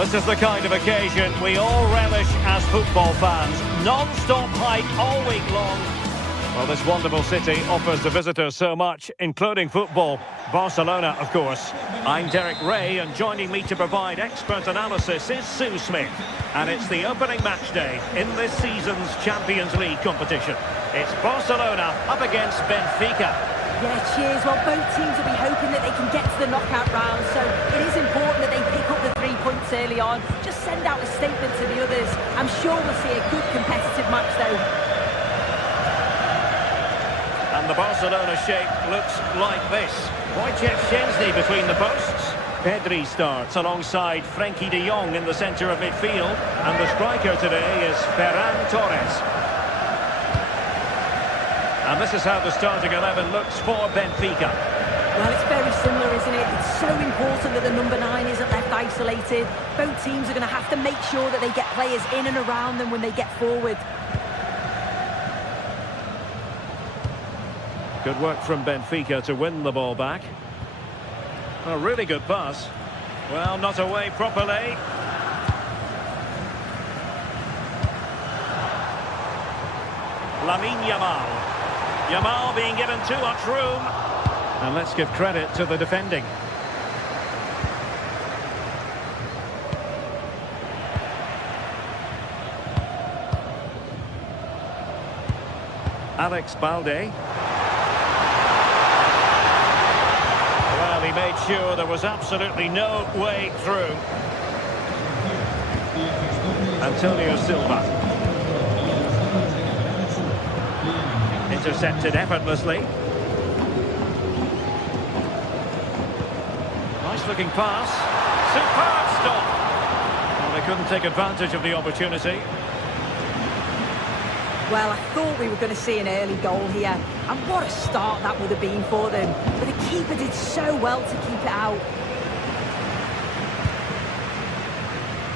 This is the kind of occasion we all relish as football fans. Non-stop hype all week long. Well, this wonderful city offers the visitors so much, including football. Barcelona, of course. I'm Derek Ray, and joining me to provide expert analysis is Sue Smith. And it's the opening match day in this season's Champions League competition. It's Barcelona up against Benfica. Yeah, cheers. Well, both teams will be hoping that they can get to the knockout round, so it is important that they pick up the 3 points early on. Just send out a statement to the others. I'm sure we'll see a good competitive match, though. And the Barcelona shape looks like this. Wojciech Szczęsny between the posts. Pedri starts alongside Frenkie de Jong in the centre of midfield. And the striker today is Ferran Torres. And this is how the starting 11 looks for Benfica. Well, it's very similar, isn't it? It's so important that the number 9 isn't left isolated. Both teams are going to have to make sure that they get players in and around them when they get forward. Good work from Benfica to win the ball back. A really good pass. Well, not away properly. Lamine Yamal. Yamal being given too much room. And let's give credit to the defending. Alex Balde. Well, he made sure there was absolutely no way through. Antonio Silva. Intercepted effortlessly. Nice looking pass. Superb stop. Well, they couldn't take advantage of the opportunity. Well, I thought we were going to see an early goal here. And what a start that would have been for them. But the keeper did so well to keep it out.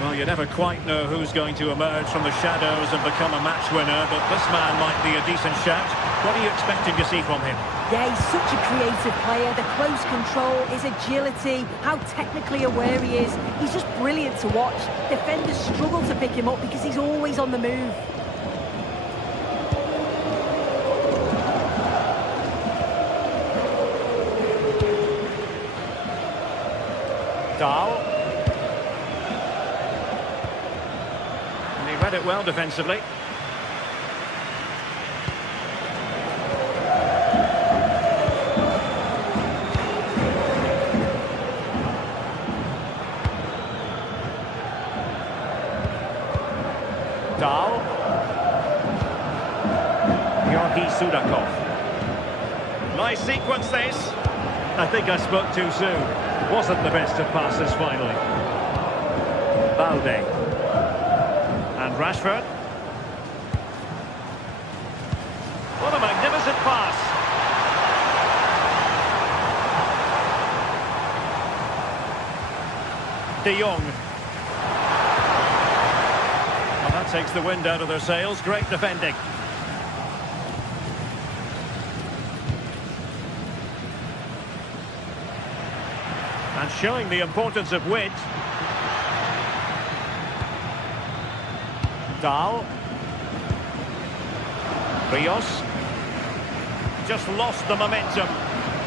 Well, you never quite know who's going to emerge from the shadows and become a match winner, but this man might be a decent shout. What are you expecting to see from him? Yeah, he's such a creative player. The close control, his agility, how technically aware he is. He's just brilliant to watch. Defenders struggle to pick him up because he's always on the move. Dahl. And he read it well defensively. Dahl. Georgi Sudakov. Nice sequence this. I think I spoke too soon. Wasn't the best of passes finally. Balde. And Rashford. What a magnificent pass. De Jong. Well, that takes the wind out of their sails. Great defending. And showing the importance of wit. Dahl. Rios. Just lost the momentum.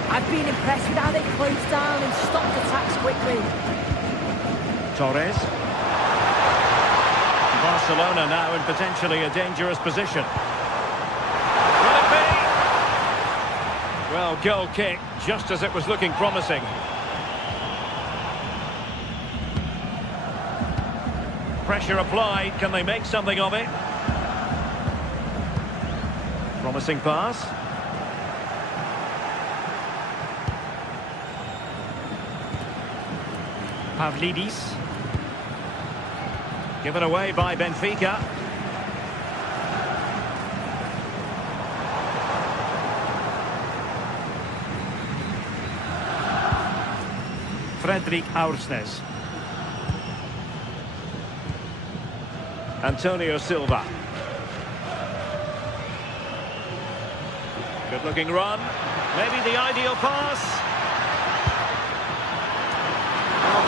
I've been impressed with how they closed down and stopped attacks quickly. Torres. Barcelona now in potentially a dangerous position. Will it be? Well, goal kick, just as it was looking promising. Pressure applied. Can they make something of it? Promising pass. Pavlidis. Given away by Benfica. Fredrik Aursnes. Antonio Silva. Good looking run. Maybe the ideal pass.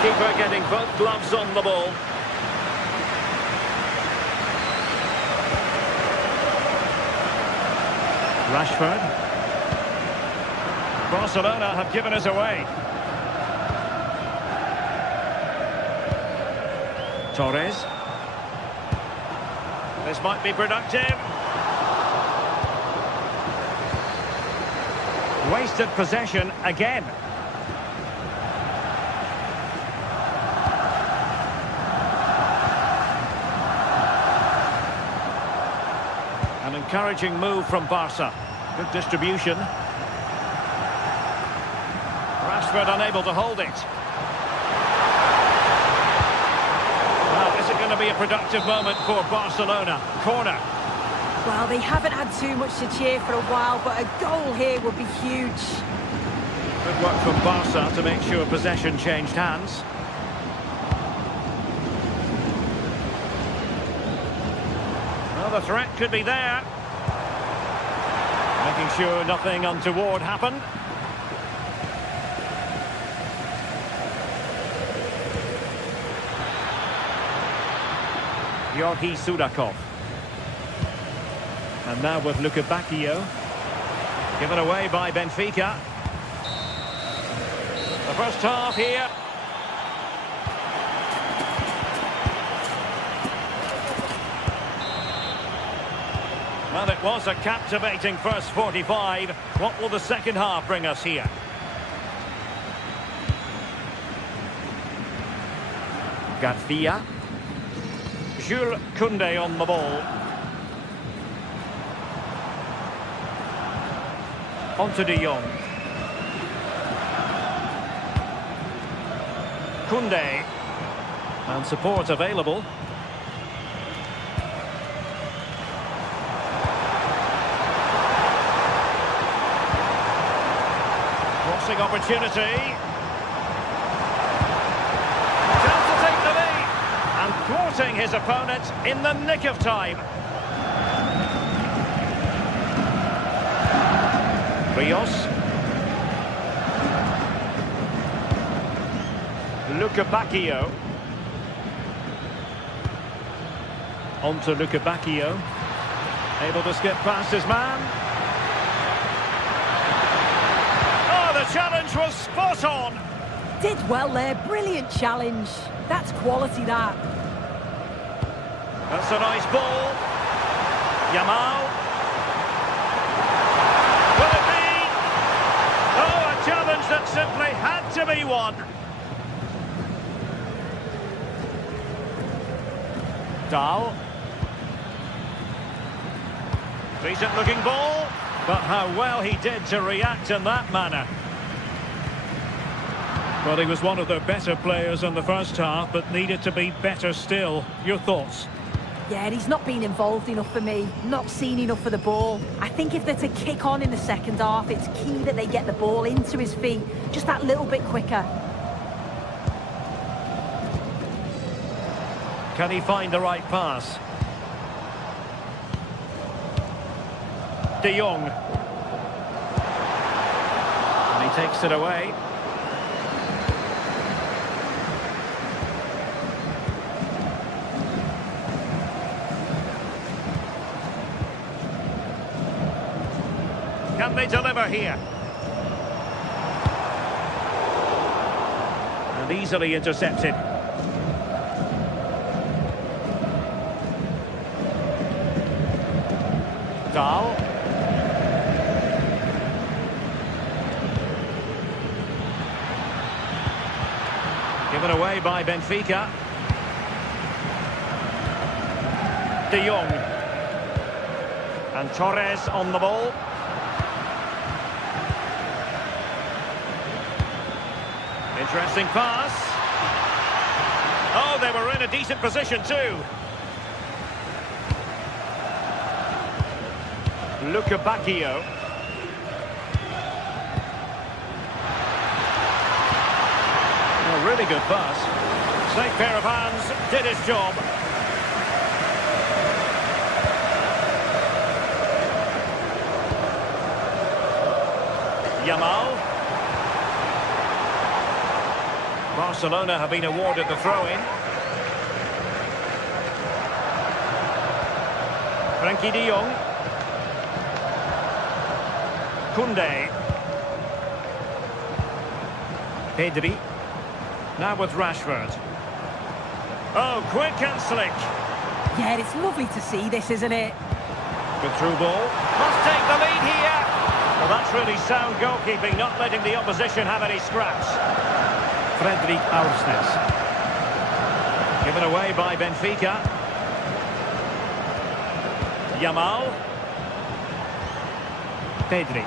Keeper getting both gloves on the ball. Rashford. Barcelona have given us away. Torres. This might be productive. Wasted possession again. An encouraging move from Barca. Good distribution. Rashford unable to hold it. Well, is it going to be a productive moment for Barcelona? Corner. Well, they haven't had too much to cheer for a while, but a goal here would be huge. Good work from Barca to make sure possession changed hands. Well, the threat could be there. Making sure nothing untoward happened. Georgi Sudakov. And now with Luka Bacchio. Given away by Benfica. The first half here. Well, it was a captivating first 45. What will the second half bring us here? Garcia. Jules Koundé on the ball. Onto De Jong. Koundé. And support available. Crossing opportunity. Chance to take the lead. And thwarting his opponent in the nick of time. Rios. Luka Bacchio. On to Luka Bacchio. Able to skip past his man. Oh, the challenge was spot on. Did well there, brilliant challenge. That's quality, that. That's a nice ball. Yamal. Will it be? Oh, a challenge that simply had to be won. Dahl. Decent looking ball, but how well he did to react in that manner. Well, he was one of their better players in the first half, but needed to be better still. Your thoughts? Yeah, he's not been involved enough for me, not seen enough for the ball. I think if they're to kick on in the second half, it's key that they get the ball into his feet just that little bit quicker. Can he find the right pass? De Jong. And he takes it away. Can they deliver here? And easily intercepted. Dahl. Given away by Benfica. De Jong. And Torres on the ball. Interesting pass. Oh, they were in a decent position too. Luka Bacchio. A really good pass. Safe pair of hands, did his job. Yamal. Barcelona have been awarded the throw-in. Frankie de Jong. Koundé. Pedri. Now with Rashford. Oh, quick and slick. Yeah, it's lovely to see this, isn't it? Good through ball. Must take the lead here. Well, that's really sound goalkeeping, not letting the opposition have any scraps. Fredrik Aursnes. Given away by Benfica. Yamal. Pedri.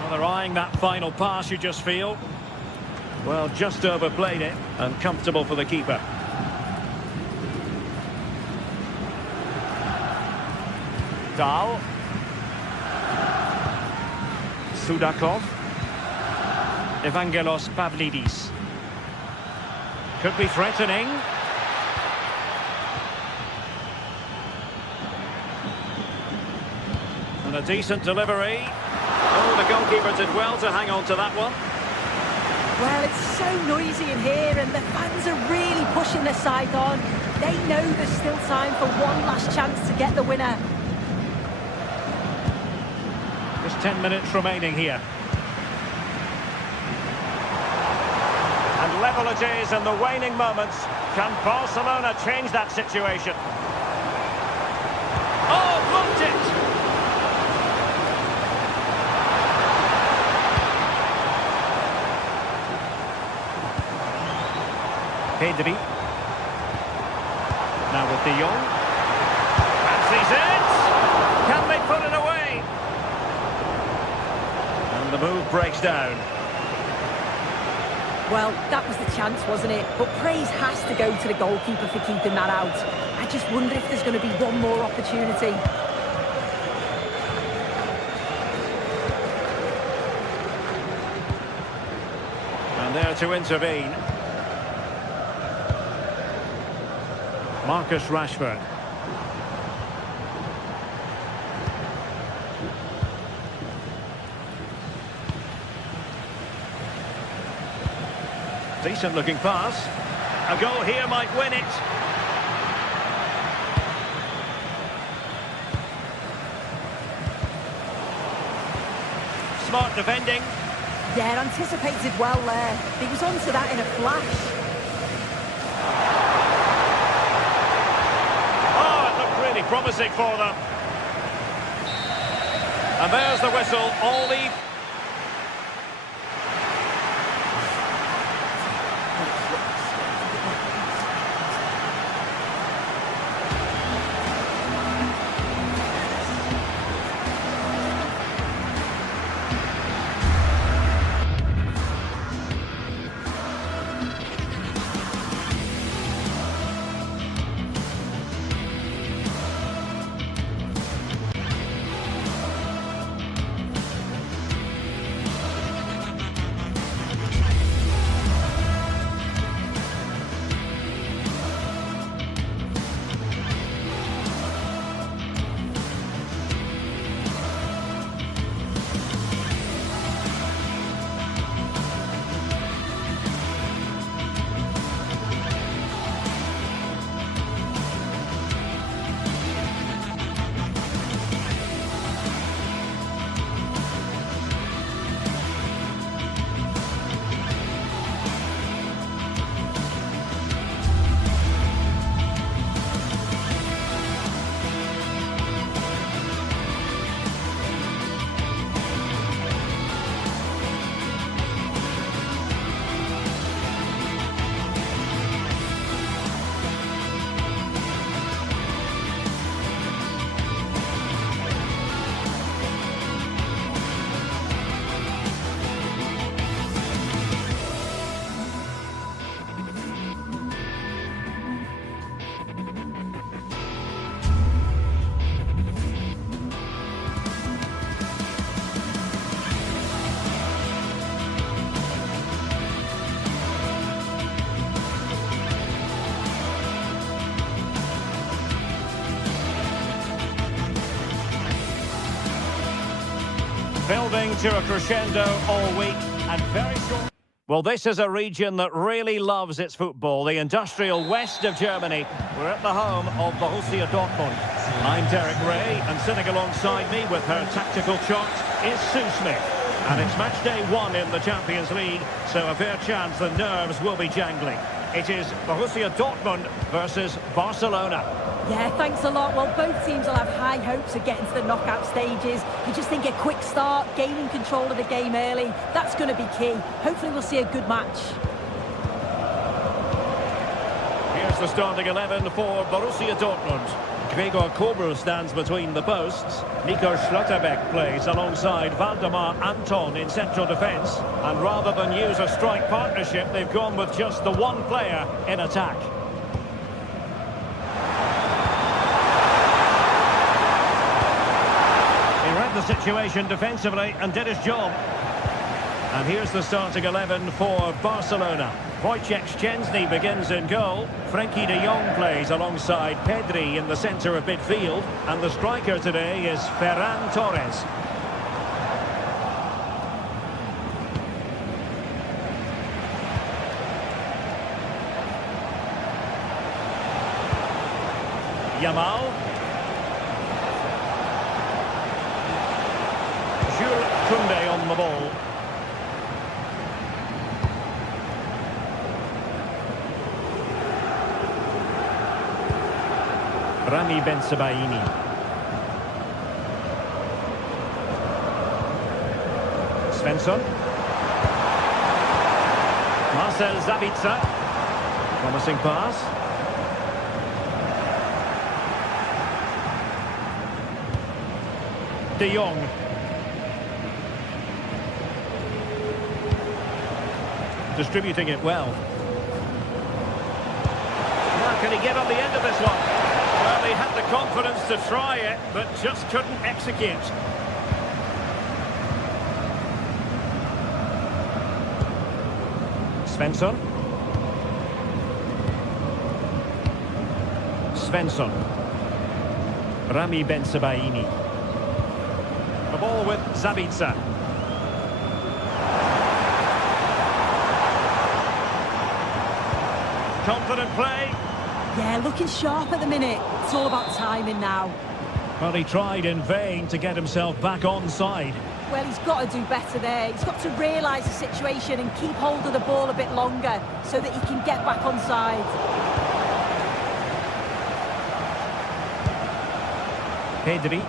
Well, they're eyeing that final pass, you just feel. Well, just overplayed it, and comfortable for the keeper. Dahl. Sudakov. Evangelos Pavlidis. Could be threatening. And a decent delivery. Oh, the goalkeeper did well to hang on to that one. Well, it's so noisy in here and the fans are really pushing their side on. They know there's still time for one last chance to get the winner. Just 10 minutes remaining here. And level it is in the waning moments. Can Barcelona change that situation? Oh, blocked it! Pedri. Now with de Jong. Fancies it! Can they put it away? And the move breaks down. Well, that was the chance, wasn't it? But praise has to go to the goalkeeper for keeping that out. I just wonder if there's going to be one more opportunity. And there to intervene. Marcus Rashford. Decent looking pass. A goal here might win it. Smart defending. Yeah, anticipated well there. He was onto that in a flash. Promising for them. And there's the whistle. All the... Building to a crescendo all week and very short... Well, this is a region that really loves its football, the industrial west of Germany. We're at the home of Borussia Dortmund. I'm Derek Ray, and sitting alongside me with her tactical chart is Sue Smith. And it's match day 1 in the Champions League, so a fair chance the nerves will be jangling. It is Borussia Dortmund versus Barcelona. Yeah, thanks a lot. Well, both teams will have high hopes of getting to the knockout stages. You just think a quick start, gaining control of the game early, that's going to be key. Hopefully we'll see a good match. Here's the starting 11 for Borussia Dortmund. Gregor Kobel stands between the posts. Nico Schlotterbeck plays alongside Valdemar Anton in central defence. And rather than use a strike partnership, they've gone with just the one player in attack. He read the situation defensively and did his job. And here's the starting 11 for Barcelona. Wojciech Szczęsny begins in goal. Frenkie de Jong plays alongside Pedri in the centre of midfield. And the striker today is Ferran Torres. Yamal. Jules Koundé on the ball. Rami Ben-Sebaini. Svensson. Marcel Sabitzer. Promising pass. De Jong. Distributing it well. Now can he get on the end of this one? Well, they had the confidence to try it, but just couldn't execute. Svensson. Svensson. Rami Ben-Sebaini. The ball with Sabitzer. Confident play. Yeah, looking sharp at the minute. It's all about timing now. Well, he tried in vain to get himself back onside. Well, he's got to do better there. He's got to realise the situation and keep hold of the ball a bit longer so that he can get back onside. Pedri.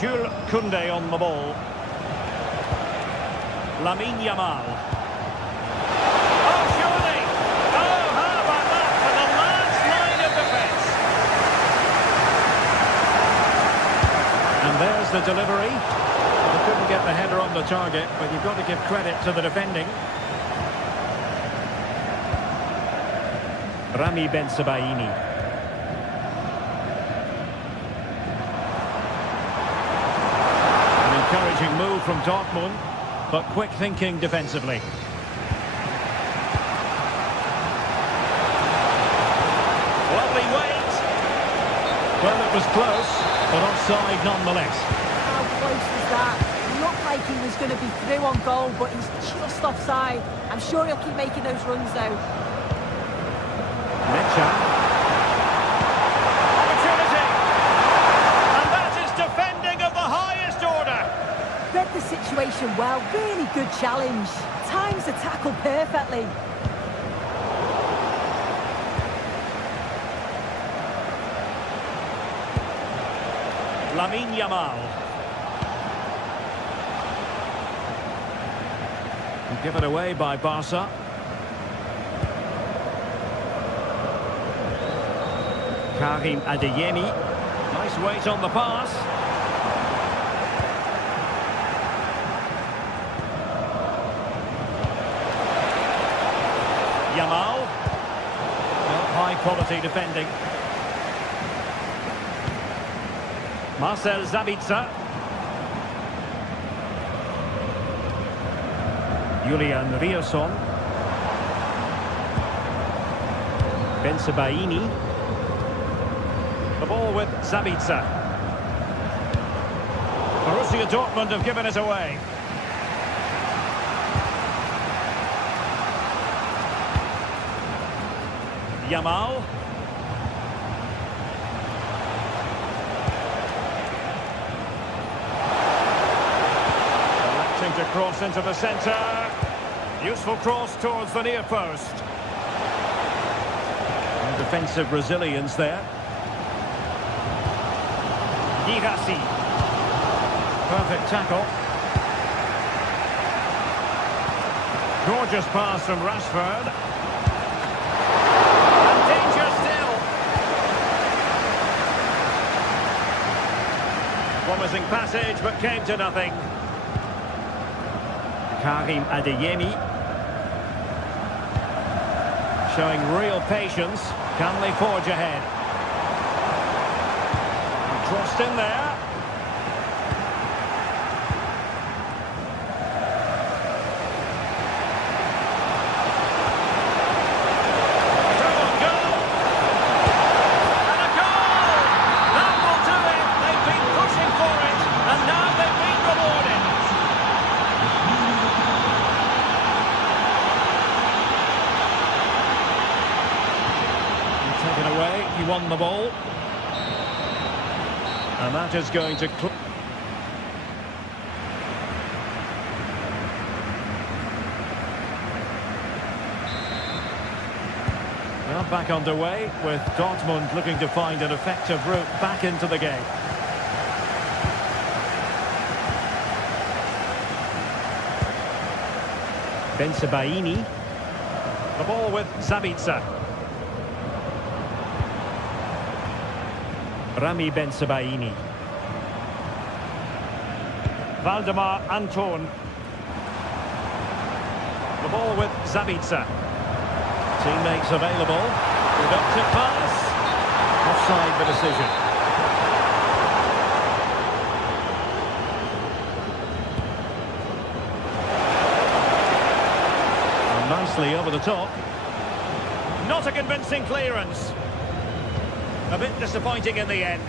Jules Koundé on the ball. Lamine Yamal. There's the delivery. They couldn't get the header on the target, but you've got to give credit to the defending. Rami Ben-Sebaini. An encouraging move from Dortmund, but quick thinking defensively. Lovely weight. Well, it was close. But offside nonetheless. How close was that? It looked like he was going to be through on goal, but he's just offside. I'm sure he'll keep making those runs, though. Mecha. Opportunity! And that is defending of the highest order. Read the situation well. Really good challenge. Times the tackle perfectly. Lamine Yamal. Given away by Barca. Karim Adeyemi. Nice weight on the pass. Yamal. Well, high quality defending. Marcel Sabitzer. Julian Rierson. Ben-Sebaini. The ball with Sabitzer. Borussia Dortmund have given it away. Yamal. Electing to cross into the centre. Useful cross towards the near post. And defensive resilience there. Girassi. Perfect tackle. Gorgeous pass from Rashford. And danger still. Promising passage, but came to nothing. Karim Adeyemi. Showing real patience. Can they forge ahead? And crossed in there. He won the ball. And that is going to... Well, back underway with Dortmund looking to find an effective route back into the game. Bensebaini. The ball with Sabitzer. Rami Bensebaini. Valdemar Anton. The ball with Sabitzer. Teammates available. Productive pass. Offside the decision. And nicely over the top. Not a convincing clearance. A bit disappointing in the end.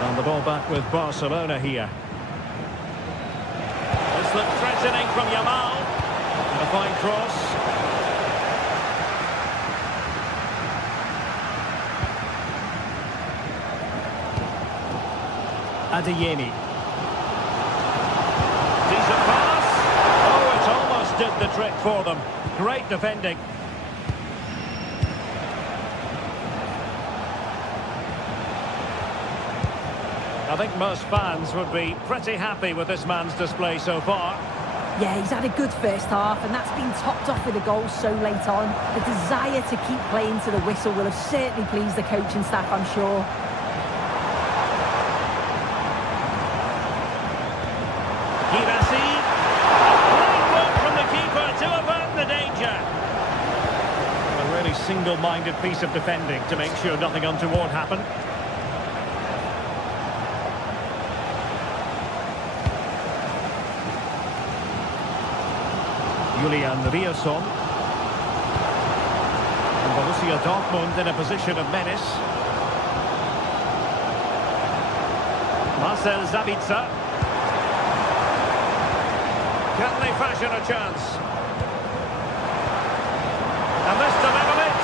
And the ball back with Barcelona here. This looked threatening from Yamal. And a fine cross. Adeyemi. Decent pass. Oh, it almost did the trick for them. Great defending. I think most fans would be pretty happy with this man's display so far. Yeah, he's had a good first half, and that's been topped off with a goal so late on. The desire to keep playing to the whistle will have certainly pleased the coaching staff, I'm sure. Girassi. Great work from the keeper to avert the danger. A really single-minded piece of defending to make sure nothing untoward happened. Julian Rierson. And Borussia Dortmund in a position of menace. Marcel Sabitzer. Can they fashion a chance? And this to level it.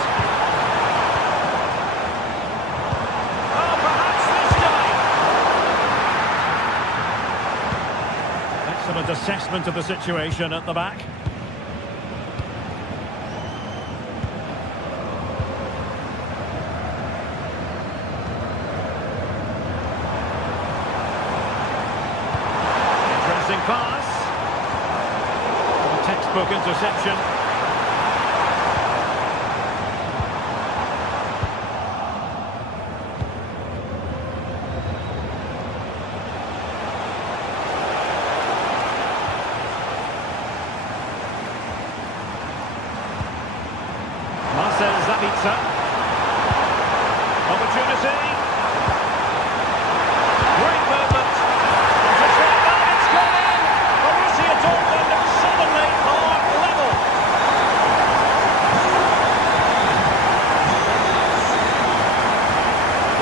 Oh, perhaps this time. Excellent assessment of the situation at the back. Pass. A textbook interception. Marcel Sabitzer. Opportunity. Great movement.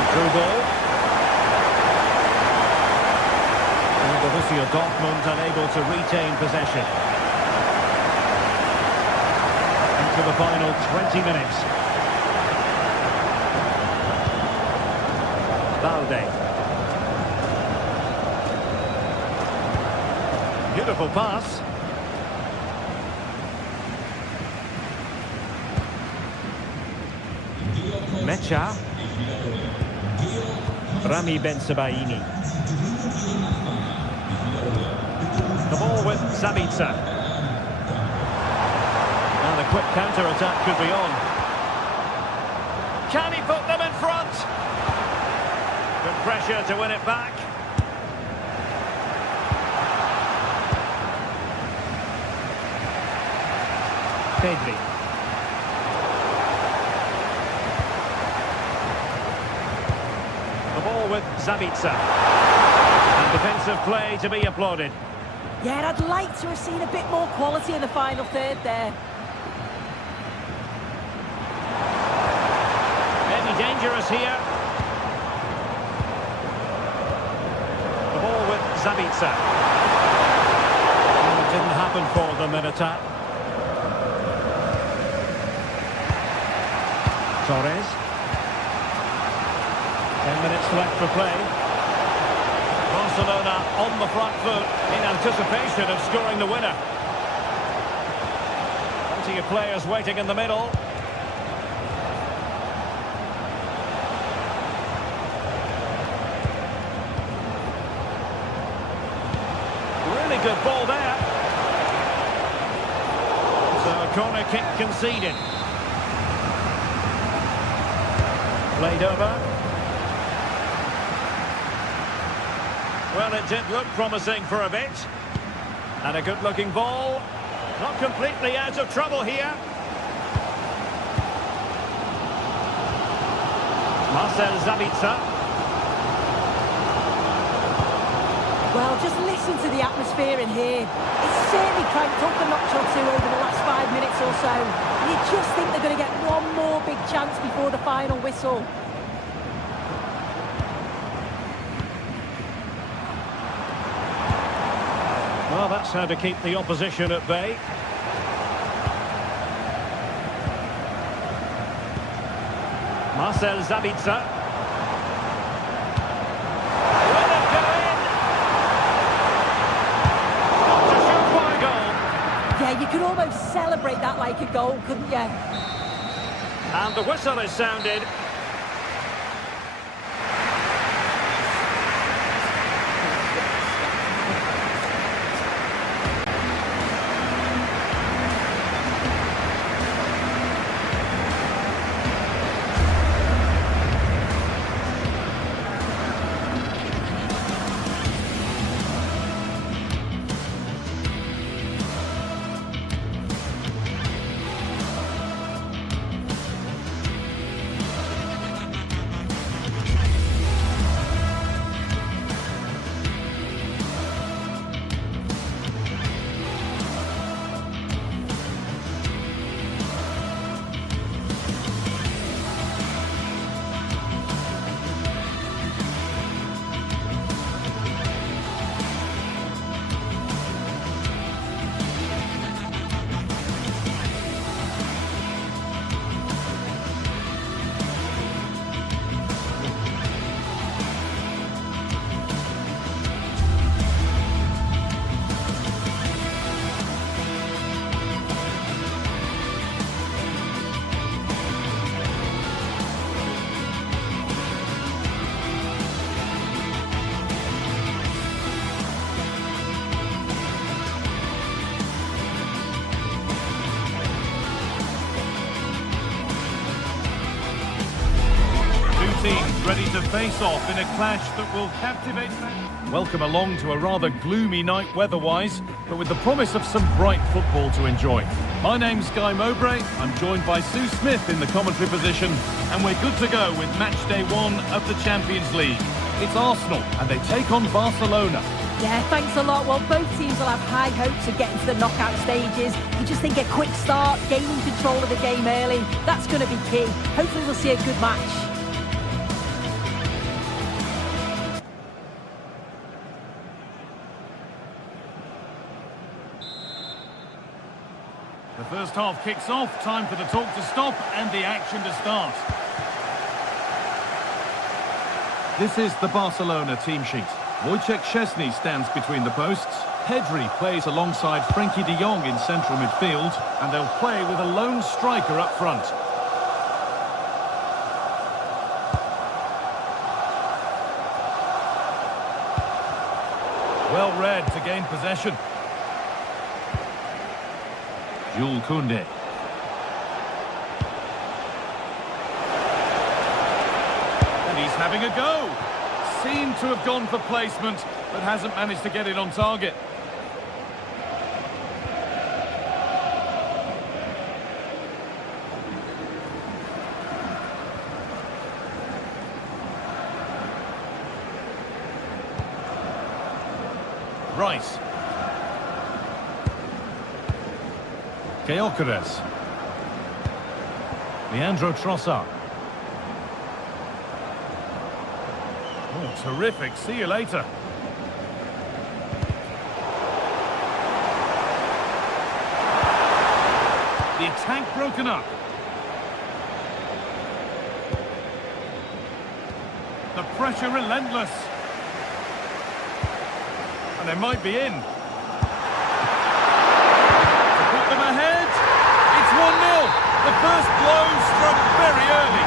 Through ball. And Borussia Dortmund unable to retain possession. the final 20 minutes. Balde. Beautiful pass. Mecha. Rami Ben-Sebaini. The ball with Sabitzer. And a quick counter-attack could be on. Can he put them in front? Good pressure to win it back. Pedri. The ball with Sabitzer. And defensive play to be applauded. Yeah, I'd like to have seen a bit more quality in the final third there. Maybe dangerous here. The ball with Sabitzer. And it didn't happen for them in attack. Torres. 10 minutes left for play. Barcelona on the front foot in anticipation of scoring the winner. Plenty of players waiting in the middle. Really good ball there. So a corner kick conceded. Played over. Well, it did look promising for a bit. And a good-looking ball. Not completely out of trouble here. Marcel Sabitzer. Well, just listen to the atmosphere in here. It's certainly cranked up a notch or two over the last 5 minutes or so. And you just think they're going to get one more big chance before the final whistle. Well, that's how to keep the opposition at bay. Marcel Sabitzer. Will it go in? Not a surefire goal. Yeah, you could almost celebrate that like a goal, couldn't you? And the whistle is sounded. Teams ready to face off in a clash that will captivate fans. Welcome along to a rather gloomy night weather-wise, but with the promise of some bright football to enjoy. My name's Guy Mowbray, I'm joined by Sue Smith in the commentary position, and we're good to go with match day 1 of the Champions League. It's Arsenal, and they take on Barcelona. Yeah, thanks a lot. Well, both teams will have high hopes of getting to the knockout stages. You just think a quick start, gaining control of the game early, that's going to be key. Hopefully we'll see a good match. The first half kicks off. Time for the talk to stop and the action to start. This is the Barcelona team sheet. Wojciech Szczesny stands between the posts. Pedri plays alongside Frenkie de Jong in central midfield, and they'll play with a lone striker up front. Well read to gain possession. Jules Koundé. And he's having a go. Seemed to have gone for placement, but hasn't managed to get it on target. Rice. Gyökeres. Leandro Trossard. Oh, terrific. See you later. The attack broken up. The pressure relentless. And they might be in. To put them ahead. It's 1-0. The first blow struck very early.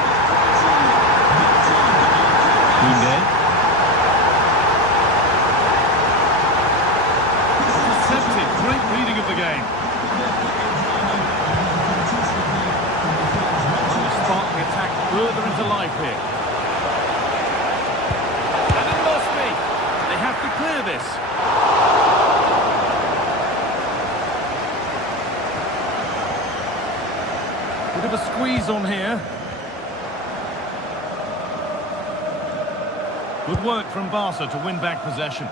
Koundé. Deceptive. Great reading of the game. Spark the attack further into life here. And it lost me. They have to clear this. Bit of a squeeze on here. Good work from Barca to win back possession.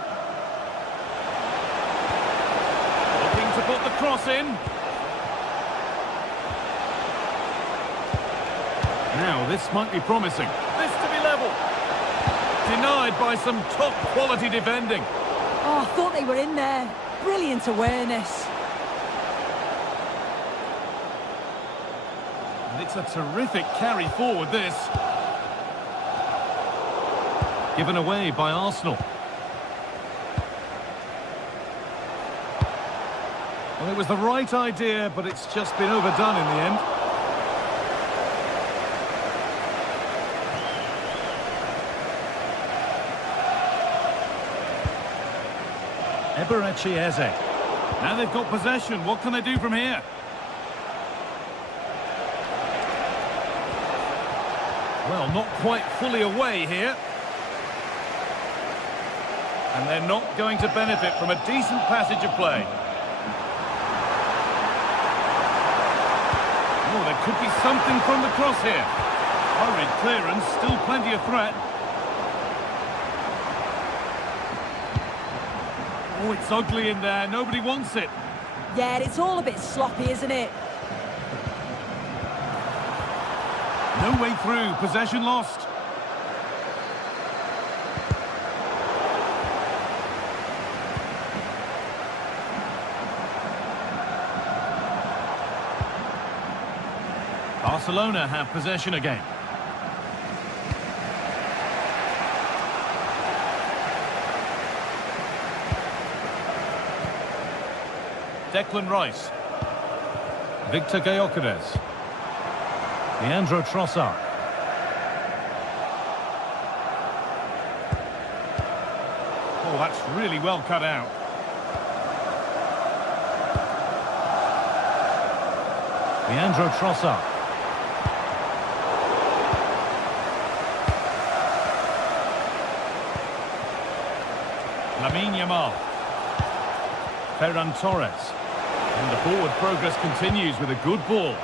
Looking to put the cross in. Now, this might be promising. This to be level. Denied by some top quality defending. Oh, I thought they were in there. Brilliant awareness. And it's a terrific carry forward, this. Given away by Arsenal. Well, it was the right idea, but it's just been overdone in the end. Eberechi Eze. Now they've got possession. What can they do from here? Well, not quite fully away here. And they're not going to benefit from a decent passage of play. Oh, there could be something from the cross here. Hurried clearance, still plenty of threat. Oh, it's ugly in there. Nobody wants it. Yeah, it's all a bit sloppy, isn't it? No way through. Possession lost. Barcelona have possession again. Declan Rice. Victor Gyökeres. Leandro Trossard. Oh, that's really well cut out. Leandro Trossard. Lamine Yamal. Ferran Torres. And the forward progress continues with a good ball.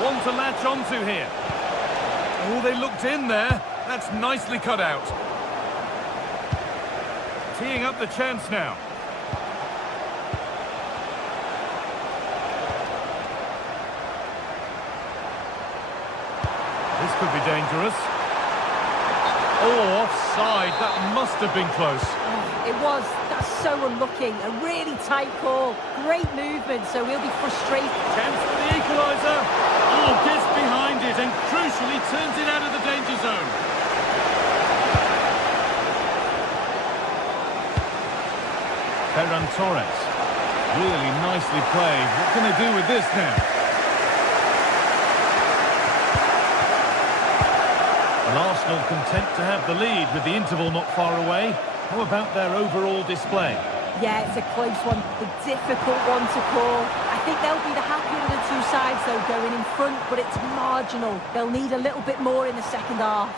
One to latch onto here. Oh, they looked in there. That's nicely cut out. Teeing up the chance now. This could be dangerous. Oh, offside. That must have been close. It was. That's so unlucky. A really tight call. Great movement, so he'll be frustrated. Chance for the equaliser. Oh, gets behind it and crucially turns it out of the danger zone. Ferran Torres. Really nicely played. What can they do with this now? And Arsenal content to have the lead with the interval not far away. How about their overall display? Yeah, it's a close one, a difficult one to call. I think they'll be the happier of the two sides, though, going in front, but it's marginal. They'll need a little bit more in the second half.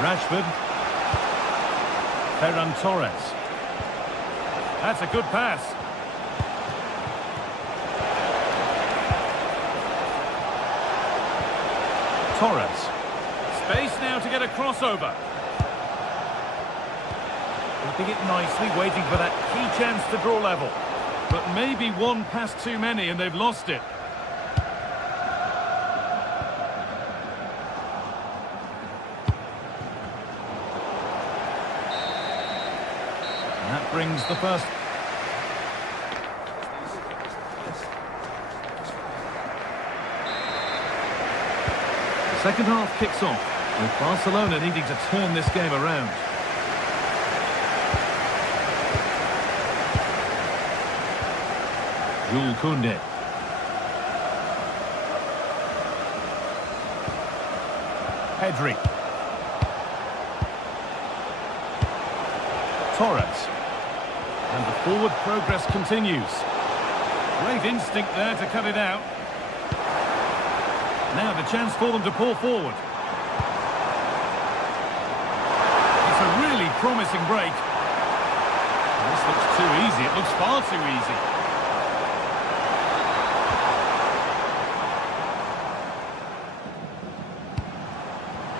Rashford. Ferran Torres. That's a good pass. Torres. Space now to get a crossover. Keeping it nicely, waiting for that key chance to draw level. But maybe one pass too many and they've lost it. And that brings the first... Second half kicks off, with Barcelona needing to turn this game around. Jules Koundé. Pedri. Torres. And the forward progress continues. Great instinct there to cut it out. Now the chance for them to pull forward. It's a really promising break. This looks too easy. It looks far too easy.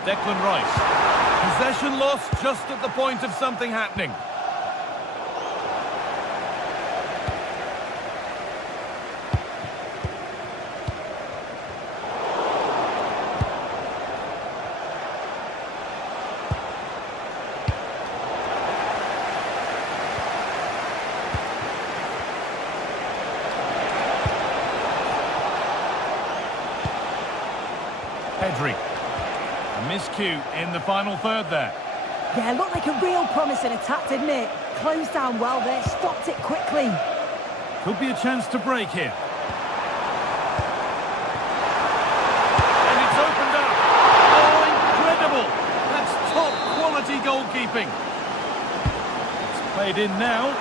Declan Rice. Possession lost just at the point of something happening. Pedri. A miscue in the final third there. Yeah, looked like a real promising attack, didn't it? Closed down well there, stopped it quickly. Could be a chance to break here. And it's opened up. Oh, incredible! That's top quality goalkeeping. It's played in now.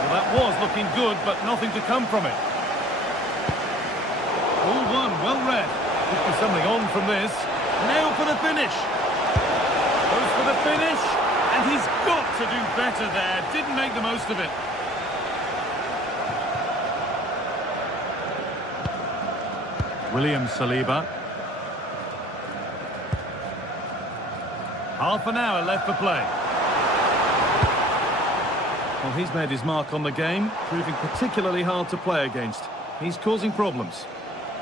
Well, that was looking good, but nothing to come from it. All one, well read. Could be something on from this. Now for the finish. Goes for the finish, and he's got to do better there. Didn't make the most of it. William Saliba. Half an hour left for play. Well, he's made his mark on the game, proving particularly hard to play against. He's causing problems.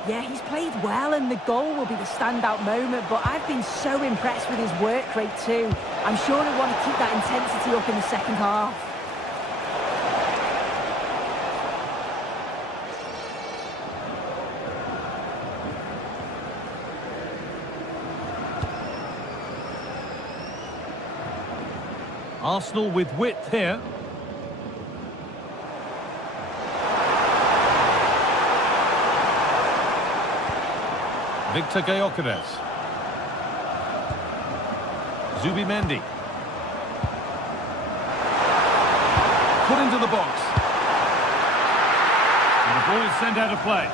Yeah, he's played well, and the goal will be the standout moment, but I've been so impressed with his work rate too. I'm sure he'll want to keep that intensity up in the second half. Arsenal with width here. Victor Gyökeres. Zubimendi. Put into the box. And the ball is sent out of play.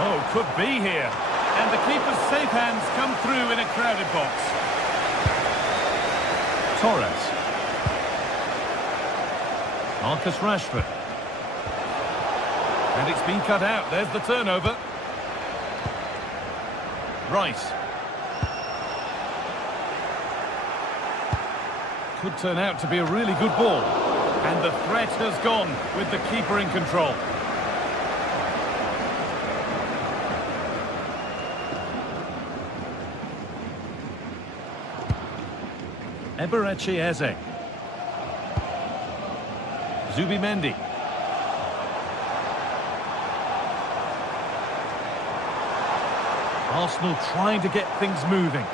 Oh, could be here. And the keeper's safe hands come through in a crowded box. Torres. Marcus Rashford. And it's been cut out. There's the turnover. Rice. could turn out to be a really good ball. And the threat has gone with the keeper in control. Eberechi Eze. Zubimendi. Arsenal trying to get things moving.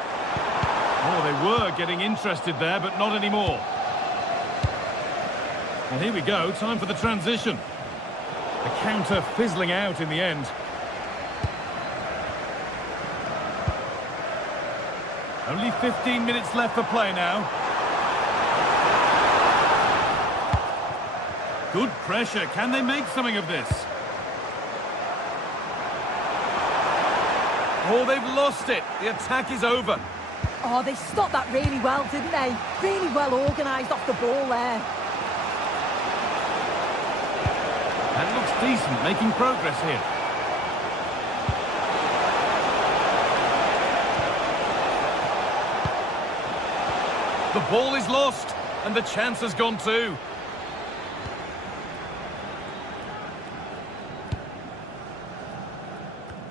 Oh, they were getting interested there, but not anymore. And here we go, time for the transition. The counter fizzling out in the end. Only 15 minutes left for play now. Good pressure. Can they make something of this? Oh, they've lost it. The attack is over. Oh, they stopped that really well, didn't they? Really well organised off the ball there. That looks decent, making progress here. The ball is lost, and the chance has gone too.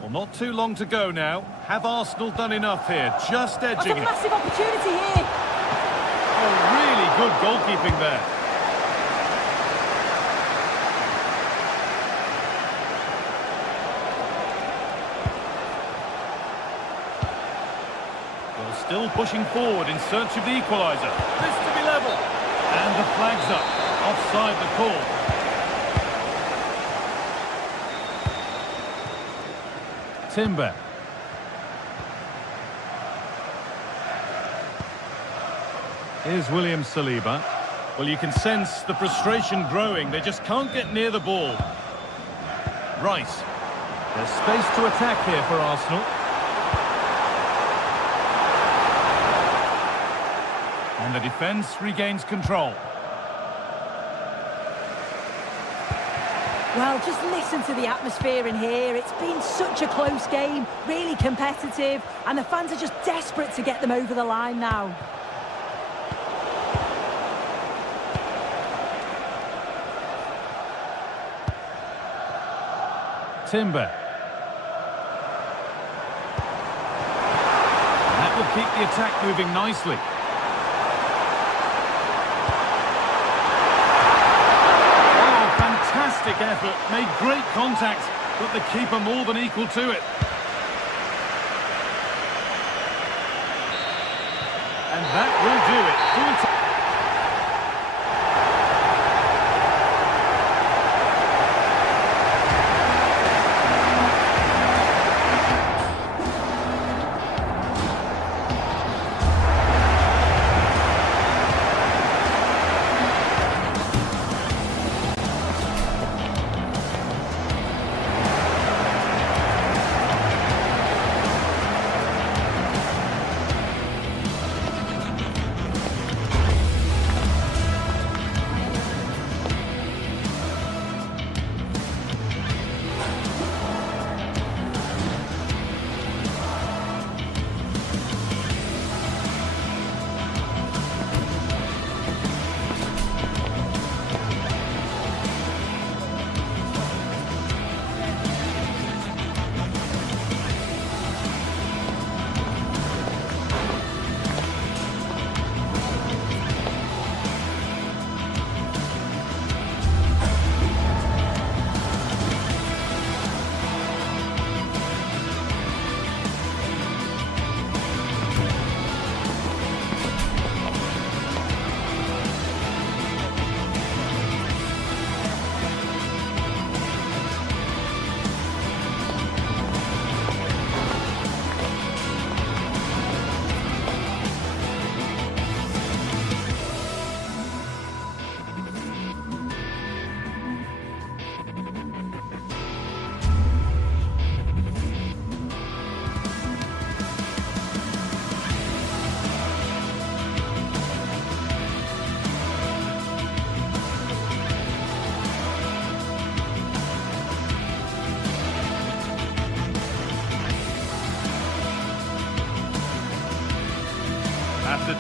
Well, not too long to go now. Have Arsenal done enough here? Just edging it. That's a massive opportunity here. Oh, really good goalkeeping there. Well, still pushing forward in search of the equaliser. This to be level. And the flag's up. Offside the call. Timber. Here's William Saliba. Well, you can sense the frustration growing. They just can't get near the ball. Rice. There's space to attack here for Arsenal. And the defence regains control. Well, just listen to the atmosphere in here. It's been such a close game, really competitive, and the fans are just desperate to get them over the line now. Timber. That will keep the attack moving nicely. Fantastic effort, made great contact, but the keeper more than equal to it. And that will do it. Full time.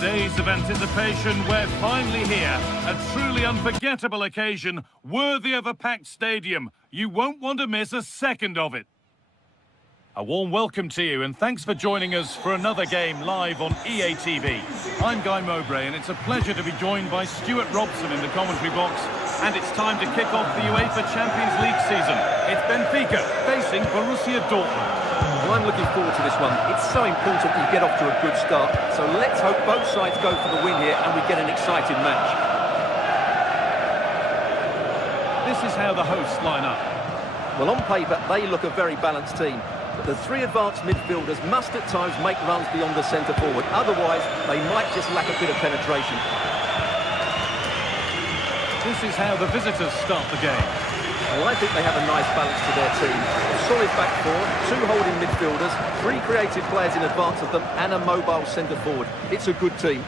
days of anticipation, we're finally here. A truly unforgettable occasion, worthy of a packed stadium. You won't want to miss a second of it. A warm welcome to you, and thanks for joining us for another game live on EA TV. I'm Guy Mowbray, and it's a pleasure to be joined by Stuart Robson in the commentary box. And it's time to kick off the UEFA Champions League season. It's Benfica facing Borussia Dortmund. Well, I'm looking forward to this one. It's so important you get off to a good start. So let's hope both sides go for the win here and we get an exciting match. This is how the hosts line up. Well, on paper, they look a very balanced team. But the three advanced midfielders must at times make runs beyond the centre forward. Otherwise, they might just lack a bit of penetration. This is how the visitors start the game. Well, I think they have a nice balance to their team. A solid back four, two holding midfielders, three creative players in advance of them, and a mobile centre forward. It's a good team.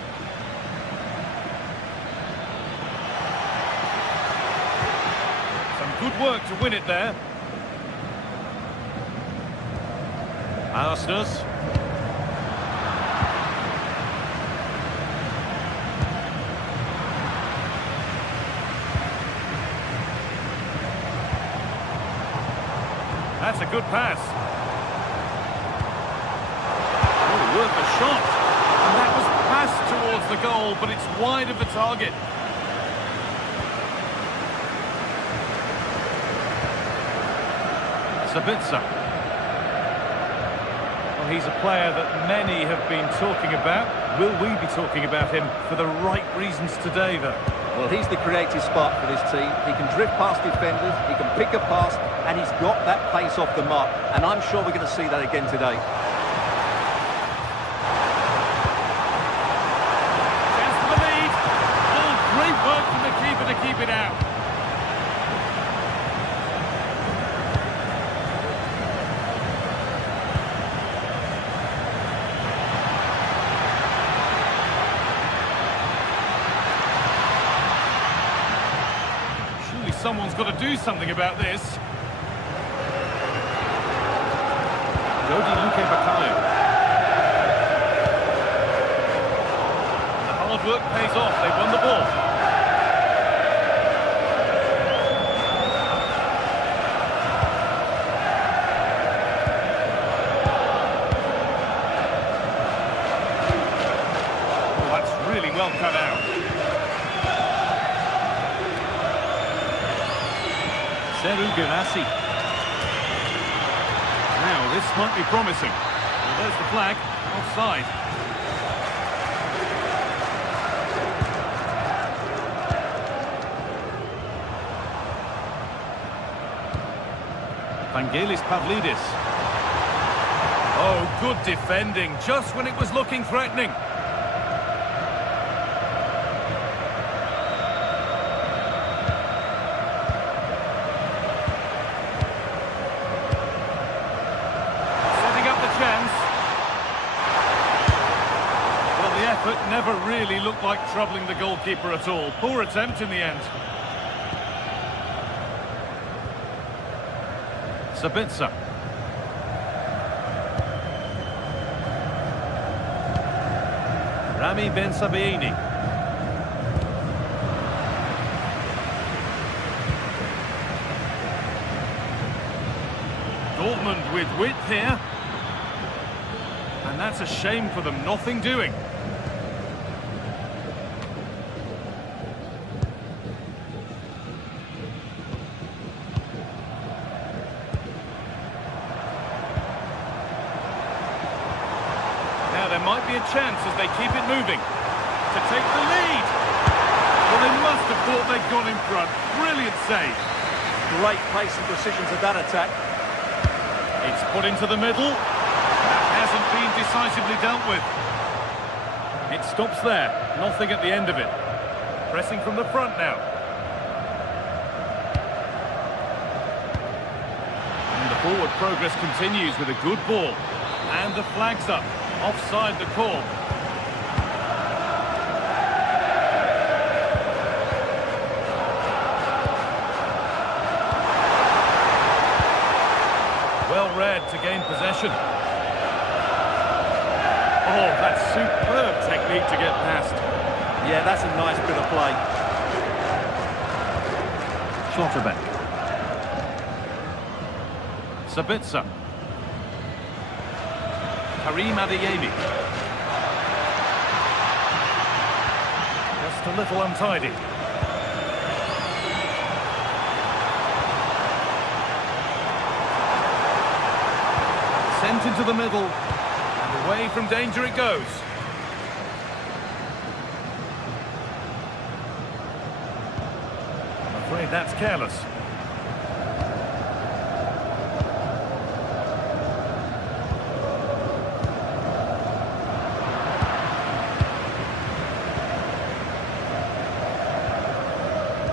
Some good work to win it there. Arsenal. That's a good pass. Oh, worth a shot. And that was passed towards the goal, but it's wide of the target. Sabitzer. Well, he's a player that many have been talking about. Will we be talking about him for the right reasons today, though? Well, he's the creative spark for this team. He can drift past defenders, he can pick a pass, and he's got that pace off the mark. And I'm sure we're going to see that again today. Chance for the lead. Oh, great work from the keeper to keep it out. Someone's got to do something about this. Jody Luque Bacalhau. The hard work pays off. They've won the ball. Oh, that's really well cut out. Girassi. Now, this might be promising. Well, there's the flag. Offside. Vangelis Pavlidis. Oh, good defending, just when it was looking threatening. But never really looked like troubling the goalkeeper at all. Poor attempt in the end. Sabitzer. Rami Ben Sabaini. Dortmund with width here. And that's a shame for them, nothing doing. There might be a chance as they keep it moving to take the lead. Well, they must have thought they'd gone in front. Brilliant save. Great pace and precision to that attack. It's put into the middle. That hasn't been decisively dealt with. It stops there. Nothing at the end of it. Pressing from the front now. And the forward progress continues with a good ball. And the flag's up. Offside the call. Well read to gain possession. Oh, that's superb technique. feet to get past. Yeah, that's a nice bit of play. Schlotterbeck. Sabitzer. Karim Adeyemi. Just a little untidy. Sent into the middle. And away from danger it goes. I'm afraid that's careless.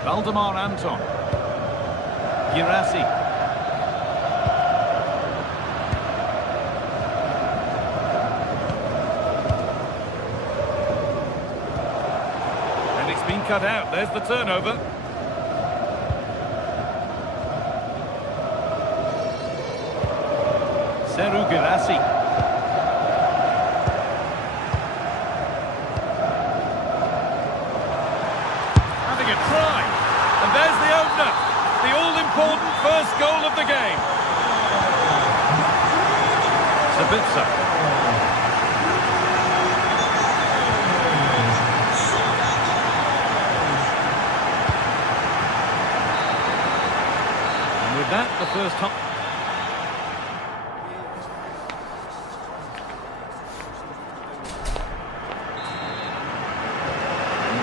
Valdemar Anton. Girassi. And it's been cut out. There's the turnover. Seru Girassi. Having a try. And there's the opener. The all-important first goal of the game. Sabitzer. And with that, the first half.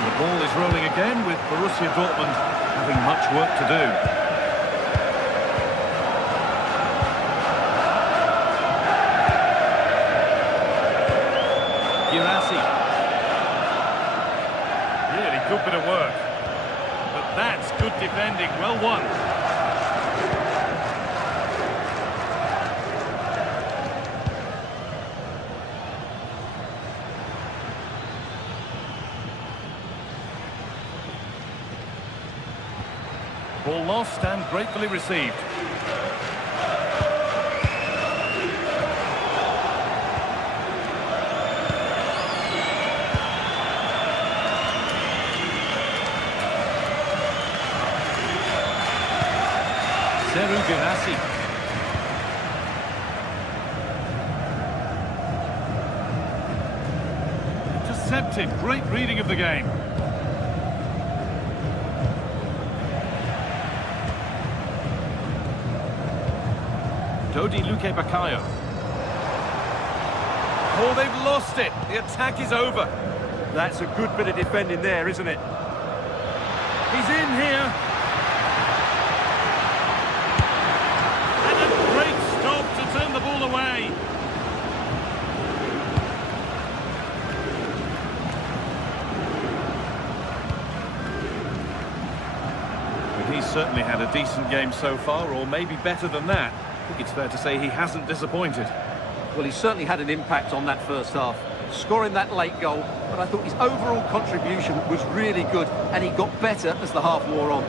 The ball is rolling again with Borussia Dortmund having much work to do. Girassi. Really good bit of work. But that's good defending, well won. Ball lost and gratefully received. Seru Girassi. Intercepted, great reading of the game. Dodi Luque Bakayo. Oh, they've lost it. The attack is over. That's a good bit of defending there, isn't it? He's in here. And a great stop to turn the ball away. But he's certainly had a decent game so far, or maybe better than that. I think it's fair to say he hasn't disappointed. Well, he certainly had an impact on that first half, scoring that late goal, but I thought his overall contribution was really good, and he got better as the half wore on.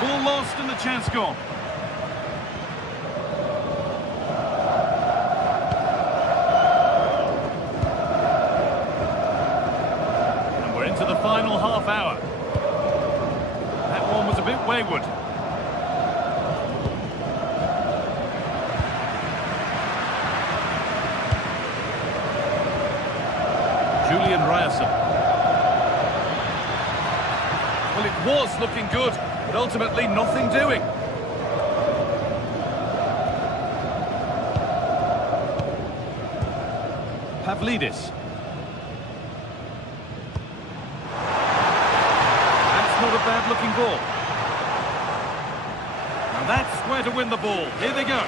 Ball lost and the chance gone. And we're into the final half hour. That one was a bit wayward. Julian Ryerson. Well, it was looking good, but ultimately nothing doing. Pavlidis. That's not a bad-looking ball. And that's where to win the ball. Here they go.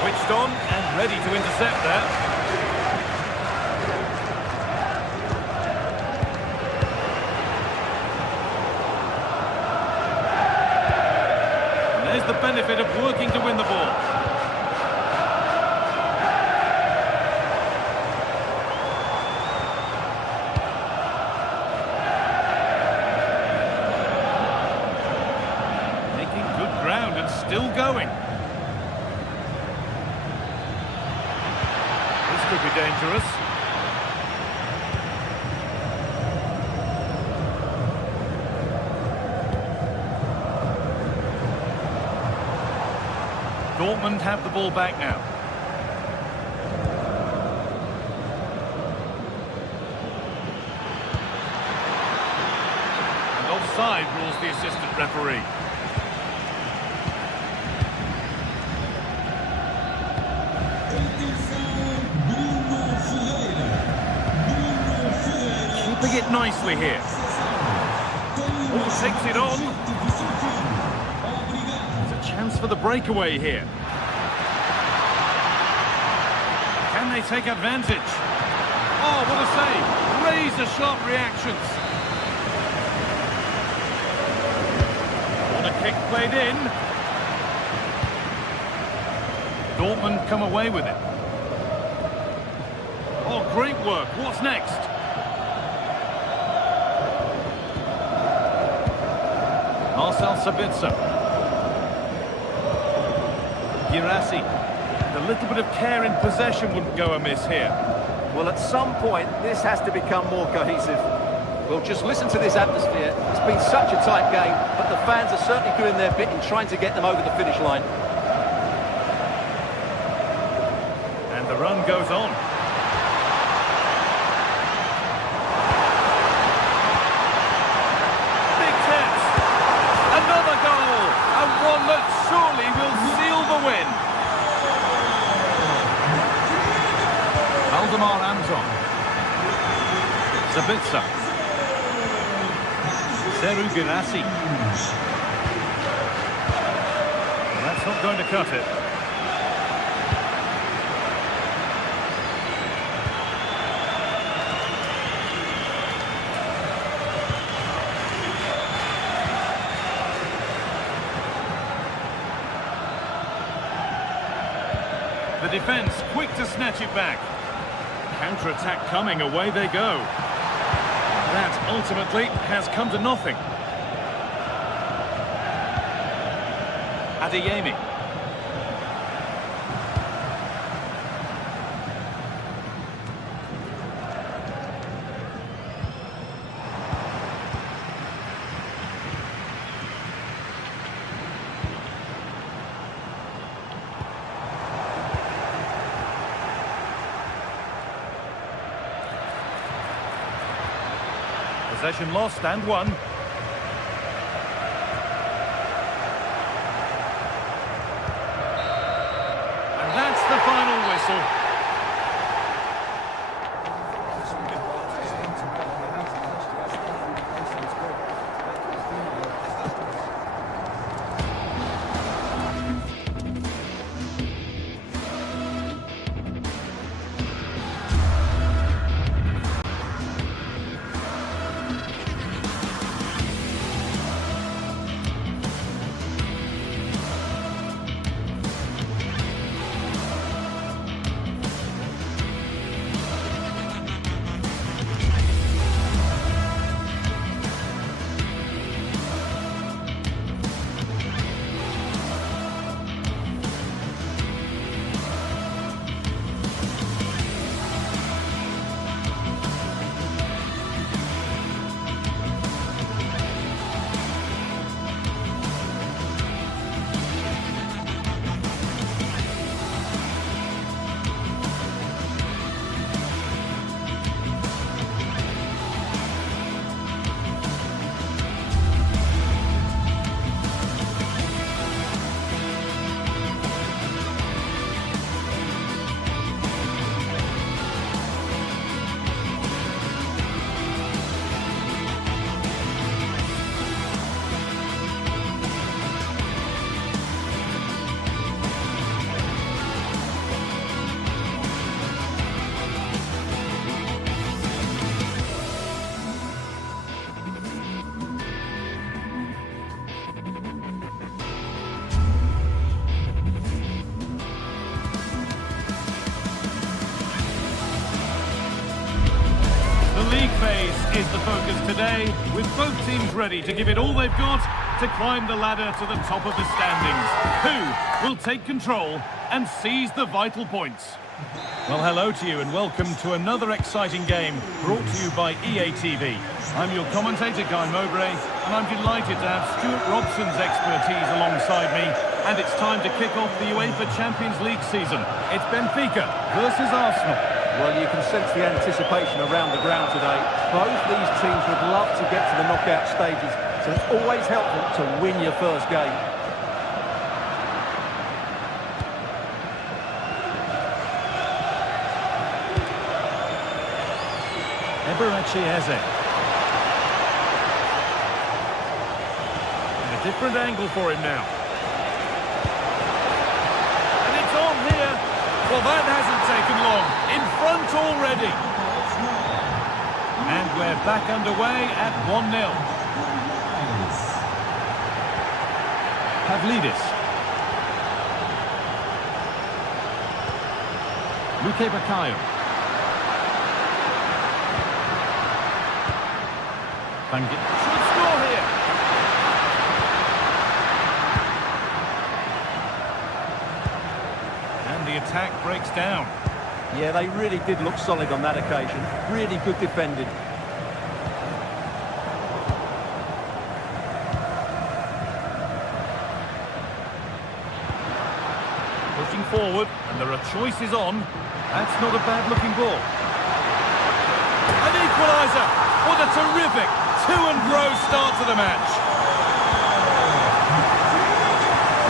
Switched on and ready to intercept there. There's the benefit of working to win the ball. still going. This could be dangerous. Dortmund have the ball back now. And offside rules the assistant referee. Keeping it nicely here. Oh, takes it on. Chance for the breakaway here. Can they take advantage? Oh, what a save! Razor-sharp reactions. What a kick played in. Dortmund come away with it. Oh, great work. What's next? Marcel Sabitzer. Girassi. A little bit of care in possession wouldn't go amiss here. Well, at some point, this has to become more cohesive. Well, just listen to this atmosphere. It's been such a tight game, but the fans are certainly doing their bit in trying to get them over the finish line. And the run goes on. Big chance. Another goal. And one that surely will seal the win. Valdemar Anton. Sabitzer. Seru Girassi. That's not going to cut it. The defence quick to snatch it back. Counter-attack coming, away they go. That ultimately has come to nothing. Adeyemi. Possession lost and won. And that's the final whistle. focus today, with both teams ready to give it all they've got to climb the ladder to the top of the standings. Who will take control and seize the vital points? Well, hello to you and welcome to another exciting game brought to you by EA TV. I'm your commentator, Guy Mowbray, and I'm delighted to have Stuart Robson's expertise alongside me. And it's time to kick off the UEFA Champions League season. It's Benfica versus Arsenal. Well, you can sense the anticipation around the ground today. Both these teams would love to get to the knockout stages, so it's always helpful to win your first game. Eze. And a different angle for him now. And it's on here. Well, that hasn't taken long. In front already. And we're back underway at 1-0. Pavlidis. Luque Baccaio. Should score here. And the attack breaks down. Yeah, they really did look solid on that occasion. Really good defending. Pushing forward, and there are choices on. That's not a bad-looking ball. An equaliser! What a terrific to-and-fro start to the match.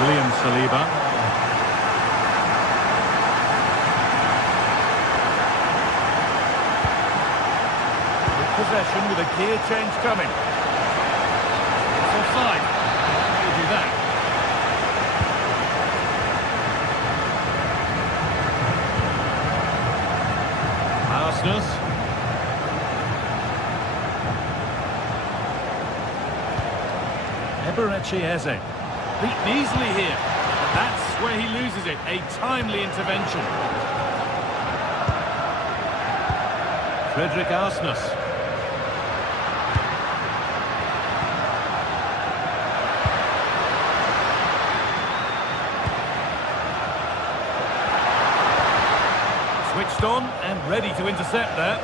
William Saliba. With possession with a gear change coming. It's offside. He'll do that. Arsenal. Eze. Beaten easily here. But that's where he loses it. A timely intervention. Frederick Arsnus. Switched on and ready to intercept that.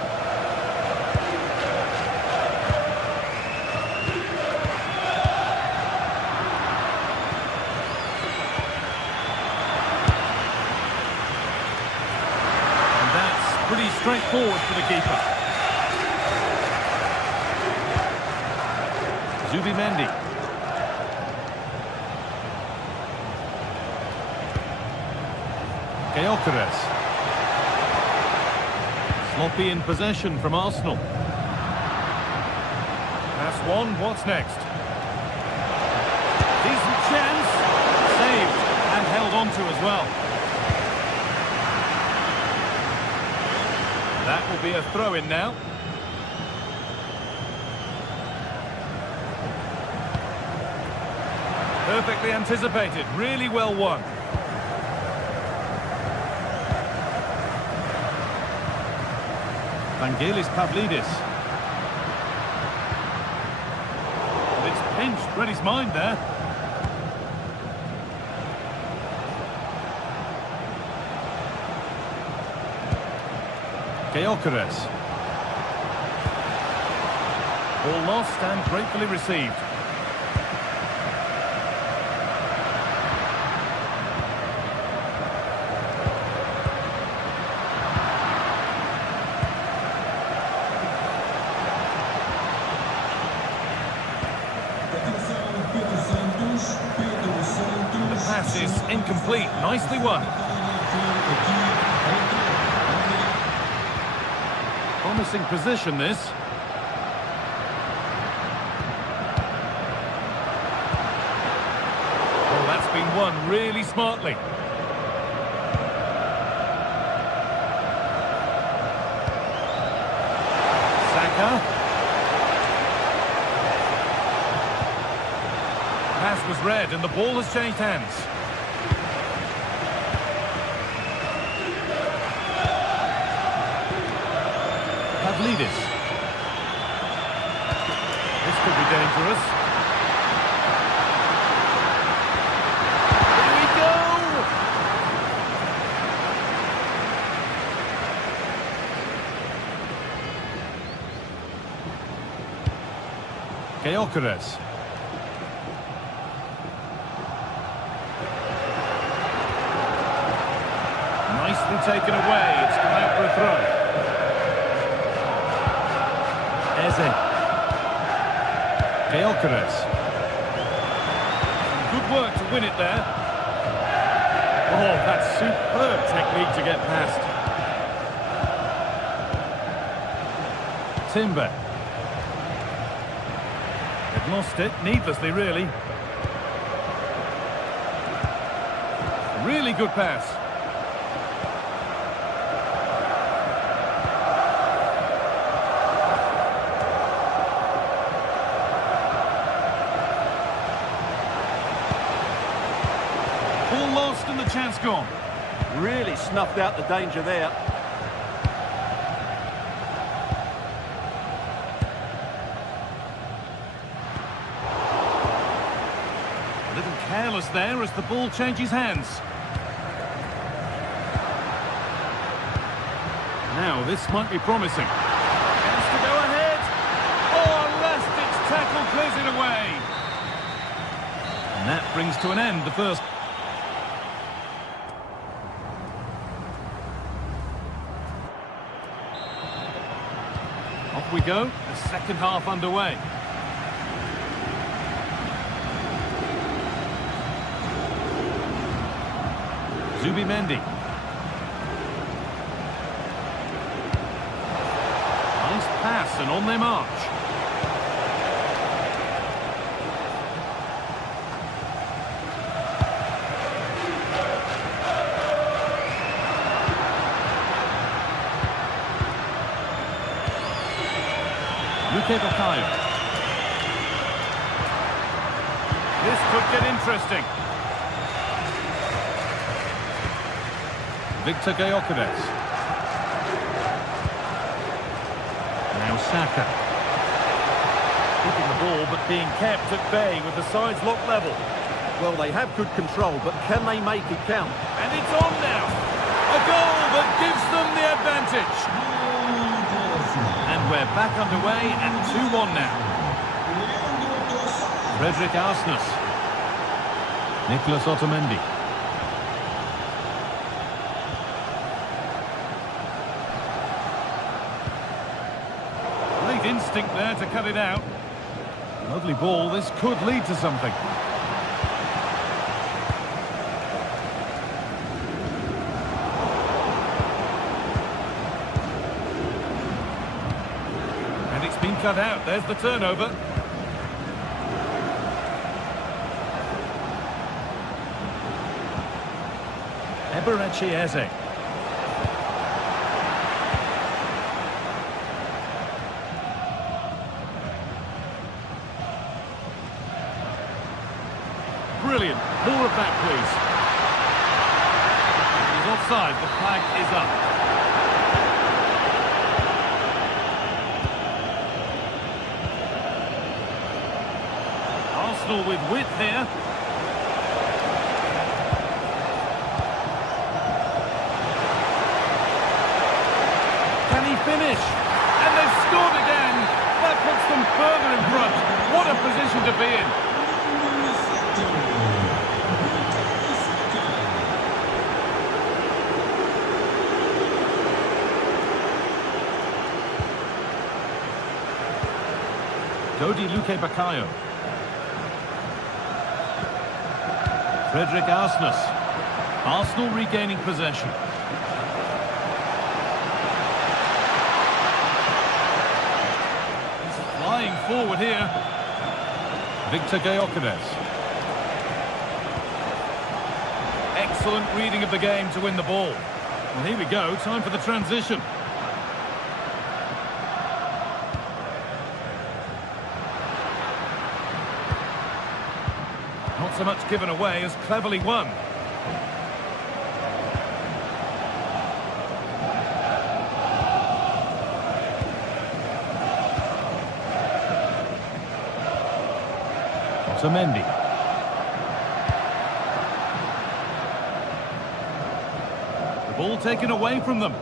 Pretty straightforward for the keeper. Zubimendi. Gyökeres. Sloppy in possession from Arsenal. Pass one, what's next? Decent chance. Saved and held on to as well. That will be a throw-in now. Perfectly anticipated, really well won. Vangelis Pavlidis. But it's pinched, read his mind there. Gyökeres. Ball lost and gratefully received. The pass is incomplete, nicely won. Promising position, this. Oh, that's been won really smartly. Saka. Pass was read and the ball has changed hands. Pavlidis. dangerous. Here we go! Gyökeres. Nicely taken away. It's come out for a throw. Eze. Gyökeres. Good work to win it there. Oh, that's superb technique to get past. Timber. They've lost it, needlessly really. Really good pass. Ball lost and the chance gone. Really snuffed out the danger there. A little careless there as the ball changes hands. Now this might be promising. Chance to go ahead. Oh, last ditch tackle clears it away. And that brings to an end the first. Off we go, the second half underway. Zubimendi. Nice pass and on their march. GTSports. This could get interesting. Victor Gyökeres. Now Saka. Keeping the ball but being kept at bay with the sides locked level. Well, they have good control, but can they make it count? And it's on now. A goal that gives them the advantage. And we're back underway at 2-1 now. Frederick Arsnes. Nicolas Otamendi. Great instinct there to cut it out. Lovely ball. This could lead to something. And it's been cut out. There's the turnover. Eberechi Eze. Brilliant. More of that, please. He's offside. The flag is up. Arsenal with width here. Can he finish? And they've scored again. That puts them further in front. What a position to be in. Dodi Luke Bakayo. Frederick Arsnes. Arsenal regaining possession. He's flying forward here. Victor Gyökeres. Excellent reading of the game to win the ball. Well, here we go, time for the transition. Not so much given away as cleverly won. Otamendi. The ball taken away from them.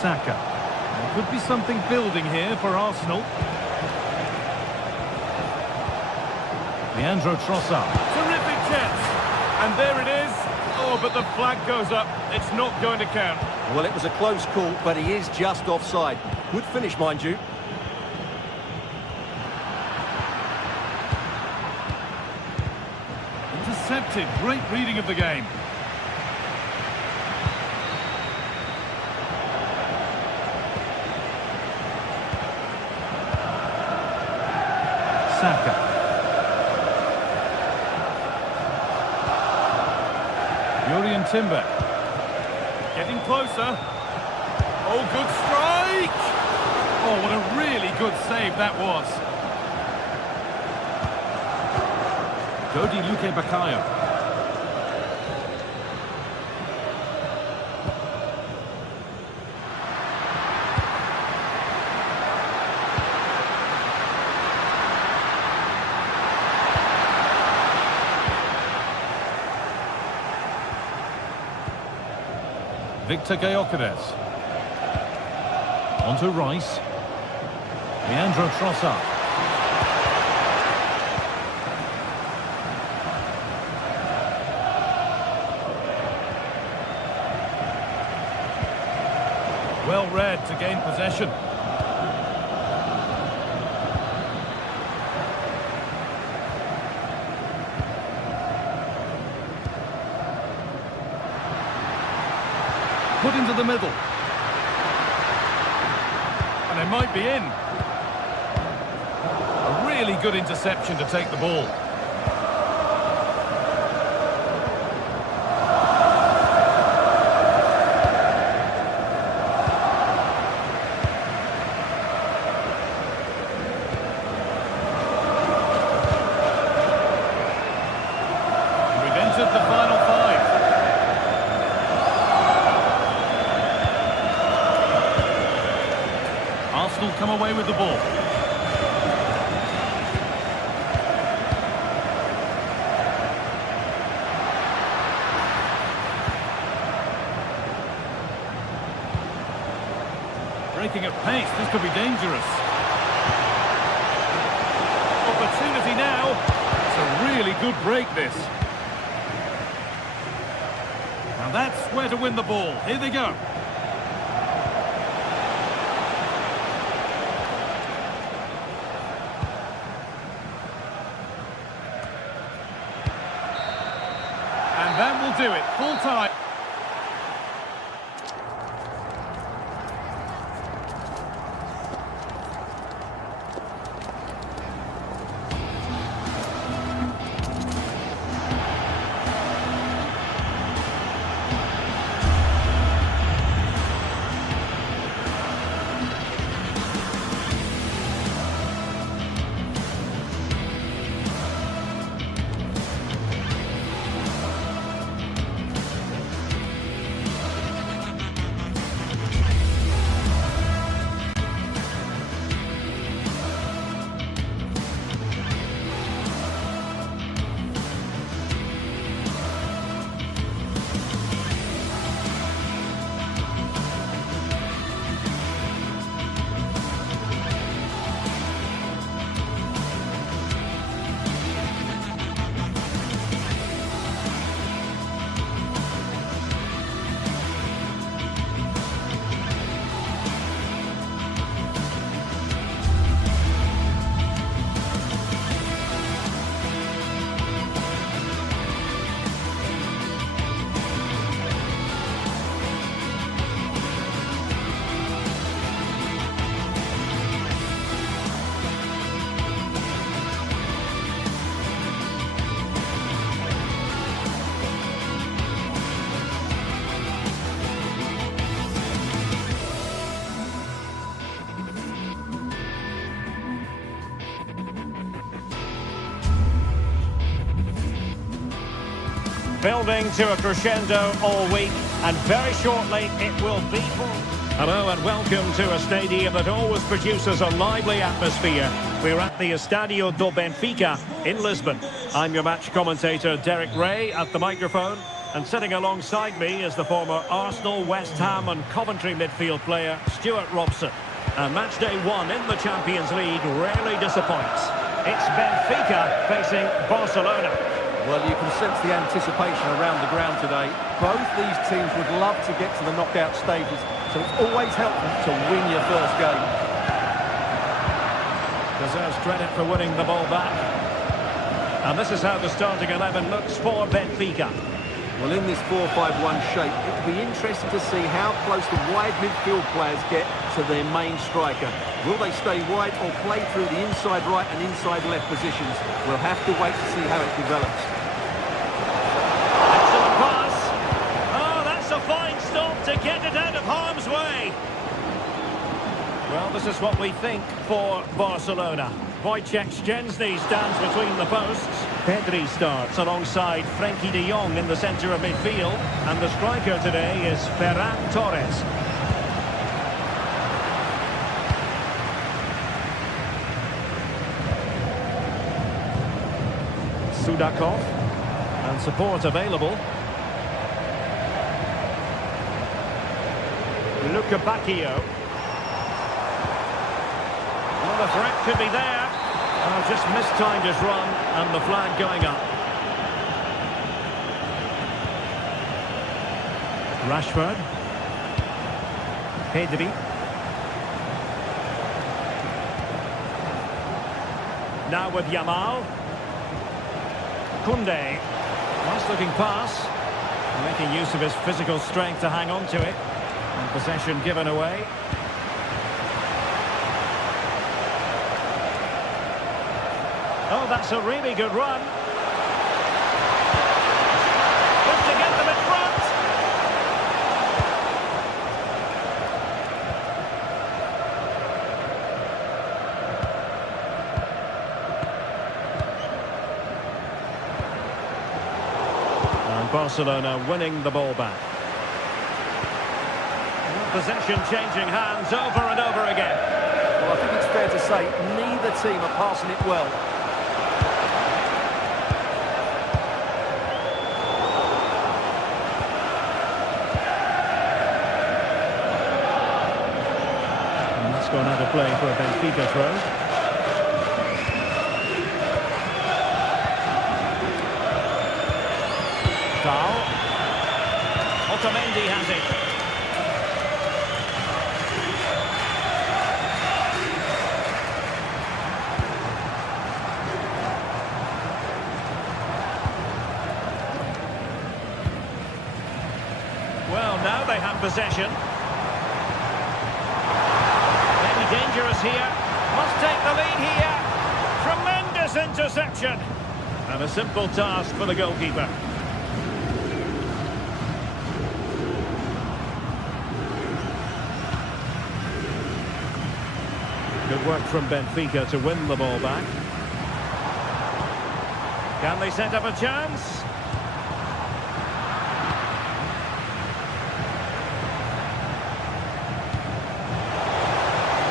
Saka. There could be something building here for Arsenal. Leandro Trossard. Terrific chance. And there it is. Oh, but the flag goes up. It's not going to count. Well, it was a close call, but he is just offside. Good finish, mind you. Intercepted. Great reading of the game. Saka. Yurian Timber. Getting closer. Oh, good strike! Oh, what a really good save that was. Dodi Luque Bakayo. Victor Gyökeres. On to Rice. Leandro Trossard. Well read to gain possession. Put into the middle. And they might be in. A really good interception to take the ball. We've entered the final five. Arsenal come away with the ball. Breaking at pace, this could be dangerous. Opportunity now. It's a really good break, this. Now that's where to win the ball. Here they go. And that will do it. Full time. Building to a crescendo all week, and very shortly it will be for... Hello and welcome to a stadium that always produces a lively atmosphere. We're at the Estadio do Benfica in Lisbon. I'm your match commentator Derek Ray at the microphone, and sitting alongside me is the former Arsenal, West Ham and Coventry midfield player Stuart Robson. And match day one in the Champions League rarely disappoints. It's Benfica facing Barcelona. Well, you can sense the anticipation around the ground today. Both these teams would love to get to the knockout stages, so it's always helpful to win your first game. Deserves credit for winning the ball back. And this is how the starting 11 looks for Benfica. Well, in this 4-5-1 shape, it will be interesting to see how close the wide midfield players get to their main striker. Will they stay wide or play through the inside right and inside left positions? We'll have to wait to see how it develops. Excellent pass. Oh, that's a fine stop to get it out of harm's way. Well, this is what we think for Barcelona. Wojciech Szczęsny stands between the posts. Pedri starts alongside Frenkie de Jong in the centre of midfield. And the striker today is Ferran Torres. Sudakov. And support available. Luka Bacchio. Well, the threat could be there. Oh, just mistimed his run, and the flag going up. Rashford. Pedri. Now with Yamal. Koundé. Nice looking pass. Making use of his physical strength to hang on to it. And possession given away. Oh, that's a really good run. Just to get them in front. And Barcelona winning the ball back. Possession changing hands over and over again. Well, I think it's fair to say neither team are passing it well. Gone out of play for a Benfica throw. Foul. Otamendi has it. Well, now they have possession. Dangerous here, must take the lead here. Tremendous interception. And a simple task for the goalkeeper. Good work from Benfica to win the ball back. Can they set up a chance?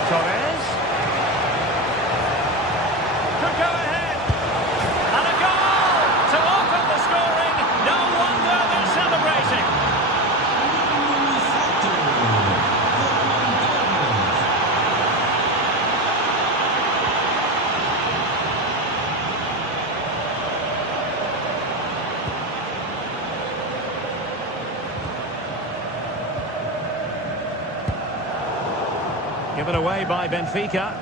Torres. Could go ahead. And a goal to open the scoring. No wonder they're celebrating. Given away by Benfica.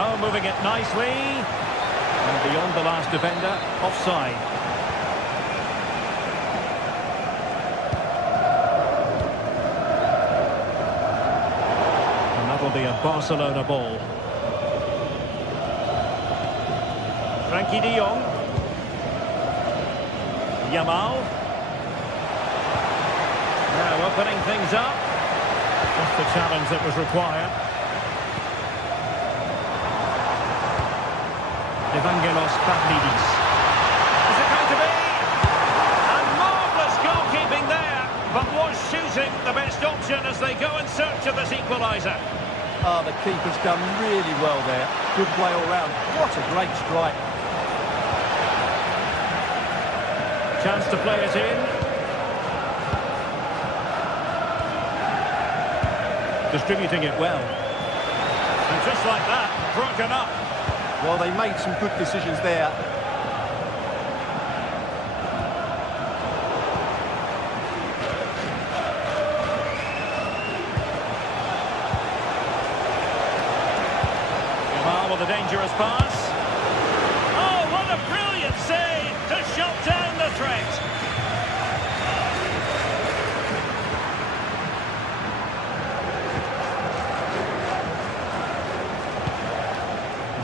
Oh, moving it nicely. And beyond the last defender, offside. And that'll be a Barcelona ball. Frenkie de Jong. Yamal. Now opening things up. Just the challenge that was required. Evangelos Pavlidis. Is it going to be? And marvellous goalkeeping there. But was shooting the best option as they go in search of this equaliser? Oh, the keeper's done really well there. Good play all round. What a great strike. Chance to play it in. Distributing it well. And just like that, broken up. Well, they made some good decisions there. With a dangerous pass. Oh, what a brilliant save to shut down the threat.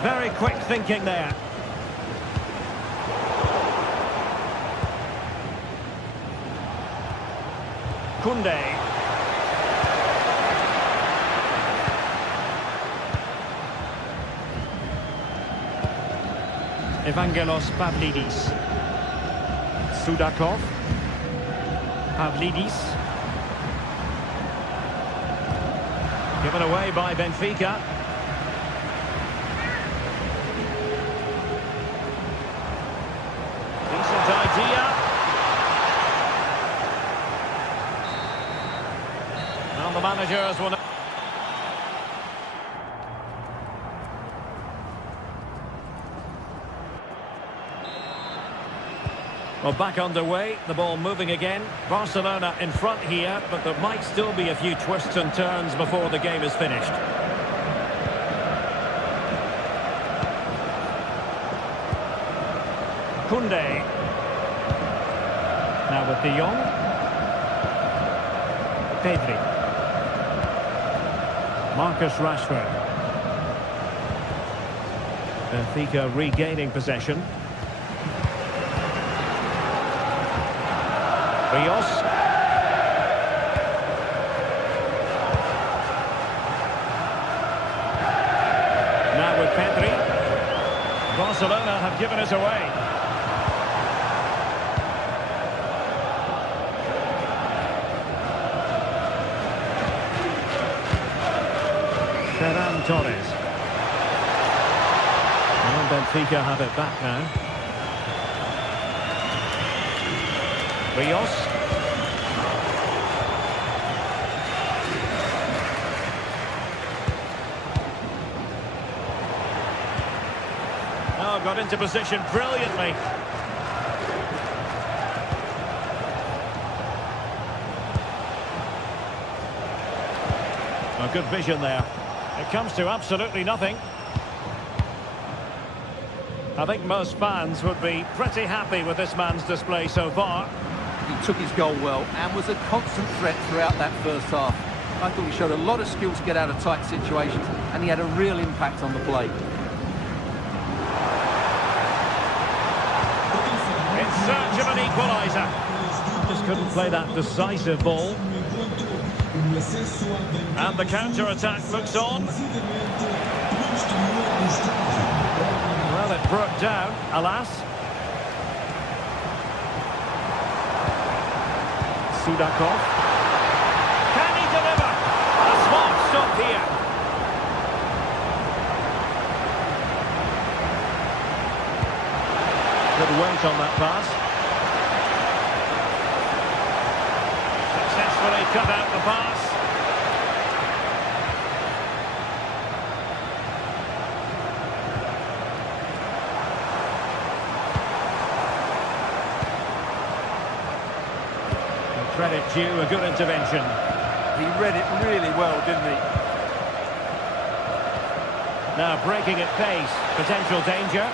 Very quick thinking there. Koundé. Evangelos Pavlidis. Sudakov. Pavlidis. Given away by Benfica. Decent idea. And the managers will... Well, back underway, the ball moving again. Barcelona in front here, but there might still be a few twists and turns before the game is finished. Koundé. Now with De Jong. Pedri. Marcus Rashford. Benfica regaining possession. Rios. Now with Pedri. Barcelona have given us away. Ferran Torres. And Benfica have it back now. Rios. Oh, got into position brilliantly. Oh, good vision there. It comes to absolutely nothing. I think most fans would be pretty happy with this man's display so far. He took his goal well and was a constant threat throughout that first half. I thought he showed a lot of skill to get out of tight situations, and he had a real impact on the play. In search of an equaliser. Just couldn't play that decisive ball. And the counter-attack looks on. Well, it broke down, alas. Sudakov. Can he deliver? A smart stop here. Good weight on that pass. Successfully cut out the pass. Credit due, a good intervention. He read it really well, didn't he? Now breaking at pace, potential danger.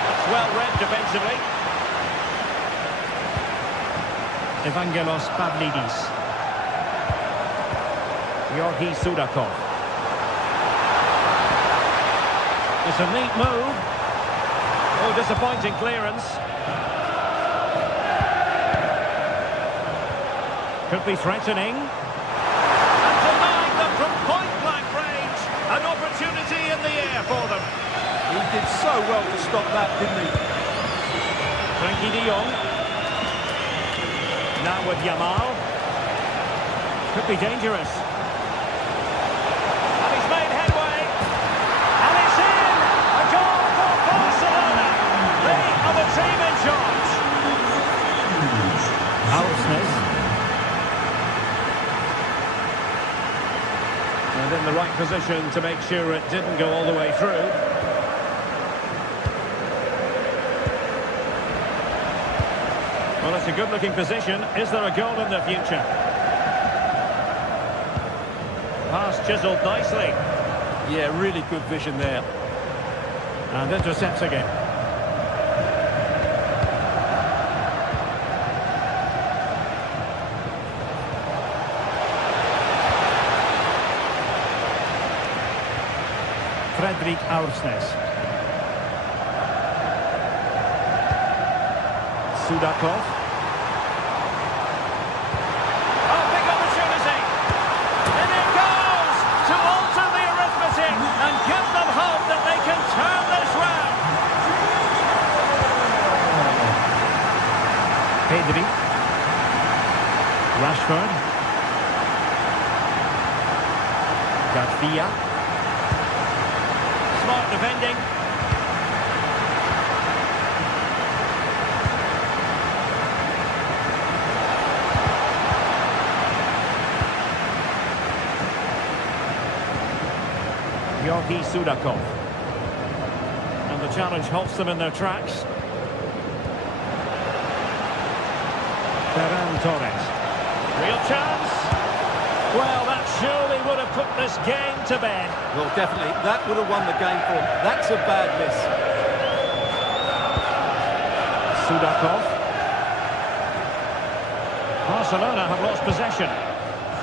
That's well read defensively. Evangelos Pavlidis. Georgi Sudakov. It's a neat move. Oh, disappointing clearance. Could be threatening. And denied them from point-blank range. An opportunity in the air. so well to stop that, didn't he? Frankie de Jong. Now with Yamal. Could be dangerous. And he's made headway. And it's in! A goal for Barcelona. They are the team in charge. Alves. And in the right position to make sure it didn't go all the way through. Well, it's a good-looking position. Is there a goal in the future? Pass chiselled nicely. Yeah, really good vision there. And intercepts again. Fredrik Aursnes. Sudakov. Oh, big opportunity. And it goes to alter the arithmetic and give them hope that they can turn this round. Pedri. Rashford. Garcia. Smart defending. Georgi Sudakov. And the challenge halts them in their tracks. Ferran Torres. Real chance. Well, that surely would have put this game to bed. Well, definitely. That would have won the game for him. That's a bad miss. Sudakov. Barcelona have lost possession.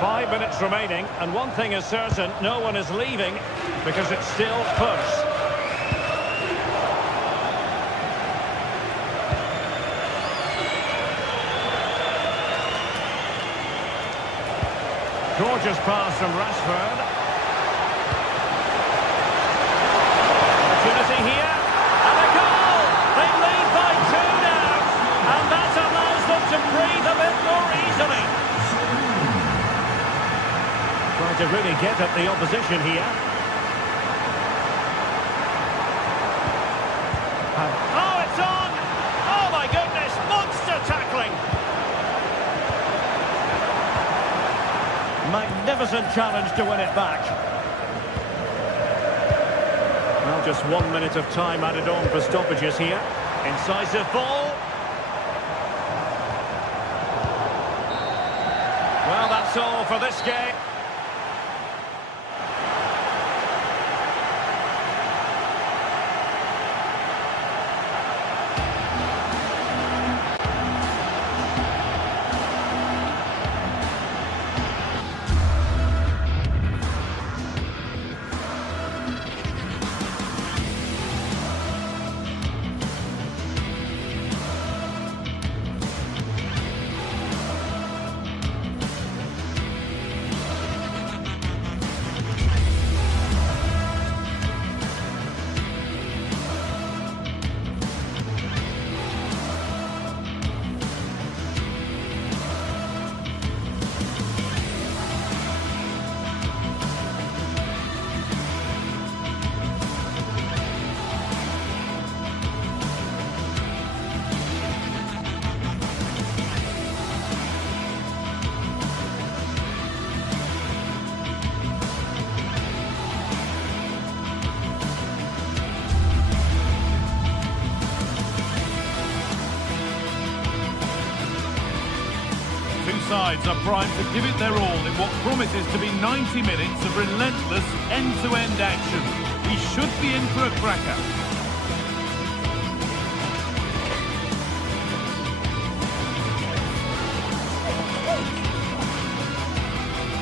5 minutes remaining, and one thing is certain, no one is leaving because it's still close. Gorgeous pass from Rashford. Opportunity here, and a goal! They lead by 2 now, and that allows them to breathe a bit more easily. Trying to really get at the opposition here. Oh, it's on! Oh my goodness, monster tackling! Magnificent challenge to win it back. Well, just 1 minute of time added on for stoppages here. Incisive ball. Well, that's all for this game. Sides are primed to give it their all in what promises to be 90 minutes of relentless end-to-end action. We should be in for a cracker.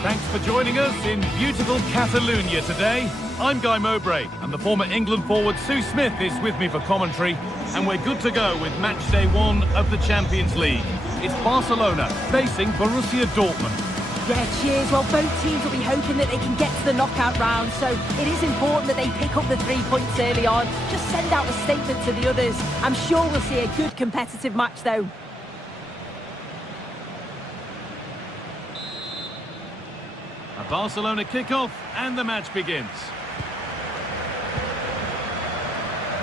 Thanks for joining us in beautiful Catalonia today. I'm Guy Mowbray, and the former England forward Sue Smith is with me for commentary, and we're good to go with match day 1 of the Champions League. It's Barcelona facing Borussia Dortmund. Yeah, cheers. Well, both teams will be hoping that they can get to the knockout round, so it is important that they pick up the 3 points early on. Just send out a statement to the others. I'm sure we'll see a good competitive match, though. A Barcelona kickoff and the match begins.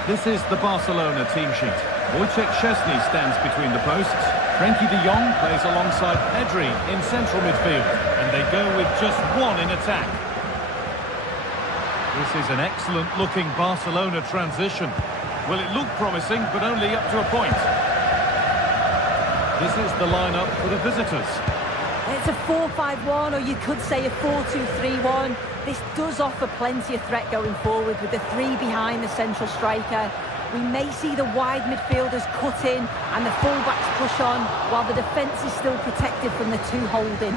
This is the Barcelona team sheet. Wojciech Szczesny stands between the posts. Frenkie de Jong plays alongside Pedri in central midfield. And they go with just one in attack. This is an excellent-looking Barcelona transition. Well, it looked promising, but only up to a point. This is the lineup for the visitors. It's a 4-5-1, or you could say a 4-2-3-1. This does offer plenty of threat going forward with the three behind the central striker. We may see the wide midfielders cut in and the fullbacks push on, while the defence is still protected from the two holding.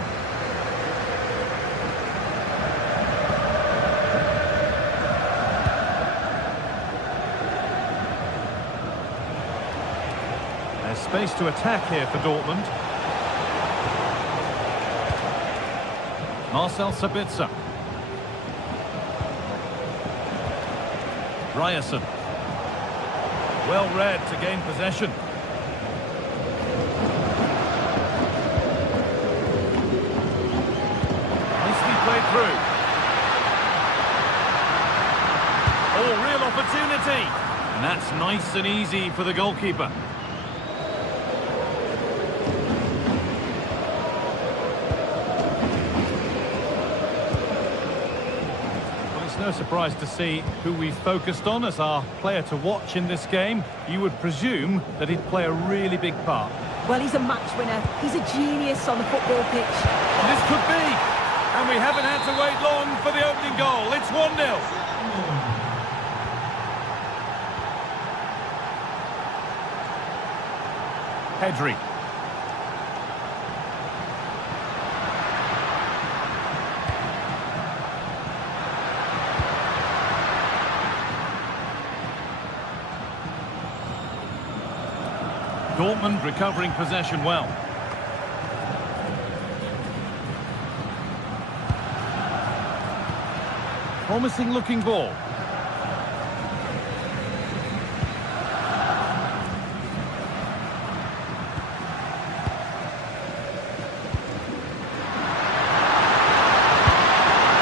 There's space to attack here for Dortmund. Marcel Sabitzer. Ryerson. Well read to gain possession. Nicely played through. Oh, real opportunity. And that's nice and easy for the goalkeeper. No surprise to see who we focused on as our player to watch in this game. You would presume that he'd play a really big part. Well, he's a match winner. He's a genius on the football pitch. And this could be. And we haven't had to wait long for the opening goal. It's 1-0. Pedri. Dortmund recovering possession well. Promising looking ball.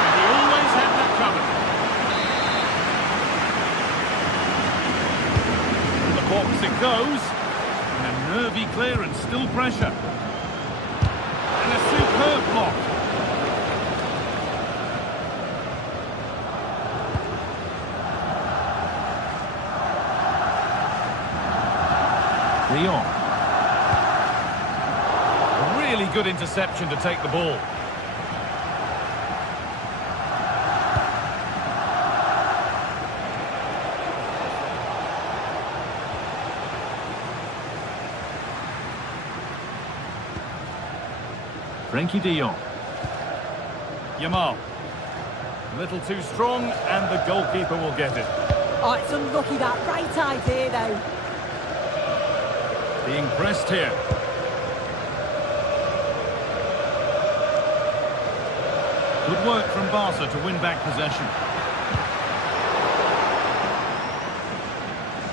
And he always had that covered. In the box it goes. Nervy clearance, still pressure. And a superb block. De Jong. A really good interception to take the ball. Frenkie de Jong. Yamal. A little too strong, and the goalkeeper will get it. Oh, it's unlucky that. Right idea, though. Being pressed here. Good work from Barca to win back possession.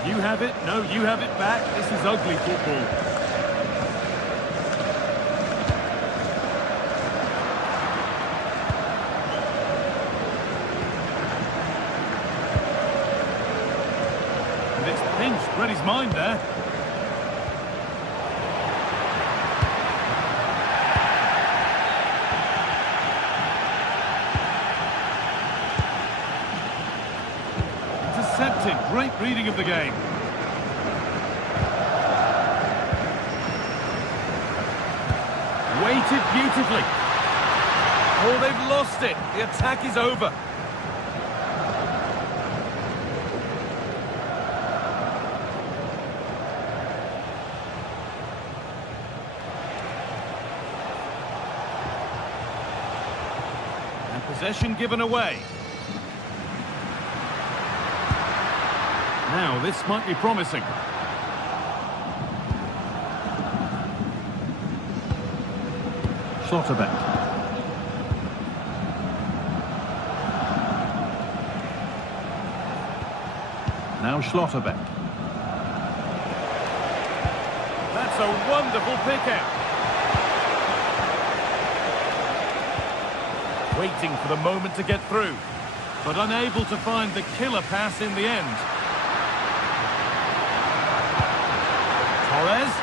You have it. No, you have it back. This is ugly football. Read his mind there. Intercepted. Great reading of the game. Weighted beautifully. Oh, they've lost it. The attack is over. Possession given away. Now this might be promising. Schlotterbeck. Now Schlotterbeck. That's a wonderful pick-out. Waiting for the moment to get through, but unable to find the killer pass in the end. Torres.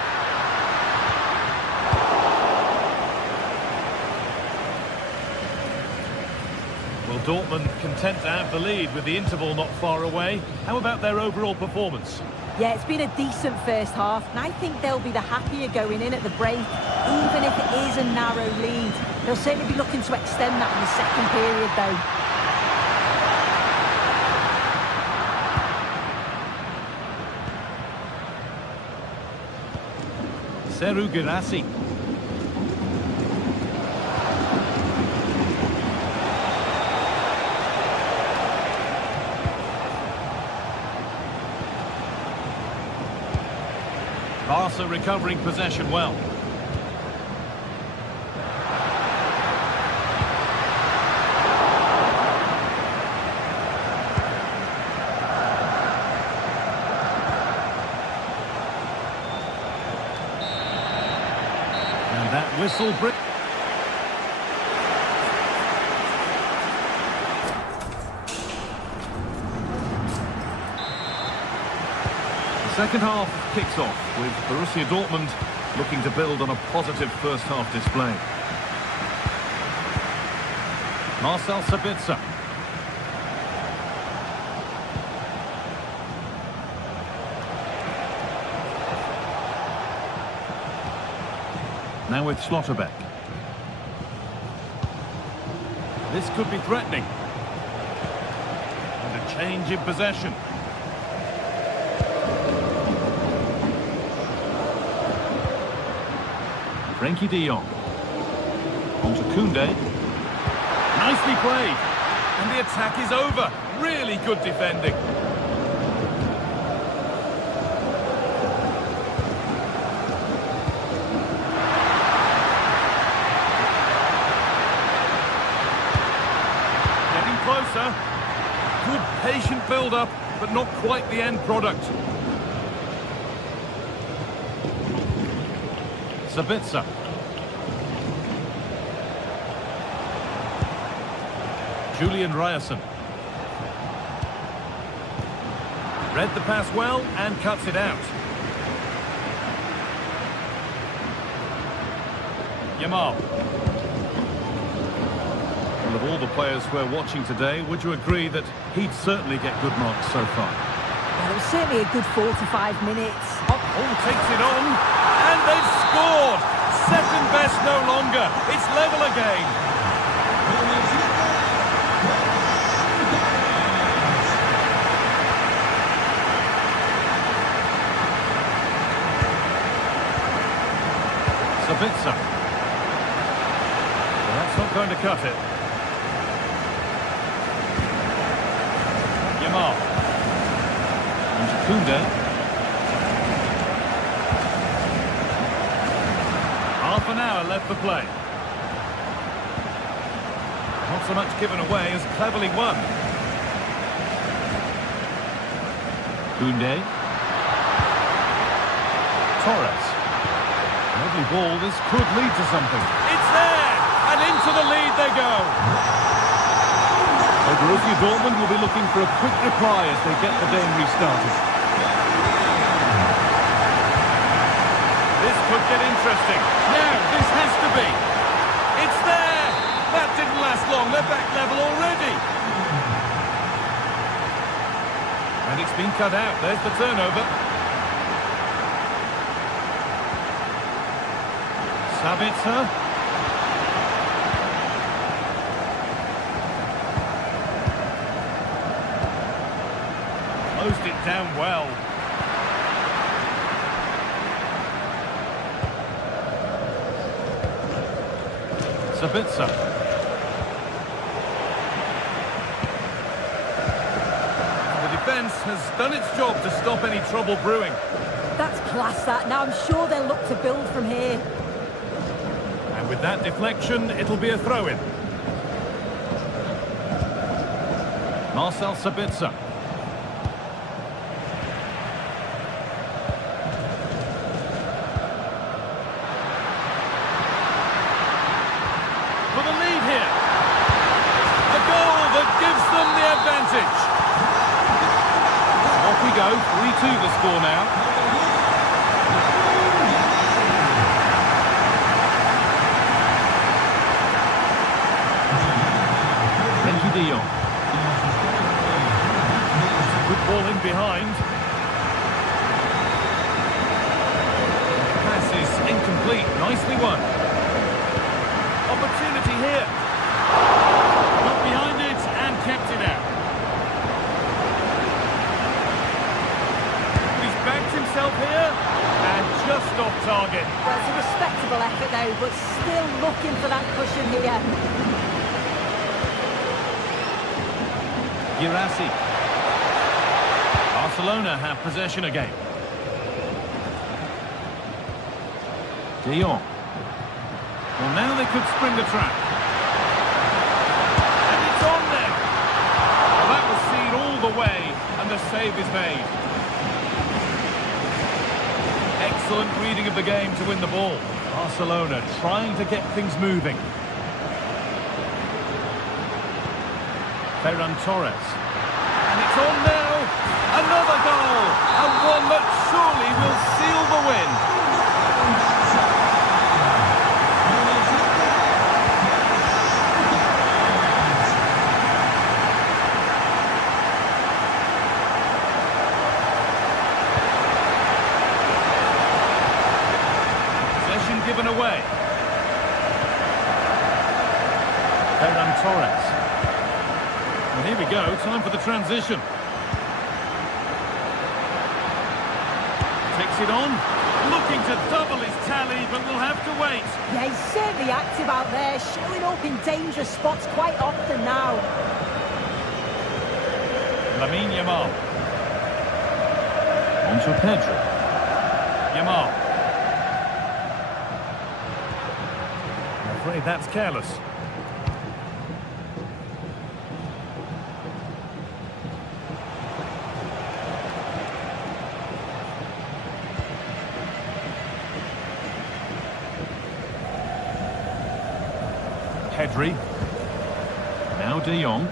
Well, Dortmund content to have the lead with the interval not far away. How about their overall performance? Yeah, it's been a decent first half, and I think they'll be the happier going in at the break, even if it is a narrow lead. They'll certainly be looking to extend that in the second period, though. Seru Girassi. Barca recovering possession well. And that whistle break. Second half kicks off with Borussia Dortmund looking to build on a positive first half display. Marcel Sabitzer. Now with Schlotterbeck. This could be threatening. And a change in possession. Frenkie de Jong. On to Koundé. Nicely played. And the attack is over. Really good defending. Getting closer. Good patient build-up, but not quite the end product. Sabitzer. Julian Ryerson. Read the pass well and cuts it out. Yamal. Well, of all the players we're watching today, would you agree that he'd certainly get good marks so far? Well, it was certainly a good 45 minutes. Oh, takes it on, and they've scored! Second best no longer. It's level again. Sabitzer. Well, that's not going to cut it. Yamal. And Koundé. Half an hour left for play. Not so much given away as cleverly won. Koundé. Torres. Lovely ball, this could lead to something. It's there! And into the lead they go! So Borussia Dortmund will be looking for a quick reply as they get the game restarted. This could get interesting. Now, this has to be. It's there! That didn't last long, they're back level already. And it's been cut out, there's the turnover. Sabitzer. Closed it down well. Sabitzer. The defence has done its job to stop any trouble brewing. That's class, that. Now I'm sure they'll look to build from here. And with that deflection, it'll be a throw-in. Marcel Sabitzer. score now. De Jong. Good ball in behind. Pass is incomplete. Nicely won. Opportunity here. Got behind it and kept it out. He's backed himself here and just off target. Well, it's a respectable effort though, but still looking for that cushion here. Girassi. Barcelona have possession again. De Jong. Well, now they could spring the trap. And it's on there. Well, that was seen all the way, and the save is made. Excellent reading of the game to win the ball. Barcelona trying to get things moving. Ferran Torres. And it's on now. Another goal. And one that surely will seal the win. Possession given away. Ferran Torres. And here we go, time for the transition. Takes it on, looking to double his tally, but will have to wait. Yeah, he's certainly active out there, showing up in dangerous spots quite often now. Lamine Yamal. On to Pedro. Yamal. I'm afraid that's careless. Pedri. Now De Jong.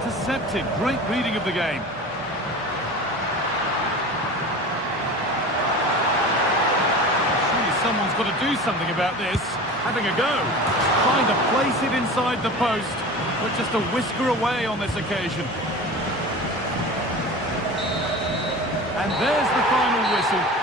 Intercepted. Great reading of the game. Surely someone's got to do something about this. Having a go. Trying to place it inside the post, but just a whisker away on this occasion. And there's the final whistle.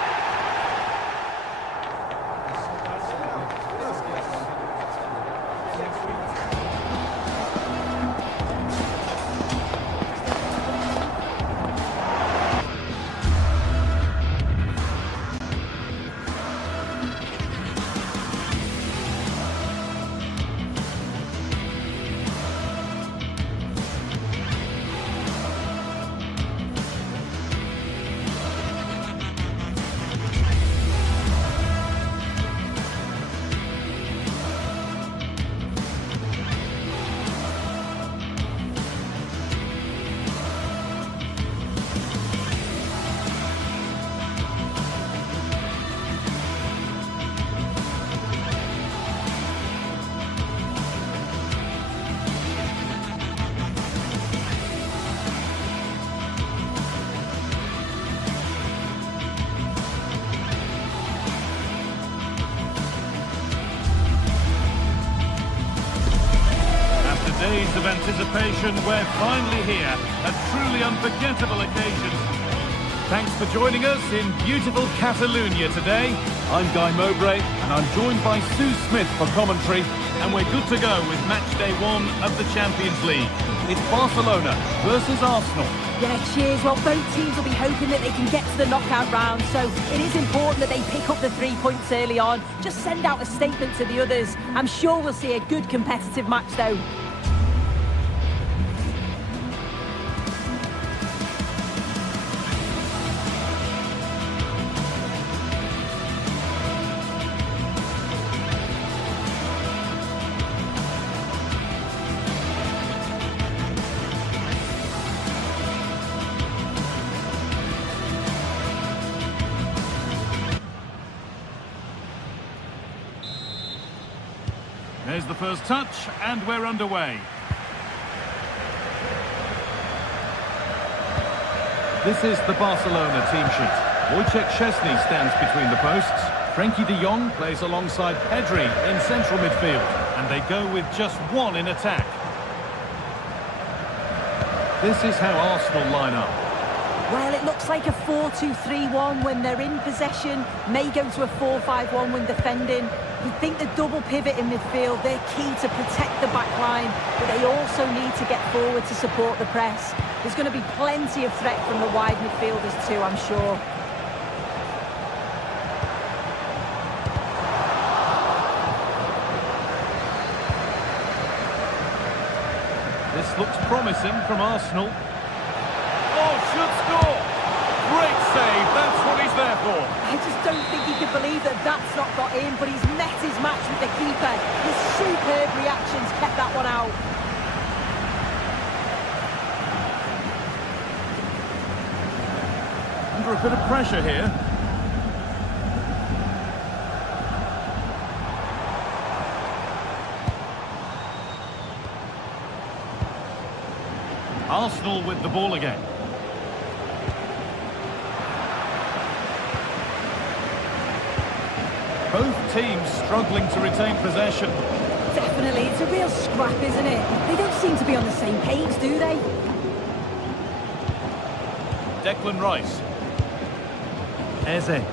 Days of anticipation, we're finally here. A truly unforgettable occasion. Thanks for joining us in beautiful Catalonia today. I'm Guy Mowbray, and I'm joined by Sue Smith for commentary. And we're good to go with match day 1 of the Champions League. It's Barcelona versus Arsenal. Yeah, cheers. Well, both teams will be hoping that they can get to the knockout round, so it is important that they pick up the 3 points early on. Just send out a statement to the others. I'm sure we'll see a good competitive match, though. There's the first touch, and we're underway. This is the Barcelona team sheet. Wojciech Szczesny stands between the posts. Frenkie de Jong plays alongside Pedri in central midfield. And they go with just one in attack. This is how Arsenal line up. Well, it looks like a 4-2-3-1 when they're in possession. May go to a 4-5-1 when defending. You think the double pivot in midfield, they're key to protect the back line, but they also need to get forward to support the press. There's going to be plenty of threat from the wide midfielders too, I'm sure. This looks promising from Arsenal. Oh, should score! Great save, that's what he's there for. I just don't think he could believe that that's not got in, but he's met his match with the keeper. His superb reactions kept that one out. Under a bit of pressure here. Arsenal with the ball again. Both teams struggling to retain possession. Definitely, it's a real scrap, isn't it? They don't seem to be on the same page, do they? Declan Rice. Eze.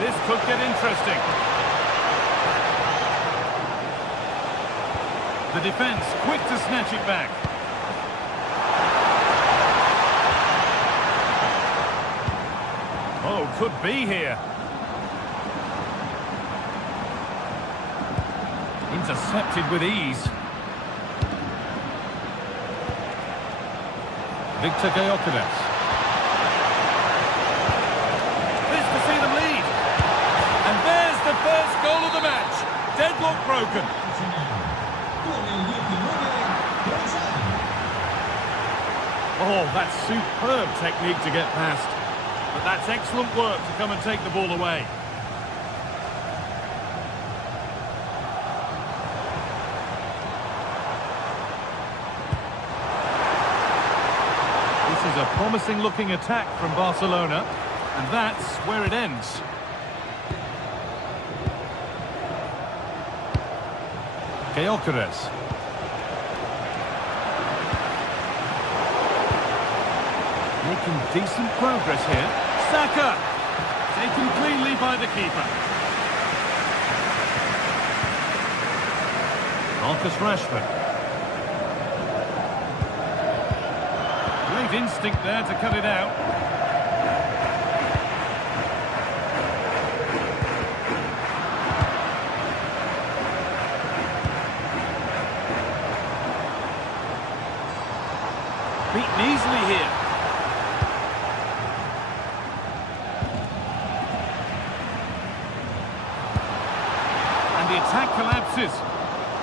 This could get interesting. The defence quick to snatch it back. Oh, could be here. Intercepted with ease. Victor Gyökeres. This to see them lead. And there's the first goal of the match. Deadlock broken. Oh, that's superb technique to get past. But that's excellent work to come and take the ball away. This is a promising looking attack from Barcelona, and that's where it ends. Gyökeres. Making decent progress here. Saka! Taken cleanly by the keeper. Marcus Rashford. Great instinct there to cut it out. Beaten easily here. And the attack collapses.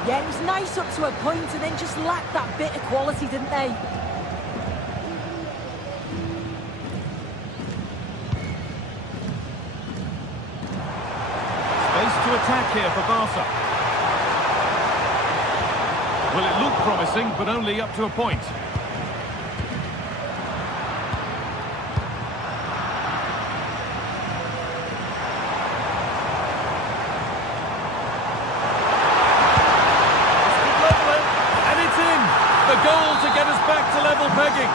Yeah, it was nice up to a point and then just lacked that bit of quality, didn't they? Space to attack here for Barca. Well, it looked promising, but only up to a point. The goal to get us back to level pegging.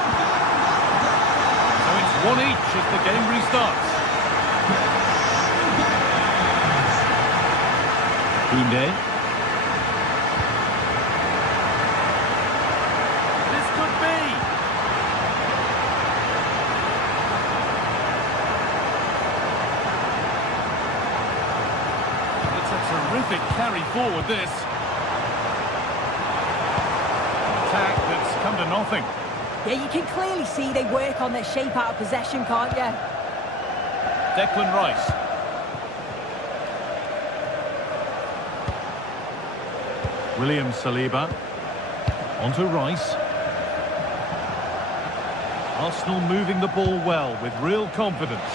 So it's 1 each as the game restarts. Koundé. This could be. It's a terrific carry forward, this. Attack that's come to nothing. Yeah, you can clearly see they work on their shape out of possession, can't you? Declan Rice. William Saliba. Onto Rice. Arsenal moving the ball well with real confidence.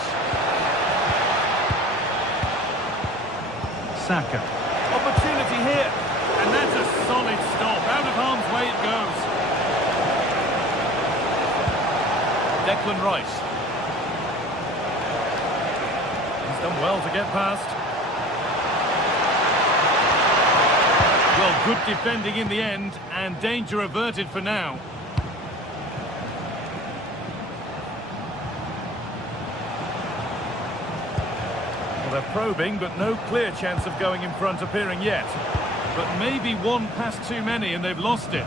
Saka. Opportunity here. Rice. He's done well to get past. Well, good defending in the end, and danger averted for now. Well, they're probing, but no clear chance of going in front appearing yet. But maybe one pass too many and they've lost it.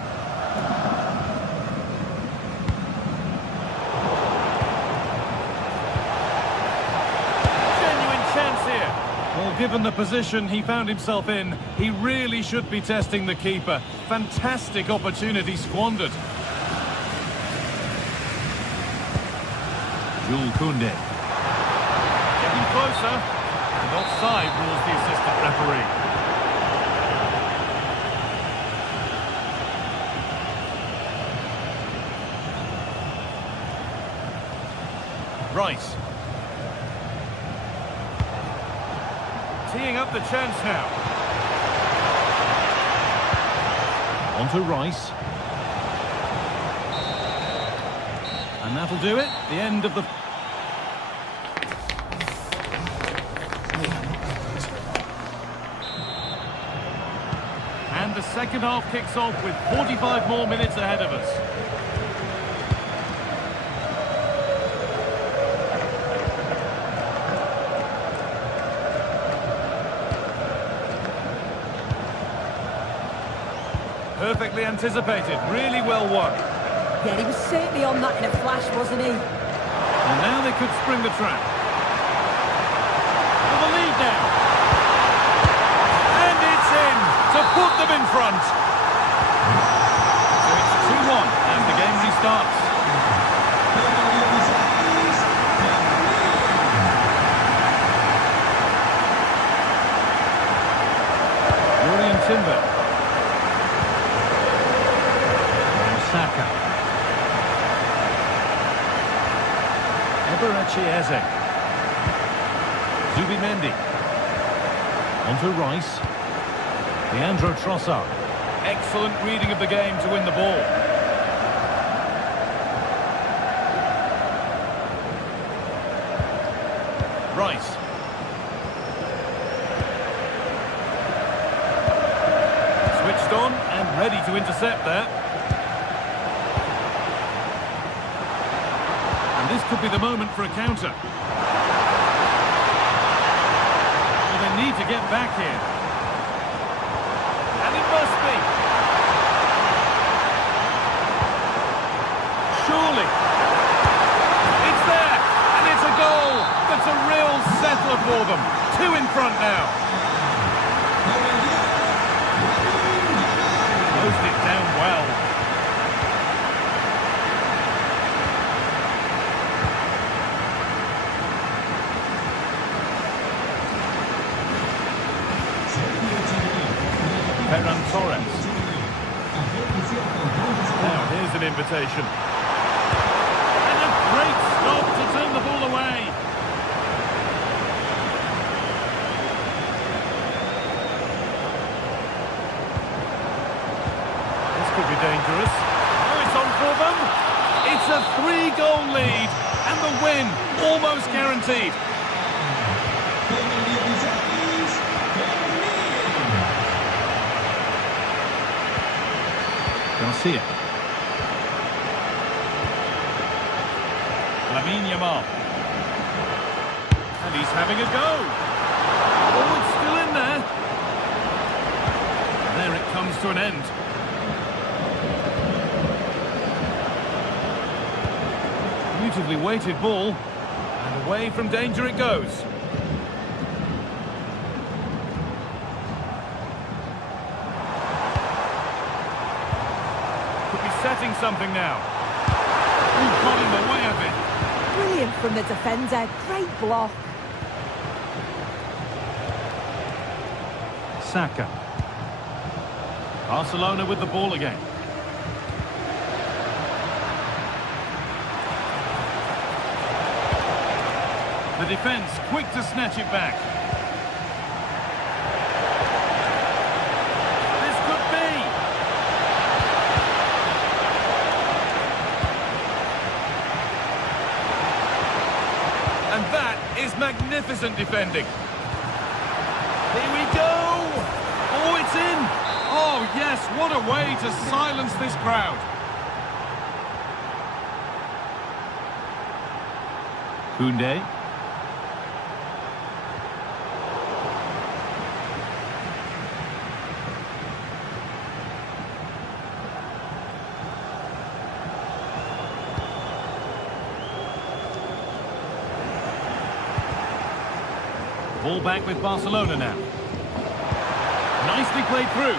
Well, given the position he found himself in, he really should be testing the keeper. Fantastic opportunity squandered. Jules Koundé. Getting closer. And offside rules the assistant referee. Rice. Teeing up the chance now. On to Rice. And that'll do it. The end of the... And the second half kicks off with 45 more minutes ahead of us. Perfectly anticipated, really well won. Yeah, he was certainly on that in a flash, wasn't he? And now they could spring the trap. For the lead now. And it's in to put them in front. So it's 2-1 as the game restarts. Timber. Saka. Eberechi Eze. Zubimendi. On to Rice. Leandro Trossard. Excellent reading of the game to win the ball. Rice. Switched on and ready to intercept there. And this could be the moment for a counter. Well, they need to get back here. And it must be. Surely. It's there. And it's a goal. That's a real settler for them. 2 in front now. Closed it down well. Ferran Torres. Now here's an invitation. And a great stop to turn the ball away. This could be dangerous. Oh, it's on for them. It's a 3-goal lead and the win almost guaranteed. Garcia. Lamine Yamal. And he's having a go. Oh, it's still in there. And there it comes to an end. Beautifully weighted ball. And away from danger it goes. Setting something now. Who got in the way of it? Brilliant from the defender. Great block. Saka. Barcelona with the ball again. The defence quick to snatch it back. magnificent defending. Here we go! Oh, it's in! Oh, yes, what a way to silence this crowd. Koundé. Ball back with Barcelona now. Nicely played through.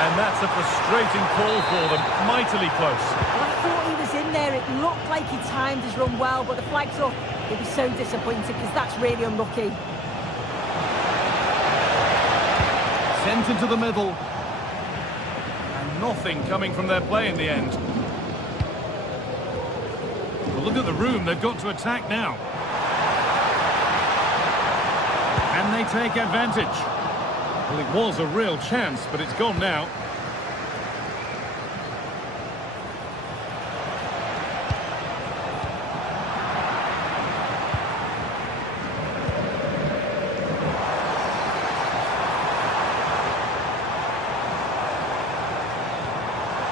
And that's a frustrating call for them. Mightily close. Well, I thought he was in there. It looked like he timed his run well, but the flag's up. He'll be so disappointed because that's really unlucky. Sent into the middle. And nothing coming from their play in the end. Well, look at the room they've got to attack now. And they take advantage. Well, it was a real chance, but it's gone now.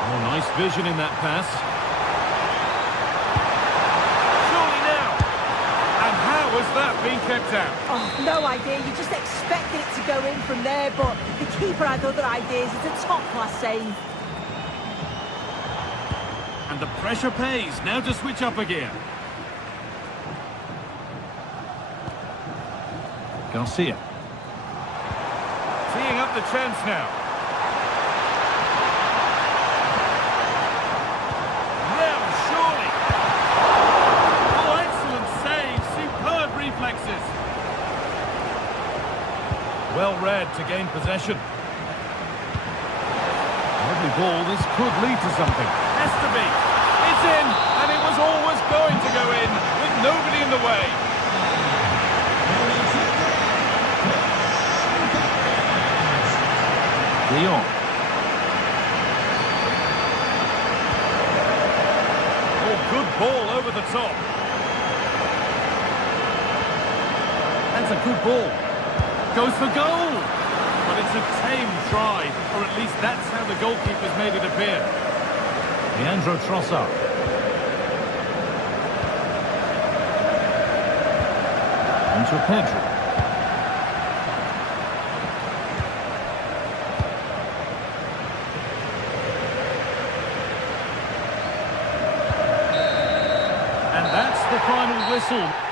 Oh, nice vision in that pass. Was that being kept out? Oh, no idea. You just expected it to go in from there, but the keeper had other ideas. It's a top-class save. And the pressure pays. Now to switch up again. Garcia. Teeing up the chance now. Well read to gain possession. Lovely ball, this could lead to something. Has to be. It's in, and it was always going to go in, with nobody in the way. Leon. Oh, good ball over the top. That's a good ball. Goes for goal! But it's a tame try, or at least that's how the goalkeeper's made it appear. Leandro Trossard. Into Pedro. And that's the final whistle.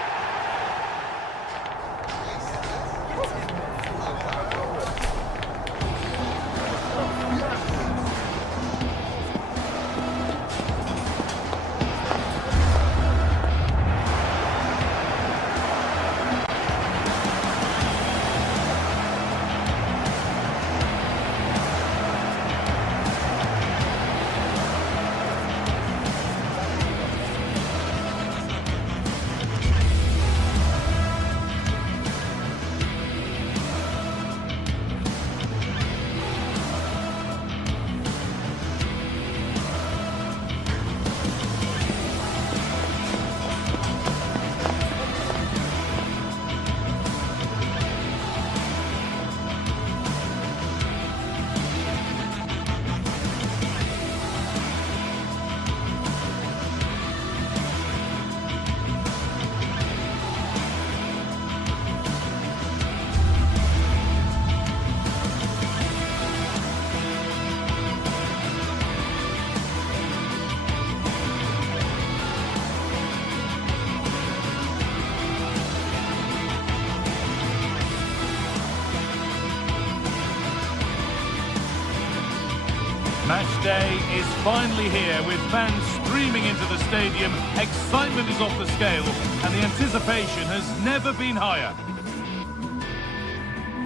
Match day is finally here with fans streaming into the stadium. Excitement is off the scale and the anticipation has never been higher.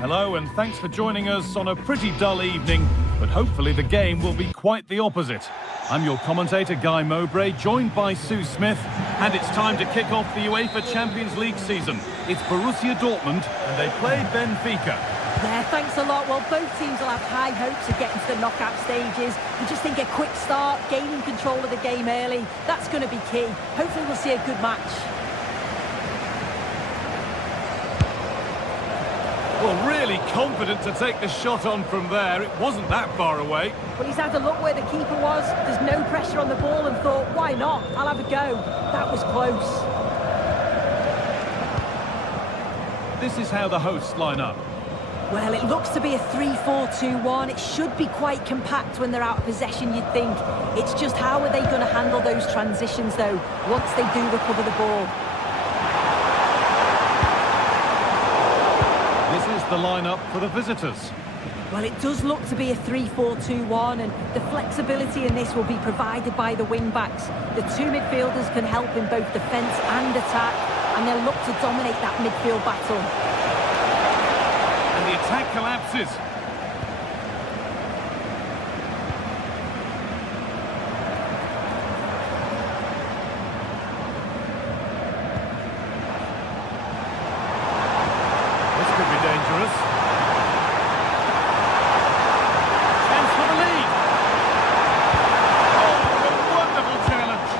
Hello and thanks for joining us on a pretty dull evening, but hopefully the game will be quite the opposite. I'm your commentator Guy Mowbray, joined by Sue Smith, and it's time to kick off the UEFA Champions League season. It's Borussia Dortmund and they play Benfica. Yeah, thanks a lot. Well, both teams will have high hopes of getting to the knockout stages. You just think a quick start, gaining control of the game early, that's going to be key. Hopefully we'll see a good match. Well, really confident to take the shot on from there. It wasn't that far away. Well, he's had a look where the keeper was. There's no pressure on the ball and thought, why not? I'll have a go. That was close. This is how the hosts line up. Well, it looks to be a 3-4-2-1. It should be quite compact when they're out of possession, you'd think. It's just how are they going to handle those transitions, though, once they do recover the ball. This is the lineup for the visitors. Well, it does look to be a 3-4-2-1, and the flexibility in this will be provided by the wing-backs. The two midfielders can help in both defence and attack, and they'll look to dominate that midfield battle. And the attack collapses. This could be dangerous. Chance for the lead. Oh, a wonderful challenge.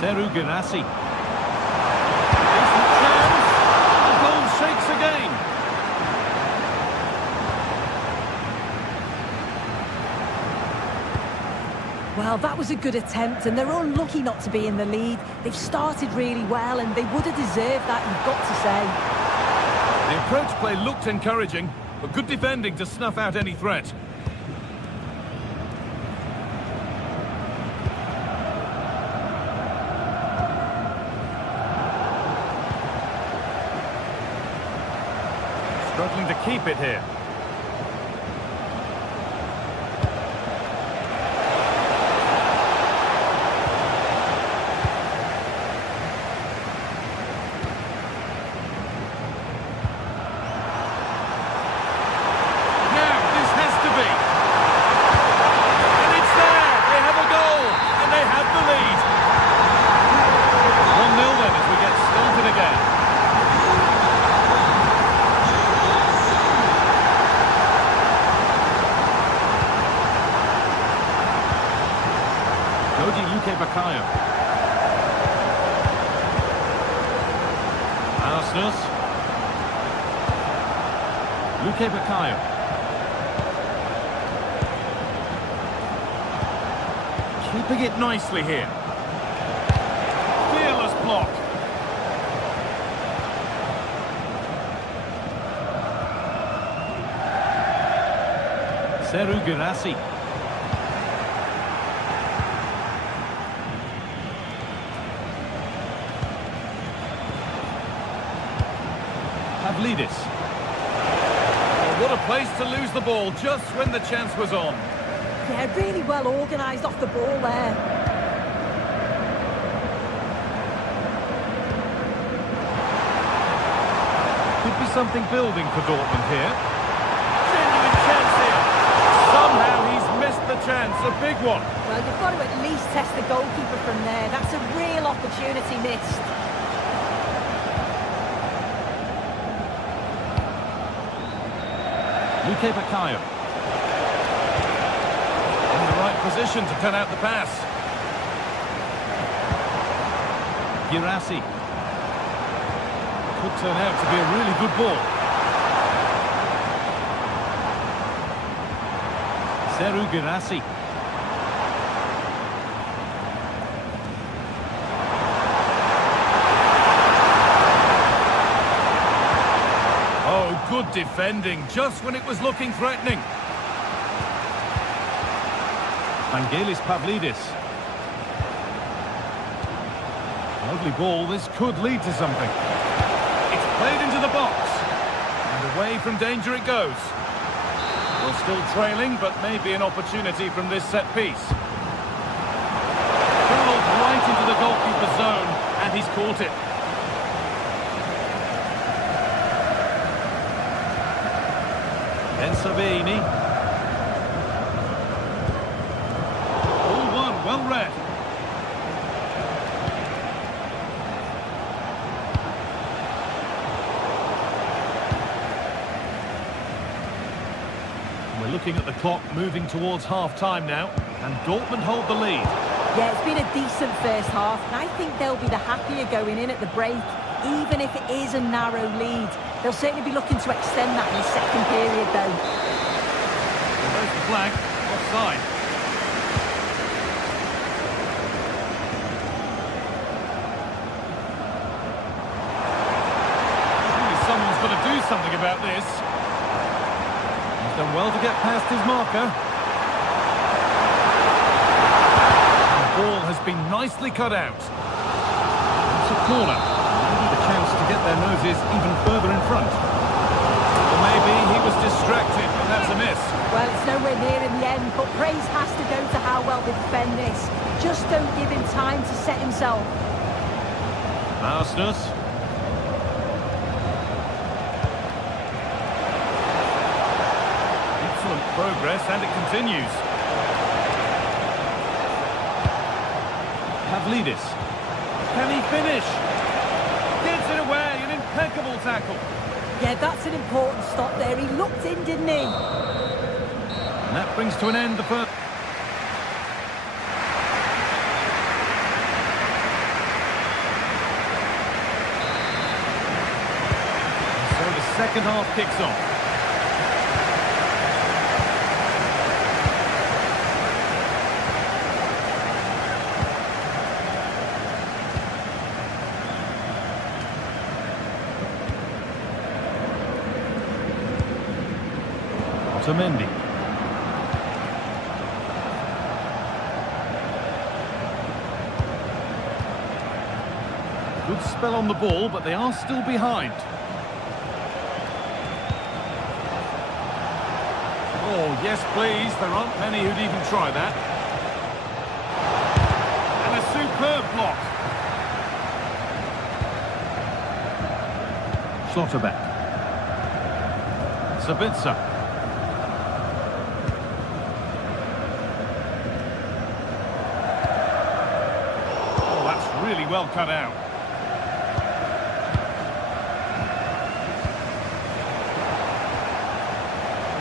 Seru Girassi. Decent chance. The goal shakes again. Well, that was a good attempt, and they're unlucky not to be in the lead. They've started really well, and they would have deserved that, you've got to say. The approach play looked encouraging, but good defending to snuff out any threat. Struggling to keep it here. Now, this has to be. And it's there! They have a goal! And they have the lead! 1-0 then as we get started again. Bakayo. Arsenal. Luke Bakayo. Keeping it nicely here. Fearless block. Seru Girassi. Pavlidis. Oh, what a place to lose the ball just when the chance was on. Yeah, really well organised off the ball there. Could be something building for Dortmund here. Genuine chance here. Somehow he's missed the chance, a big one. Well, you've got to at least test the goalkeeper from there. That's a real opportunity missed. Luke Bakayo. In the right position to cut out the pass. Girassi. Could turn out to be a really good ball. Seru Girassi. Oh, good defending, just when it was looking threatening. Vangelis Pavlidis. Lovely ball, this could lead to something. It's played into the box. And away from danger it goes. We're still trailing, but maybe an opportunity from this set piece. Curled right into the goalkeeper's zone, and he's caught it. Sabini. All one, well read. We're looking at the clock moving towards half-time now, and Dortmund hold the lead. Yeah, it's been a decent first half, and I think they'll be the happier going in at the break, even if it is a narrow lead. They'll certainly be looking to extend that in the second period, though. There's the flag, offside. Surely someone's got to do something about this. He's done well to get past his marker. The ball has been nicely cut out. It's a corner. Maybe the chance to get their noses even further in front. Or maybe he was distracted, but that's a miss. Well, it's nowhere near in the end, but praise has to go to how well they defend this. Just don't give him time to set himself. Marsnus. Excellent progress, and it continues. Pavlidis. Can he finish? Gets it away, an impeccable tackle. Yeah, that's an important stop there. He looked in, didn't he? And that brings to an end the first. So the second half kicks off. Otamendi. Good spell on the ball, but they are still behind. Oh, yes, please. There aren't many who'd even try that. And a superb block. Schlotterbeck. Sabitzer. Really well cut out.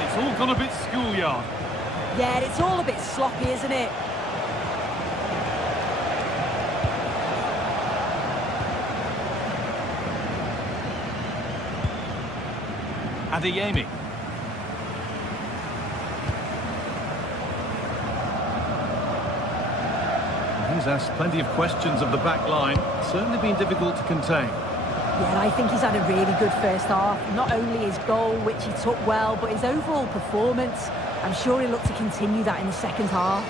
It's all gone a bit schoolyard. Yeah, it's all a bit sloppy, isn't it? Adeyemi. He's asked plenty of questions of the back line. Certainly been difficult to contain. Yeah, I think he's had a really good first half. Not only his goal, which he took well, but his overall performance. I'm sure he'll look to continue that in the second half.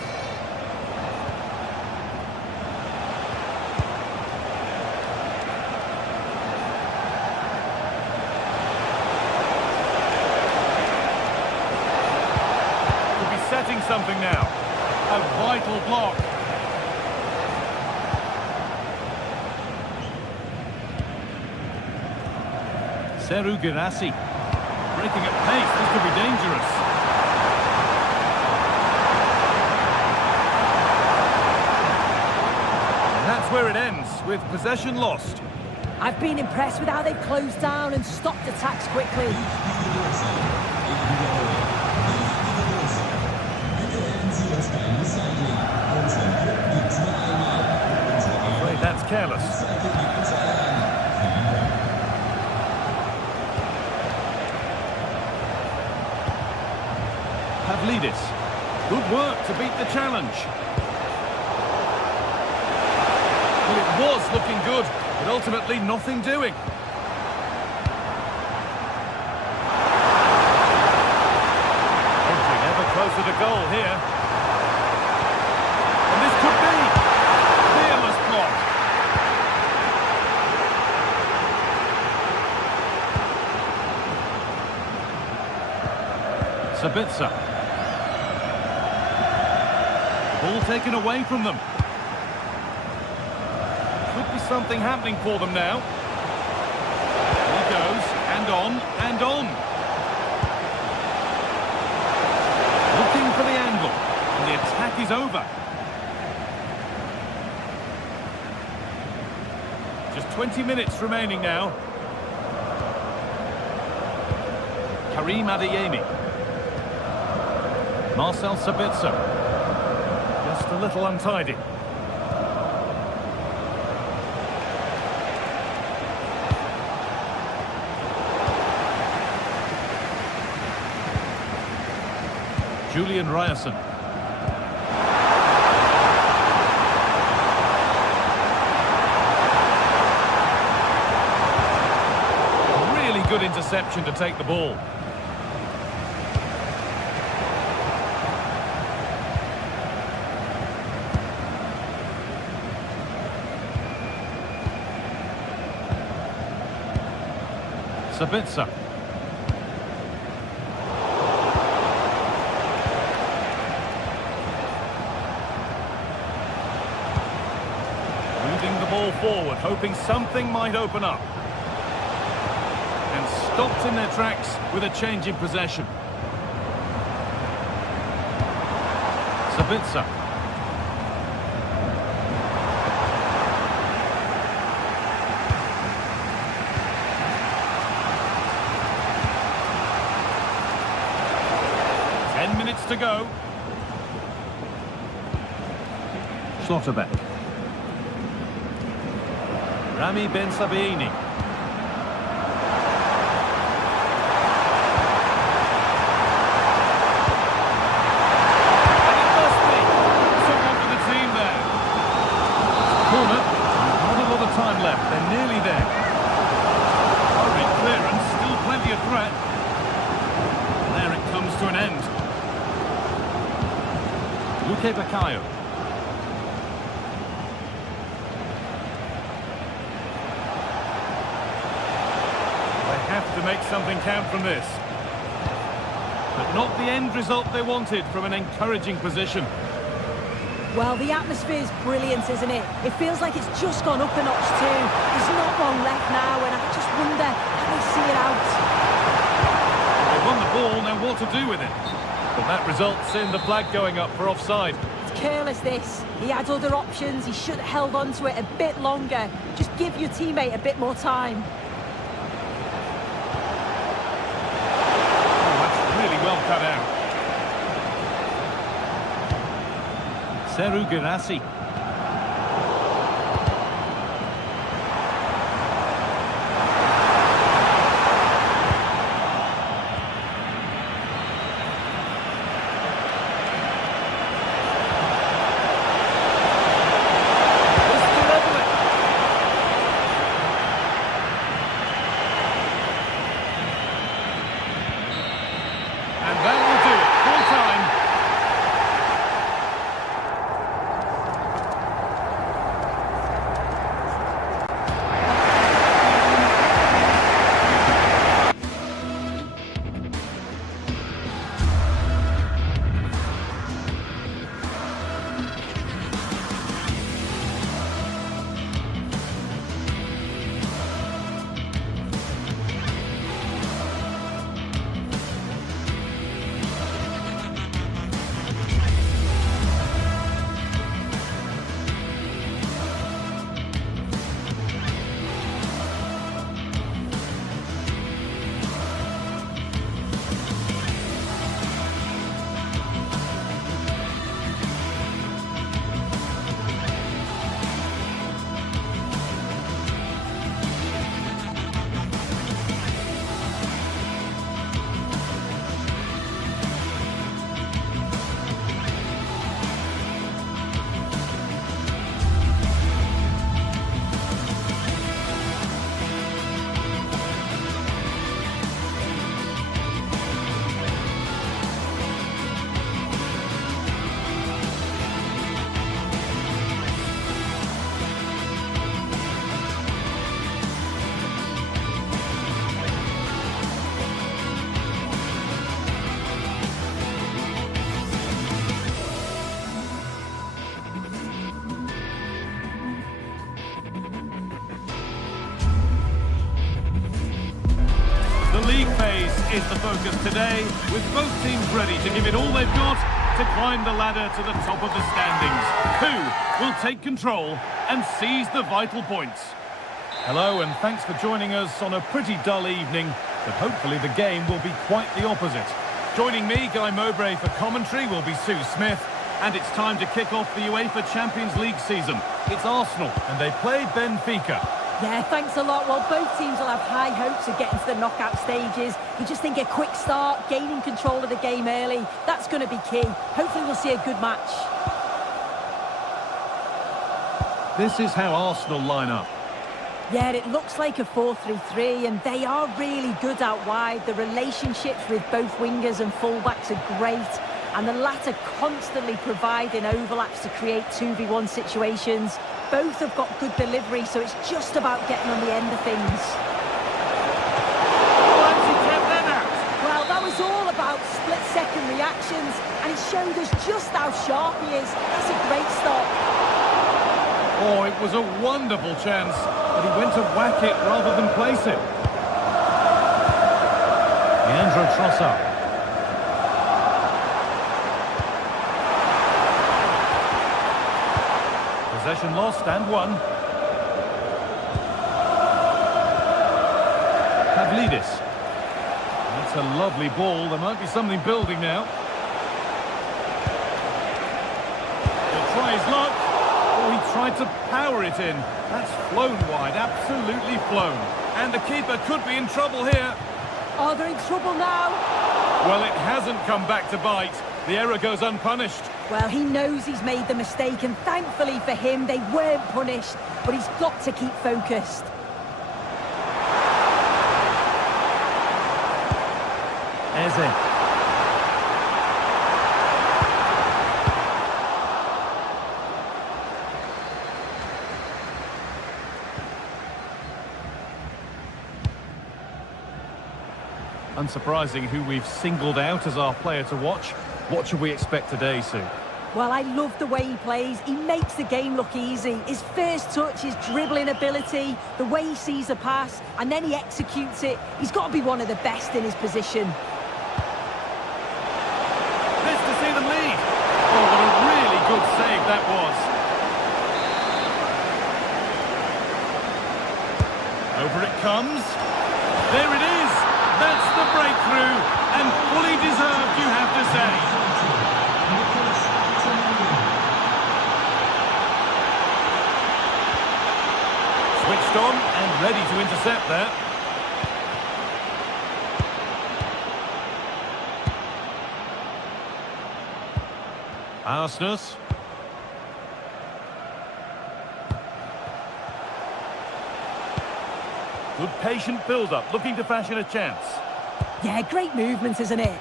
Could be setting something now. A vital block. Seru Girassi. Breaking at pace, this could be dangerous. And that's where it ends, with possession lost. I've been impressed with how they've closed down and stopped attacks quickly. I'm afraid that's careless. Pavlidis. Good work to beat the challenge. Well, it was looking good, but ultimately nothing doing. Edging ever closer to goal here. And this could be fearless block. Sabitzer. Ball taken away from them. Could be something happening for them now. He goes, and on, and on. Looking for the angle, and the attack is over. Just 20 minutes remaining now. Karim Adeyemi. Marcel Sabitzer. Just a little untidy. Julian Ryerson. Really good interception to take the ball. Sabitzer. Moving the ball forward, hoping something might open up. And stopped in their tracks with a change in possession. Sabitzer. To go. Schlotterbeck. Rami Ben Sabaini. And it must be someone for the team there. Corner. Not a lot of time left. They're nearly there. Hurried clearance. Still plenty of threat. And there it comes to an end. Luque Baccaio. They have to make something count from this. But not the end result they wanted from an encouraging position. Well, the atmosphere's brilliant, isn't it? It feels like it's just gone up a notch too. There's not long left now, and I just wonder how they see it out. They won the ball, now what to do with it? But that results in the flag going up for offside. It's careless, this. He had other options. He should have held on to it a bit longer. Just give your teammate a bit more time. Oh, that's really well cut out. Seru Girassi. is the focus today, with both teams ready to give it all they've got to climb the ladder to the top of the standings. Who will take control and seize the vital points? Hello, and thanks for joining us on a pretty dull evening, but hopefully the game will be quite the opposite. Joining me, Guy Mowbray, for commentary will be Sue Smith, and it's time to kick off the UEFA Champions League season. It's Arsenal, and they play Benfica. Yeah, thanks a lot. Well, both teams will have high hopes of getting to the knockout stages. You just think a quick start, gaining control of the game early, that's going to be key. Hopefully we'll see a good match. This is how Arsenal line up. Yeah, it looks like a 4-3-3, and they are really good out wide. The relationships with both wingers and fullbacks are great, and the latter constantly providing overlaps to create 2v1 situations. Both have got good delivery, so it's just about getting on the end of things. Well, that was all about split-second reactions, and it showed us just how sharp he is. That's a great stop. Oh, it was a wonderful chance, but he went to whack it rather than place it. Leandro Trossard. Possession lost and won. Pavlidis. That's a lovely ball. There might be something building now. He'll try his luck. Oh, he tried to power it in. That's flown wide, absolutely flown. And the keeper could be in trouble here. Oh, they're in trouble now. Well, it hasn't come back to bite. The error goes unpunished. Well, he knows he's made the mistake, and thankfully for him, they weren't punished. But he's got to keep focused. Eze. Unsurprising who we've singled out as our player to watch. What should we expect today, Sue? Well, I love the way he plays. He makes the game look easy. His first touch, his dribbling ability, the way he sees a pass, and then he executes it. He's got to be one of the best in his position. This to see them lead. Oh, what a really good save that was. Over it comes. There it is. That's the breakthrough, and fully deserved, you have to say. Switched on and ready to intercept there. Arsenal. Good patient build-up, looking to fashion a chance. Yeah, great movement, isn't it?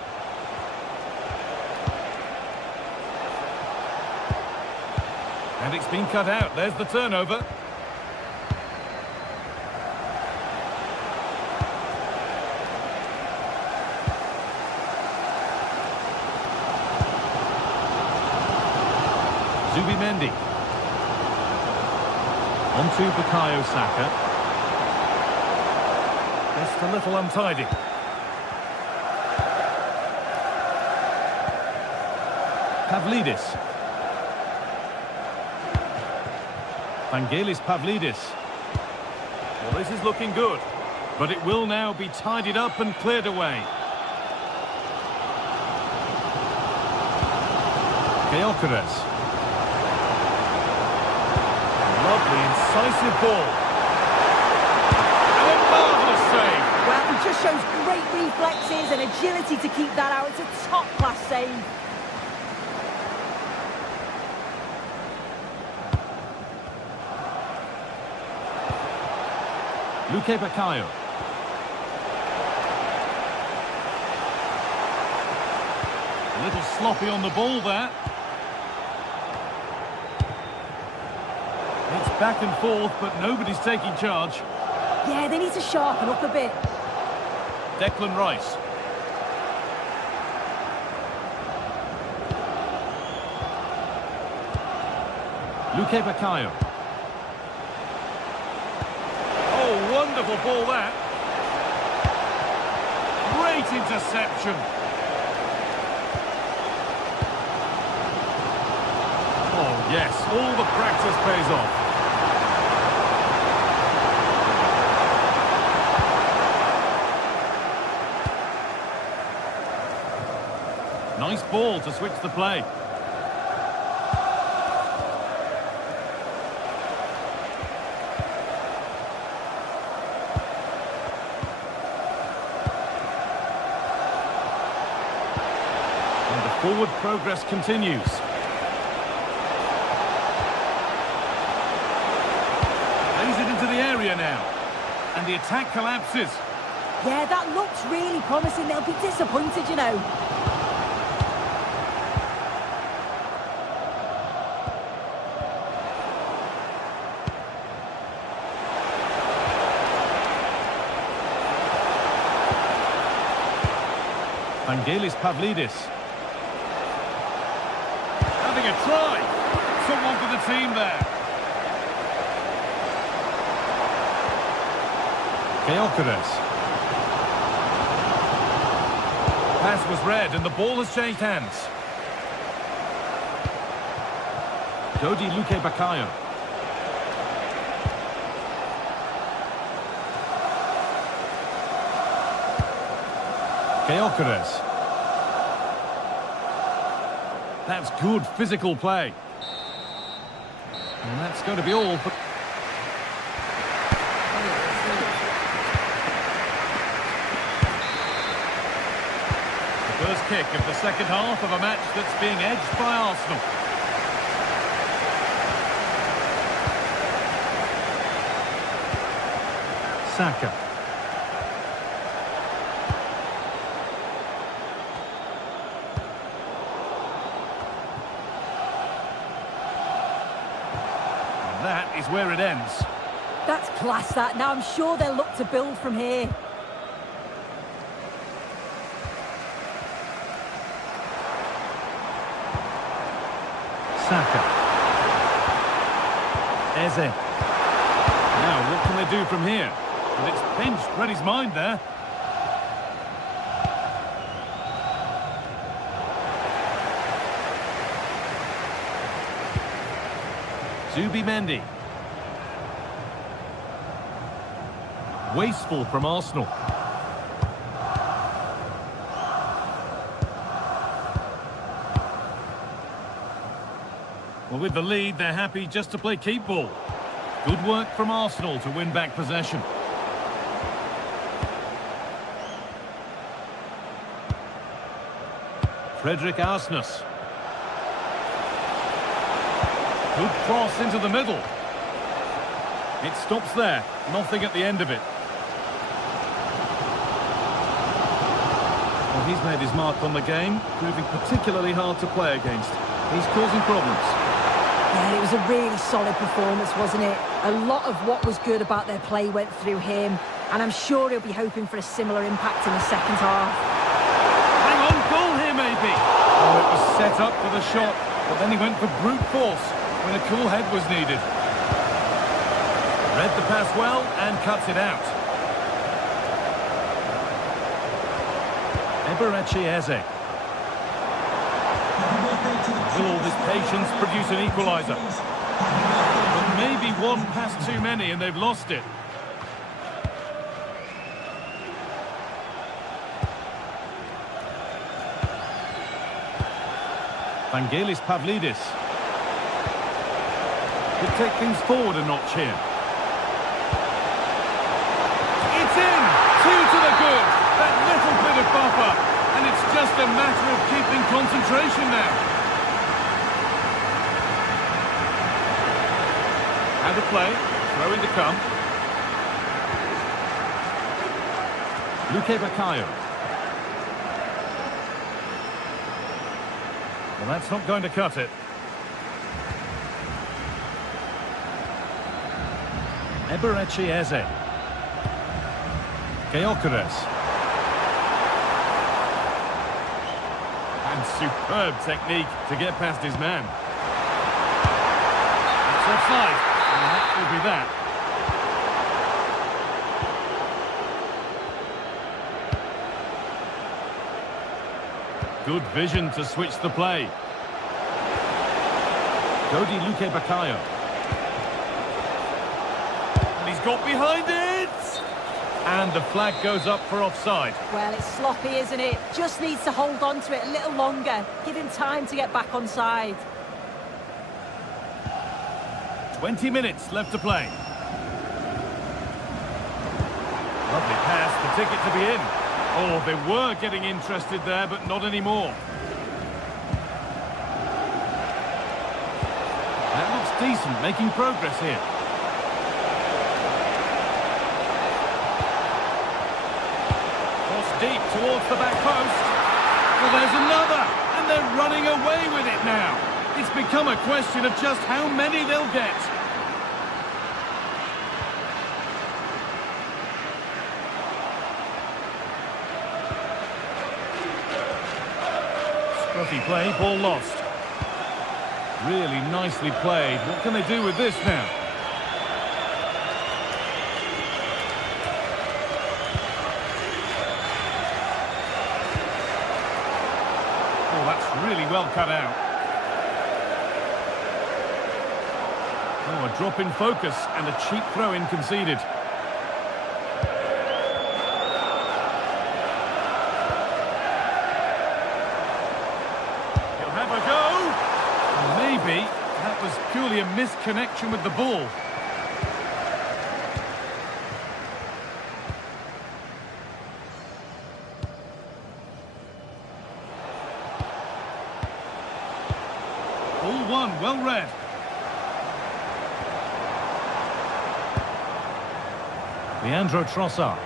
And it's been cut out. There's the turnover. Zubimendi. On to Bukayo Saka. Just a little untidy. Pavlidis. Vangelis Pavlidis. Well, this is looking good, but it will now be tidied up and cleared away. Gyökeres. Lovely, incisive ball. And a marvellous save. Well, he just shows great reflexes and agility to keep that out. It's a top-class save. Luke Bukayo. A little sloppy on the ball there. It's back and forth, but nobody's taking charge. Yeah, they need to sharpen up a bit. Declan Rice. Luke Bukayo. Oh, wonderful ball that. Great interception. Oh, yes, all the practice pays off. Nice ball to switch the play. Forward progress continues. Lays it into the area now. And the attack collapses. Yeah, that looks really promising. They'll be disappointed, you know. Vangelis Pavlidis. Having a try. Someone for the team there. Keokeres. Pass was read and the ball has changed hands. Dodi Luque Bakayo. Keokeres. That's good physical play. And that's going to be all for... The first kick of the second half of a match that's being edged by Arsenal. Saka. That is where it ends. That's class, that. Now I'm sure they'll look to build from here. Saka. Eze. Now, what can they do from here? And it's pinched, read his mind there. Zubimendi. Wasteful from Arsenal. Well, with the lead, they're happy just to play keep ball. Good work from Arsenal to win back possession. Frederick Arsnes. Good cross into the middle. It stops there. Nothing at the end of it. Well, he's made his mark on the game, proving particularly hard to play against. He's causing problems. Yeah, it was a really solid performance, wasn't it? A lot of what was good about their play went through him, and I'm sure he'll be hoping for a similar impact in the second half. Hang on, goal here maybe. Oh, it was set up for the shot, but then he went for brute force when a cool head was needed. Read the pass well and cuts it out. Eberechi Eze. Will all this patience produce an equaliser? But maybe one pass too many and they've lost it. Vangelis Pavlidis. Could take things forward a notch here. It's in! 2 to the good! That little bit of buffer. And it's just a matter of keeping concentration now. Out of play. Throw in to come. Luque Bakayo. Well, that's not going to cut it. Eberechi Eze. Keokeres. And superb technique to get past his man. It's offside. And that will be that. Good vision to switch the play. Dodi Luque Bakayo. And he's got behind it! And the flag goes up for offside. Well, it's sloppy, isn't it? Just needs to hold on to it a little longer. Give him time to get back on side. 20 minutes left to play. Lovely pass, the ticket to be in. Oh, they were getting interested there, but not anymore. decent, making progress here. Cross deep towards the back post. Well, there's another, and they're running away with it now. It's become a question of just how many they'll get. Scruffy play, ball lost. Really nicely played. What can they do with this now? Oh, that's really well cut out. Oh, a drop in focus and a cheap throw-in conceded. He'll have a go. Maybe that was purely a misconnection with the ball. Ball one, well read. Leandro Trossard.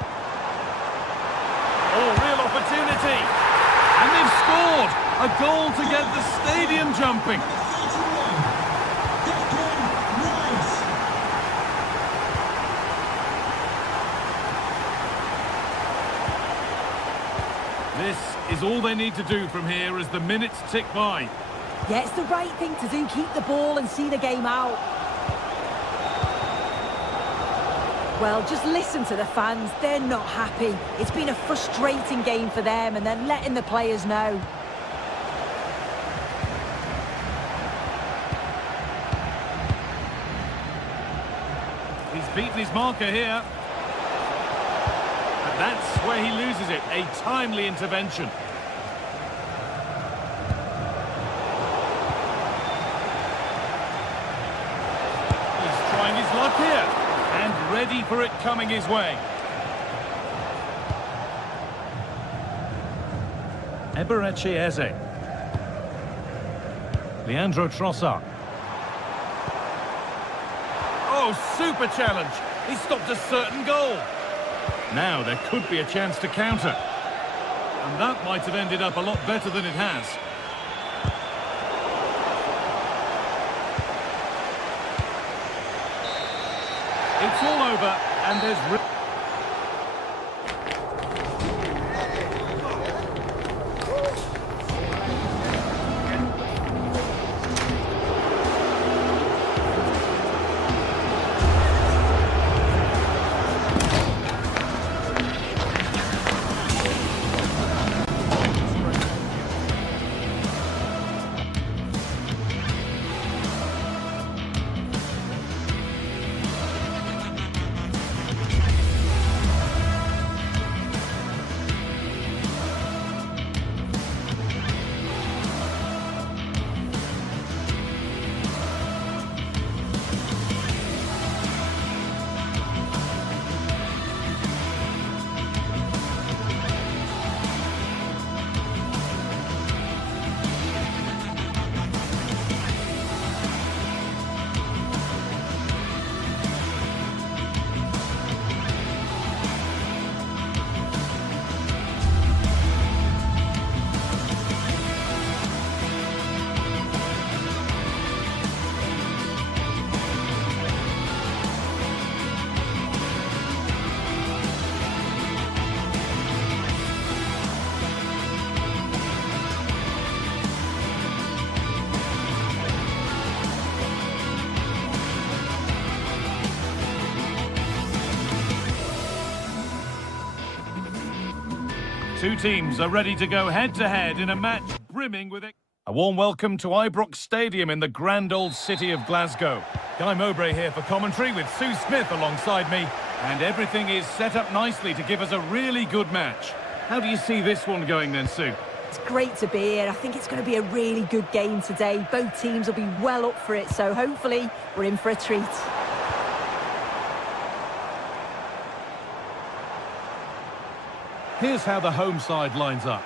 Oh, real opportunity. And they've scored. A goal to get the stadium jumping. This is all they need to do from here as the minutes tick by. Yeah, it's the right thing to do. Keep the ball and see the game out. Well, just listen to the fans. They're not happy. It's been a frustrating game for them, and they're letting the players know. He's beaten his marker here. And that's where he loses it. A timely intervention. He's trying his luck here. And ready for it coming his way. Eberechi Eze. Leandro Trossard. Oh, super challenge. He stopped a certain goal. Now there could be a chance to counter. And that might have ended up a lot better than it has. It's all over, and there's... Two teams are ready to go head-to-head in a match brimming with it. A warm welcome to Ibrox Stadium in the grand old city of Glasgow. Guy Mowbray here for commentary with Sue Smith alongside me, and everything is set up nicely to give us a really good match. How do you see this one going then, Sue? It's great to be here. I think it's going to be a really good game today. Both teams will be well up for it, so hopefully we're in for a treat. Here's how the home side lines up.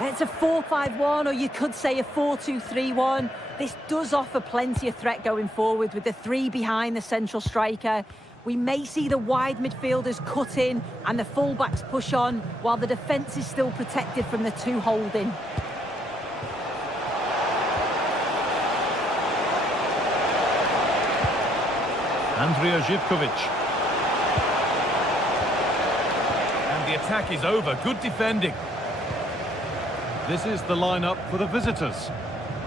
It's a 4-5-1, or you could say a 4-2-3-1. This does offer plenty of threat going forward with the three behind the central striker. We may see the wide midfielders cut in and the fullbacks push on while the defence is still protected from the two holding. Andrija Živković. And the attack is over. Good defending. This is the lineup for the visitors.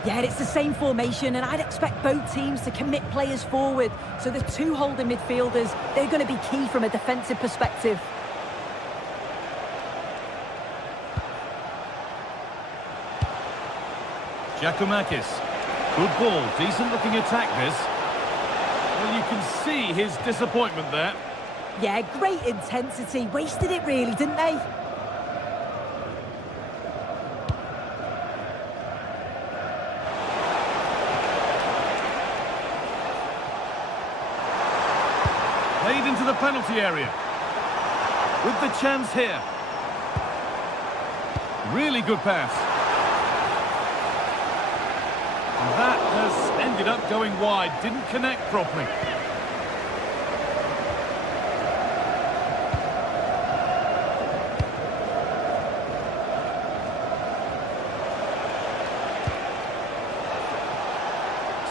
Yeah, it's the same formation, and I'd expect both teams to commit players forward. So the two holding midfielders, they're going to be key from a defensive perspective. Giacomakis. Good ball. Decent looking attack this. Well, you can see his disappointment there. Yeah, great intensity. Wasted it really, didn't they? Played into the penalty area. With the chance here. Really good pass. And that has ended up going wide. Didn't connect properly.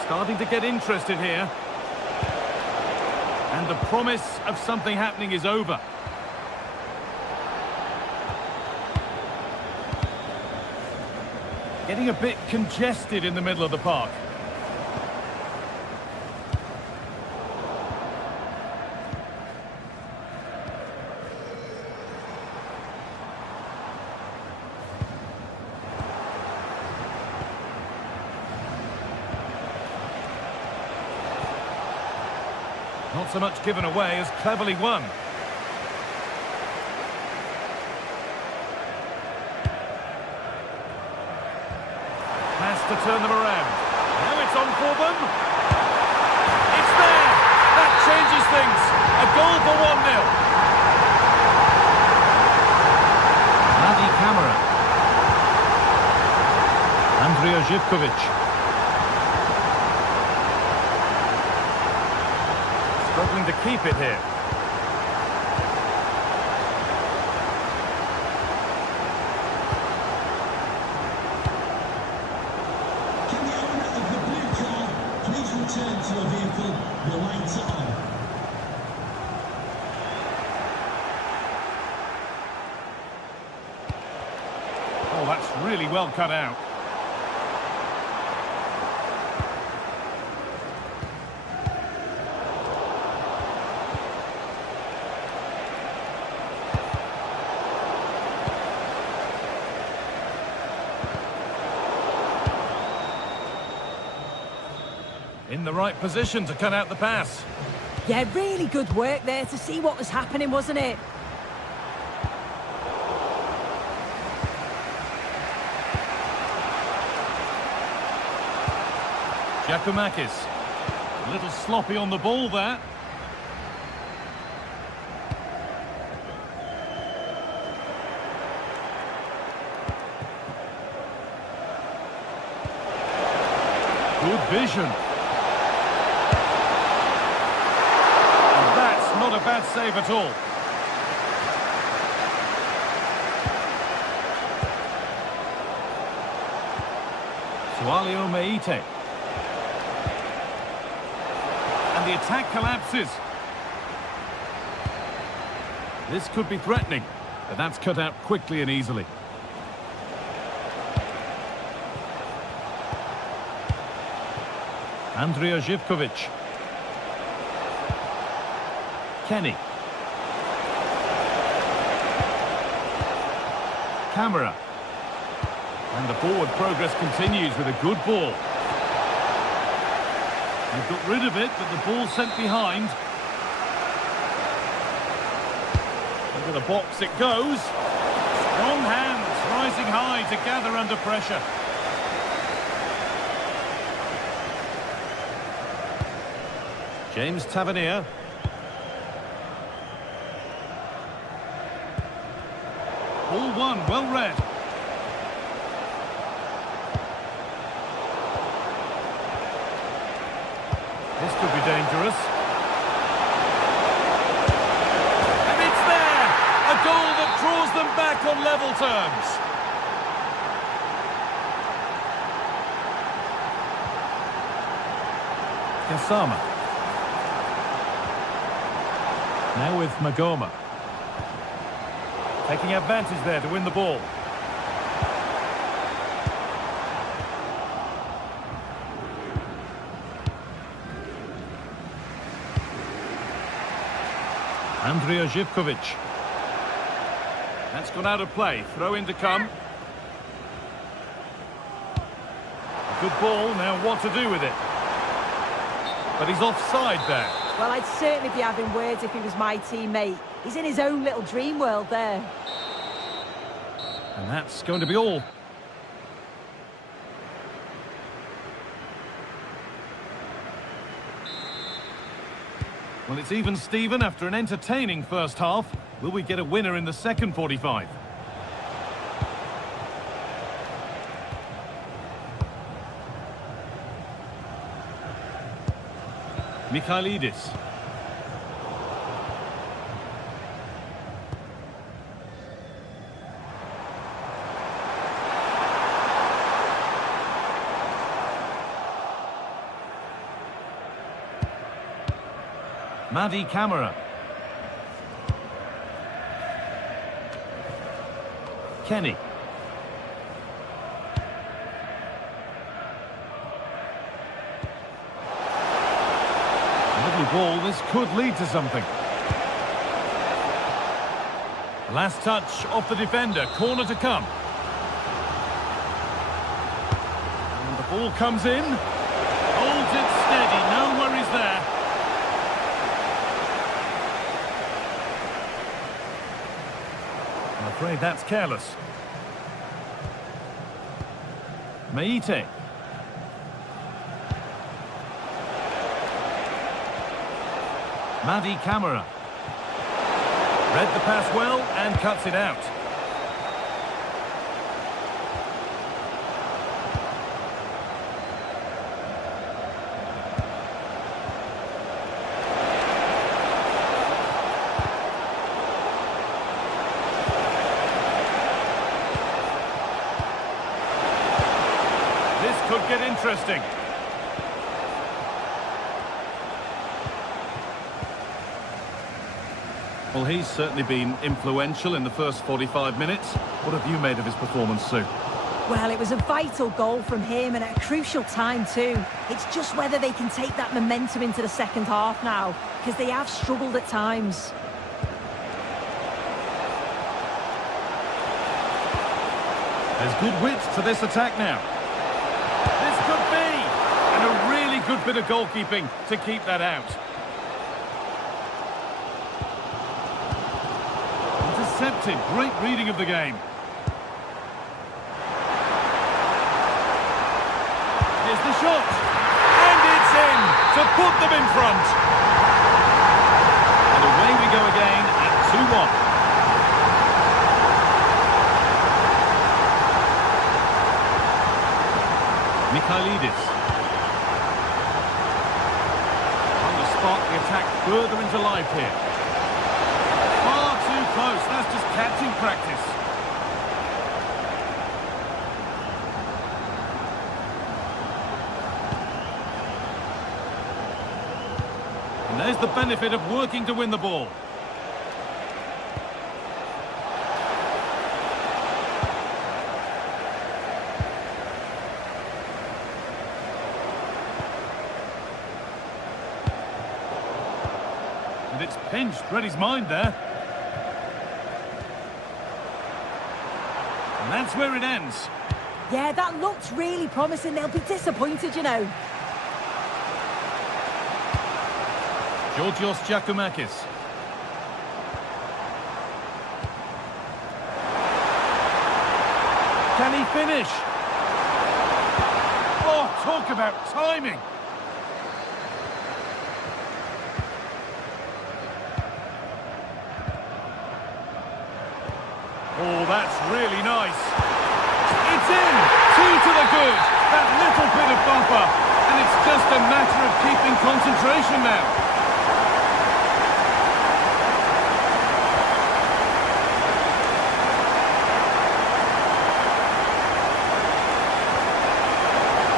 Starting to get interested here. And the promise of something happening is over. Getting a bit congested in the middle of the park. Not so much given away as cleverly won. Has to turn them around. Now it's on for them. It's there. That changes things. A goal for 1-0. Nadi Camera. Andrija Živković. Struggling to keep it here. Can the owner of the blue car please return to your vehicle? The lights are on. Oh, that's really well cut out. In the right position to cut out the pass. Yeah, really good work there to see what was happening, wasn't it? Giacomakis. A little sloppy on the ball there. Good vision. Not a bad save at all. Sualio Meite. And the attack collapses. This could be threatening, but that's cut out quickly and easily. Andrija Živković. Kenny. Camera. And the forward progress continues with a good ball. They've got rid of it, but the ball sent behind. Into the box it goes. Strong hands rising high to gather under pressure. James Tavernier. Ball one, well read. dangerous. And it's there! A goal that draws them back on level terms. Kasama. Now with Magoma. Taking advantage there to win the ball. Andrija Živković. That's gone out of play. Throw in to come. Good ball. Now what to do with it? But he's offside there. Well, I'd certainly be having words if he was my teammate. He's in his own little dream world there. And that's going to be all. Well, it's even Steven after an entertaining first half. Will we get a winner in the second 45? Mikhailidis. Madi Camara. Kenny. Lovely ball, this could lead to something. Last touch off the defender, corner to come. And the ball comes in. Holds it steady, no worries there. I'm afraid that's careless. Meite. Madi Camara. Read the pass well and cuts it out. This could get interesting. Well, he's certainly been influential in the first 45 minutes. What have you made of his performance, Sue? Well, it was a vital goal from him and at a crucial time too. It's just whether they can take that momentum into the second half now, because they have struggled at times. There's good width to this attack now. This could be! And a really good bit of goalkeeping to keep that out. Intercepted. Great reading of the game. Here's the shot. And it's in to put them in front. And away we go again at 2-1. Mikhailidis. Trying to spark the attack further into life here. Far too close. That's just catching practice. And there's the benefit of working to win the ball. And it's pinched, read his mind there. And that's where it ends. Yeah, that looked really promising. They'll be disappointed, you know. Georgios Giacomakis. Can he finish? Oh, talk about timing. Oh, that's really nice. It's in! 2 to the good. That little bit of bumper. And it's just a matter of keeping concentration now.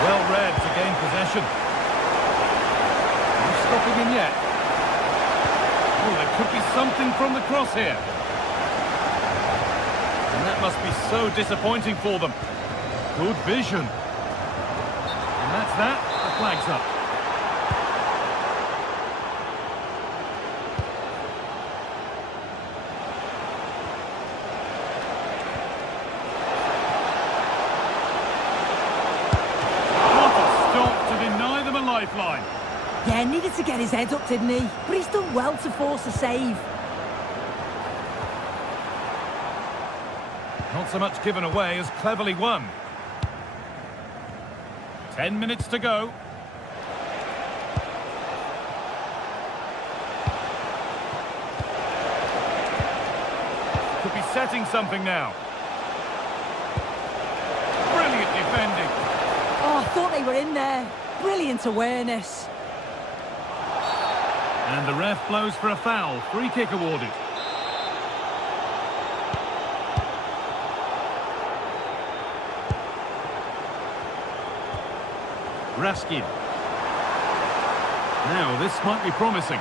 Well read to gain possession. Not stopping him yet. Oh, there could be something from the cross here. And that must be so disappointing for them. Good vision. And that's that. The flag's up. Lifeline. Yeah, needed to get his head up, didn't he? But he's done well to force a save. Not so much given away as cleverly won. 10 minutes to go. Could be setting something now. Brilliant defending. Oh, I thought they were in there. Brilliant awareness. And the ref blows for a foul. Free kick awarded. Raskin. Now, this might be promising.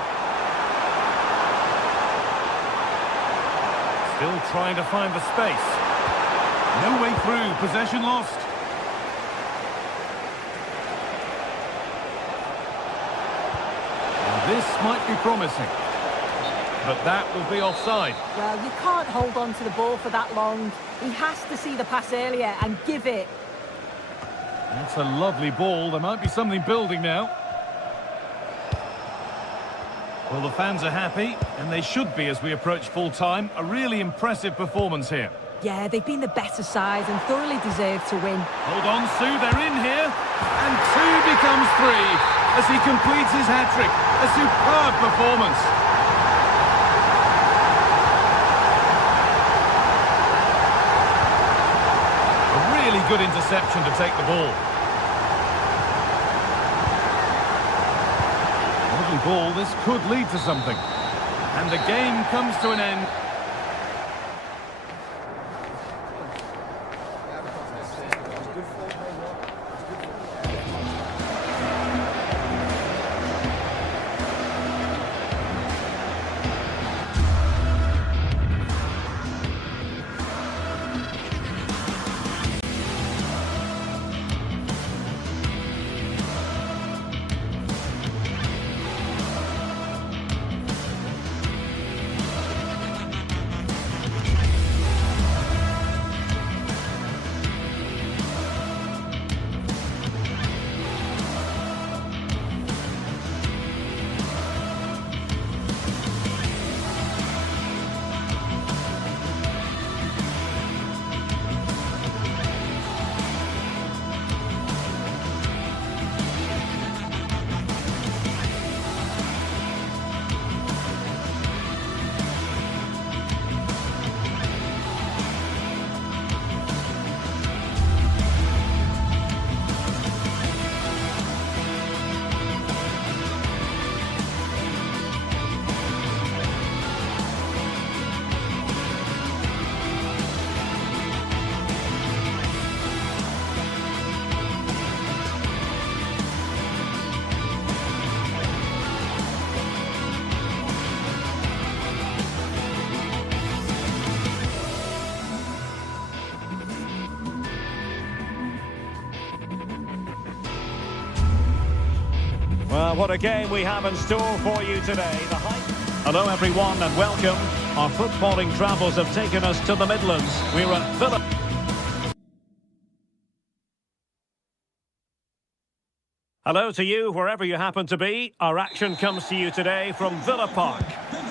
Still trying to find the space. No way through. Possession lost. This might be promising, but that will be offside. Well, you can't hold on to the ball for that long. He has to see the pass earlier and give it. That's a lovely ball. There might be something building now. Well, the fans are happy, and they should be as we approach full-time. A really impressive performance here. Yeah, they've been the better side and thoroughly deserve to win. Hold on, Sue, they're in here. And 2 becomes 3 as he completes his hat-trick. A superb performance. A really good interception to take the ball. Lovely ball, this could lead to something. And the game comes to an end. Well, what a game we have in store for you today. Hello, everyone, and welcome. Our footballing travels have taken us to the Midlands. We're at Villa. Hello to you, wherever you happen to be. Our action comes to you today from Villa Park.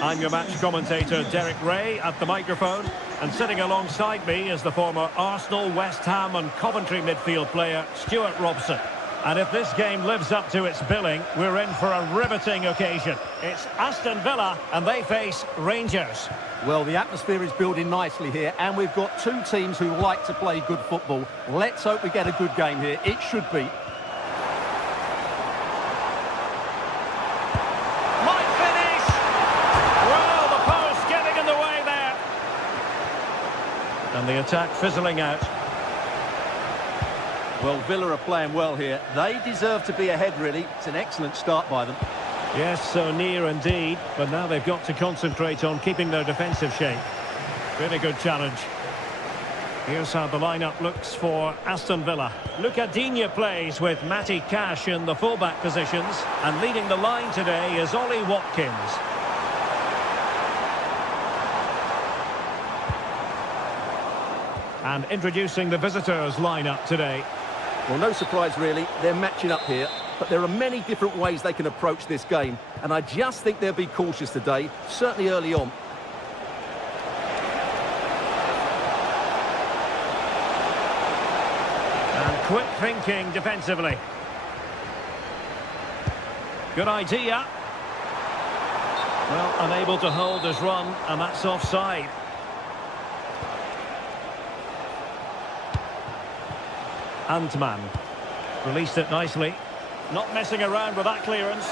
I'm your match commentator, Derek Ray, at the microphone. And sitting alongside me is the former Arsenal, West Ham and Coventry midfield player, Stuart Robson. And if this game lives up to its billing, we're in for a riveting occasion. It's Aston Villa, and they face Rangers. Well, the atmosphere is building nicely here, and we've got two teams who like to play good football. Let's hope we get a good game here. It should be. And the attack fizzling out. Well, Villa are playing well here. They deserve to be ahead, really. It's an excellent start by them. Yes, so near indeed, but now they've got to concentrate on keeping their defensive shape. Really good challenge. Here's how the lineup looks for Aston Villa. Luca Digne plays with Matty Cash in the fullback positions, and leading the line today is Ollie Watkins. And introducing the visitors' lineup today. Well, no surprise, really. They're matching up here, but there are many different ways they can approach this game, and I just think they'll be cautious today, certainly early on. And quick thinking defensively. Good idea. Well, unable to hold his run, and that's offside. Antman released it nicely. Not messing around with that clearance.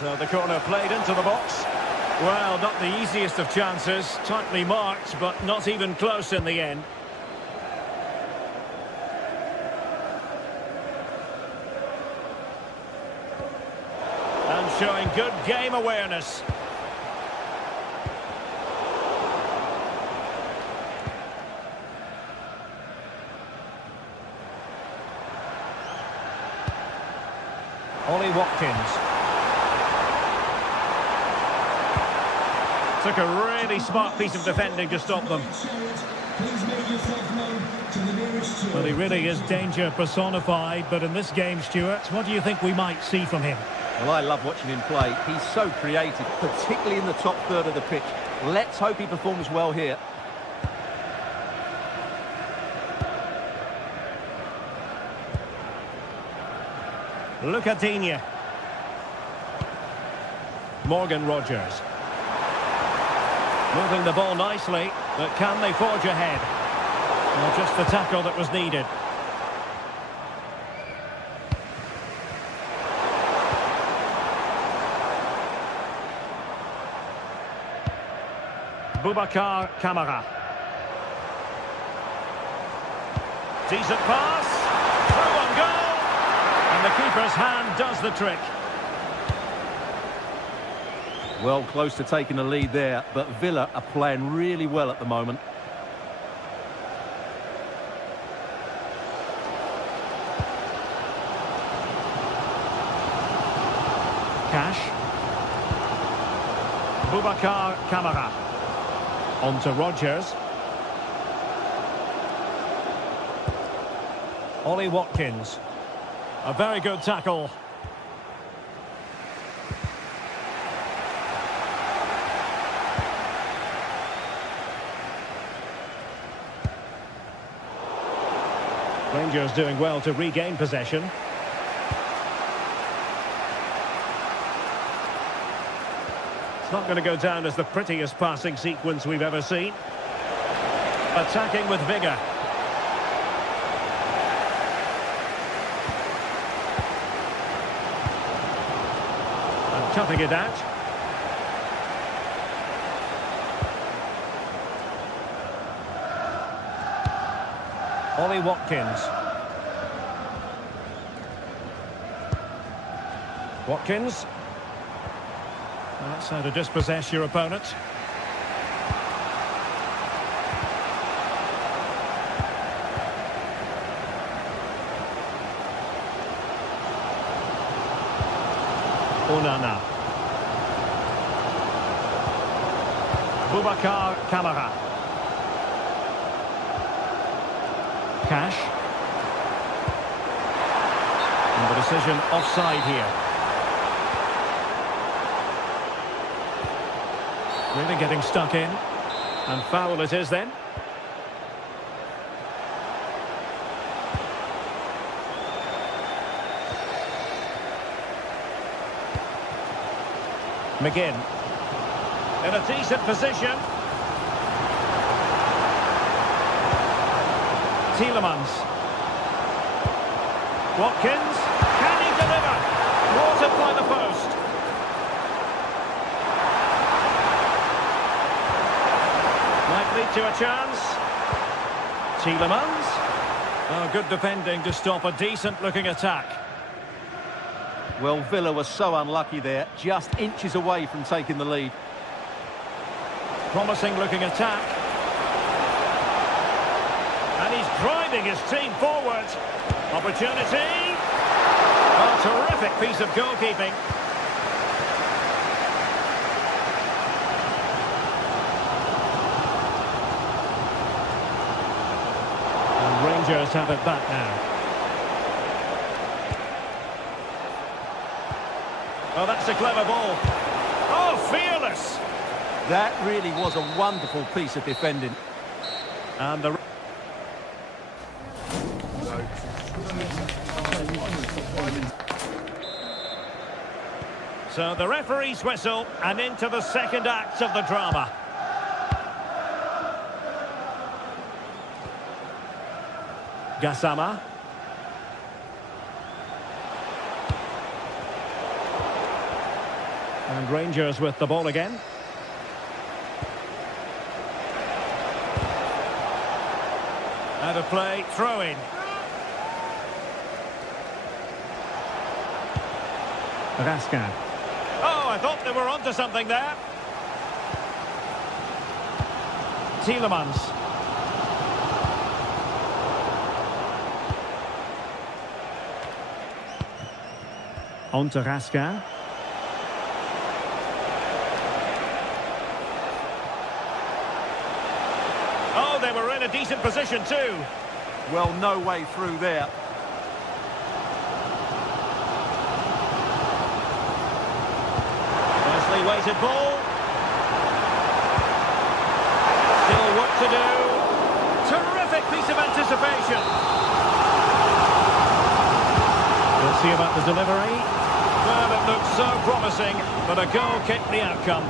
So the corner played into the box. Well, not the easiest of chances. Tightly marked, but not even close in the end. And showing good game awareness. Ollie Watkins. Took a really smart piece of defending to stop them. Well, he really is danger personified, but in this game, Stuart, what do you think we might see from him? Well, I love watching him play. He's so creative, particularly in the top third of the pitch. Let's hope he performs well here. Luca Digne. Morgan Rogers. Moving the ball nicely, but can they forge ahead? Well, just the tackle that was needed. Boubacar Kamara. Decent pass. Through on goal. And the keeper's hand does the trick. Well, close to taking the lead there, but Villa are playing really well at the moment. Cash. Boubacar Kamara. On to Rogers. Ollie Watkins. A very good tackle. Rangers doing well to regain possession. It's not going to go down as the prettiest passing sequence we've ever seen. Attacking with vigour. And cutting it out. Ollie Watkins. Watkins. Well, that's how to dispossess your opponent. Onana. Boubacar Kamara. Cash. And the decision offside here. Really getting stuck in. And foul it is then. McGinn. In a decent position. Tielemans. Watkins. Can he deliver? to a chance. Tielemans. Oh, good defending to stop a decent-looking attack. Well, Villa was so unlucky there, just inches away from taking the lead. Promising-looking attack. And he's driving his team forward. Opportunity. Oh, terrific piece of goalkeeping. And Rangers have it back now. Oh, that's a clever ball. Oh, fearless. That really was a wonderful piece of defending. And the... So the referee's whistle, and into the second act of the drama. Gassama. And Rangers with the ball again. Out of play, throw in. Raskin. Oh, I thought they were onto something there. Tielemans. On to Raskin. Oh, they were in a decent position too. Well, no way through there. Weighted ball. Still work to do. Terrific piece of anticipation. We'll see about the delivery. Well, it looked so promising, but a goal kicked the outcome.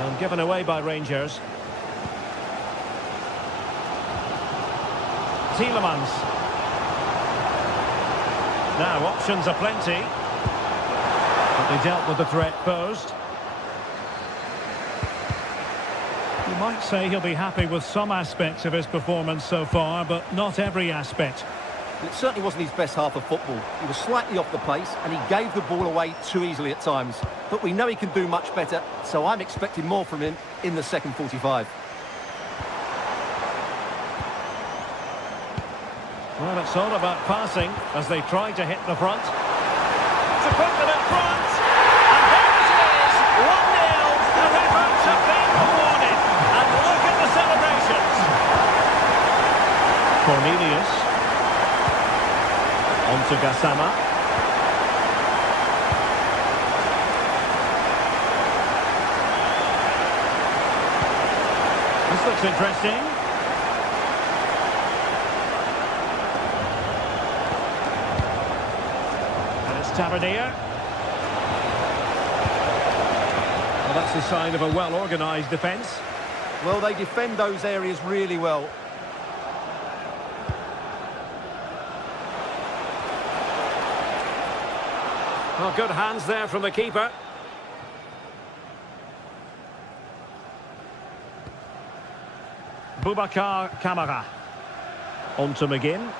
And given away by Rangers. Tielemans. Now, options are plenty. But they dealt with the threat posed. You might say he'll be happy with some aspects of his performance so far, but not every aspect. It certainly wasn't his best half of football. He was slightly off the pace, and he gave the ball away too easily at times. But we know he can do much better, so I'm expecting more from him in the second 45. Well, it's all about passing as they try to hit the front. To put them in front. And there it is, 1-0. The efforts have been rewarded. And look at the celebrations. Cornelius. On to Gassama. This looks interesting. Tavernier. Well, that's a sign of a well-organised defence. Well, they defend those areas really well. Well, good hands there from the keeper. Boubacar Kamara. On to McGinn.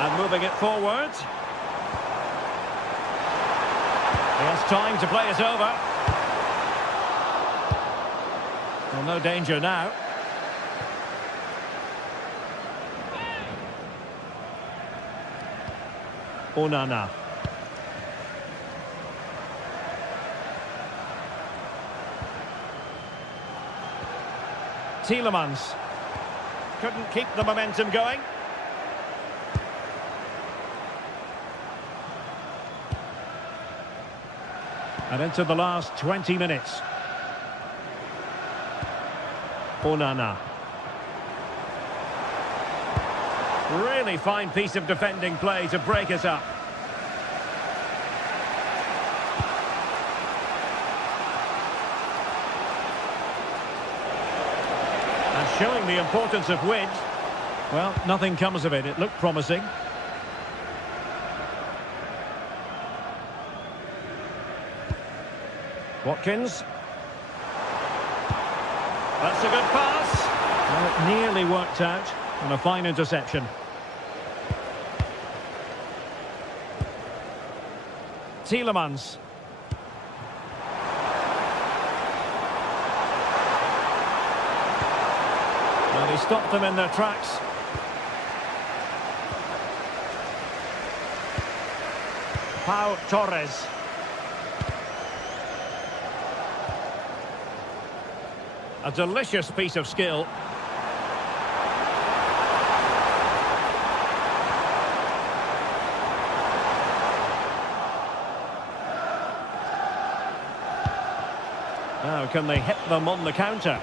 And moving it forward. He has time to play it over. Well, no danger now. Onana. Tielemans. Couldn't keep the momentum going. And into the last 20 minutes. Onana. Really fine piece of defending play to break us up. And showing the importance of width. Well, nothing comes of it. It looked promising. Watkins. That's a good pass. Well, it nearly worked out, and a fine interception. Tielemans. Well, he stopped them in their tracks. Pau Torres. A delicious piece of skill. Now, can they hit them on the counter?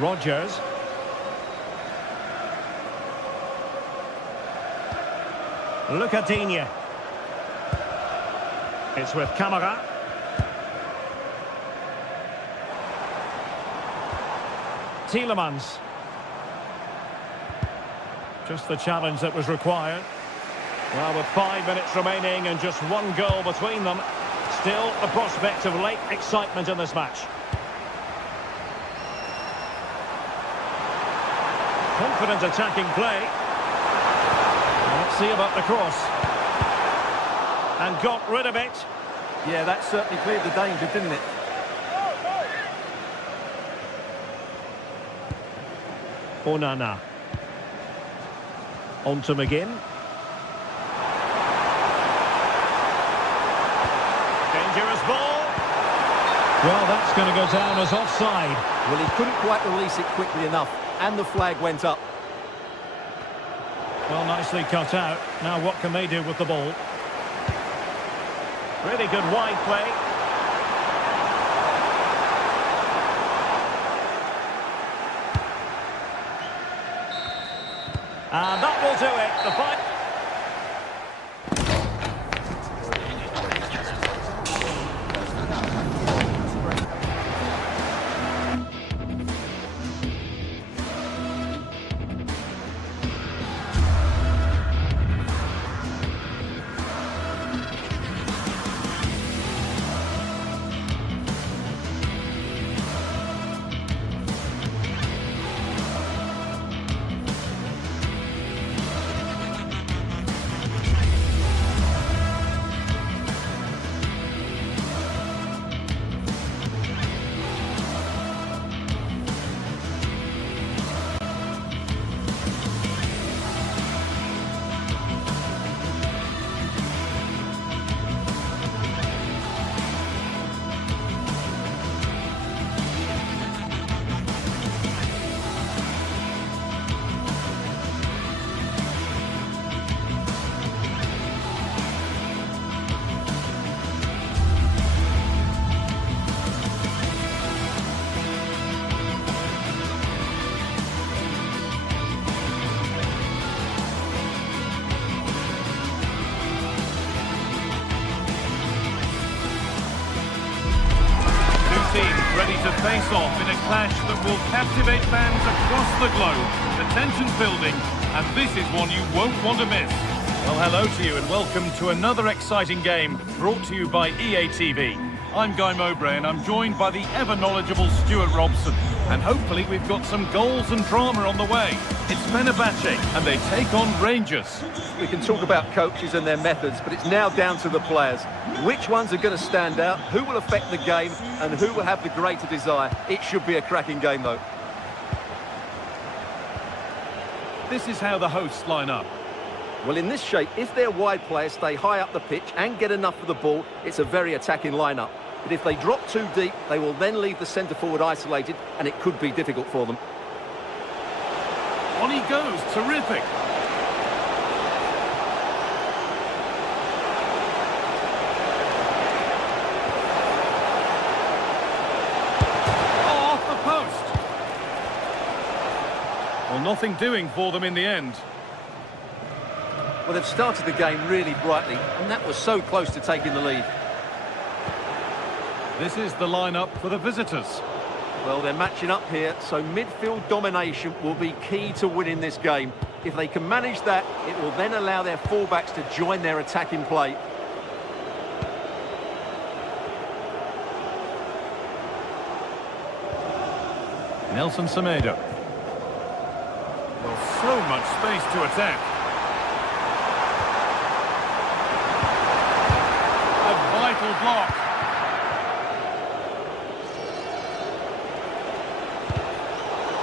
Rodgers. Lucadinha. It's with Camara. Tielemans. Just the challenge that was required. Well, with 5 minutes remaining and just one goal between them, still the prospect of late excitement in this match. Confident attacking play. Let's see about the cross. And got rid of it. Yeah, that certainly cleared the danger, didn't it? Onana. On to McGinn. Dangerous ball. Well, that's going to go down as offside. Well, he couldn't quite release it quickly enough, and the flag went up. Well, nicely cut out. Now what can they do with the ball? Really good wide play. And that will do it. The fight. Teams ready to face off in a clash that will captivate fans across the globe. The tension's building, and this is one you won't want to miss. Well, hello to you and welcome to another exciting game brought to you by EA TV. I'm Guy Mowbray and I'm joined by the ever-knowledgeable Stuart Robson. And hopefully we've got some goals and drama on the way. It's Fenerbahce and they take on Rangers. We can talk about coaches and their methods, but it's now down to the players. Which ones are going to stand out, who will affect the game, and who will have the greater desire? It should be a cracking game, though. This is how the hosts line up. Well, in this shape, if their wide players stay high up the pitch and get enough of the ball, it's a very attacking lineup. But if they drop too deep, they will then leave the centre-forward isolated, and it could be difficult for them. On he goes, terrific. Oh, off the post. Well, nothing doing for them in the end. Well, they've started the game really brightly, and that was so close to taking the lead. This is the lineup for the visitors. Well, they're matching up here, so midfield domination will be key to winning this game. If they can manage that, it will then allow their fullbacks to join their attacking play. Nelson Semedo. Well, so much space to attack. A vital block.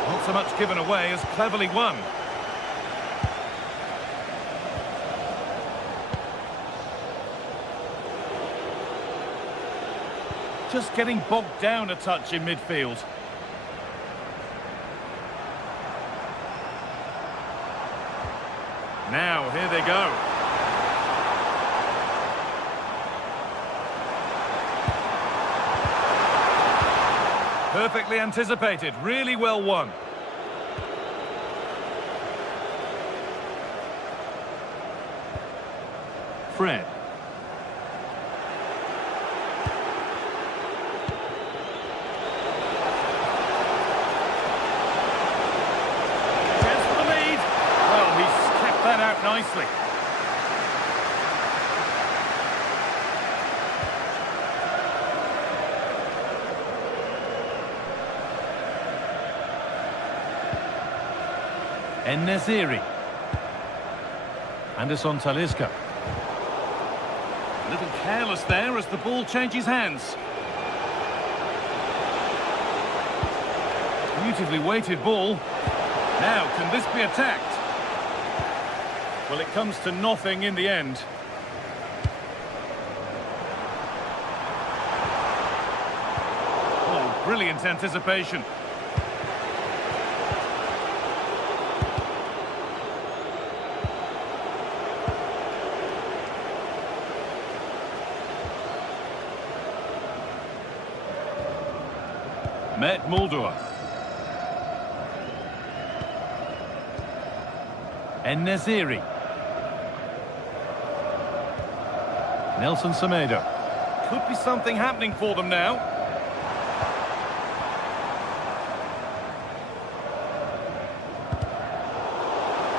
Not so much given away as cleverly won. Just getting bogged down a touch in midfield. Now, here they go. Perfectly anticipated, really well won. Fred. Out nicely. En-Nesyri. Anderson Talisca. A little careless there as the ball changes hands. Beautifully weighted ball. Now, can this be attacked? Well, it comes to nothing in the end. Oh, brilliant anticipation. Met Mulder. En-Nesyri. Nelson Semedo. Could be something happening for them now.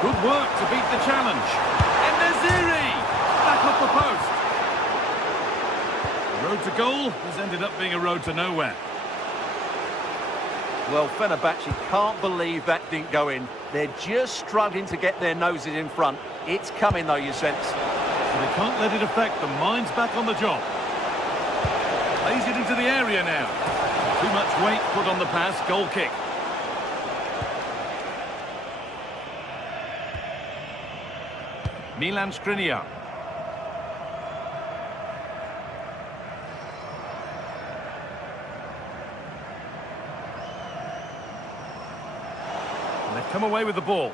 Good work to beat the challenge. En-Nesyri! Back up the post. The road to goal has ended up being a road to nowhere. Well, Fenerbahce can't believe that didn't go in. They're just struggling to get their noses in front. It's coming, though, you sense. So they can't let it affect them. Mind's back on the job. Plays it into the area now. Too much weight put on the pass. Goal kick. Milan Skriniar. They've come away with the ball.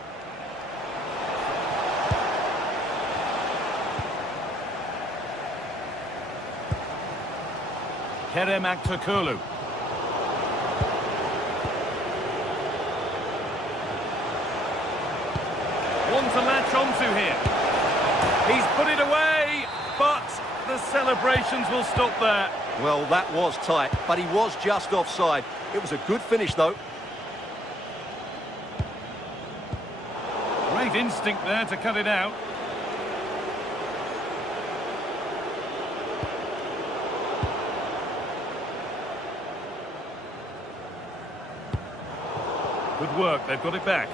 Kerem Aktürkoğlu. One to latch onto here. He's put it away, but the celebrations will stop there. Well, that was tight, but he was just offside. It was a good finish, though. Great instinct there to cut it out. Good work, they've got it back.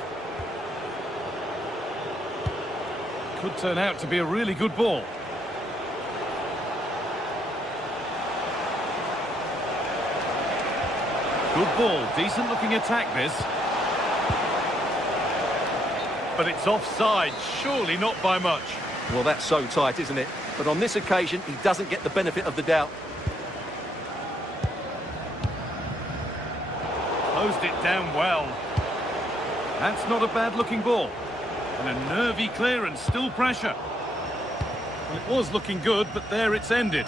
Could turn out to be a really good ball. Good ball, decent looking attack this. But it's offside, surely not by much. Well, that's so tight, isn't it? But on this occasion, he doesn't get the benefit of the doubt. Closed it down well. That's not a bad-looking ball. And a nervy clearance, still pressure. Well, it was looking good, but there it's ended.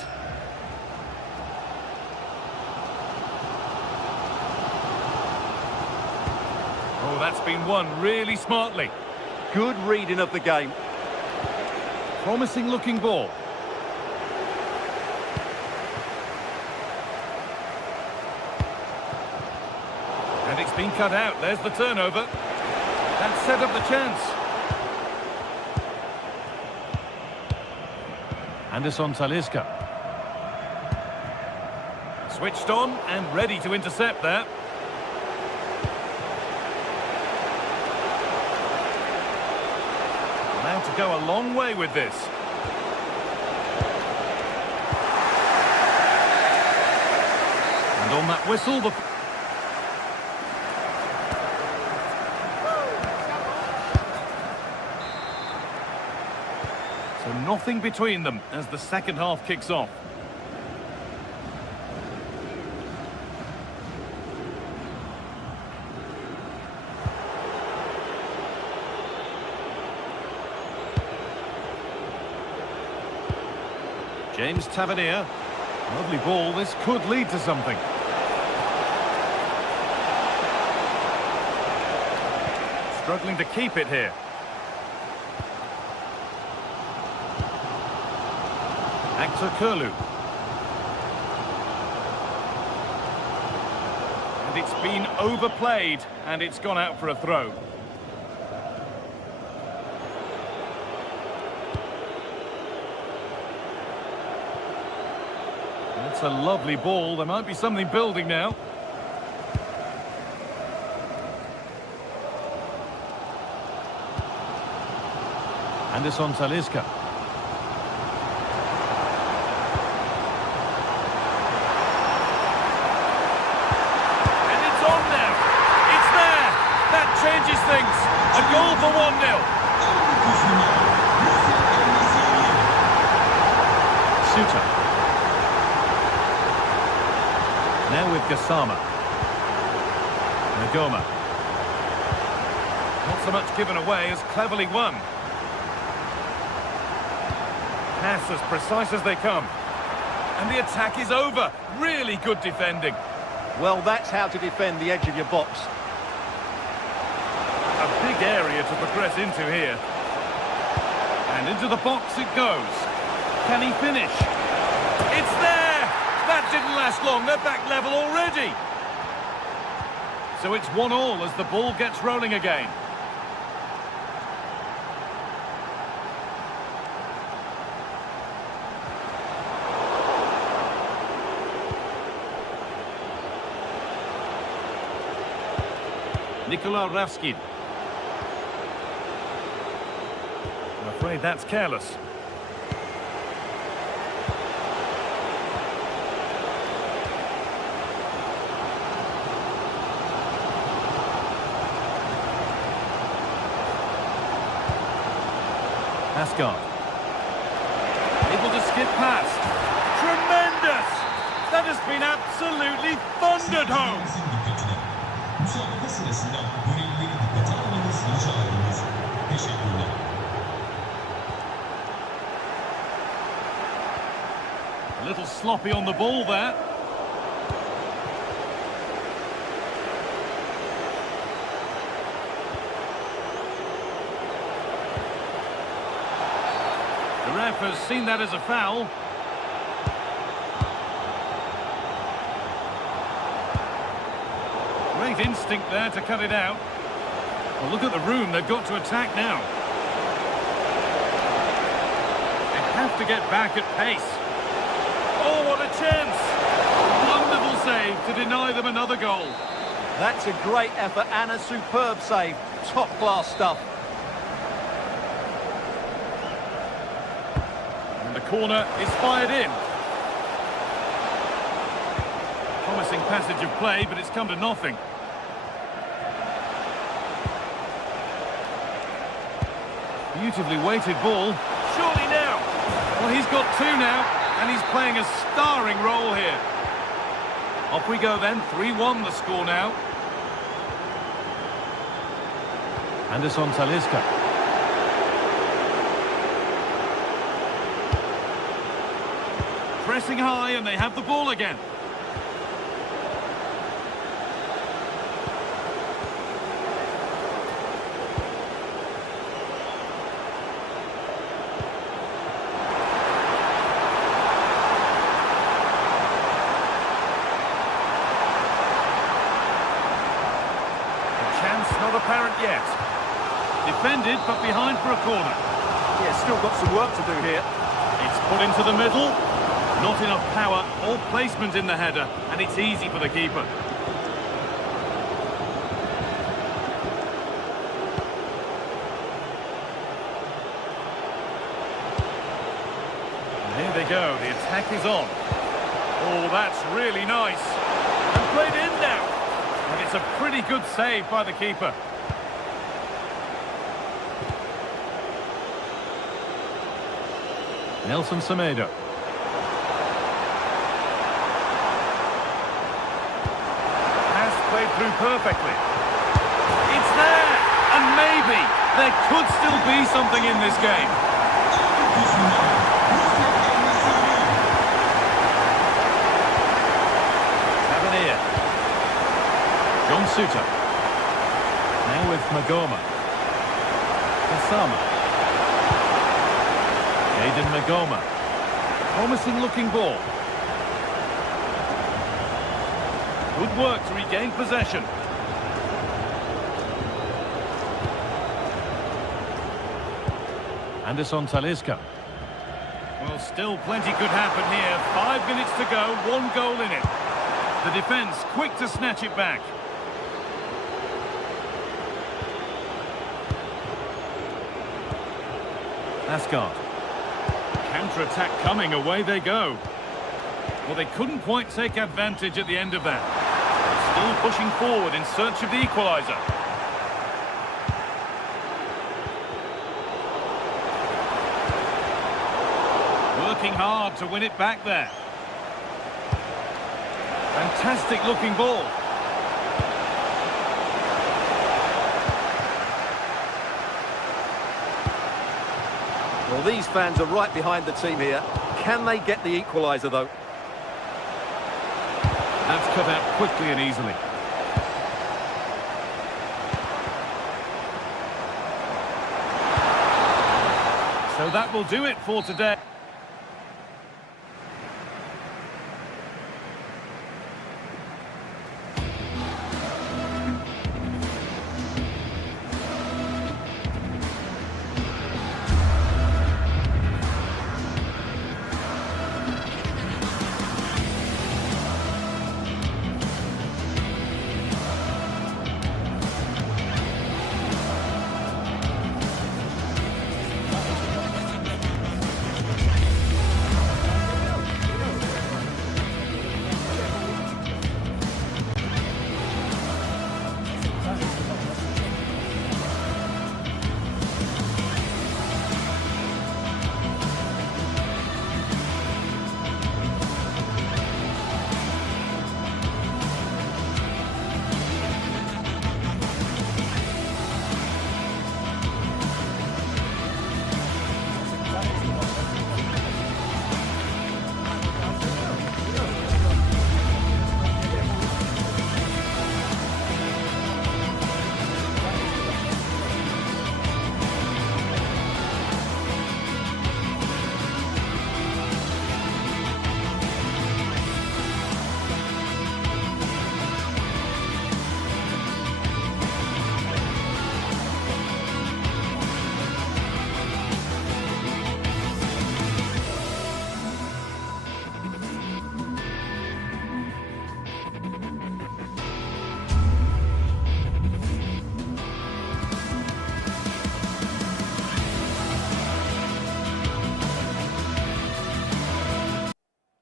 Oh, that's been won really smartly. Good reading of the game. Promising looking ball. it's been cut out. There's the turnover. That set up the chance. Anderson Talisca. Switched on and ready to intercept there. Now to go a long way with this. And on that whistle, the... So nothing between them as the second half kicks off. James Tavernier. Lovely ball. This could lead to something. Struggling to keep it here. Actor Kurlu. And it's been overplayed, and it's gone out for a throw. That's a lovely ball. There might be something building now. Anderson Talisca. And it's on now. It's there. That changes things. A goal for 1-0. Suter. Now with Gassama. Nagoma. Not so much given away as cleverly won. Pass as precise as they come. And the attack is over. Really good defending. Well, that's how to defend the edge of your box. A big area to progress into here. And into the box it goes. Can he finish? It's there! That didn't last long. They're back level already. So it's 1-1 as the ball gets rolling again. Nikola Ravskin. I'm afraid that's careless. Asgard. Able to skip past. Tremendous! That has been absolutely thundered home. A little sloppy on the ball there. The ref has seen that as a foul. Great instinct there to cut it out. Well, look at the room. They've got to attack now. They have to get back at pace. Oh, what a chance! Wonderful save to deny them another goal. That's a great effort and a superb save. Top-class stuff. And the corner is fired in. Promising passage of play, but it's come to nothing. Beautifully weighted ball. Surely now. Well, he's got two now, and he's playing a starring role here. Off we go then. 3-1 the score now. Anderson Talisca. Pressing high, and they have the ball again. defended, but behind for a corner. Yeah, still got some work to do here. It's put into the middle. Not enough power or placement in the header, and it's easy for the keeper. And here they go, the attack is on. Oh, that's really nice. And played in now. And it's a pretty good save by the keeper. Nelson Semedo. Pass played through perfectly. It's there! And maybe there could still be something in this game. Tavernier. John Suter. Now with Magoma. Kasama. Aiden Magoma. Promising looking ball. Good work to regain possession. Anderson Talisca. Well, still plenty could happen here. 5 minutes to go, 1 goal in it. The defence quick to snatch it back. Asgard. Counter-attack coming, away they go. Well, they couldn't quite take advantage at the end of that. Still pushing forward in search of the equaliser. Working hard to win it back there. Fantastic looking ball. Well, these fans are right behind the team here. Can they get the equaliser, though? That's cut out quickly and easily. So that will do it for today.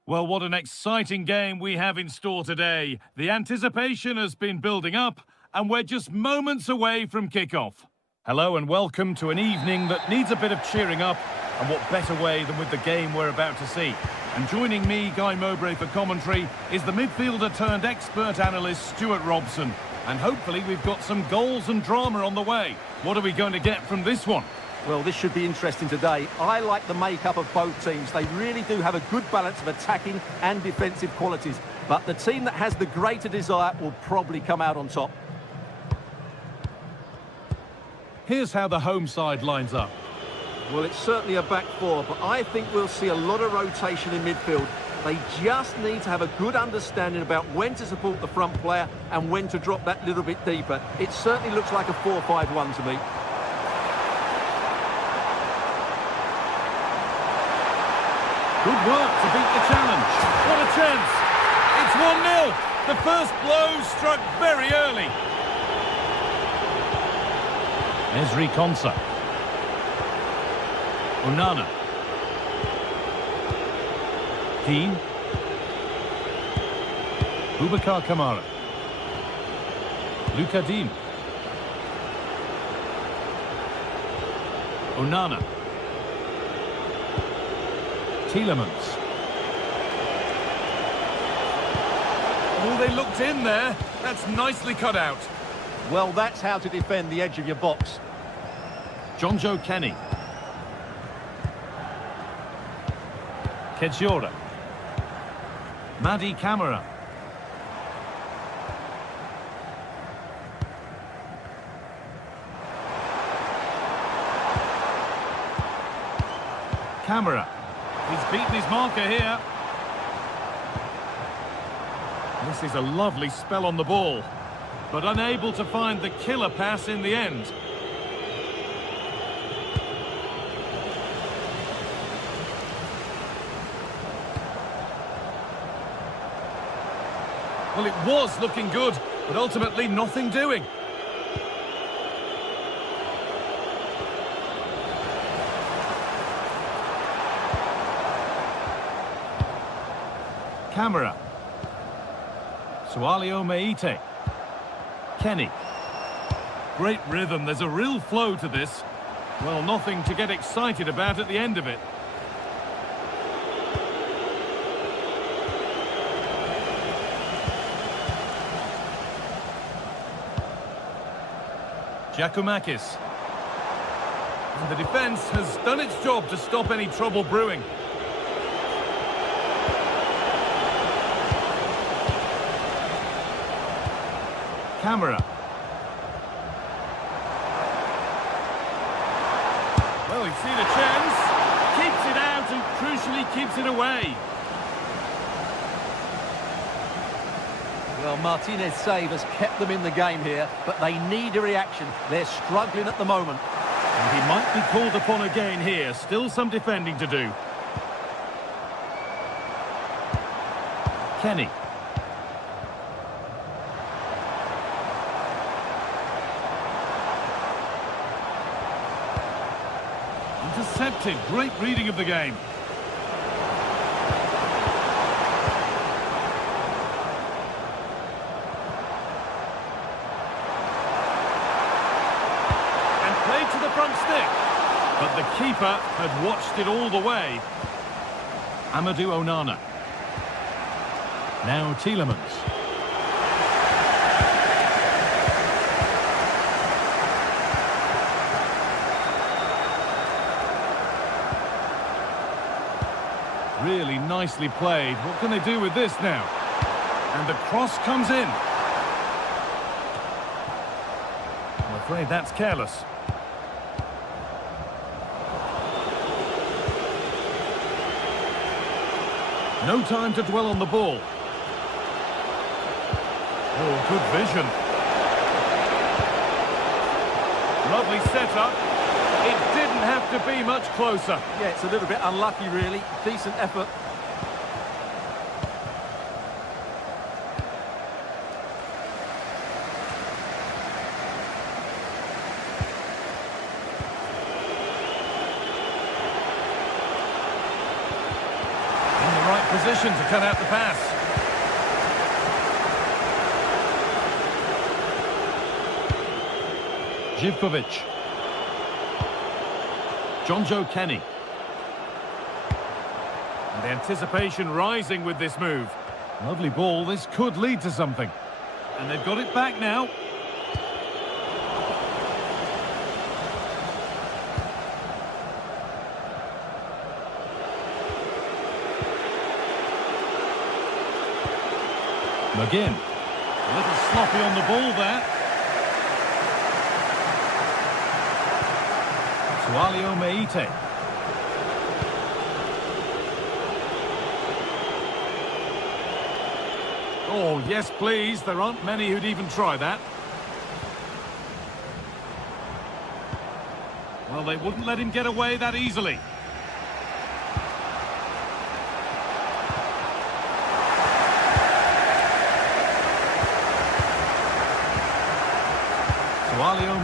Well, what an exciting game we have in store today. The anticipation has been building up, and we're just moments away from kick-off. Hello and welcome to an evening that needs a bit of cheering up, and what better way than with the game we're about to see. And joining me, Guy Mowbray, for commentary, is the midfielder-turned-expert analyst Stuart Robson. And hopefully we've got some goals and drama on the way. What are we going to get from this one? Well, this should be interesting today. I like the makeup of both teams. They really do have a good balance of attacking and defensive qualities. But the team that has the greater desire will probably come out on top. Here's how the home side lines up. Well, it's certainly a back four, but I think we'll see a lot of rotation in midfield. They just need to have a good understanding about when to support the front player and when to drop that little bit deeper. It certainly looks like a 4-5-1 to me. Good work to beat the challenge. What a chance. It's 1-0. The first blow struck very early. Ezri Konsa. Onana. Keane. Boubacar Kamara. Luka Dean. Onana. Tielemans. Oh, they looked in there. That's nicely cut out. Well, that's how to defend the edge of your box. Jonjo Kenny. Kedziora. Madi Camara. Camara. He's beaten his marker here. This is a lovely spell on the ball, but unable to find the killer pass in the end. Well, it was looking good, but ultimately nothing doing. Camara. Sualio Meite. Kenny. Great rhythm, there's a real flow to this. Well, nothing to get excited about at the end of it. Giacomakis. And the defence has done its job to stop any trouble brewing. Camara. Well, he's seen a chance. Keeps it out and crucially keeps it away. Well, Martinez's save has kept them in the game here, but they need a reaction. They're struggling at the moment. And he might be called upon again here. Still some defending to do. Kenny. Intercepted. Great reading of the game. And played to the front stick. But the keeper had watched it all the way. Amadou Onana. Now Tielemans. Really nicely played. What can they do with this now? And the cross comes in. I'm afraid that's careless. No time to dwell on the ball. Oh, good vision. Lovely setup. It didn't have to be much closer. Yeah, it's a little bit unlucky, really. Decent effort. In the right position to cut out the pass. Živković. Jonjo Kenny. And the anticipation rising with this move. Lovely ball, this could lead to something. And they've got it back now. McGinn. A little sloppy on the ball there. Sualio Meite. Oh, yes, please. There aren't many who'd even try that. Well, they wouldn't let him get away that easily.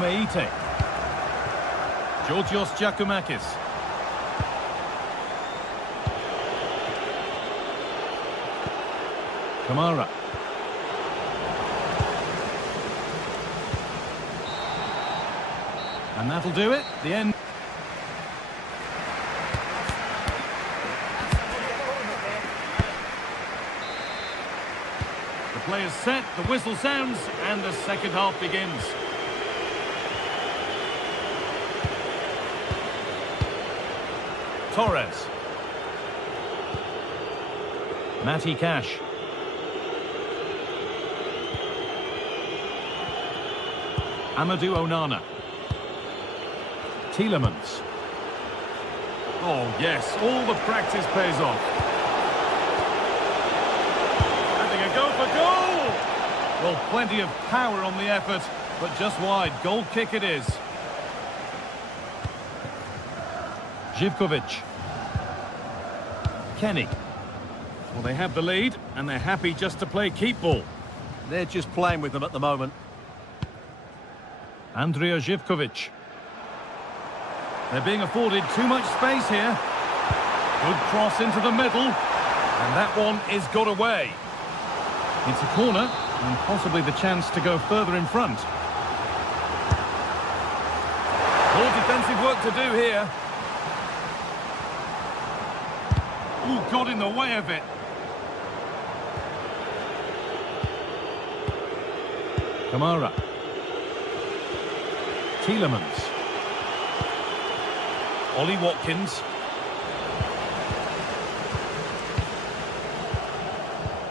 Meite. Georgios Giacomakis. Kamara. And that'll do it. The end. The play is set, the whistle sounds, and the second half begins. Torres. Matty Cash. Amadou Onana. Tielemans. Oh yes, all the practice pays off. Having a go for goal! Well, plenty of power on the effort, but just wide. Goal kick it is. Živković. Kenny. Well, they have the lead, and they're happy just to play keep ball. They're just playing with them at the moment. Andrija Živković. They're being afforded too much space here. Good cross into the middle. And that one is got away. It's a corner, and possibly the chance to go further in front. More defensive work to do here. Ooh, got in the way of it. Kamara. Tielemans. Ollie Watkins.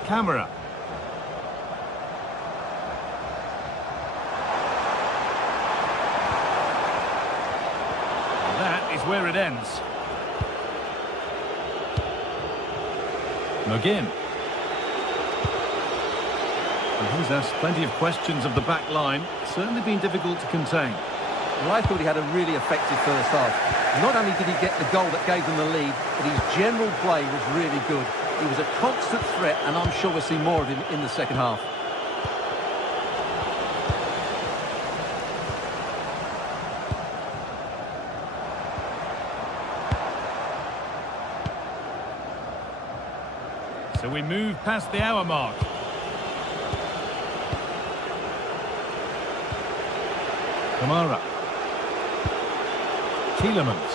Camera. That is where it ends. McGinn. And he's asked plenty of questions of the back line. Certainly been difficult to contain. Well, I thought he had a really effective first half. Not only did he get the goal that gave them the lead, but his general play was really good. He was a constant threat, and I'm sure we'll see more of him in the second half. So we move past the hour mark. Kamara. Tielemans.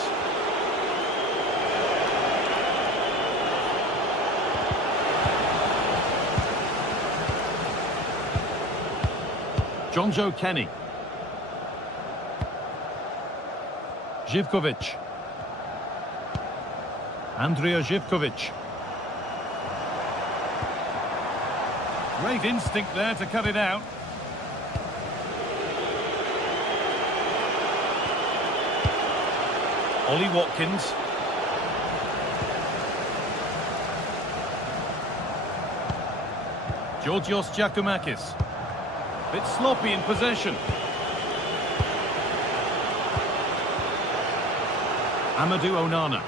Jonjo Kenny. Živković. Andrija Živković. Great instinct there to cut it out. Ollie Watkins. Georgios Giacomakis. Bit sloppy in possession. Amadou Onana.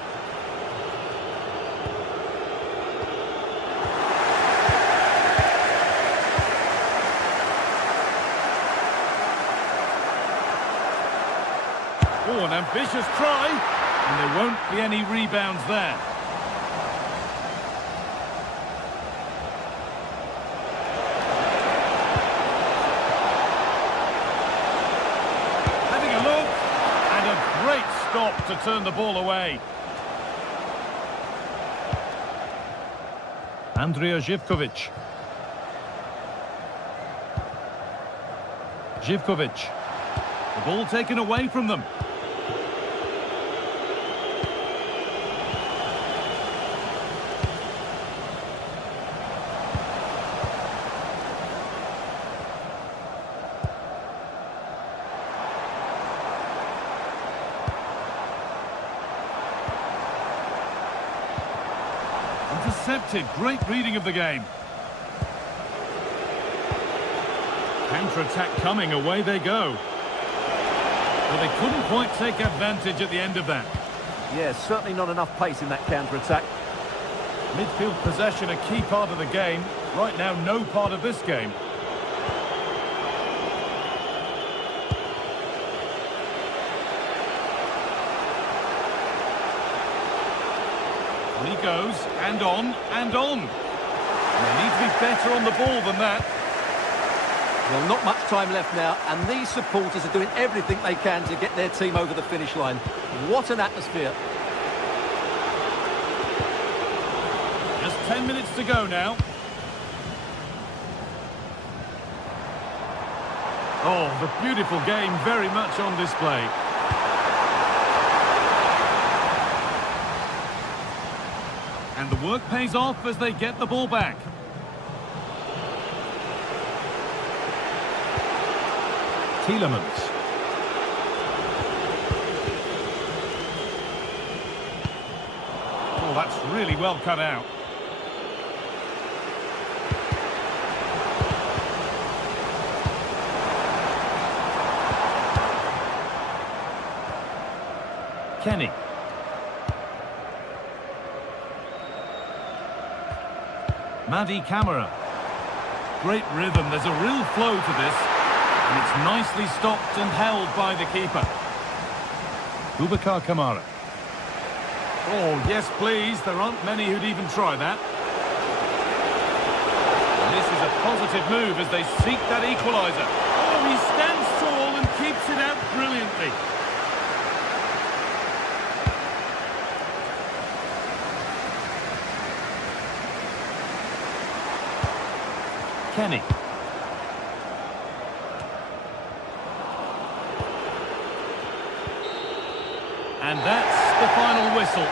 Oh, an ambitious try, and there won't be any rebounds there. Having a look, and a great stop to turn the ball away. Andrija Živković. Živković. The ball taken away from them. Intercepted. Great reading of the game. Counter-attack coming. Away they go. But they couldn't quite take advantage at the end of that. Yeah, certainly not enough pace in that counter-attack. Midfield possession a key part of the game. Right now, no part of this game. On he goes, and on, and on. And they need to be better on the ball than that. Well, not much time left now, and these supporters are doing everything they can to get their team over the finish line. What an atmosphere. Just 10 minutes to go now. Oh, the beautiful game very much on display. And the work pays off as they get the ball back. Tielemans. Oh, that's really well cut out. Kenny. Madi Camara. Great rhythm. There's a real flow to this. And it's nicely stopped and held by the keeper. Boubacar Kamara. Oh, yes, please. There aren't many who'd even try that. And this is a positive move as they seek that equaliser. Oh, he stands tall and keeps it out brilliantly. Kenny. And that's the final whistle.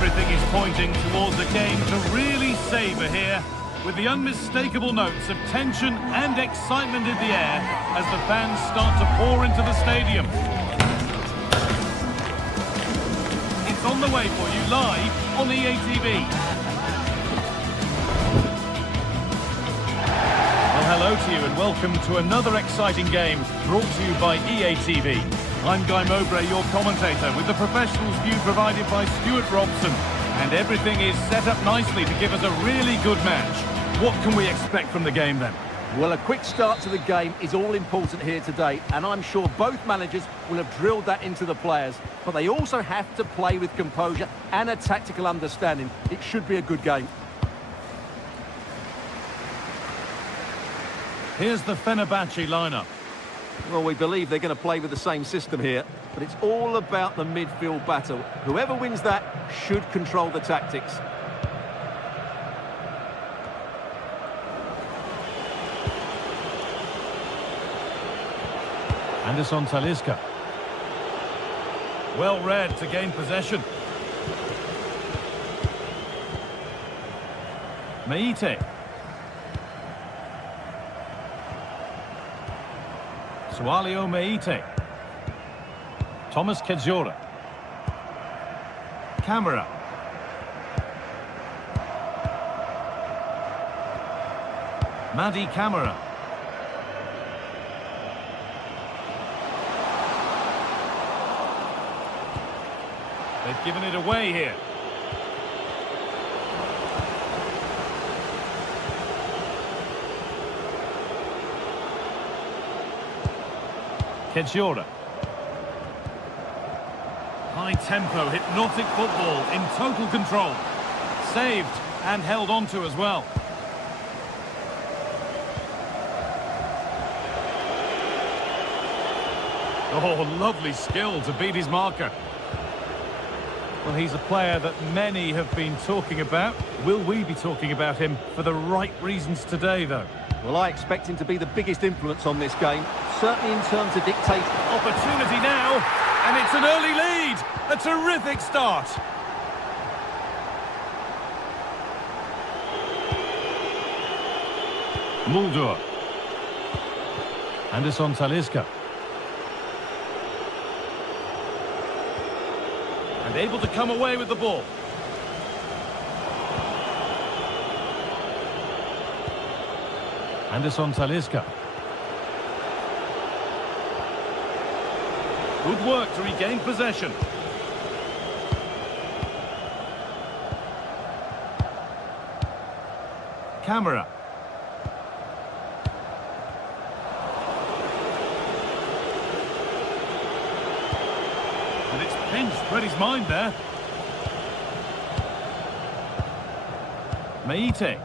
Everything is pointing towards a game to really savour here, with the unmistakable notes of tension and excitement in the air as the fans start to pour into the stadium. It's on the way for you live on EA TV. Well, hello to you and welcome to another exciting game brought to you by EA TV. I'm Guy Mowbray, your commentator, with the professionals' view provided by Stuart Robson. And everything is set up nicely to give us a really good match. What can we expect from the game then? Well, a quick start to the game is all important here today, and I'm sure both managers will have drilled that into the players. But they also have to play with composure and a tactical understanding. It should be a good game. Here's the Fenerbahce lineup. Well, we believe they're going to play with the same system here, but it's all about the midfield battle. Whoever wins that should control the tactics. Anderson Talisca. Well read to gain possession. Meite. Sualio Meite. Thomas Kedzora. Camara. Madi Camara. They've given it away here. Kedjora. High tempo, hypnotic football in total control. Saved and held on to as well. Oh, lovely skill to beat his marker. Well, he's a player that many have been talking about. Will we be talking about him for the right reasons today, though? Well, I expect him to be the biggest influence on this game, certainly in terms of dictating. Opportunity now, and it's an early lead. A terrific start. Mulder. Anderson Talisca. And able to come away with the ball. Anderson Talisca. Good work to regain possession. Camera. And it's pinched, read his mind there. Meite.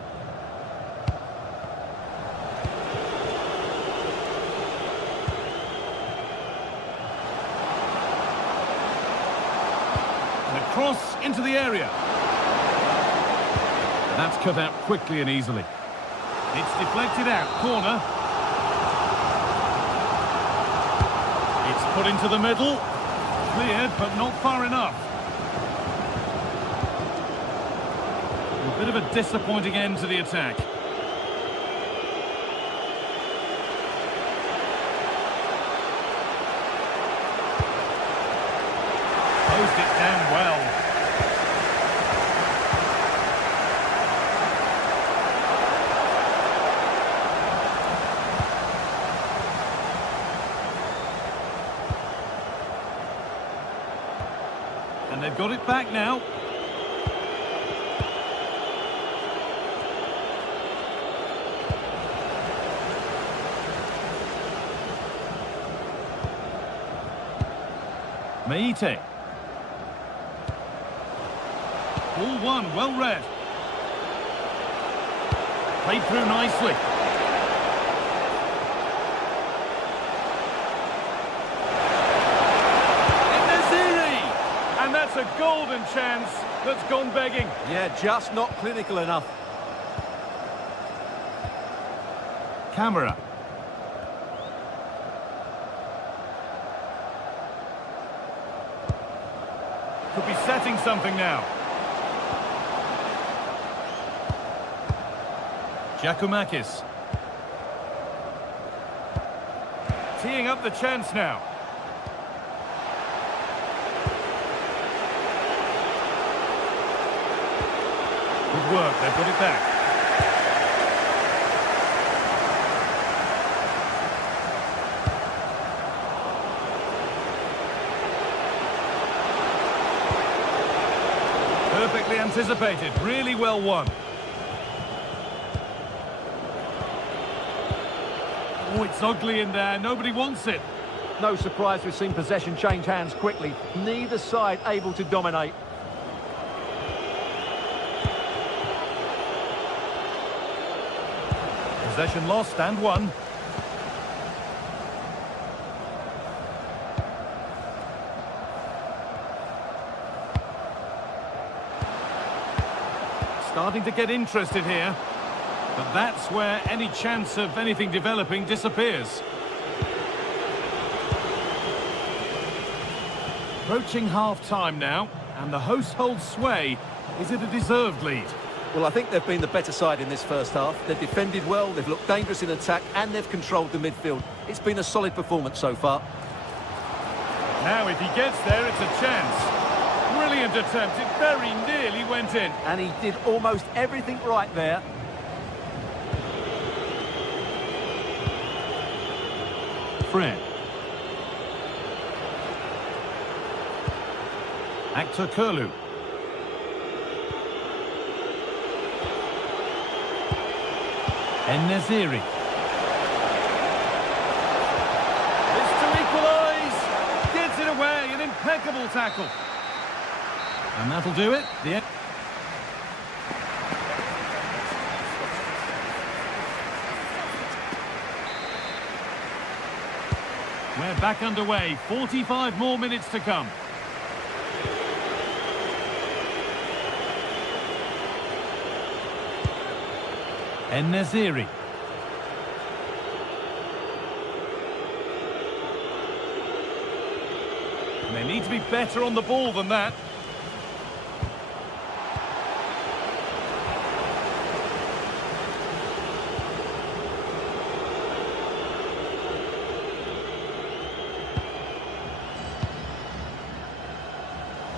And a cross into the area. That's cut out quickly and easily. It's deflected out, corner. It's put into the middle. Cleared, but not far enough. A bit of a disappointing end to the attack. Closed it down well. And they've got it back now. Meite. Ball one, well read. Played through nicely. And that's a golden chance that's gone begging. Yeah, just not clinical enough. Camera. Could be setting something now. Giacomakis. Teeing up the chance now. Good work, they've got it back. Perfectly anticipated, really well won. Oh, it's ugly in there, nobody wants it. No surprise we've seen possession change hands quickly. Neither side able to dominate. Possession lost and won. Starting to get interested here. But that's where any chance of anything developing disappears. Approaching half-time now, and the hosts hold sway. Is it a deserved lead? Well, I think they've been the better side in this first half. They've defended well, they've looked dangerous in attack, and they've controlled the midfield. It's been a solid performance so far. Now, if he gets there, it's a chance. Brilliant attempt. It very nearly went in. And he did almost everything right there. Fred. Actor Kurlu. En-Nesyri. It's to equalise. Impeccable tackle. And that'll do it. We're back underway. 45 more minutes to come. En-Nesyri. And they need to be better on the ball than that.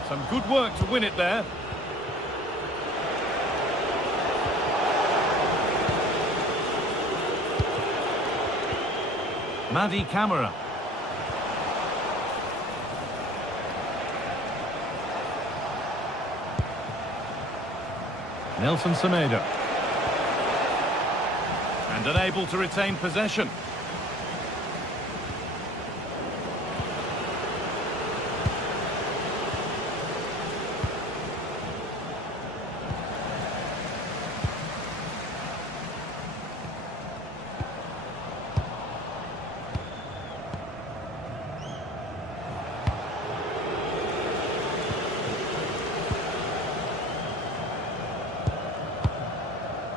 Some good work to win it there. Madi Camara. Nelson Semedo. And unable to retain possession.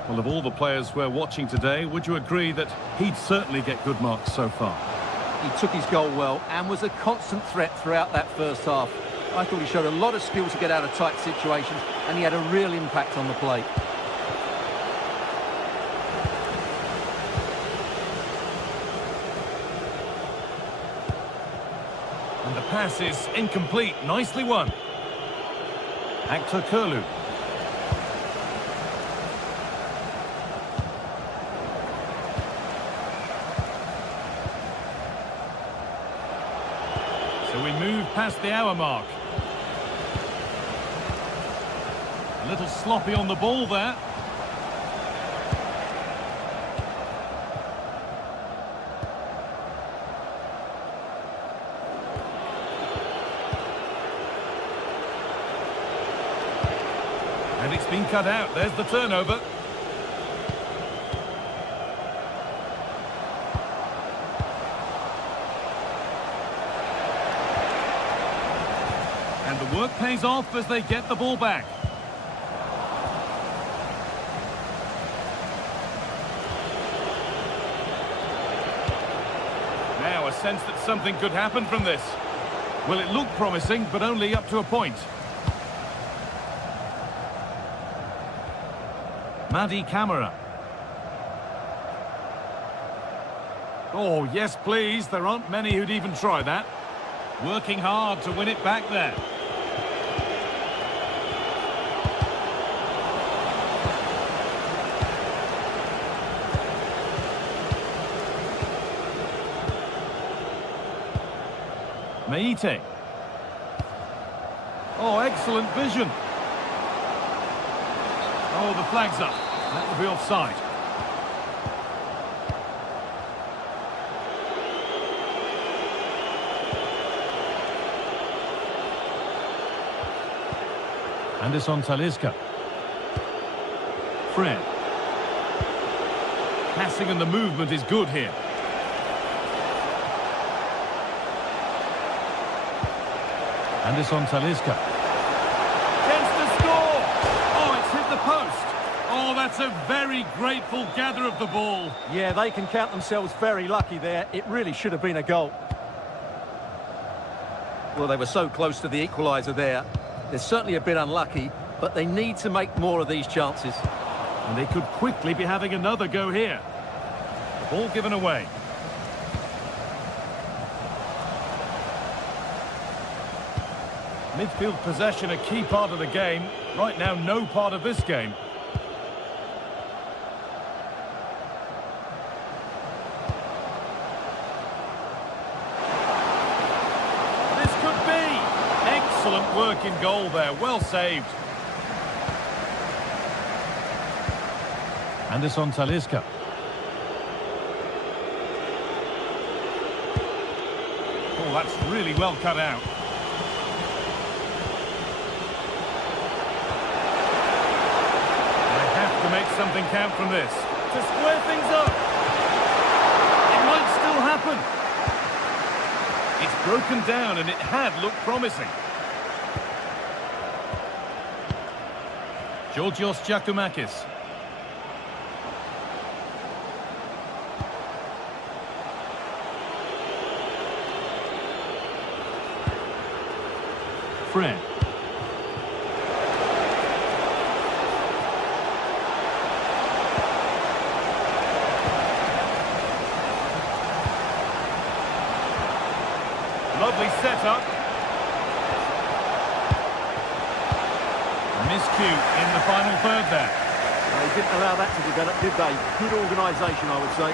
Well, of all the players we're watching today, would you agree that he'd certainly get good marks so far? He took his goal well and was a constant threat throughout that first half. I thought he showed a lot of skill to get out of tight situations, and he had a real impact on the plate. And the pass is incomplete. Nicely won. Actor Kurlu. So we move past the hour mark. A little sloppy on the ball there. And it's been cut out. There's the turnover. And the work pays off as they get the ball back. Now a sense that something could happen from this. Well, it looked promising, but only up to a point. Madi Camara. Oh, yes, please. There aren't many who'd even try that. Working hard to win it back there. Meite. Oh, excellent vision. Oh, the flag's up. That will be offside. Anderson Talisca. Fred. Passing and the movement is good here. Anderson Talisca. Chance to score! Oh, it's hit the post. Oh, that's a very grateful gather of the ball. Yeah, they can count themselves very lucky there. It really should have been a goal. Well, they were so close to the equaliser there. They're certainly a bit unlucky, but they need to make more of these chances. And they could quickly be having another go here. The ball given away. Midfield possession a key part of the game. Right now, no part of this game. This could be. Excellent work in goal there. Well saved. Anderson Talisca. Oh, that's really well cut out. something count from this. To square things up. It might still happen. It's broken down and it had looked promising. Georgios Giacomakis. Fred. Lovely setup. Miscue in the final third there. They didn't allow that to develop, did they? Good organisation, I would say.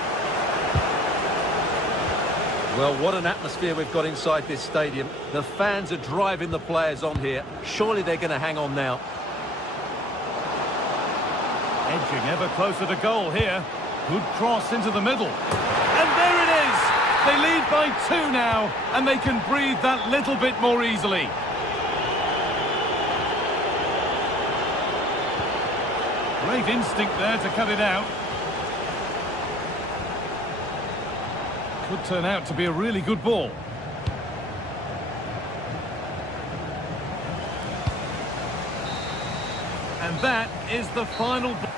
Well, what an atmosphere we've got inside this stadium. The fans are driving the players on here. Surely they're going to hang on now. Edging ever closer to goal here. Good cross into the middle. And there it is! They lead by 2 now, and they can breathe that little bit more easily. Great instinct there to cut it out. Could turn out to be a really good ball. And that is the final ball.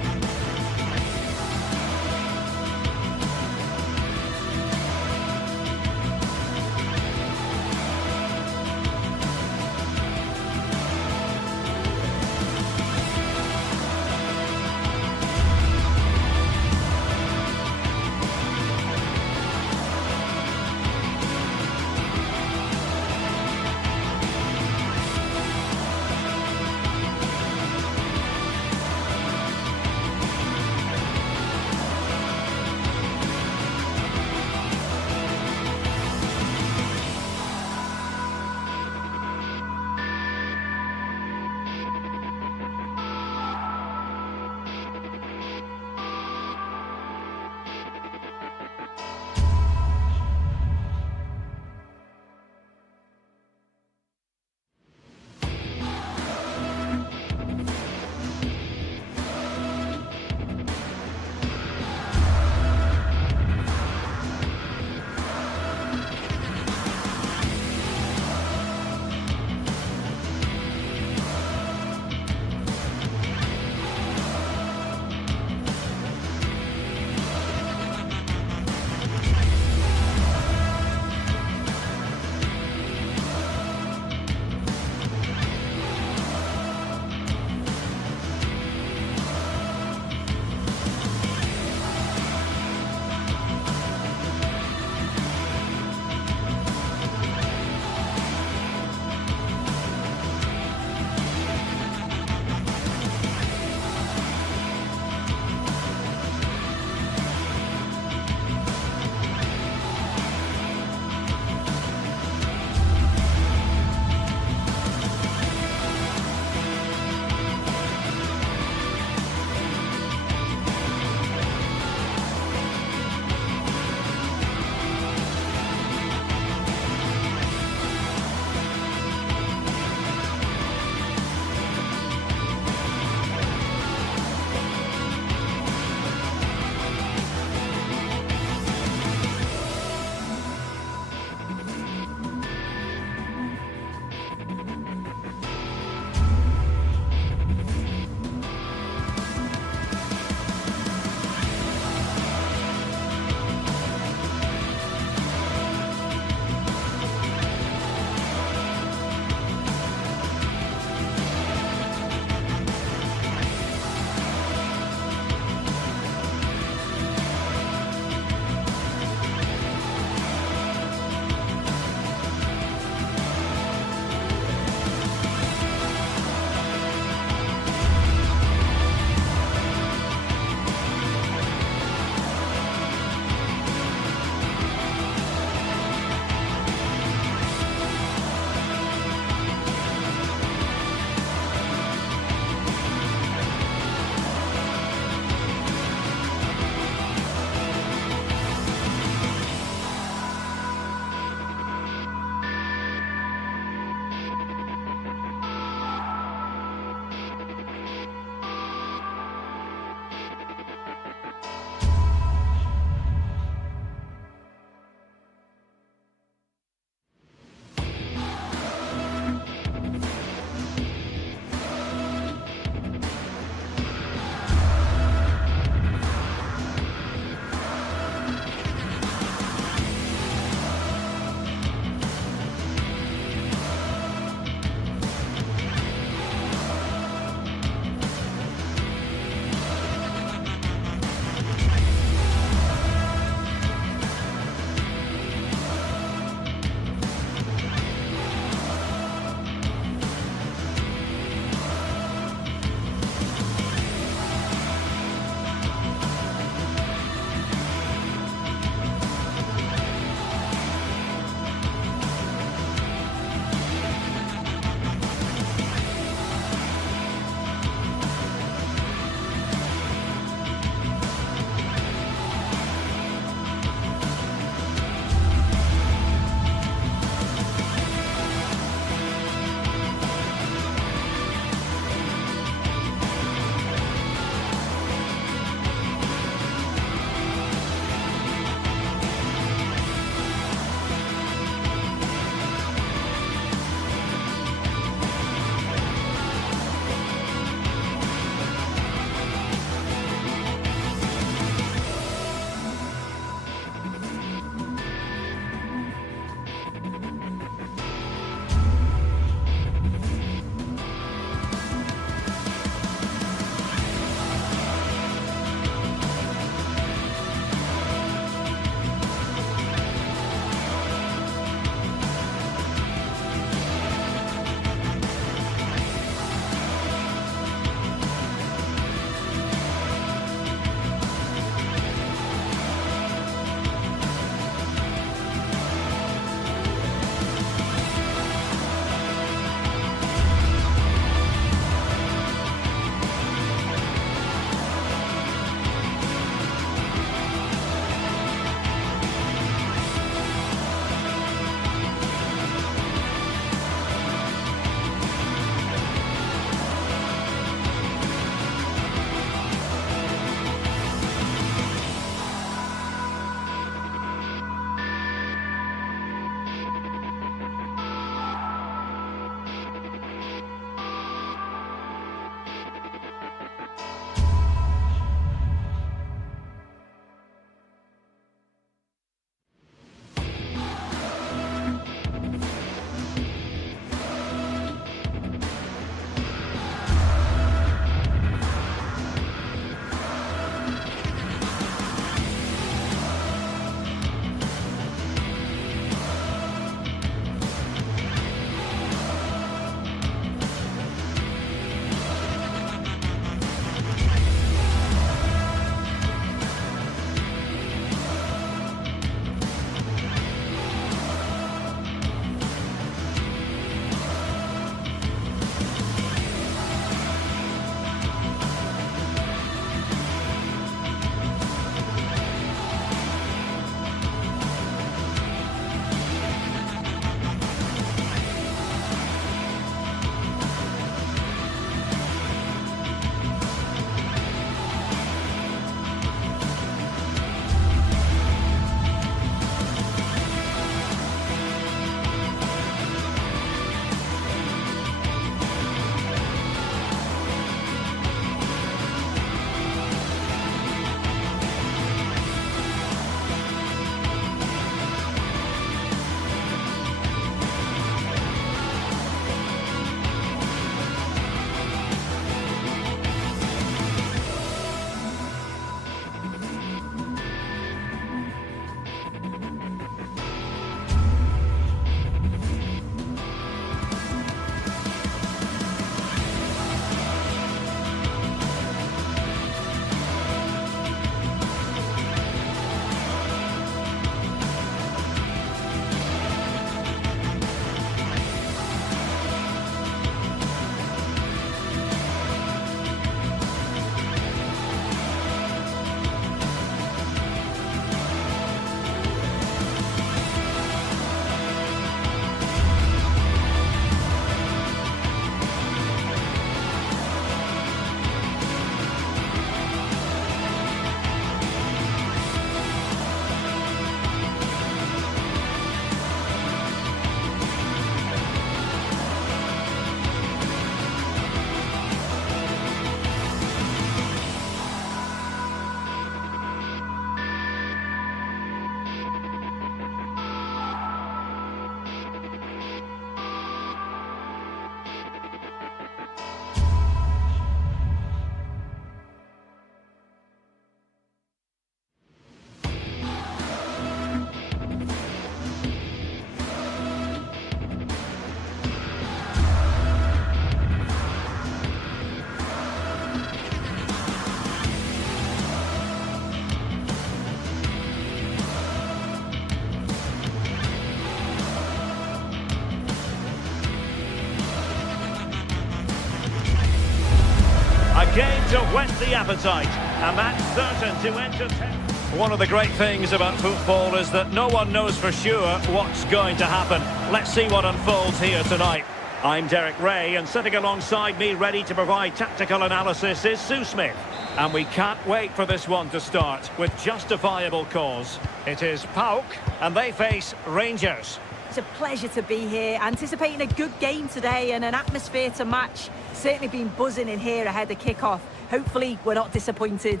game to whet the appetite. A match certain to entertain. One of the great things about football is that no one knows for sure what's going to happen. Let's see what unfolds here tonight. I'm Derek Ray, and sitting alongside me ready to provide tactical analysis is Sue Smith. And we can't wait for this one to start with justifiable cause. It is PAOK, and they face Rangers. It's a pleasure to be here, anticipating a good game today and an atmosphere to match. Certainly been buzzing in here ahead of kick-off. Hopefully we're not disappointed.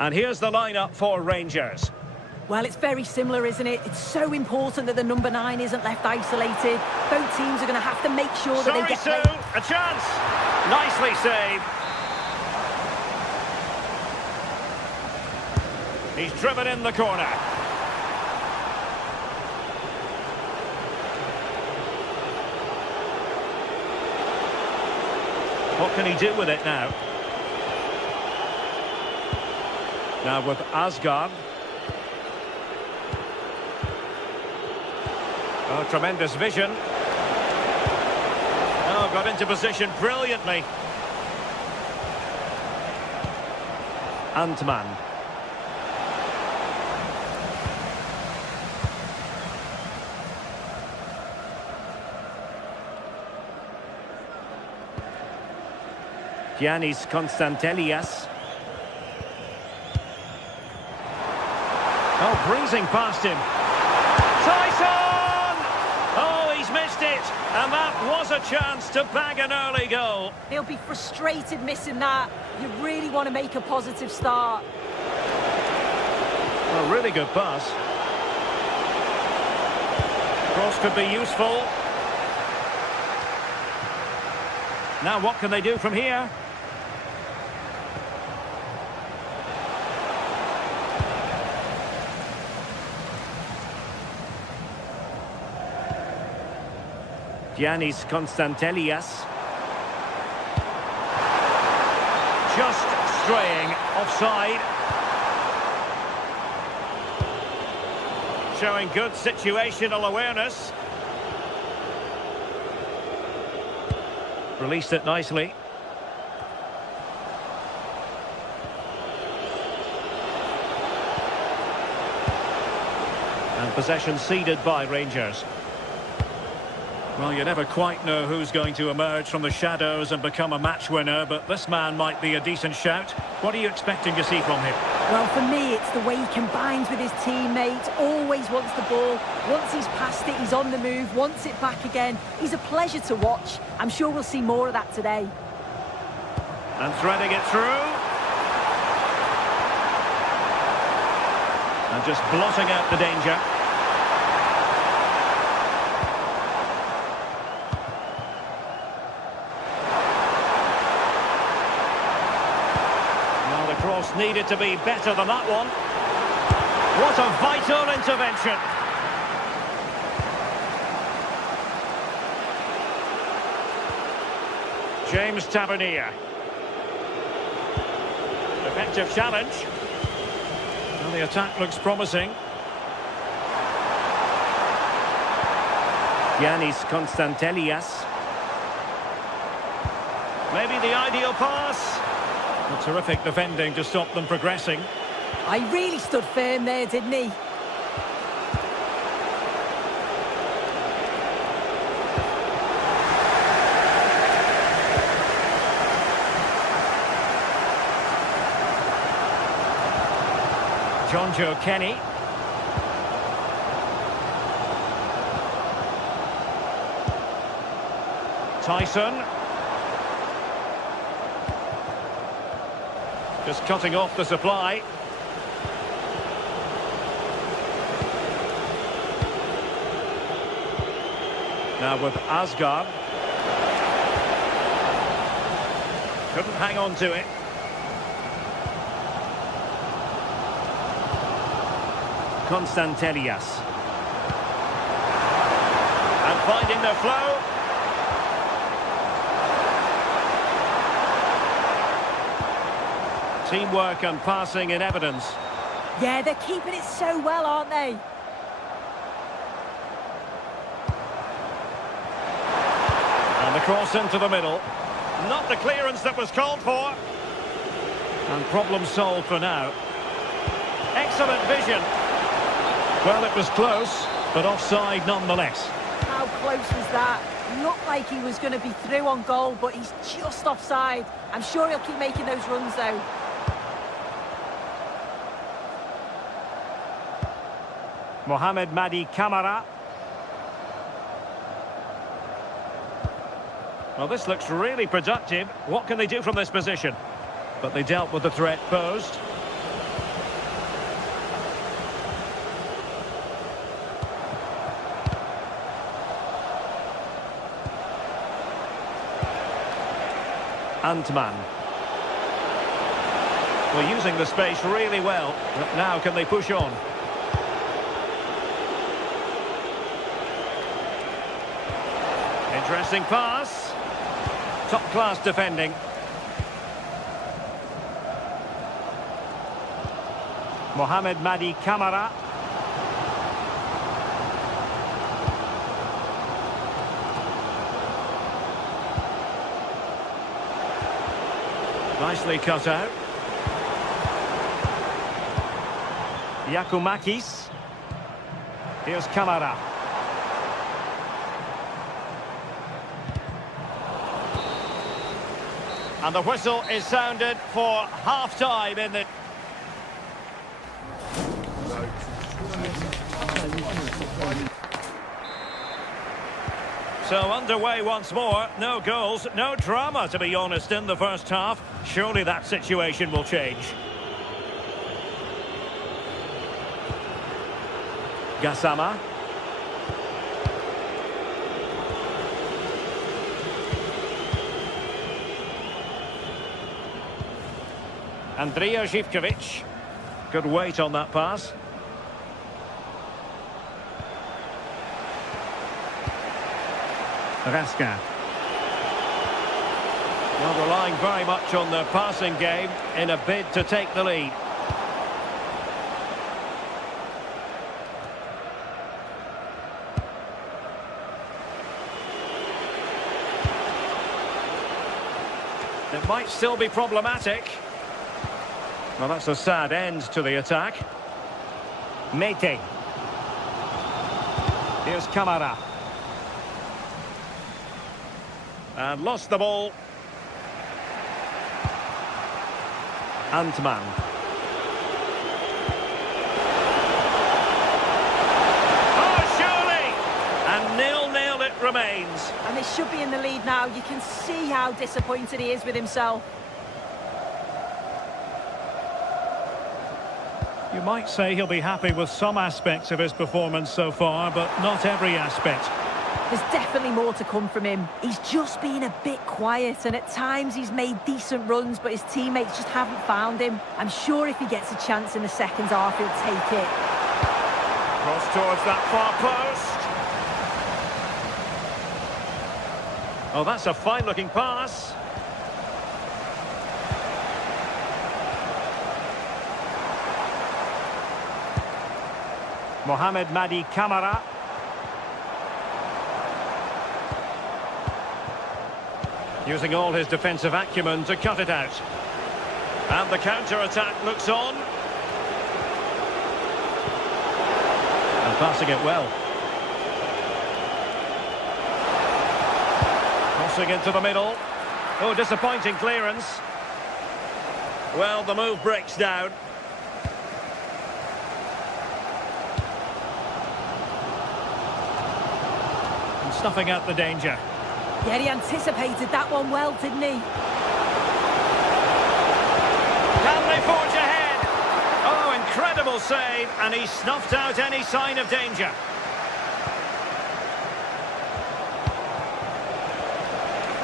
And here's the lineup for Rangers. Well, it's very similar, isn't it? It's so important that the number 9 isn't left isolated. Both teams are going to have to make sure that they get... Sorry, Sue, a chance! Nicely saved. He's driven in the corner. What can he do with it now? Now with Asgard. Oh, tremendous vision. Oh, got into position brilliantly. Antman. Giannis Konstantelias. Oh, breezing past him. Tyson! Oh, he's missed it. And that was a chance to bag an early goal. He'll be frustrated missing that. You really want to make a positive start. A really good pass. Cross could be useful. Now what can they do from here? Giannis Konstantelias. Just straying offside. Showing good situational awareness. Released it nicely. And possession ceded by Rangers. Well, you never quite know who's going to emerge from the shadows and become a match winner, but this man might be a decent shout. What are you expecting to see from him? Well, for me, it's the way he combines with his teammates, always wants the ball. Once he's passed it, he's on the move, wants it back again. He's a pleasure to watch. I'm sure we'll see more of that today. And threading it through. And just blotting out the danger. Cross needed to be better than that one. What a vital intervention. James Tavernier. Effective challenge. And the attack looks promising. Giannis Konstantelias. Maybe the ideal pass. A terrific defending to stop them progressing. I really stood firm there, didn't he? John Joe Kenny. Tyson. Just cutting off the supply. Now with Asgard. Couldn't hang on to it. Konstantelias. And finding their flow. Teamwork and passing in evidence. Yeah, they're keeping it so well, aren't they? And the cross into the middle. Not the clearance that was called for. And problem solved for now. Excellent vision. Well, it was close, but offside nonetheless. How close was that? Looked like he was going to be through on goal, but he's just offside. I'm sure he'll keep making those runs, though. Mohamed Madi Camara. Well, this looks really productive. What can they do from this position? But they dealt with the threat posed. Antman. Well, using the space really well. But now can they push on? Interesting pass. Top-class defending. Mohamed Madi Camara. Nicely cut out. Yakumakis. Here's Camara. And the whistle is sounded for half-time in the... So underway once more. No goals, no drama, to be honest, in the first half. Surely that situation will change. Gassama. Andrija Živković. Good weight on that pass. Raska. Well, relying very much on the passing game in a bid to take the lead. It might still be problematic. Well, that's a sad end to the attack. Mete. Here's Camara. And lost the ball. Antman. Oh, surely! And 0-0 it remains. And they should be in the lead now. You can see how disappointed he is with himself. You might say he'll be happy with some aspects of his performance so far, but not every aspect. There's definitely more to come from him. He's just been a bit quiet, and at times he's made decent runs, but his teammates just haven't found him. I'm sure if he gets a chance in the second half, he'll take it. Cross towards that far post. Oh, that's a fine-looking pass. Mohamed Madi Camara. Using all his defensive acumen to cut it out. And the counter-attack looks on. And passing it well. Crossing into the middle. Oh, disappointing clearance. Well, the move breaks down. Snuffing out the danger. Yeah, he anticipated that one well, didn't he? Can they forge ahead? Oh, incredible save, and he snuffed out any sign of danger.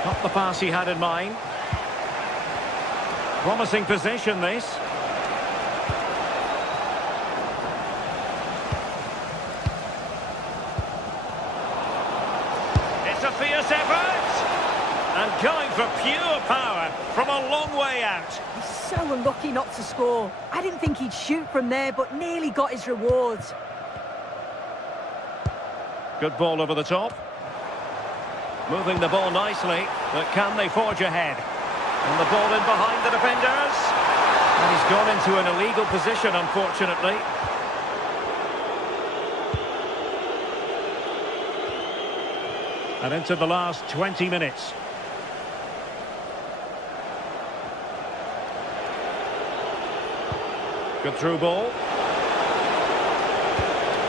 Not the pass he had in mind. Promising position, this. A fierce effort, and going for pure power from a long way out. He's so unlucky not to score. I didn't think he'd shoot from there, but nearly got his rewards. Good ball over the top. Moving the ball nicely, but can they forge ahead? And the ball in behind the defenders. And he's gone into an illegal position, unfortunately. And into the last 20 minutes. Good through ball.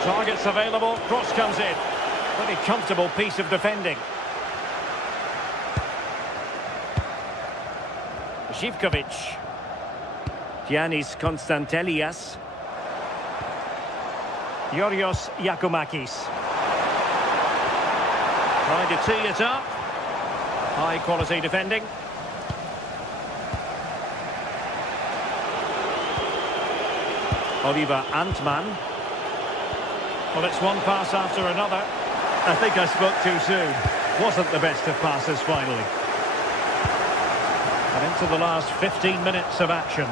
Targets available, cross comes in. Pretty comfortable piece of defending. Zivkovic. Giannis Konstantelias. Yorios Yakumakis. Trying to tee it up. High quality defending. Oliver Antman. Well, it's one pass after another. I think I spoke too soon. Wasn't the best of passes finally. And into the last 15 minutes of action.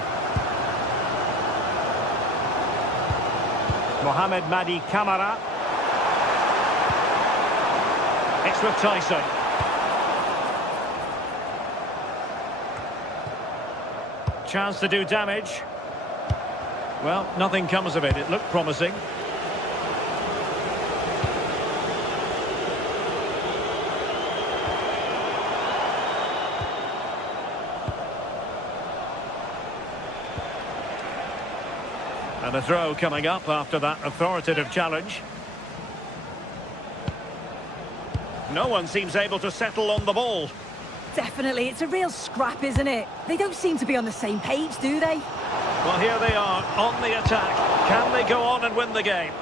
Mohamed Madi Kamara. It's with Tyson. Chance to do damage. Well, nothing comes of it. It looked promising. And a throw coming up after that authoritative challenge. No one seems able to settle on the ball. Definitely, it's a real scrap, isn't it? They don't seem to be on the same page, do they? Well, here they are, on the attack. Can they go on and win the game?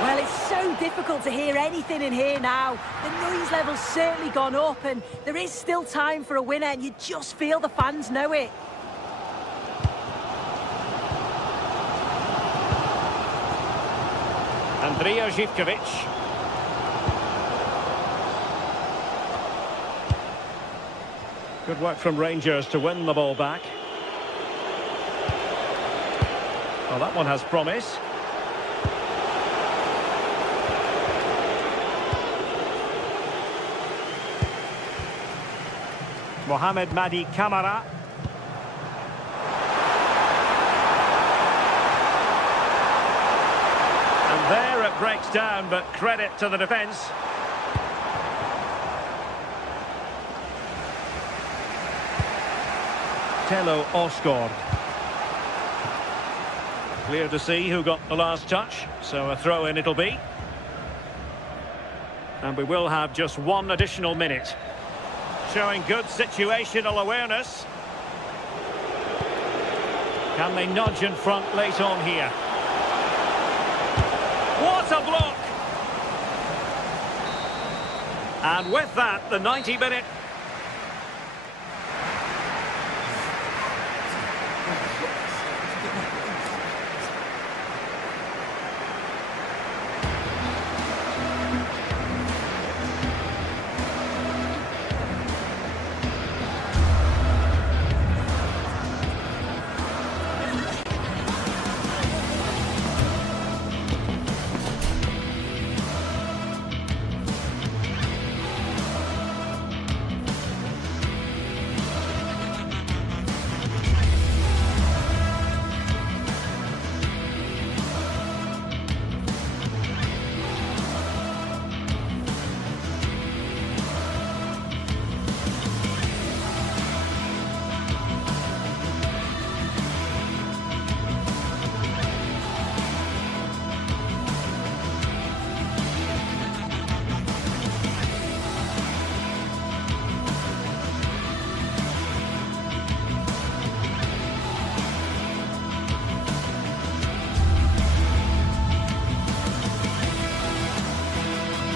Well, it's so difficult to hear anything in here now. The noise level's certainly gone up, and there is still time for a winner, and you just feel the fans know it. Andrija Zivkovic. Good work from Rangers to win the ball back. Well, that one has promise. Mohamed Madi Kamara. And there it breaks down, but credit to the defence. Telo Osgård. Clear to see who got the last touch, so a throw-in it'll be. And we will have just one additional minute. Showing good situational awareness. Can they nudge in front late on here? What a block! And with that, the 90-minute...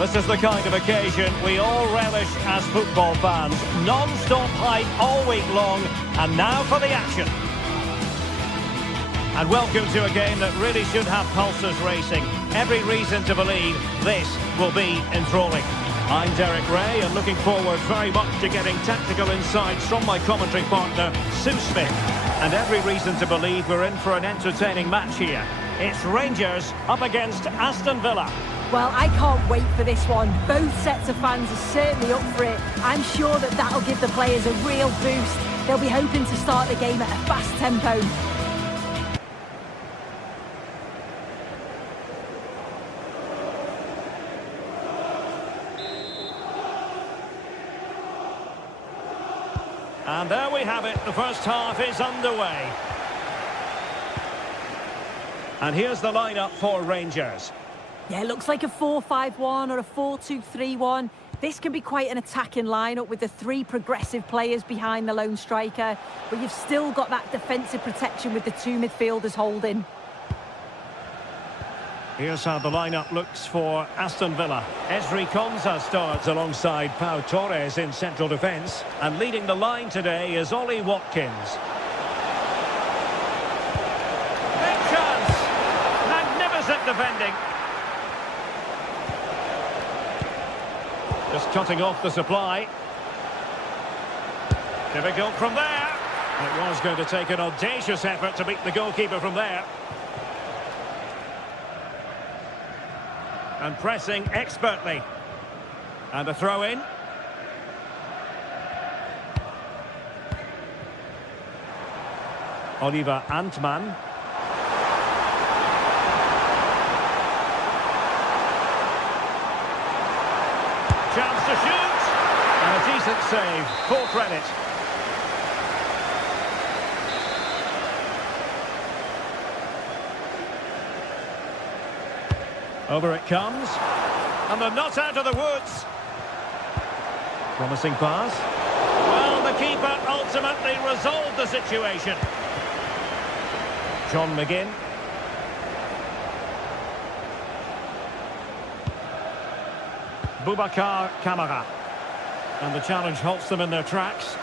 This is the kind of occasion we all relish as football fans. Non-stop hype all week long, and now for the action. And welcome to a game that really should have pulses racing. Every reason to believe this will be enthralling. I'm Derek Ray, and looking forward very much to getting tactical insights from my commentary partner, Sue Smith. And every reason to believe we're in for an entertaining match here. It's Rangers up against Aston Villa. Well, I can't wait for this one. Both sets of fans are certainly up for it. I'm sure that that'll give the players a real boost. They'll be hoping to start the game at a fast tempo. And there we have it. The first half is underway. And here's the lineup for Rangers. Yeah, it looks like a 4-5-1 or a 4-2-3-1. This can be quite an attacking lineup with the three progressive players behind the lone striker, but you've still got that defensive protection with the two midfielders holding. Here's how the lineup looks for Aston Villa. Esri Konsa starts alongside Pau Torres in central defence, and leading the line today is Ollie Watkins. Big chance! Magnificent defending. Just cutting off the supply. Difficult from there. It was going to take an audacious effort to beat the goalkeeper from there. And pressing expertly. And a throw-in. Oliver Antman. Chance to shoot. And a decent save. Full credit. Over it comes. And they're not out of the woods. Promising pass. Well, the keeper ultimately resolved the situation. John McGinn. Boubacar Kamara. And the challenge halts them in their tracks.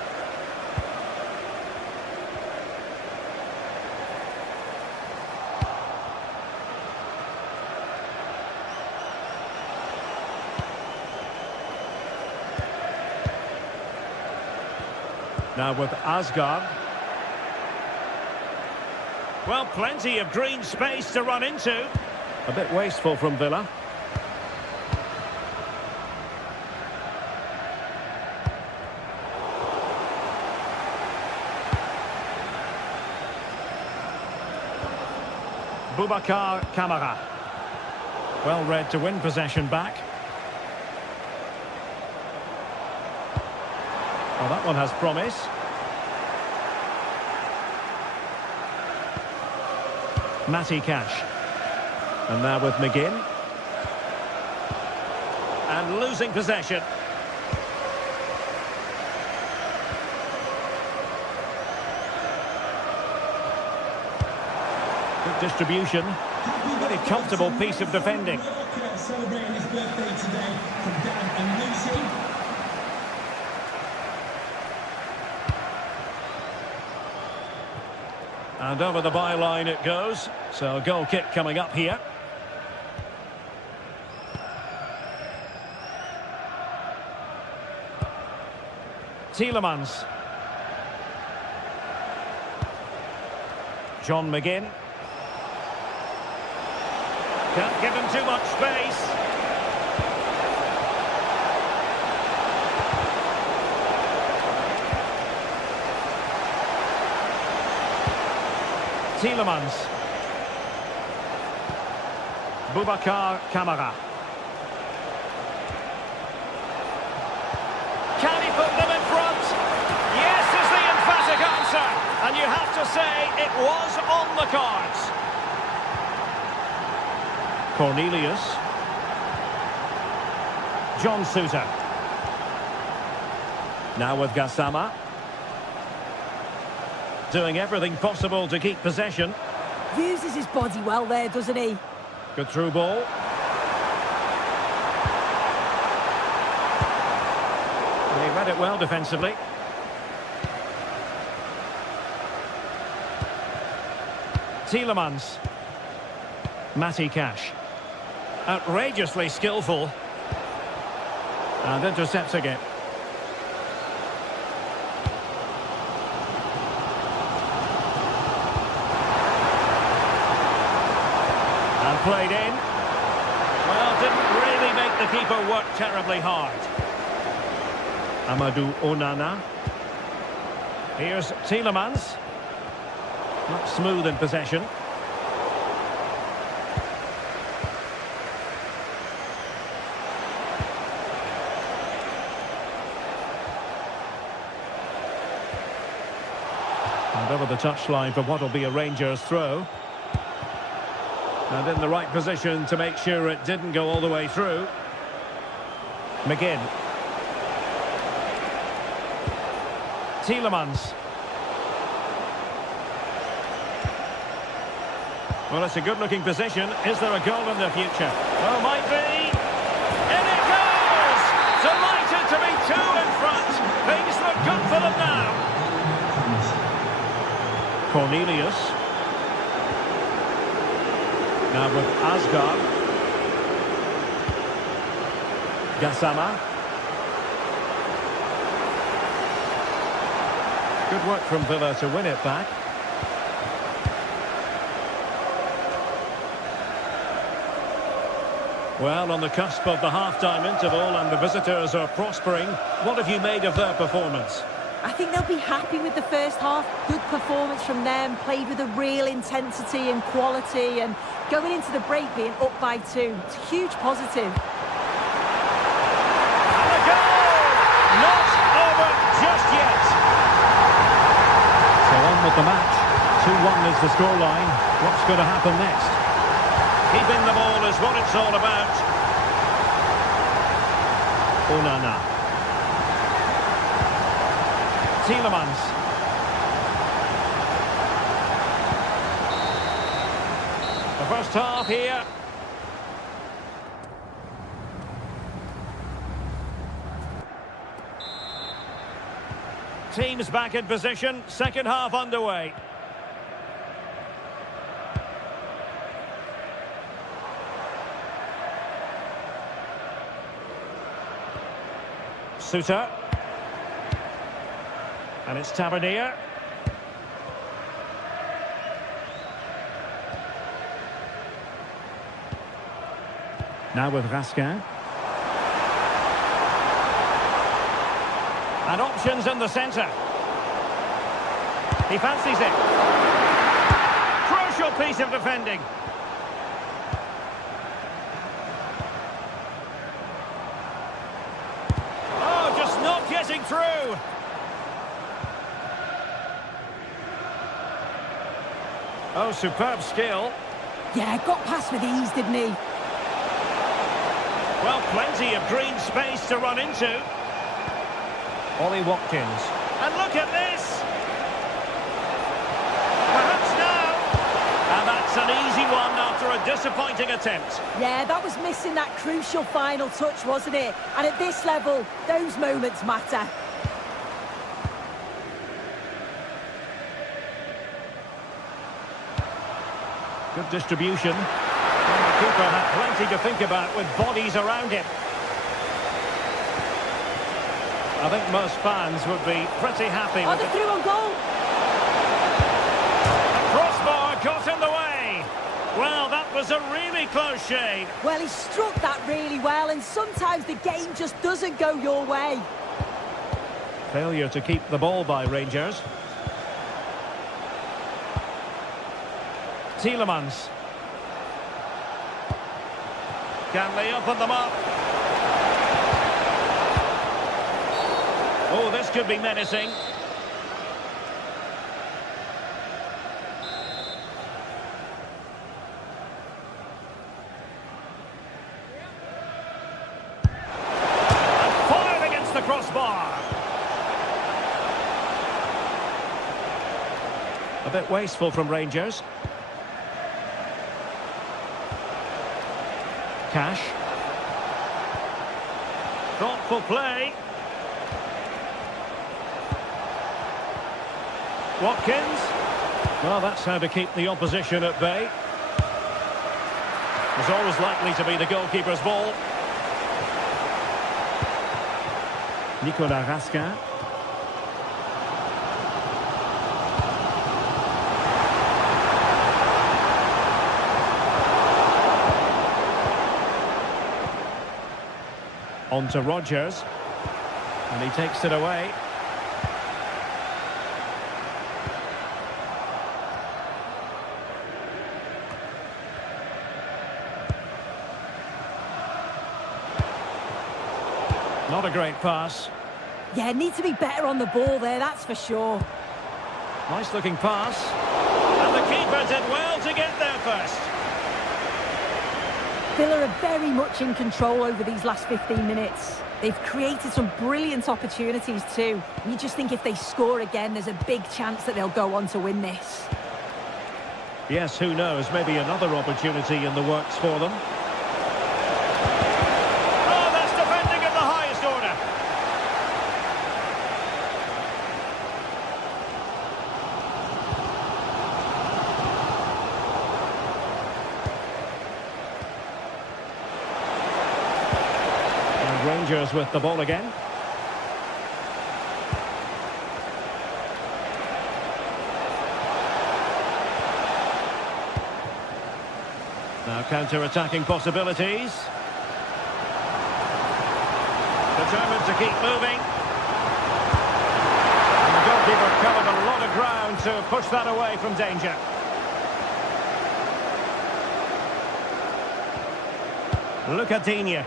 Now with Asgard. Well, plenty of green space to run into. A bit wasteful from Villa. Boubacar Kamara. Well read to win possession back. Well, that one has promise. Matty Cash. And now with McGinn. And losing possession. Good distribution. Very comfortable piece of defending. Celebrating his birthday today from Dad and Lucy. And over the byline it goes. So a goal kick coming up here. Tielemans. John McGinn. Can't give him too much space. Tielemans. Boubacar Kamara. Can he put them in front? Yes is the emphatic answer. And you have to say it was on the cards. Cornelius. John Sousa. Now with Gassama. Doing everything possible to keep possession. Uses his body well there, doesn't he? Good through ball. He read it well defensively. Tielemans. Matty Cash. Outrageously skillful. And intercepts again. And played in. Well, didn't really make the keeper work terribly hard. Amadou Onana. Here's Tielemans. Not smooth in possession. And over the touchline for what will be a Rangers throw. And in the right position to make sure it didn't go all the way through. McGinn. Tielemans. Well, it's a good-looking position. Is there a goal in the future? Oh, might be. In it goes! Delighted to be two in front. Things look good for them now. Cornelius. Now with Asgard. Gassama. Good work from Villa to win it back. Well, on the cusp of the half-time interval and the visitors are prospering. What have you made of their performance? I think they'll be happy with the first half. Good performance from them, played with a real intensity and quality, and going into the break being up by 2. It's a huge positive. And a goal! Not over just yet. So on with the match. 2-1 is the scoreline. What's going to happen next? Keeping the ball is what it's all about. Onana. Tielemans. The first half here. Teams back in position. Second half underway. Suter. And it's Tavernier. Now with Raskin. And options in the centre. He fancies it. Crucial piece of defending. Oh, just not getting through. Oh, superb skill. Yeah, got past with ease, didn't he? Well, plenty of green space to run into. Ollie Watkins. And look at this! Perhaps now. And that's an easy one after a disappointing attempt. Yeah, that was missing that crucial final touch, wasn't it? And at this level, those moments matter. Good distribution. And the keeper had plenty to think about with bodies around him. I think most fans would be pretty happy with they're through on goal. The crossbar got in the way. Well, that was a really close shave. Well, he struck that really well, and sometimes the game just doesn't go your way. Failure to keep the ball by Rangers. Tielemans. Can they open them up? Oh, this could be menacing. And fired against the crossbar. A bit wasteful from Rangers. Cash. Thoughtful play. Watkins. Well, that's how to keep the opposition at bay. It's always likely to be the goalkeeper's ball. Nicolas Raskin. On to Rodgers. And he takes it away. Not a great pass. Yeah, need to be better on the ball there, that's for sure. Nice looking pass. And the keeper did well to get there first. Villa are very much in control over these last 15 minutes. They've created some brilliant opportunities too. And you just think if they score again, there's a big chance that they'll go on to win this. Yes, who knows? Maybe another opportunity in the works for them. Oh, that's defending of the highest order. And Rangers with the ball again. Now counter-attacking possibilities. Determined to keep moving. And the goalkeeper covered a lot of ground to push that away from danger. Lucadinha.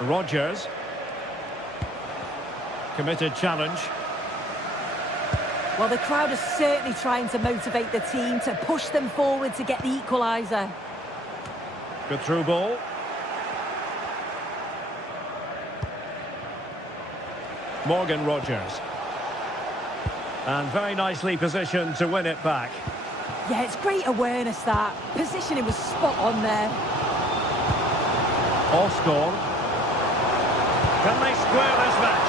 Rodgers. Committed challenge. Well, the crowd is certainly trying to motivate the team to push them forward to get the equaliser. Good through ball. Morgan Rodgers. And very nicely positioned to win it back. Yeah, it's great awareness that. Positioning was spot on there. Osborne. Can they square this match?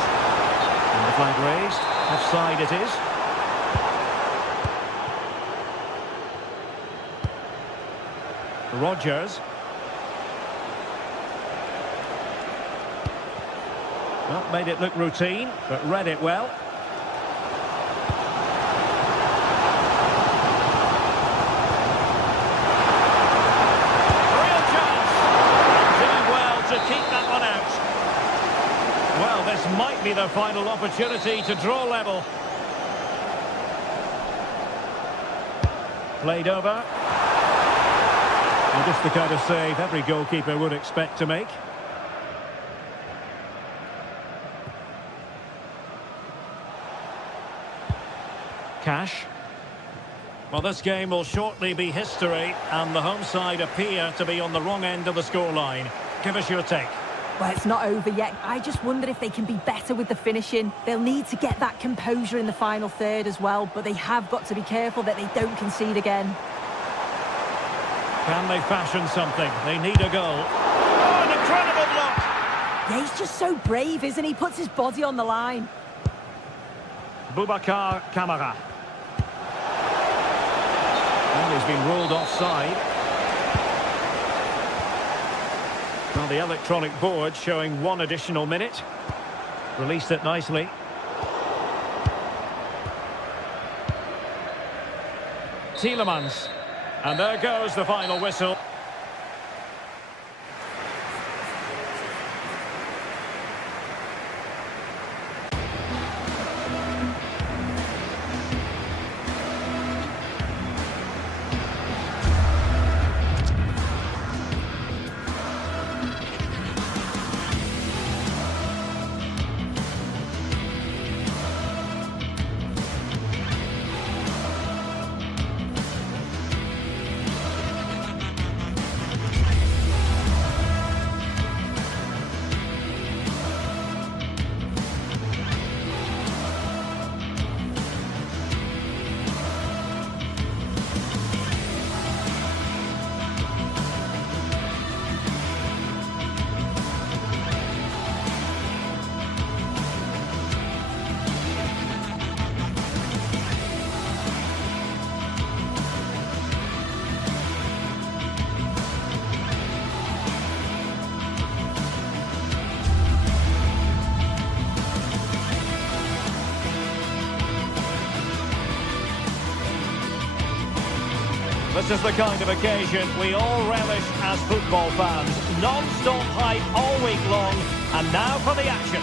And the flag raised. Offside it is. Rodgers. Well, made it look routine, but read it well. Real chance. Doing well to keep that one out. Well, this might be the final opportunity to draw level. Played over. And just the kind of save every goalkeeper would expect to make. Cash. Well, this game will shortly be history, and the home side appear to be on the wrong end of the scoreline. Give us your take. Well, it's not over yet. I just wonder if they can be better with the finishing. They'll need to get that composure in the final third as well, but they have got to be careful that they don't concede again. Can they fashion something? They need a goal. Oh, an incredible block! Yeah, he's just so brave, isn't he? Puts his body on the line. Boubacar Kamara. And he's been ruled offside. Well, the electronic board showing 1 additional minute. Released it nicely. Tielemans. And there goes the final whistle. This is the kind of occasion we all relish as football fans. Non-stop hype all week long, and now for the action.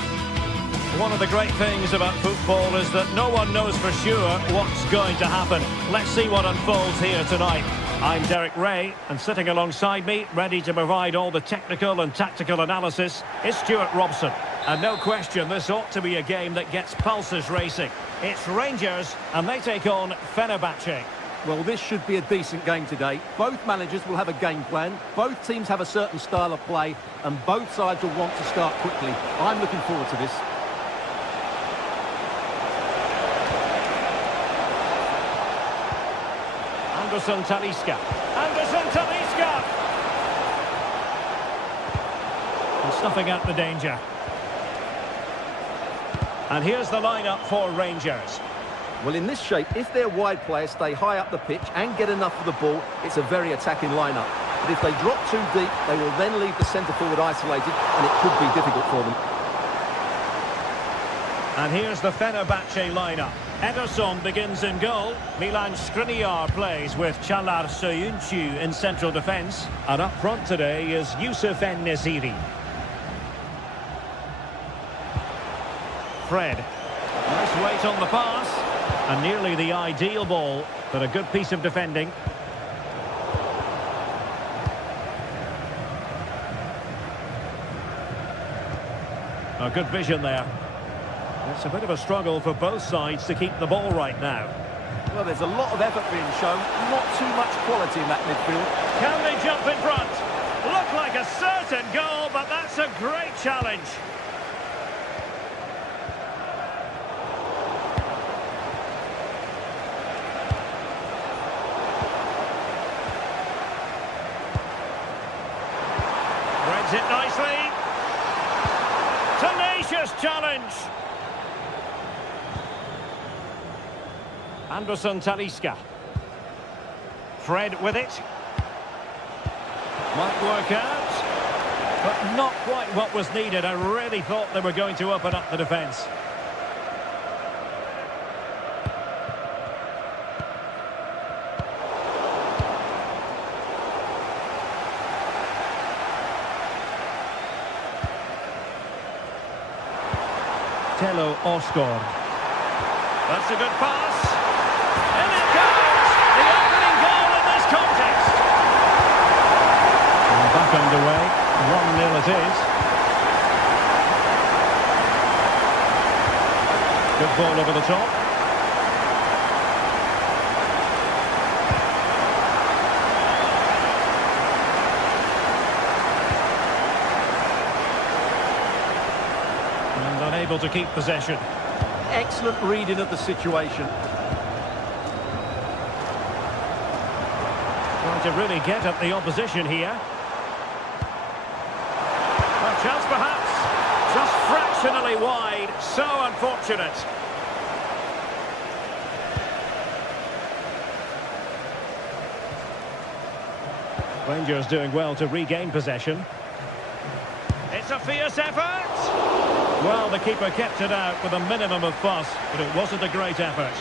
One of the great things about football is that no one knows for sure what's going to happen. Let's see what unfolds here tonight. I'm Derek Ray, and sitting alongside me, ready to provide all the technical and tactical analysis, is Stuart Robson. And no question, this ought to be a game that gets pulses racing. It's Rangers, and they take on Fenerbahce. Well, this should be a decent game today. Both managers will have a game plan. Both teams have a certain style of play, and both sides will want to start quickly. I'm looking forward to this. Anderson Talisca. Anderson Talisca! And snuffing out the danger. And here's the lineup for Rangers. Well, in this shape, if their wide players stay high up the pitch and get enough of the ball, it's a very attacking lineup. But if they drop too deep, they will then leave the centre forward isolated, and it could be difficult for them. And here's the Fenerbahce lineup. Ederson begins in goal. Milan Skriniar plays with Çağlar Söyüncü in central defence. And up front today is Yusuf En-Nesyri. Fred. Nice weight on the pass. And nearly the ideal ball, but a good piece of defending. A good vision there. It's a bit of a struggle for both sides to keep the ball right now. Well, there's a lot of effort being shown, not too much quality in that midfield. Can they jump in front? Look like a certain goal, but that's a great challenge. Threads it nicely. Tenacious challenge. Anderson Talisca. Fred with it. Might work out, but not quite what was needed. I really thought they were going to open up the defence. Telo Oscar. That's a good pass. And it goes! The opening goal in this contest. And back underway. 1-0 it is. Good ball over the top. And unable to keep possession. Excellent reading of the situation. Trying to really get at the opposition here. A chance perhaps. Just fractionally wide. So unfortunate. Rangers doing well to regain possession. It's a fierce effort. Well, the keeper kept it out with a minimum of fuss, but it wasn't a great effort.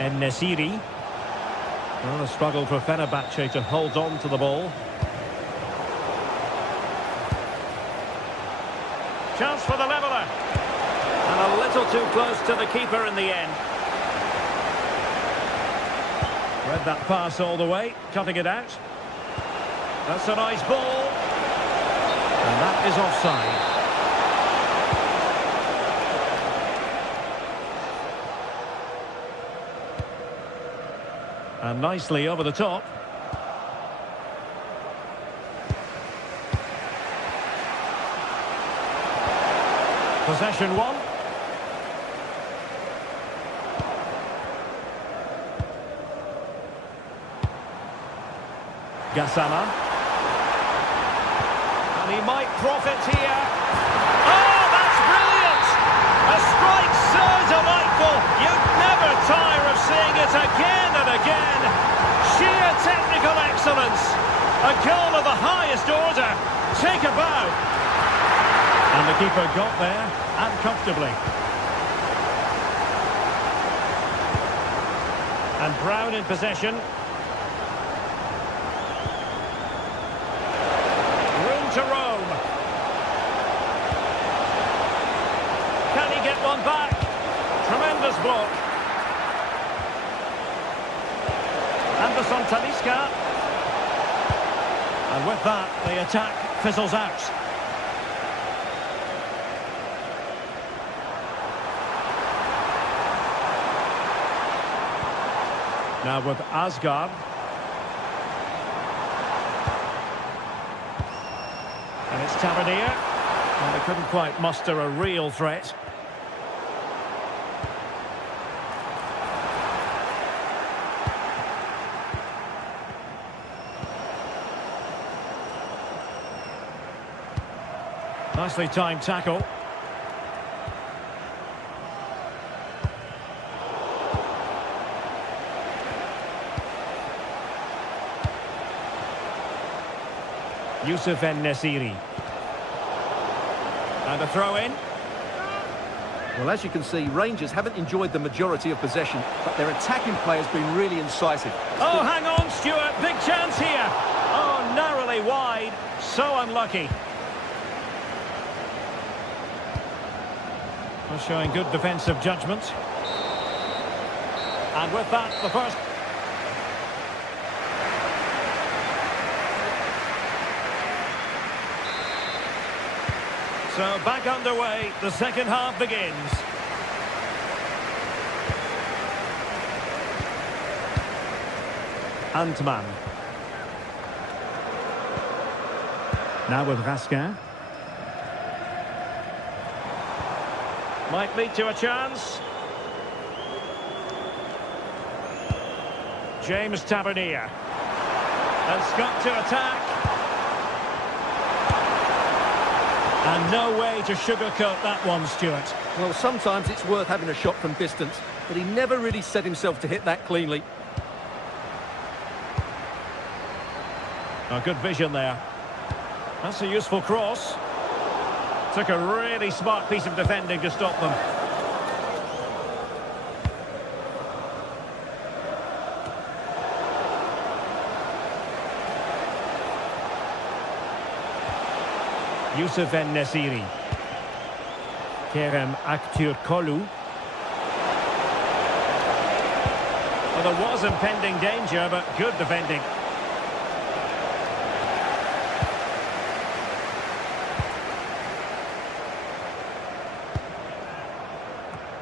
En-Nesyri. Well, a struggle for Fenerbahce to hold on to the ball. Chance for the leveller. And a little too close to the keeper in the end. Read that pass all the way, cutting it out. That's a nice ball. And that is offside. And nicely over the top. Possession one. Gassama. And he might profit here. Oh, that's brilliant! A strike so delightful. You'd never tire of seeing it again and again. A goal of the highest order. Take a bow. And the keeper got there, and comfortably. And Brown in possession. Room to roam. Can he get one back? Tremendous block. Anderson Talisca. And with that, the attack fizzles out. Now with Asgard. And it's Tavernier. And they couldn't quite muster a real threat. Nicely timed tackle. Youssef En-Nesyri. And a throw-in. Well, as you can see, Rangers haven't enjoyed the majority of possession, but their attacking play has been really incisive. Oh, hang on, Stuart. Big chance here. Oh, narrowly wide. So unlucky. Well, showing good defensive judgment. And with that, the first... So back underway, the second half begins. Antman. Now with Raskin. Might lead to a chance. James Tavernier. And Scott to attack. And no way to sugarcoat that one, Stuart. Well, sometimes it's worth having a shot from distance, but he never really set himself to hit that cleanly. A good vision there. That's a useful cross. Took a really smart piece of defending to stop them. Youssef En-Nesyri. Kerem Aktürkoğlu. Well, there was impending danger, but good defending.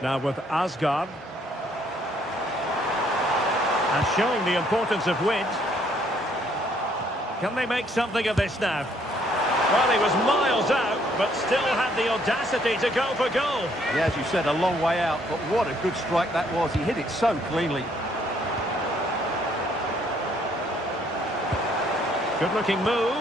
Now with Asgard. And showing the importance of width. Can they make something of this now? Well, he was miles out, but still had the audacity to go for goal. Yeah, as you said, a long way out, but what a good strike that was. He hit it so cleanly. Good-looking move.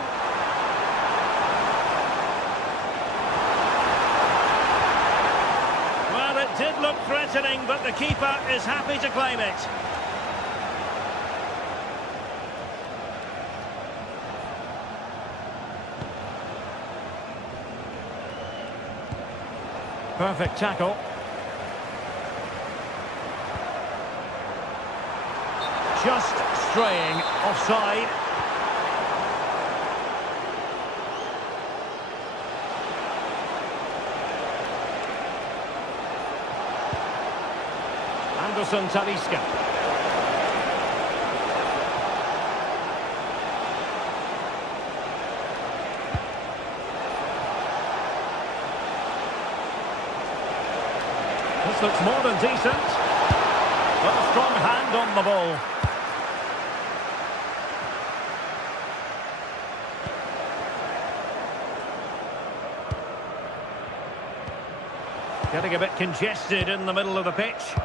Well, it did look threatening, but the keeper is happy to claim it. Perfect tackle. Just straying offside. Anderson Talisca. This looks more than decent. But a strong hand on the ball. Getting a bit congested in the middle of the pitch.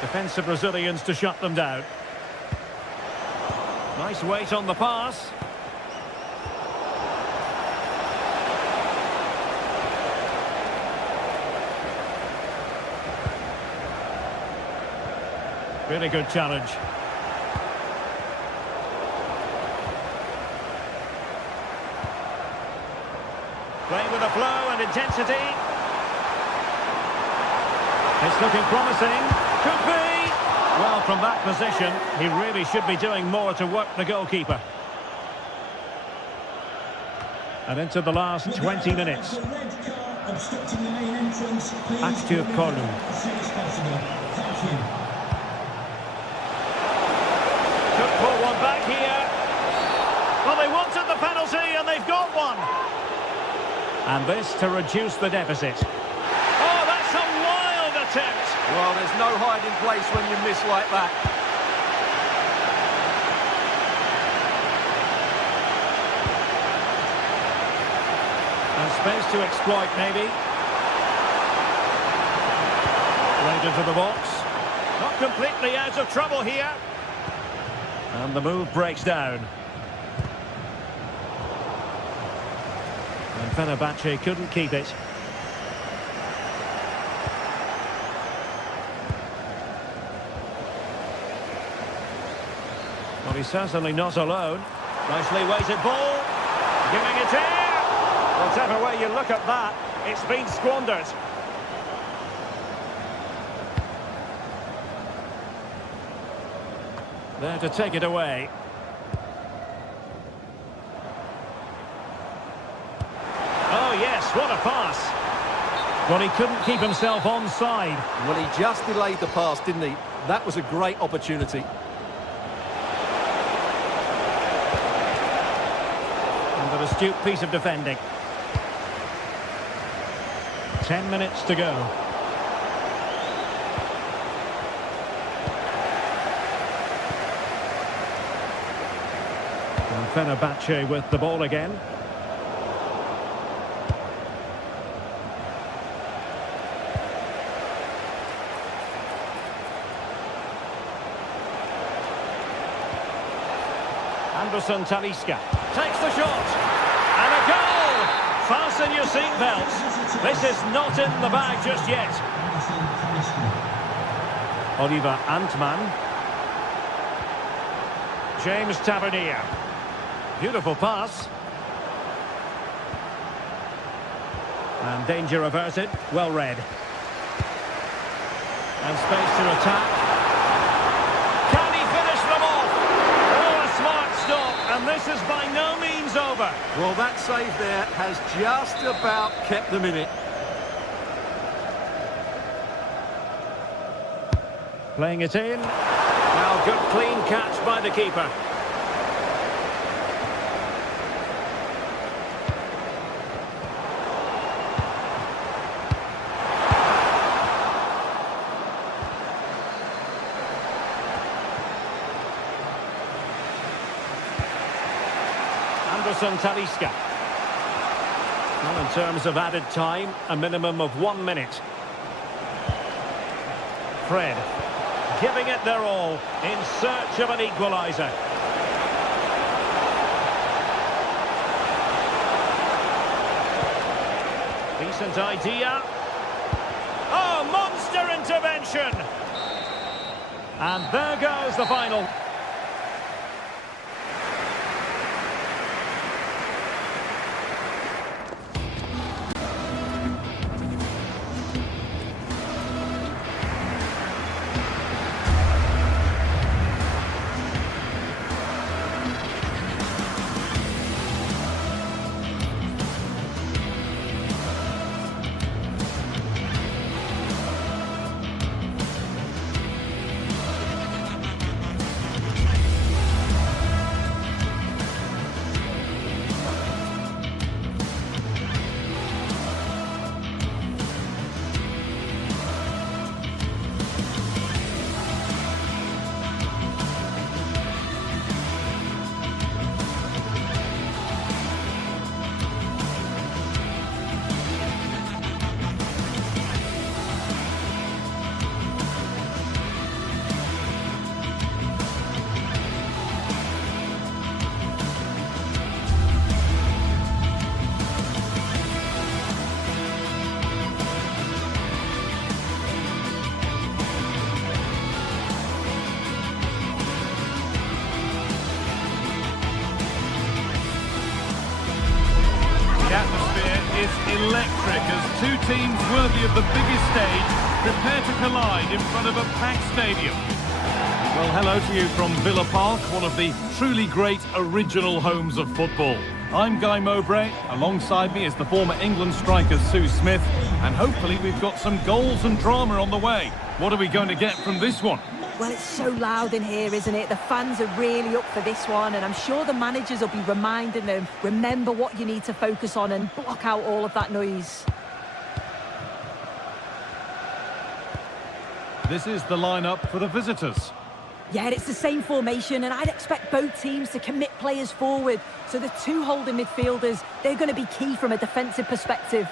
Defensive Brazilians to shut them down. Nice weight on the pass. Really good challenge. Playing with a flow and intensity. It's looking promising. Could be. Well, from that position, he really should be doing more to work the goalkeeper. And into the last 20 minutes. Active Kolu. Could pull one back here. Well, they wanted the penalty and they've got one. And this to reduce the deficit. Oh, that's a wild attempt. Well, there's no hiding place when you miss like that. And space to exploit, maybe. Right into the box. Not completely out of trouble here. And the move breaks down. And Fenerbahce couldn't keep it. Well, he's certainly not alone. Nicely weighted ball. Giving it in. Whatever way you look at that, it's been squandered. There to take it away. Oh yes, what a pass. Well, he couldn't keep himself onside. Well, he just delayed the pass, didn't he? That was a great opportunity. And an astute piece of defending. 10 minutes to go. And Fenerbahce with the ball again. Anderson Talisca takes the shot. And a goal! Fasten your seatbelts. This is not in the bag just yet. Oliver Antman. James Tavernier. Beautiful pass. And danger averted. Well read. And space to attack. Can he finish them off? Oh, a smart stop. And this is by no means over. Well, that save there has just about kept them in it. Playing it in. Now, good clean catch by the keeper. Anderson Talisca. Well, in terms of added time, a minimum of 1 minute. Fred, giving it their all in search of an equaliser. Decent idea. Oh, monster intervention! And there goes the final. atmosphere is electric as two teams worthy of the biggest stage prepare to collide in front of a packed stadium. Well, hello to you from Villa Park, one of the truly great original homes of football. I'm Guy Mowbray. Alongside me is the former England striker Sue Smith, and hopefully we've got some goals and drama on the way. What are we going to get from this one? Well, it's so loud in here, isn't it? The fans are really up for this one, and I'm sure the managers will be reminding them, remember what you need to focus on and block out all of that noise. This is the lineup for the visitors. Yeah, it's the same formation, and I'd expect both teams to commit players forward. So the two holding midfielders, they're going to be key from a defensive perspective.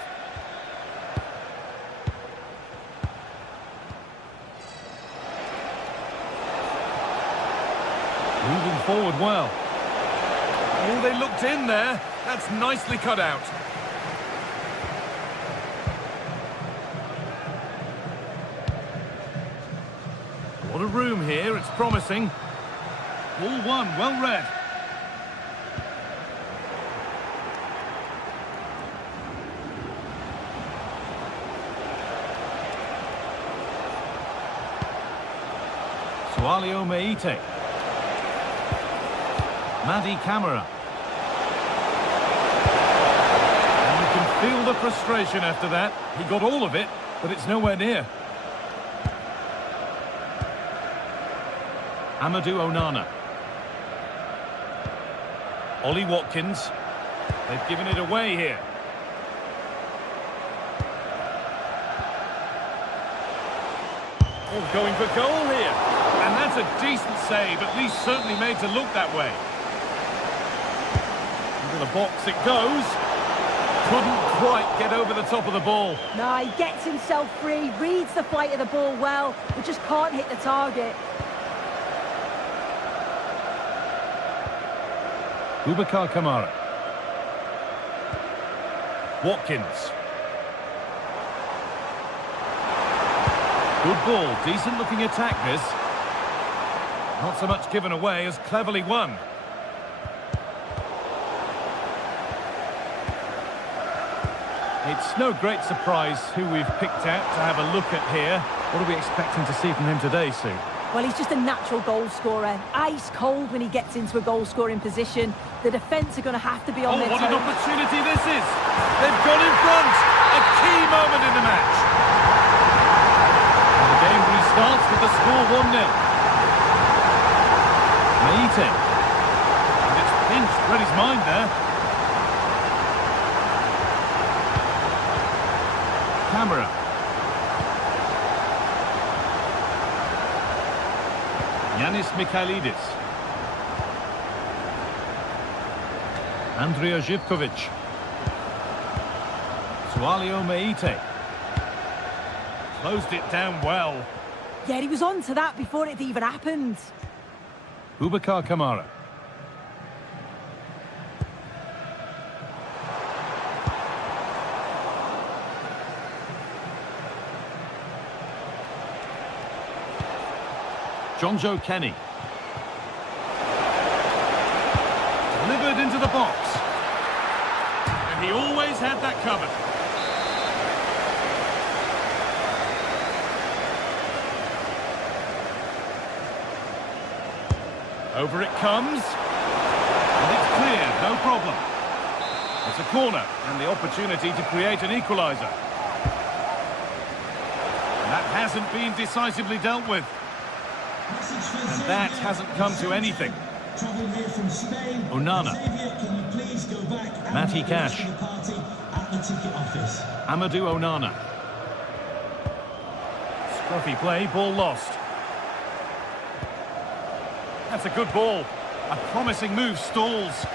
Moving forward well. Oh, they looked in there. That's nicely cut out. What a room here, it's promising. Ball one, well read. Sualio Meite. Madi Camara. And you can feel the frustration after that. He got all of it, but it's nowhere near. Amadou Onana. Ollie Watkins. They've given it away here. Oh, going for goal here. And that's a decent save, at least certainly made to look that way. Into the box it goes. Couldn't quite get over the top of the ball. No, he gets himself free, reads the flight of the ball well, but just can't hit the target. Boubacar Kamara. Watkins. Good ball, decent looking attack this. Not so much given away as cleverly won. It's no great surprise who we've picked out to have a look at here. What are we expecting to see from him today, Sue? Well, he's just a natural goal scorer. Ice cold when he gets into a goal-scoring position. The defence are going to have to be on their toes. Oh, what an opportunity this is! They've gone in front! A key moment in the match! And the game restarts with the score 1-0. Meite. And it's pinched, read his mind there. Camera. Yanis Mikhailidis. Andrija Živković. Sualio Meite. Closed it down well. Yeah, he was on to that before it even happened. Boubacar Kamara. Jonjo Kenny. Delivered into the box. And he always had that covered. Over it comes. And it's clear, no problem. It's a corner and the opportunity to create an equaliser. And that hasn't been decisively dealt with. And that hasn't come to anything. Onana. Matty Cash. Amadou Onana. Scruffy play, ball lost. That's a good ball. A promising move stalls.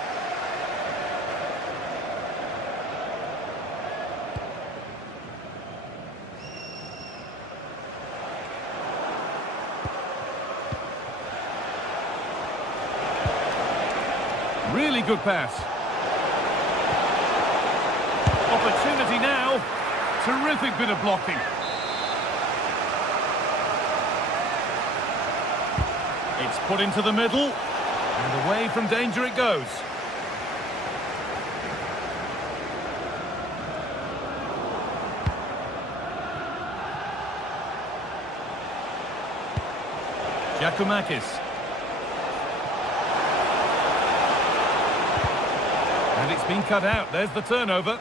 Really good pass. Opportunity now. Terrific bit of blocking. It's put into the middle. And away from danger it goes. Giacomakis. And it's been cut out. There's the turnover.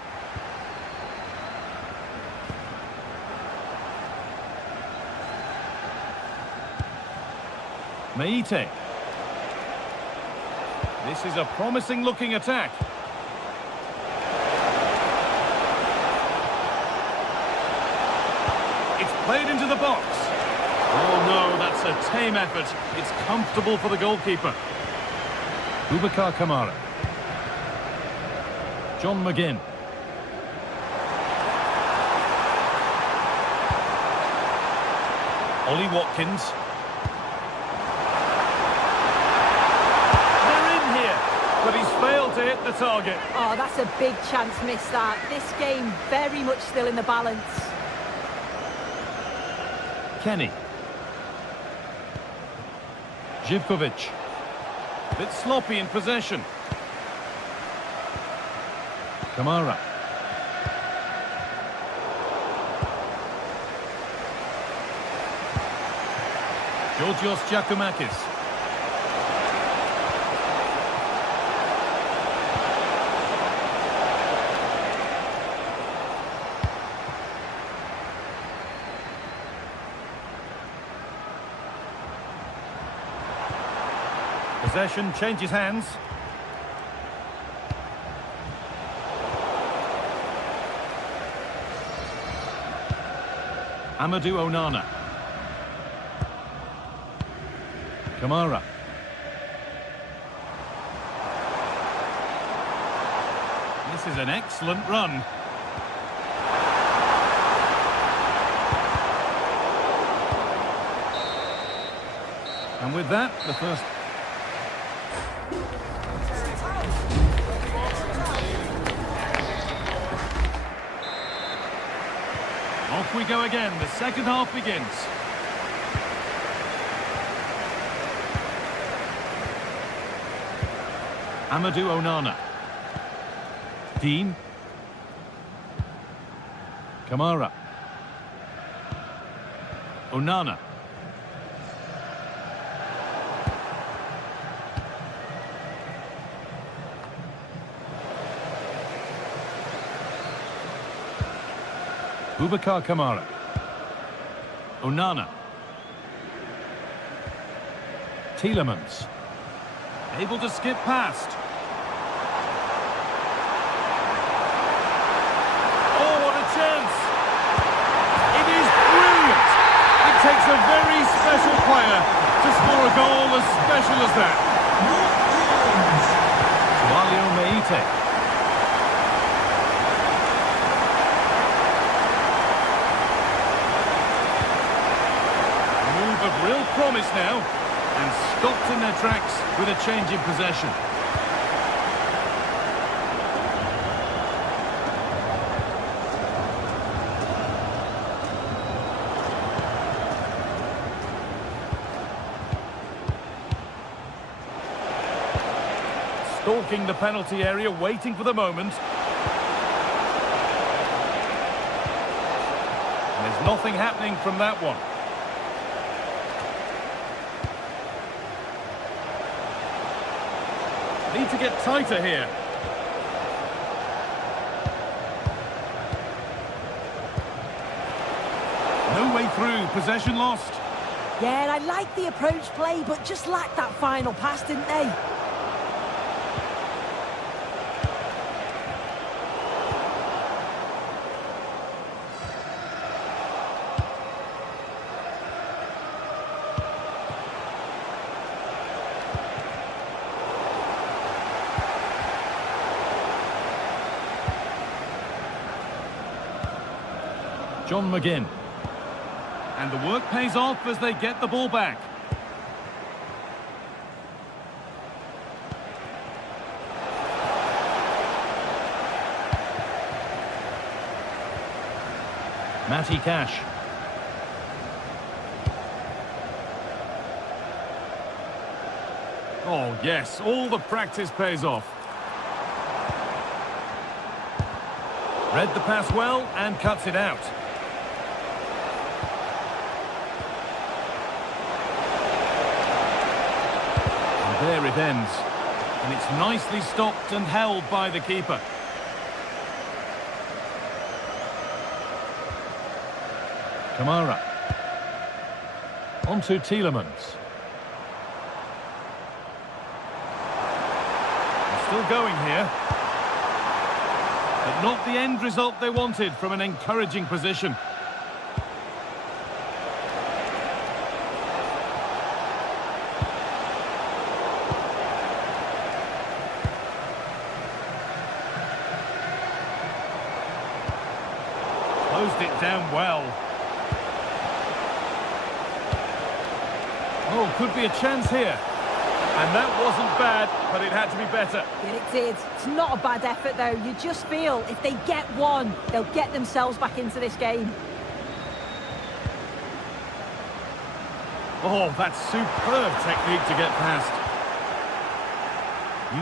Meite. This is a promising looking attack. It's played into the box. Oh no, that's a tame effort. It's comfortable for the goalkeeper. Boubacar Kamara. John McGinn. Ollie Watkins. They're in here, but he's failed to hit the target. Oh, that's a big chance missed that. This game very much still in the balance. Kenny. Živkovic. Bit sloppy in possession. Kamara. Georgios Giacomakis. Possession changes hands. Amadou Onana. Kamara. This is an excellent run. And with that, the first... Off we go again. The second half begins. Amadou Onana. Dean. Kamara. Onana. Boubacar Kamara. Onana. Tielemans. Able to skip past. Oh, what a chance! It is brilliant! It takes a very special player to score a goal as special as that. Walio Meite. Of real promise now, and stopped in their tracks with a change in possession. Stalking the penalty area, waiting for the moment. And there's nothing happening from that one. Need to get tighter here. No way through. Possession lost. Yeah, I like the approach play, but just lacked that final pass, didn't they? John McGinn. And the work pays off as they get the ball back. Matty Cash. Oh yes, all the practice pays off. Read the pass well and cuts it out. There it ends. And it's nicely stopped and held by the keeper. Kamara. On to Tielemans. They're still going here. But not the end result they wanted from an encouraging position. Closed it down well. Oh, could be a chance here. And that wasn't bad, but it had to be better. Yeah, it did. It's not a bad effort, though. You just feel if they get one, they'll get themselves back into this game. Oh, that's superb technique to get past.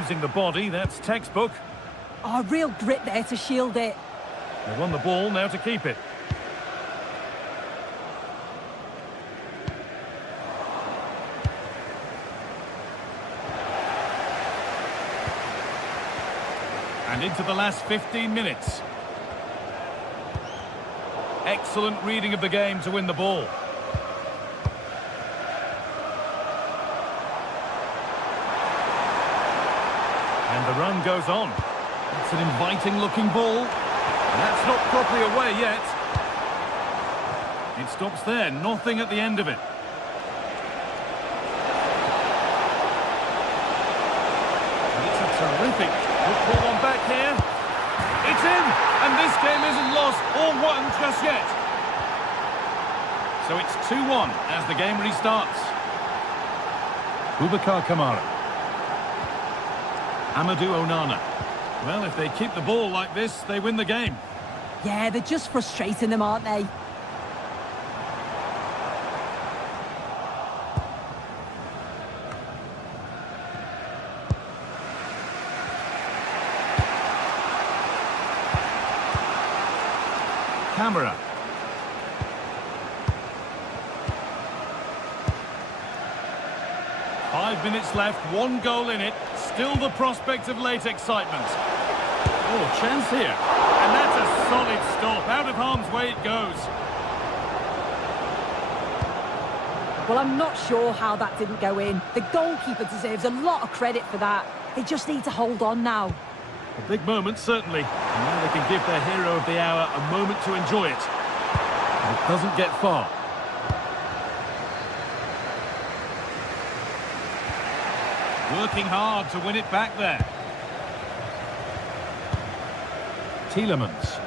Using the body, that's textbook. Oh, real grit there to shield it. They won the ball, now to keep it. And into the last 15 minutes. Excellent reading of the game to win the ball. And the run goes on. It's an inviting-looking ball. And that's not properly away yet. It stops there, nothing at the end of it. And it's a terrific football one back here. It's in, and this game isn't lost or won just yet. So it's 2-1 as the game restarts. Boubacar Kamara. Amadou Onana. Well, if they keep the ball like this, they win the game. Yeah, they're just frustrating them, aren't they? Camera. Five minutes left, one goal in it. Still the prospect of late excitement. Oh, chance here. And that's a solid stop. Out of harm's way it goes. Well, I'm not sure how that didn't go in. The goalkeeper deserves a lot of credit for that. They just need to hold on now. A big moment, certainly. And now they can give their hero of the hour a moment to enjoy it. And it doesn't get far. Working hard to win it back there. Tielemans.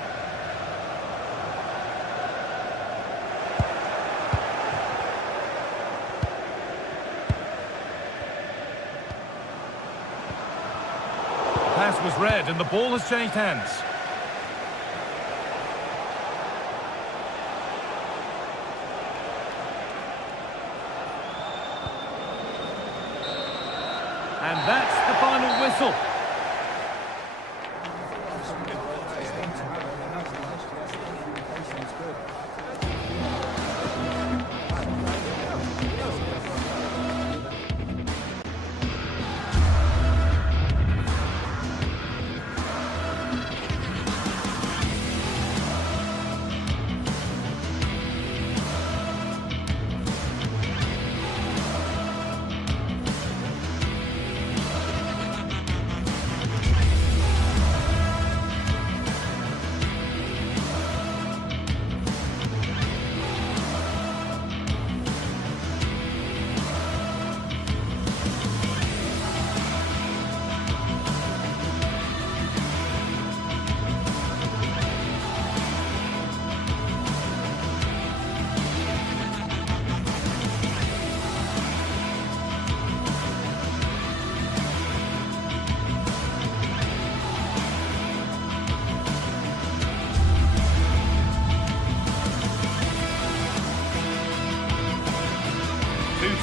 The pass was read and the ball has changed hands. And that's the final whistle.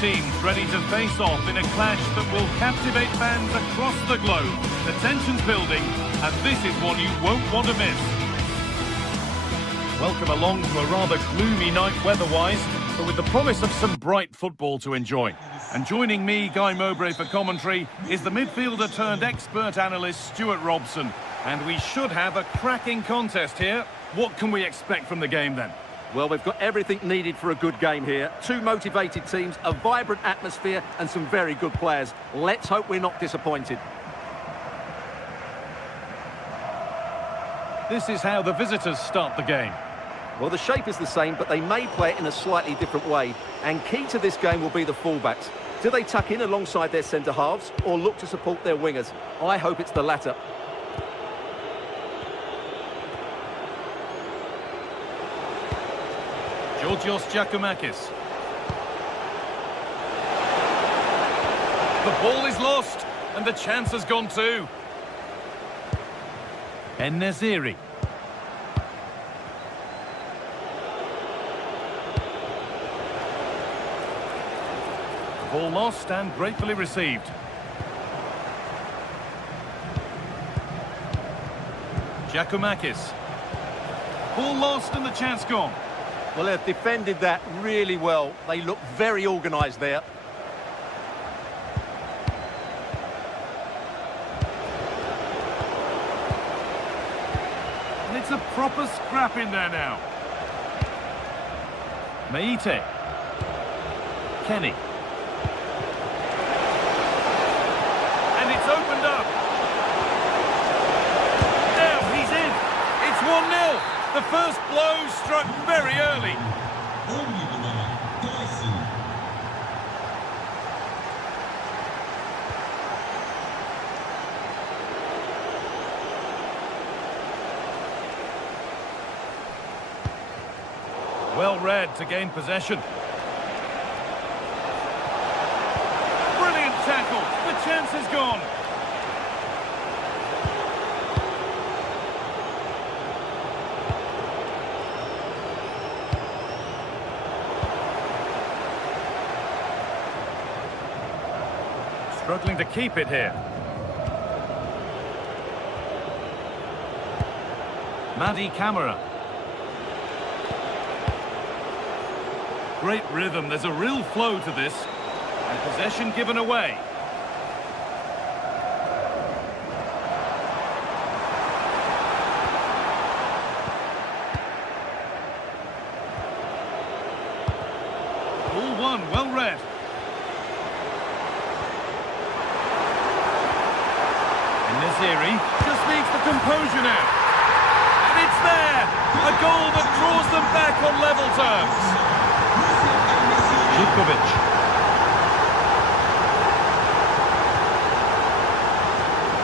Teams ready to face off in a clash that will captivate fans across the globe. The tension's building, and this is one you won't want to miss. Welcome along to a rather gloomy night weather-wise, but with the promise of some bright football to enjoy. And joining me, Guy Mowbray, for commentary is the midfielder turned expert analyst Stuart Robson. And we should have a cracking contest here. What can we expect from the game then? Well, we've got everything needed for a good game here. Two motivated teams, a vibrant atmosphere and some very good players. Let's hope we're not disappointed. This is how the visitors start the game. Well, the shape is the same, but they may play it in a slightly different way. And key to this game will be the fullbacks. Do they tuck in alongside their centre-halves or look to support their wingers? I hope it's the latter. Georgios Giacomakis. The ball is lost, and the chance has gone too. En-Nesyri. Ball lost and gratefully received. Giacomakis. Ball lost and the chance gone. Well, they've defended that really well. They look very organised there. And it's a proper scrap in there now. Meite. Kenny. And it's opened up. Now he's in. It's 1-0. The first blow struck very early. Only the winner, Dyson. Well read to gain possession. Brilliant tackle. The chance is gone. Struggling to keep it here. Madi Camara. Great rhythm. There's a real flow to this. And possession given away. Ball one, well read. En-Nesyri just needs the composure now. And it's there! A goal that draws them back on level terms. Živkovic.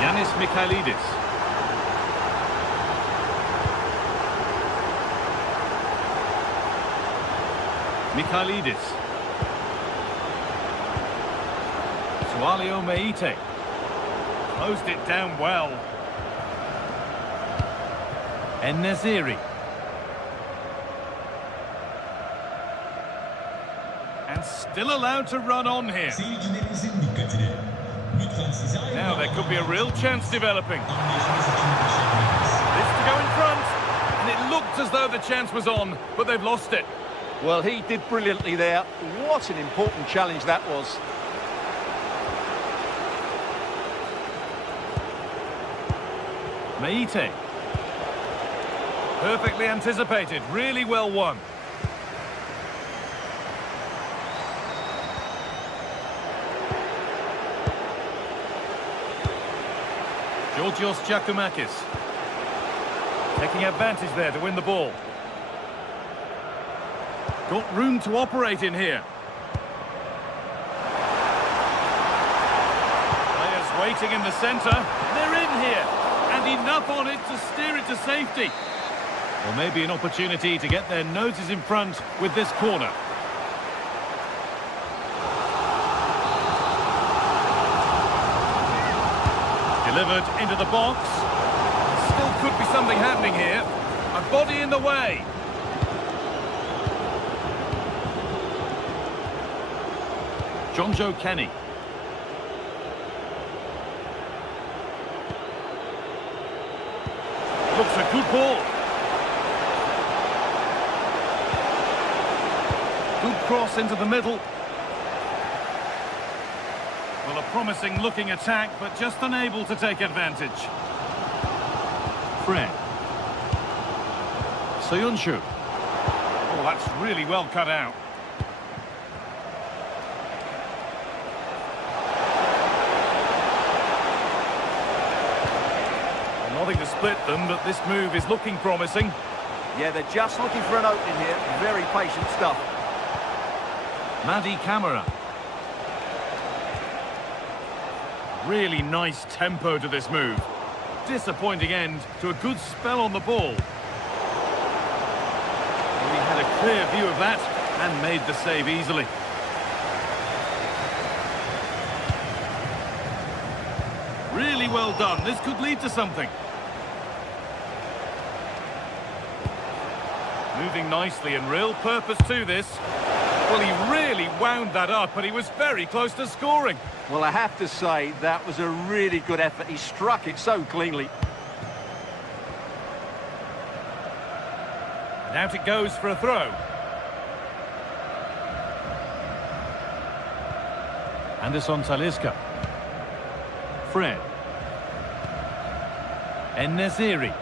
Yanis Mikhailidis. Mikhailidis. Sualio Meite. Closed it down well. En-Nesyri. And still allowed to run on here. Seyircilerinizin dikkatini. Lütfen size ayrı Now there could be a real chance developing. anlayışınız için teşekkür ederiz. This to go in front. And it looked as though the chance was on, but they've lost it. Well, he did brilliantly there. What an important challenge that was. Meite. Perfectly anticipated, really well won. Georgios Giacomakis. Taking advantage there to win the ball. Got room to operate in here. Players waiting in the centre. They're in here. And enough on it to steer it to safety. Or maybe an opportunity to get their noses in front with this corner. Delivered into the box. Still could be something happening here. A body in the way. Jonjo Kenny. Looks a good ball. Good cross into the middle. promising looking attack, but just unable to take advantage. Fred. Soyuncu. Oh, that's really well cut out. Nothing to split them, but this move is looking promising. Yeah, they're just looking for an opening here. Very patient stuff. Madi Camara. Really nice tempo to this move. Disappointing end to a good spell on the ball. He had a clear view of that and made the save easily. Really well done. This could lead to something. Moving nicely and real purpose to this. Well, he really wound that up, and he was very close to scoring. Well, I have to say, that was a really good effort. He struck it so cleanly. And out it goes for a throw. Anderson Talisca. Fred. En-Nesyri.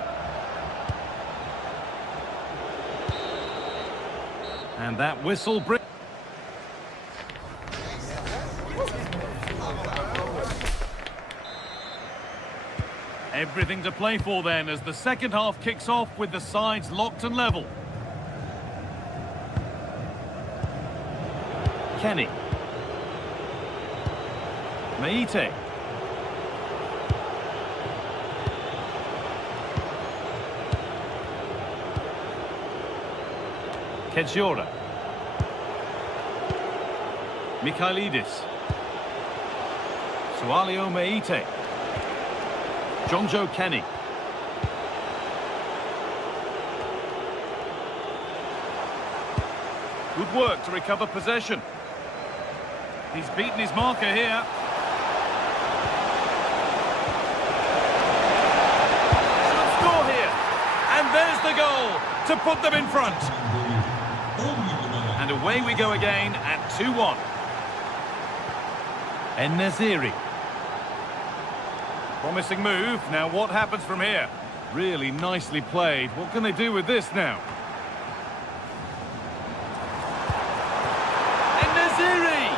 And that whistle brings... Everything to play for then as the second half kicks off with the sides locked and level. Kenny. Meite. Kedjora. Mikhailidis. Sualio Meite. Jonjo Kenny. Good work to recover possession. He's beaten his marker here. Should score here. And there's the goal to put them in front. And away we go again at 2-1. En-Nesyri. Promising move. Now what happens from here? Really nicely played. What can they do with this now? En-Nesyri!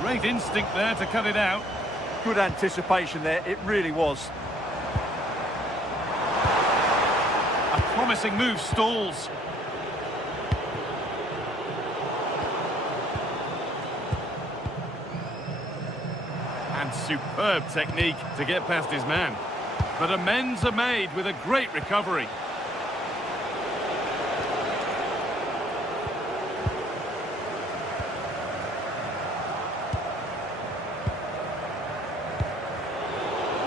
Great instinct there to cut it out. Good anticipation there, it really was. A promising move stalls. And superb technique to get past his man. But amends are made with a great recovery.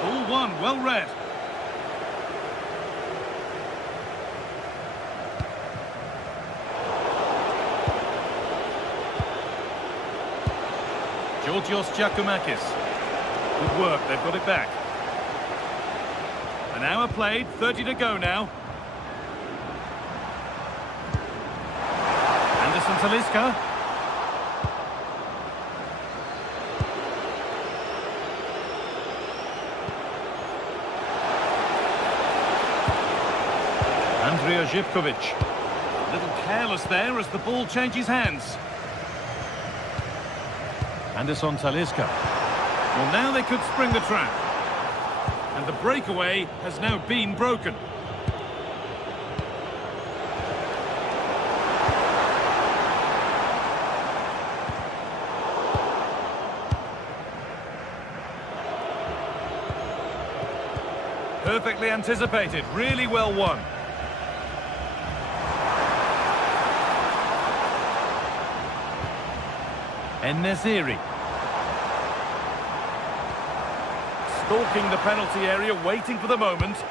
Ball one, well read. Georgios Giacomakis. Good work, they've got it back. An hour played, 30 to go now. Anderson Talisca. Andrija Zivkovic. A little careless there as the ball changes hands. Anderson Talisca. Well, now they could spring the trap. And the breakaway has now been broken. Perfectly anticipated, really well won. En-Nesyri. Stalking the penalty area, waiting for the moment. Space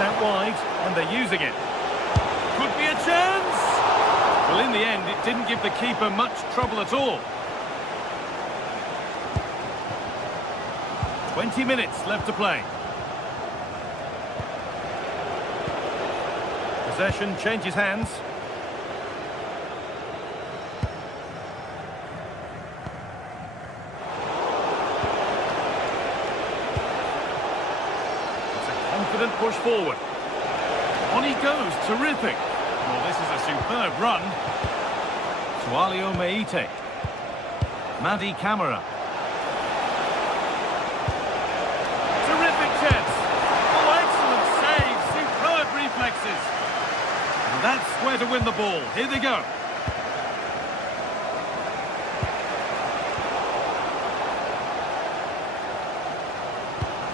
out wide, and they're using it. Could be a chance! Well, in the end, it didn't give the keeper much trouble at all. 20 minutes left to play. Possession changes hands. It's a confident push forward. On he goes, terrific. Well, this is a superb run. Sualio Meite. Madi Camara. Terrific chance. Oh, excellent save. Superb reflexes. And that's where to win the ball. Here they go.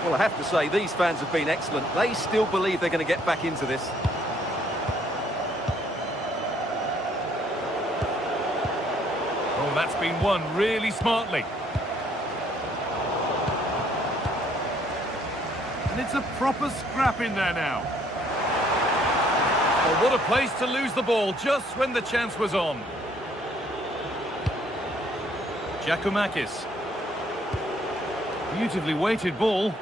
Well, I have to say, these fans have been excellent. They still believe they're going to get back into this. Oh, that's been won really smartly. And it's a proper scrap in there now. Oh, what a place to lose the ball just when the chance was on. Giacomakis. Beautifully weighted ball.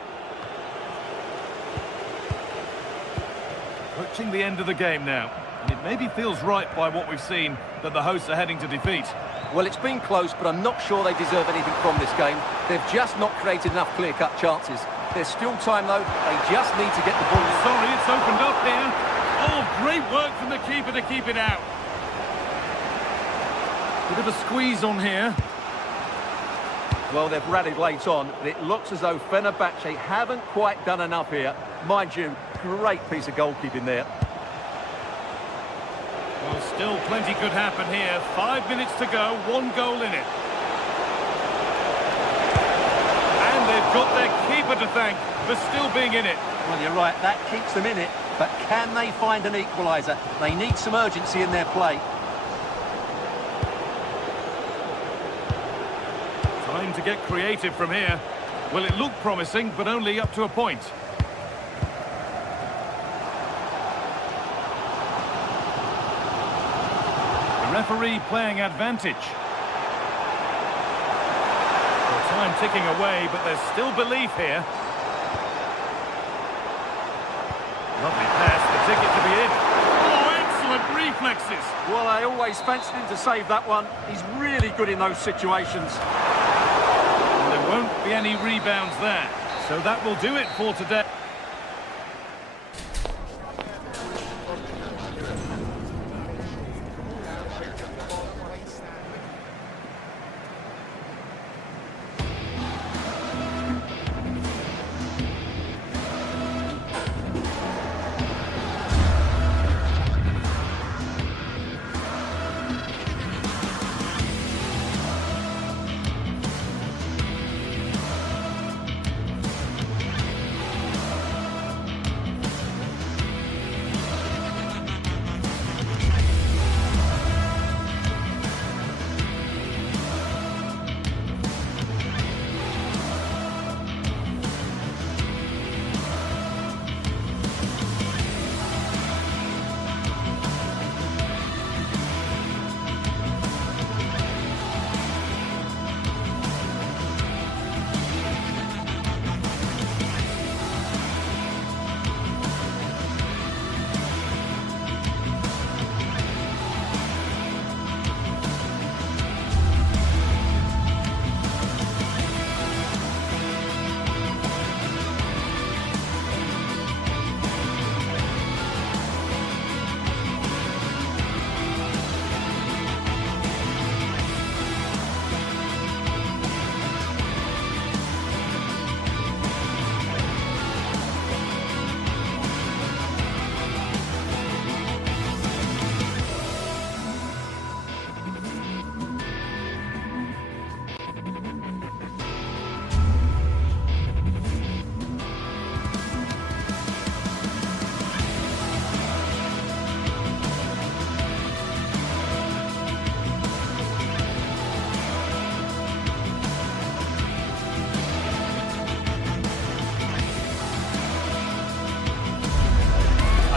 Approaching the end of the game now. And it maybe feels right by what we've seen that the hosts are heading to defeat. Well, it's been close, but I'm not sure they deserve anything from this game. They've just not created enough clear-cut chances. There's still time, though. They just need to get the ball. Sorry, it's opened up here. Oh, great work from the keeper to keep it out. Bit of a squeeze on here. Well, they've rallied late on, but it looks as though Fenerbahce haven't quite done enough here. Mind you, great piece of goalkeeping there. Well, still plenty could happen here. 5 minutes to go, 1 goal in it. And they've got their keeper to thank for still being in it. Well, you're right, that keeps them in it. But can they find an equaliser? They need some urgency in their play. Time to get creative from here. Well, it looked promising, but only up to a point. The referee playing advantage. Well, time ticking away, but there's still belief here. Lovely pass, the ticket to be in. Oh, excellent reflexes. Well, I always fancied him to save that one. He's really good in those situations. And there won't be any rebounds there. So that will do it for today.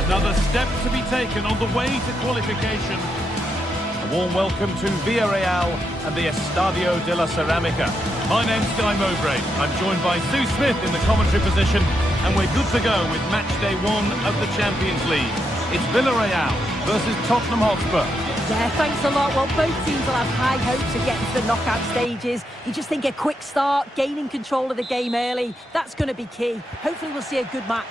Another step to be taken on the way to qualification. warm welcome to Villarreal and the Estadio de la Ceramica. My name's Guy Mowbray. I'm joined by Sue Smith in the commentary position, and we're good to go with match day 1 of the Champions League. It's Villarreal versus Tottenham Hotspur. Yeah, thanks a lot. Well, both teams will have high hopes of getting to the knockout stages. You just think a quick start, gaining control of the game early, that's going to be key. Hopefully we'll see a good match.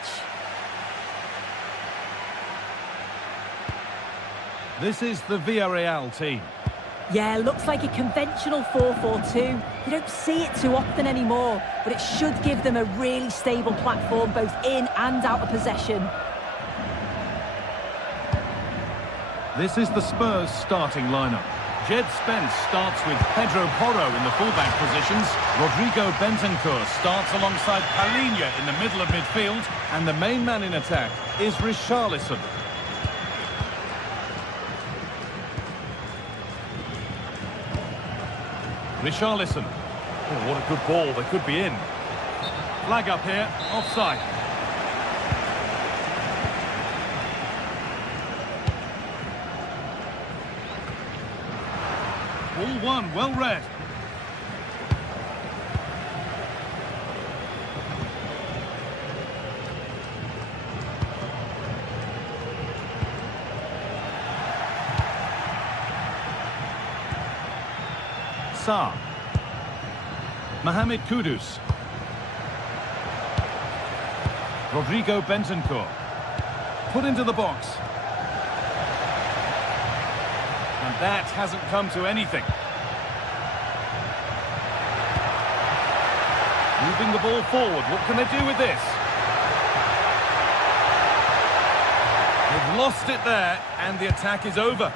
This is the Villarreal team. Yeah, looks like a conventional 4-4-2. You don't see it too often anymore, but it should give them a really stable platform both in and out of possession. This is the Spurs starting lineup. Jed Spence starts with Pedro Porro in the fullback positions. Rodrigo Bentancur starts alongside Palhinha in the middle of midfield. And the main man in attack is Richarlison. Richarlison. Oh, what a good ball. They could be in. Flag up here. Offside. All one, well read. Sarr. Mohamed Kudus. Rodrigo Bentancur. Put into the box. And that hasn't come to anything. Moving the ball forward. What can they do with this? They've lost it there, and the attack is over.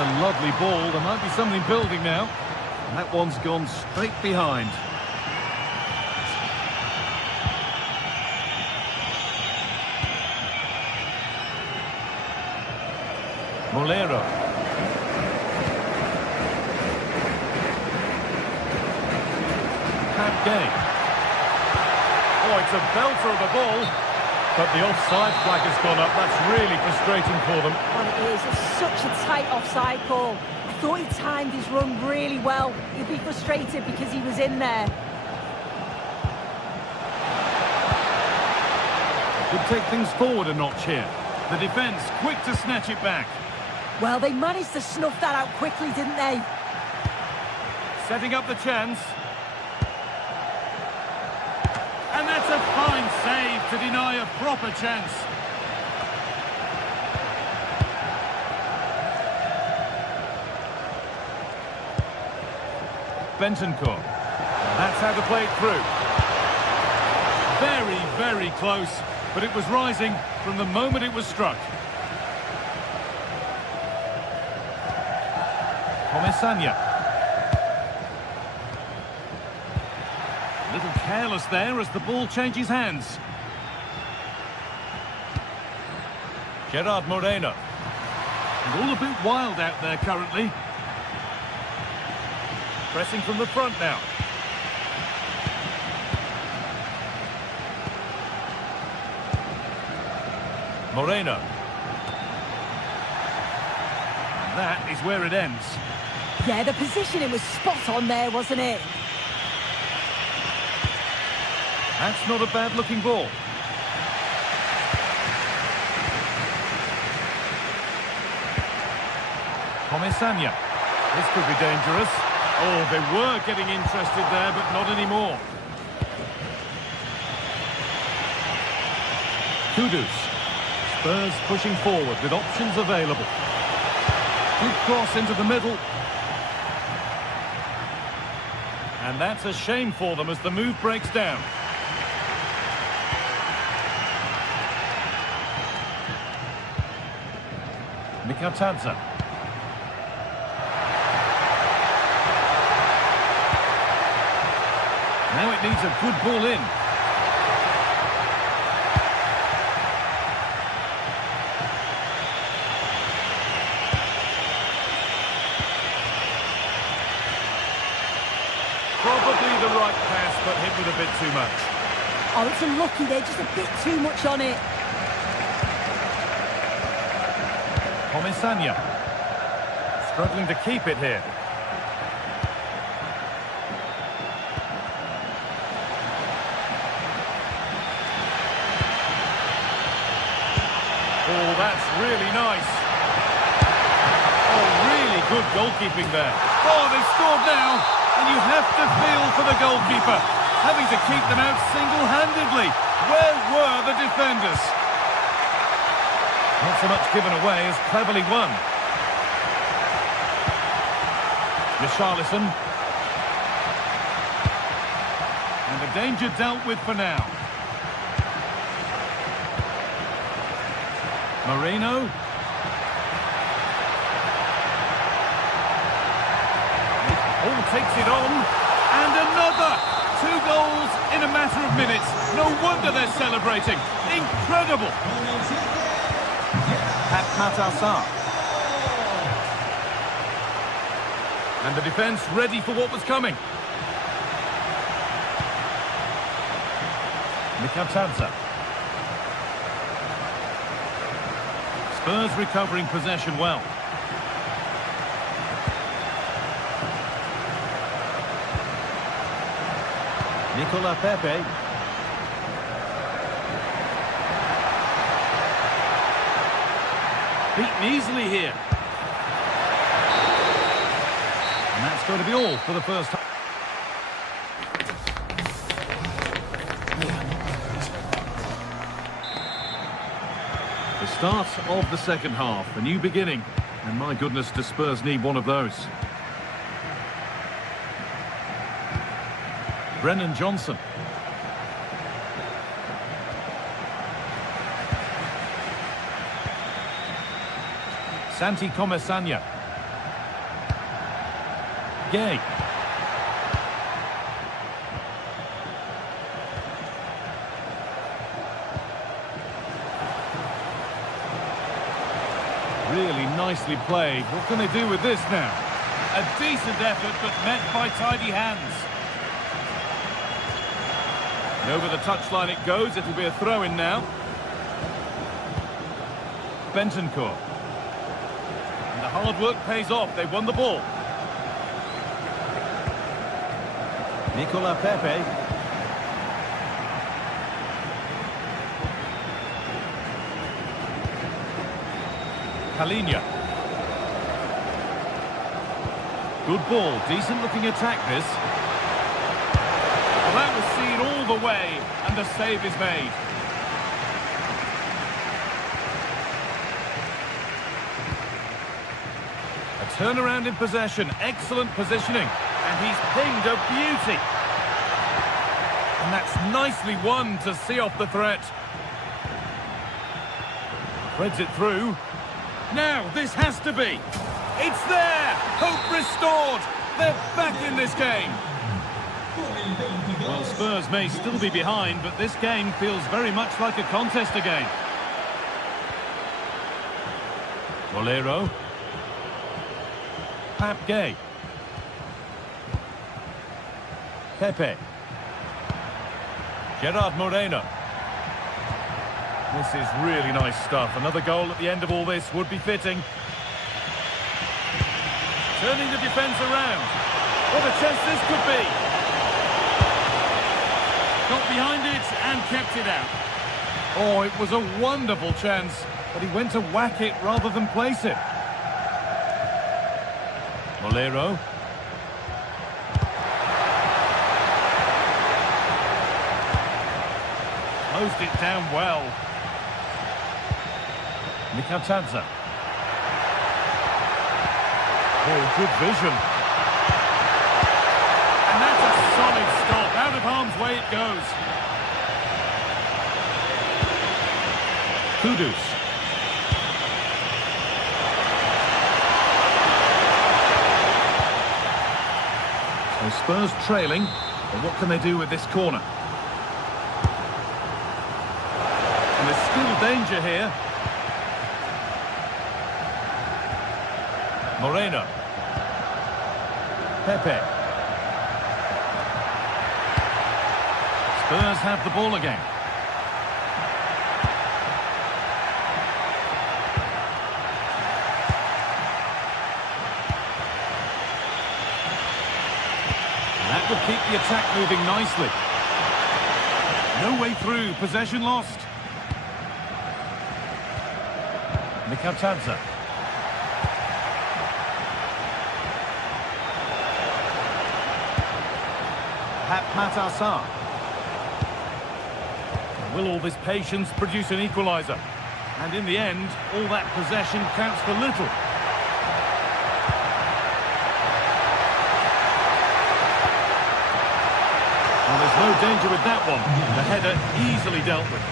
A lovely ball. There might be something building now. And that one's gone straight behind. Molero. Pat Gay. Oh, it's a belter of a ball. But the offside flag has gone up. That's really frustrating for them. Well, it is. It's such a tight offside call. I thought he timed his run really well. He'd be frustrated because he was in there. Could take things forward a notch here. The defence quick to snatch it back. Well, they managed to snuff that out quickly, didn't they? Setting up the chance. And that's a fine save to deny a proper chance. Bentancur. That's how to play it through. Very, very close, but it was rising from the moment it was struck. Comesaña. A little careless there as the ball changes hands. Gerard Moreno. And all a bit wild out there currently. Pressing from the front now. Moreno. And that is where it ends. Yeah, the positioning was spot on there, wasn't it? That's not a bad-looking ball. Comesaña. This could be dangerous. Oh, they were getting interested there, but not anymore. Kudus. Spurs pushing forward with options available. Good cross into the middle. And that's a shame for them as the move breaks down. Mikatadze. Now it needs a good ball in. hit with a bit too much. Oh, it's unlucky there, just a bit too much on it. Comisania. Struggling to keep it here. Oh, that's really nice. Oh, really good goalkeeping there. Oh, they've scored now. And you have to feel for the goalkeeper, having to keep them out single-handedly. Where were the defenders? Not so much given away as cleverly won. Richarlison. And the danger dealt with for now. Moreno. Oh, takes it on. And another! 2 goals in a matter of minutes. No wonder they're celebrating. Incredible! Pat Matassar. And the defence ready for what was coming. Mikatanza. Spurs recovering possession well. Nicola Pepe. Beaten easily here. And that's going to be all for the first half. The start of the second half, a new beginning. And my goodness, does Spurs need one of those. Brennan Johnson. Santi Comisania. Gay. Really nicely played. What can they do with this now? A decent effort, but met by tidy hands. And over the touchline it goes. It'll be a throw-in now. Bentancur. And the hard work pays off. They've won the ball. Nicola Pepe. Kalinia. Good ball. Decent looking attack this. Well, that was seen all the way, and the save is made. A turnaround in possession, excellent positioning, and he's pinged a beauty. And that's nicely won to see off the threat. Threads it through. Now, this has to be. It's there! Hope restored! They're back in this game. Well, Spurs may still be behind, but this game feels very much like a contest again. Bolero. Pap Gay. Pepe. Gerard Moreno. This is really nice stuff. Another goal at the end of all this would be fitting. Turning the defence around. What a chance this could be. Got behind it and kept it out. Oh, it was a wonderful chance, but he went to whack it rather than place it. Bolero. Closed it down well. Mikatanza. Oh, good vision. And that's a solid stop. Out of harm's way it goes. Kudus. So Spurs trailing. But what can they do with this corner? And there's still danger here. Moreno. Pepe. Spurs have the ball again. That will keep the attack moving nicely. No way through, possession lost. Mikatadze. Matasar. Will all this patience produce an equaliser? And in the end, all that possession counts for little. Well, there's no danger with that one. The header easily dealt with.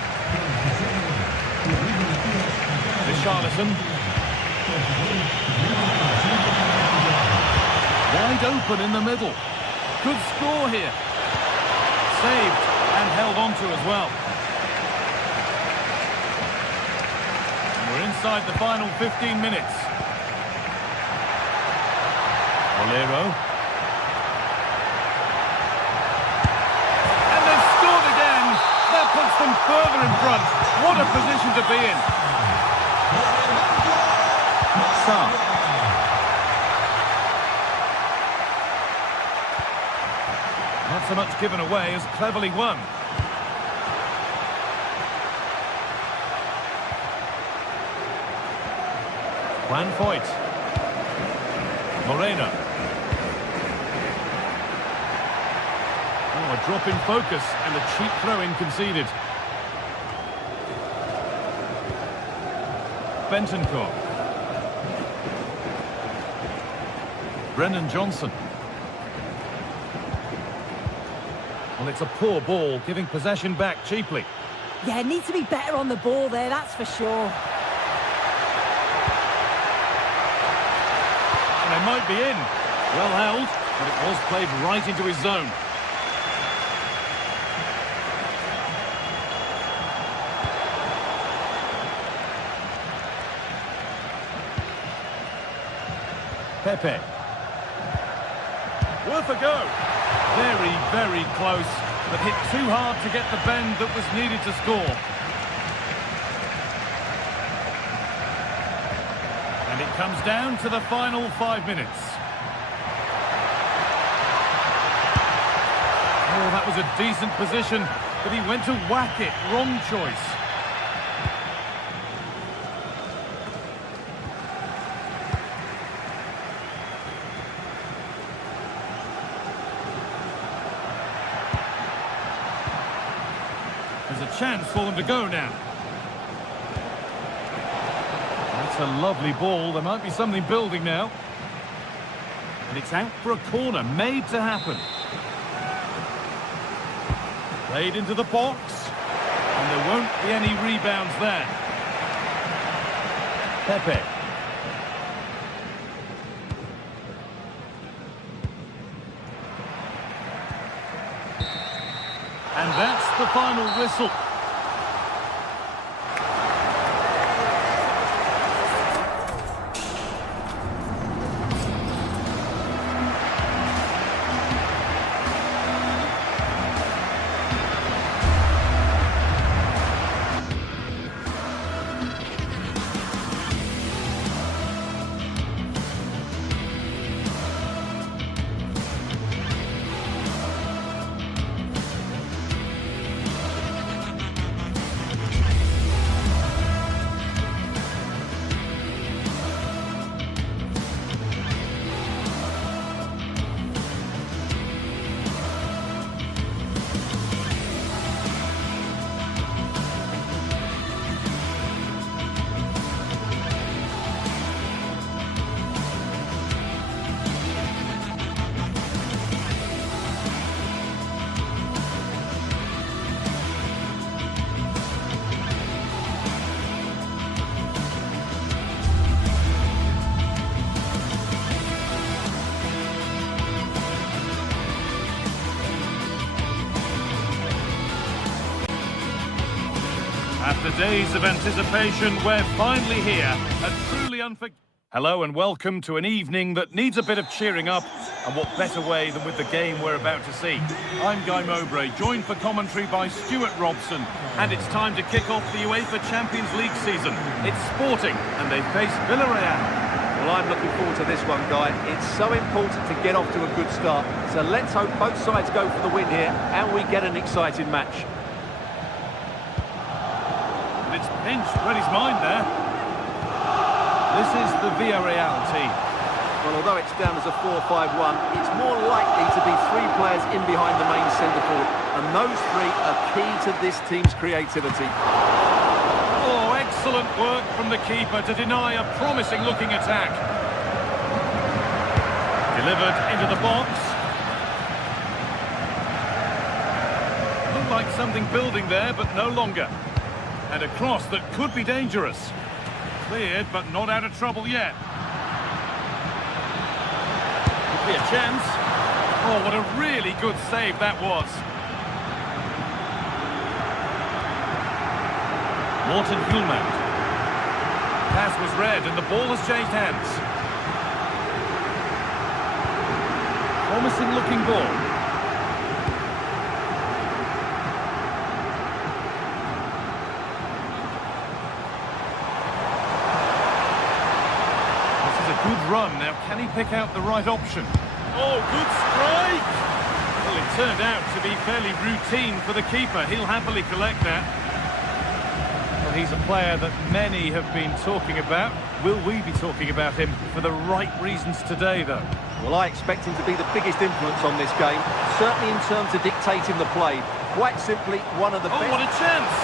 Richarlison. Wide open in the middle. Good score here. Saved and held on to as well. And we're inside the final 15 minutes. Bolero. And they've scored again. That puts them further in front. What a position to be in. Sarr. Not so much given away as cleverly won. Juan Foyt. Moreno. Oh, a drop in focus and a cheap throw-in conceded. Bentancur. Brennan Johnson. Well, it's a poor ball, giving possession back cheaply. Yeah, needs to be better on the ball there, that's for sure. And they might be in. Well held, but it was played right into his zone. Pepe. Worth a go. Very, very close, but hit too hard to get the bend that was needed to score. And it comes down to the final 5 minutes. Oh, that was a decent position, but he went to whack it. Wrong choice. There's a chance for them to go now. That's a lovely ball. There might be something building now. And it's out for a corner, made to happen. Played into the box. And there won't be any rebounds there. Pepe. And that's the final whistle. After days of anticipation, we're finally here. A truly unforgettable... Hello and welcome to an evening that needs a bit of cheering up. And what better way than with the game we're about to see. I'm Guy Mowbray, joined for commentary by Stuart Robson. And it's time to kick off the UEFA Champions League season. It's Sporting, and they face Villarreal. Well, I'm looking forward to this one, Guy. It's so important to get off to a good start. So let's hope both sides go for the win here and we get an exciting match. And it's pinched, read his mind there. This is the Villarreal team. Well, although it's down as a 4-5-1, it's more likely to be three players in behind the main centre-forward. And those three are key to this team's creativity. Oh, excellent work from the keeper to deny a promising-looking attack. Delivered into the box. Looked like something building there, but no longer. And a cross that could be dangerous. Cleared, but not out of trouble yet. Could be a chance. Oh, what a really good save that was. Morten Hjulmand. Pass was read and the ball has changed hands. Promising looking ball. This is a good run. Now can he pick out the right option? Oh, good strike! Well, it turned out to be fairly routine for the keeper. He'll happily collect that. Well, he's a player that many have been talking about. Will we be talking about him for the right reasons today, though? Well, I expect him to be the biggest influence on this game, certainly in terms of dictating the play. Quite simply, one of the best... Oh, what a chance!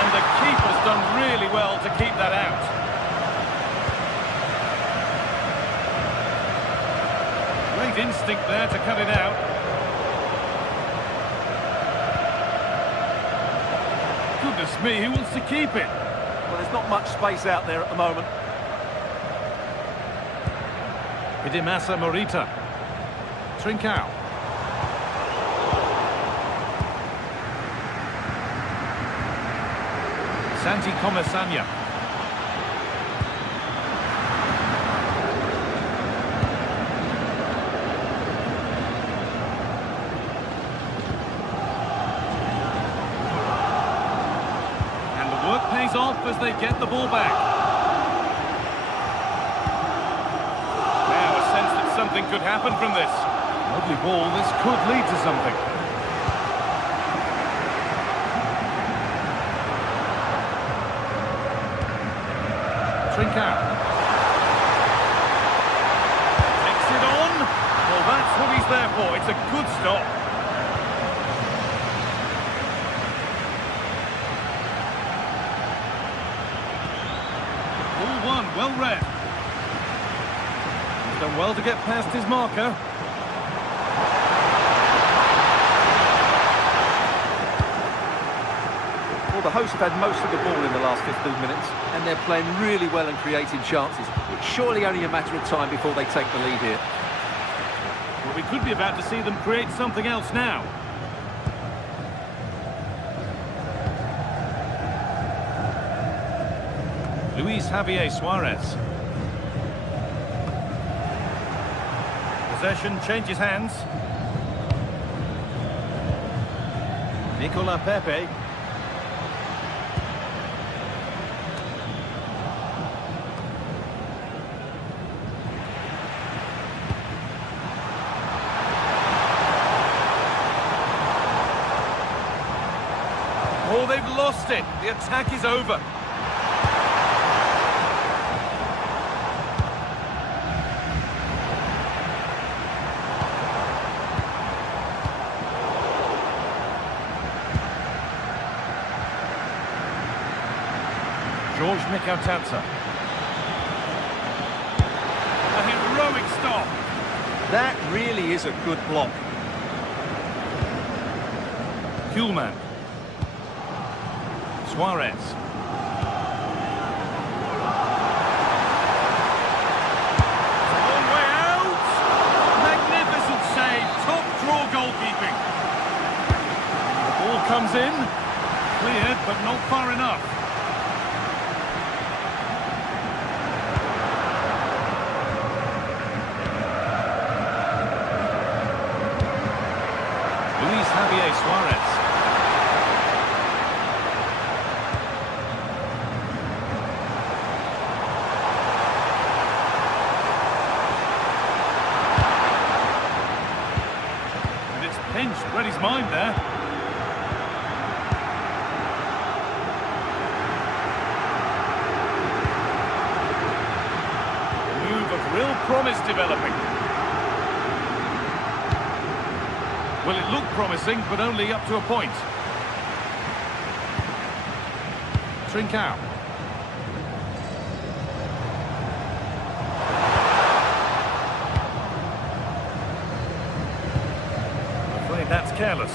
And the keeper's done really well to keep that out. Great instinct there to cut it out. Goodness me, who wants to keep it? Well, there's not much space out there at the moment. Idimasa Morita. Trincao. Santi Comesaña. And the work pays off as they get the ball back. Now a sense that something could happen from this. Lovely ball, this could lead to something. Trincao. Takes it on. Well, that's what he's there for. It's a good stop. Ball one, well read. He's done well to get past his marker. Well, the hosts have had most of the ball in the last 15 minutes, and they're playing really well and creating chances. It's surely only a matter of time before they take the lead here. Well, we could be about to see them create something else now. Luis Javier Suarez. Possession changes hands. Nicolas Pepe. Oh, they've lost it. The attack is over. George Mikautatsa. A heroic stop. That really is a good block. Hjulmand. Suarez. Long way out. Magnificent save. Top draw goalkeeping. The ball comes in. Cleared, but not far enough. Read his mind there. A move of real promise developing. Well, it looked promising, but only up to a point. Trincao. I'm afraid that's careless.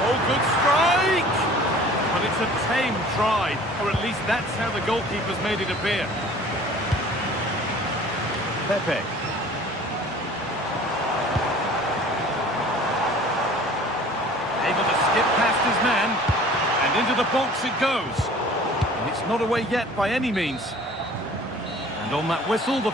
Oh, good strike! But it's a tame try, or at least that's how the goalkeeper's made it appear. Pepe. Able to skip past his man, and into the box it goes. And it's not away yet by any means. And on that whistle, the...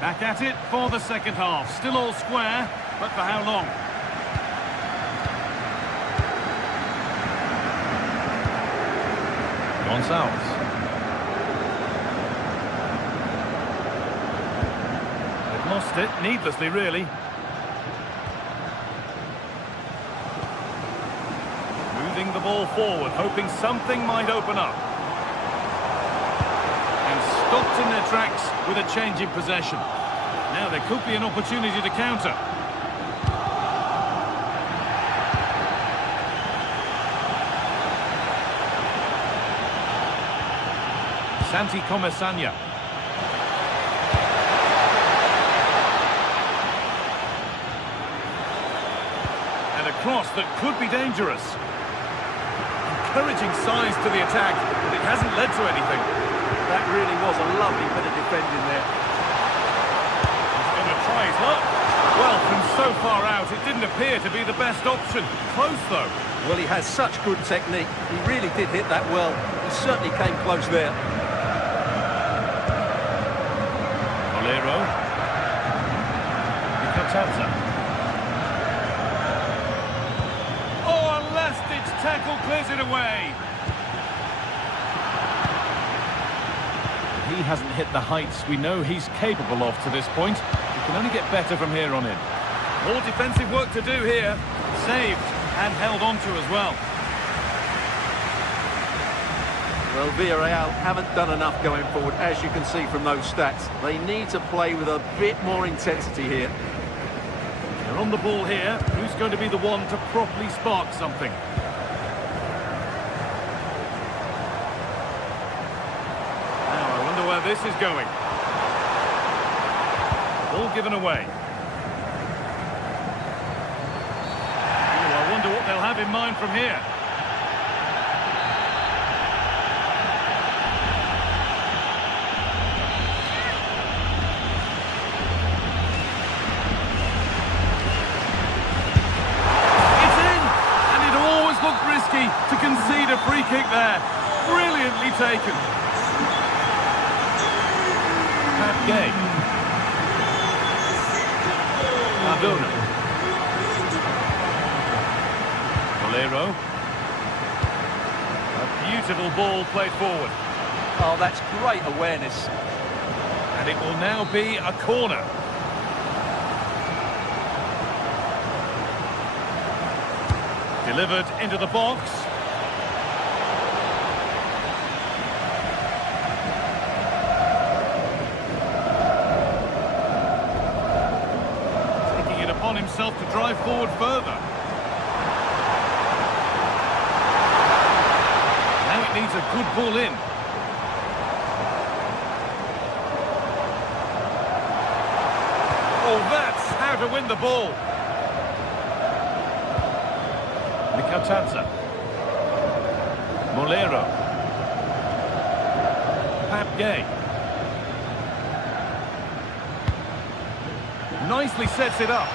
Back at it for the second half. Still all square, but for how long? Gonzalez. They've lost it, needlessly really. Moving the ball forward, hoping something might open up. Stopped in their tracks with a change in possession. Now there could be an opportunity to counter. Santi Comesaña. And a cross that could be dangerous. Encouraging signs to the attack, but it hasn't led to anything. That really was a lovely bit of defending there. He's going to try his luck. Well, from so far out, it didn't appear to be the best option. Close, though. Well, he has such good technique. He really did hit that well. He certainly came close there. Molero. Nicotazza. Oh, a last-ditch tackle clears it away. He hasn't hit the heights we know he's capable of to this point. He can only get better from here on in. More defensive work to do here. Saved and held on to as well. Well, Villarreal haven't done enough going forward, as you can see from those stats. They need to play with a bit more intensity here. They're on the ball here. Who's going to be the one to properly spark something? Where this is going. Ball given away. Ooh, I wonder what they'll have in mind from here. It's in! And it always looked risky to concede a free kick there. Brilliantly taken. Gay. Cardona. Molero. A beautiful ball played forward. Oh, that's great awareness. And it will now be a corner. Delivered into the box. Himself to drive forward further. Now it needs a good ball in. Oh, that's how to win the ball. Nicotazza. Molero. Gay. Nicely sets it up.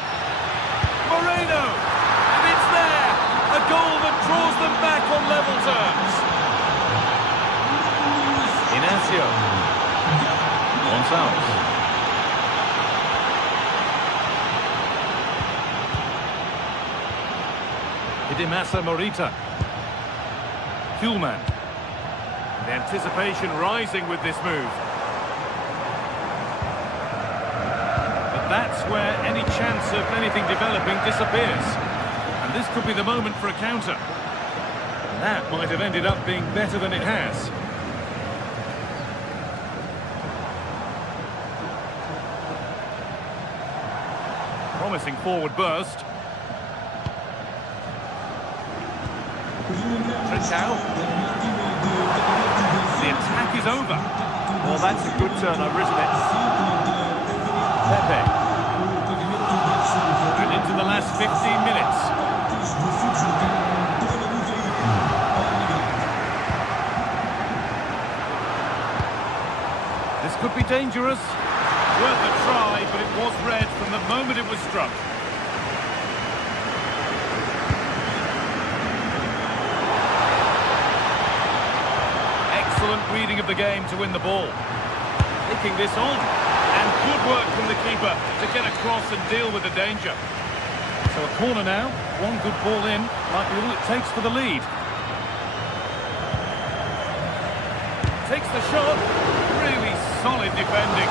Moreno, and it's there! A goal that draws them back on level terms. Inacio. Gonzalez. Hidemasa Morita. Kuhlman. The anticipation rising with this move. But that's where any chance of anything developing disappears. And this could be the moment for a counter. That might have ended up being better than it has. Promising forward burst. Trincao. The attack is over. Well, that's a good turnover, isn't it? Pepe. And into the last 15 minutes. This could be dangerous. Worth a try, but it was red from the moment it was struck. Excellent reading of the game to win the ball. Taking this on. And good work from the keeper to get across and deal with the danger. So a corner now. One good ball in. Might be all it takes for the lead. Takes the shot. Really solid defending.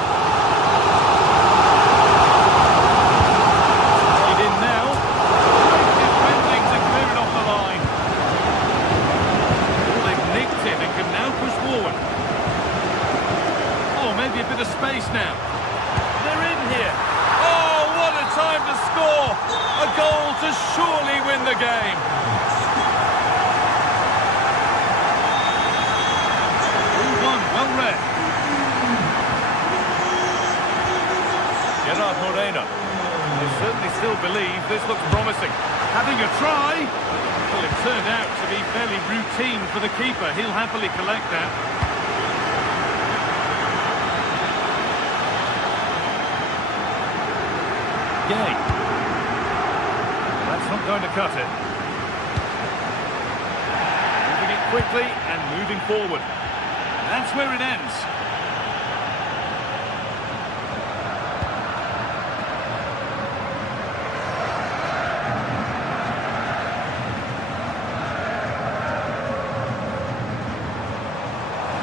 Played in now. Great defending to clear it off the line. Oh, they've nicked it and can now push forward. Oh, maybe a bit of space now. They're in here. Oh, what a time to score. A goal to surely win the game. Well read. Gerard Moreno. They certainly still believe this looks promising. Having a try. Well, it turned out to be fairly routine for the keeper. He'll happily collect that. Gay. That's not going to cut it. Moving it quickly and moving forward. That's where it ends.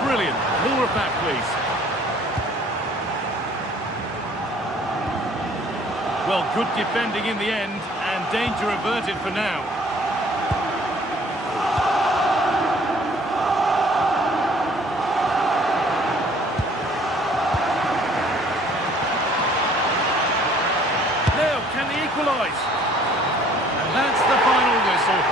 Brilliant. More of that, please. Well, good defending in the end, and danger averted for now. And that's the final whistle.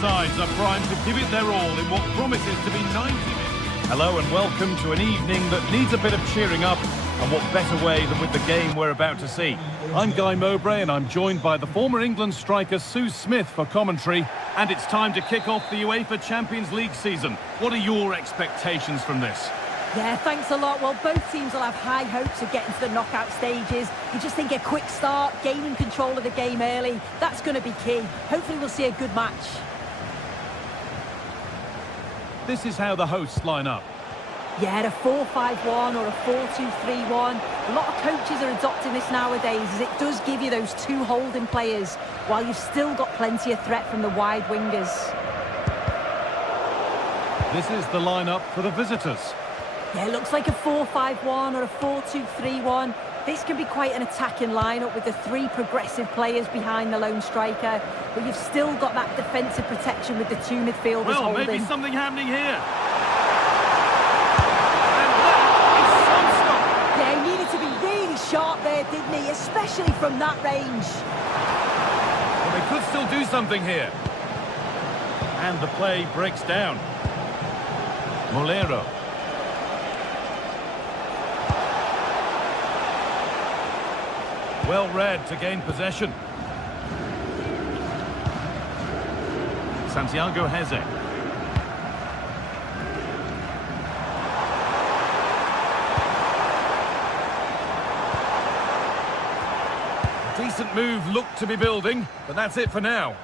Sides are primed to give it their all in what promises to be 90 minutes. Hello and welcome to an evening that needs a bit of cheering up, and what better way than with the game we're about to see. I'm Guy Mowbray and I'm joined by the former England striker Sue Smith for commentary, and it's time to kick off the UEFA Champions League season. What are your expectations from this? Yeah, thanks a lot. Well, both teams will have high hopes of getting to the knockout stages. You just think a quick start, gaining control of the game early, that's going to be key. Hopefully we'll see a good match. This is how the hosts line up. Yeah, a 4-5-1 or a 4-2-3-1. A lot of coaches are adopting this nowadays, as it does give you those two holding players, while you've still got plenty of threat from the wide wingers. This is the lineup for the visitors. Yeah, it looks like a 4-5-1 or a 4-2-3-1. This can be quite an attacking lineup with the three progressive players behind the lone striker, but you've still got that defensive protection with the two midfielders Well, holding. maybe something happening here. Yeah, he needed to be really sharp there, didn't he? Especially from that range. Well, they could still do something here. And the play breaks down. Molero. Well read to gain possession. Santiago Heze. Decent move looked to be building, but that's it for now.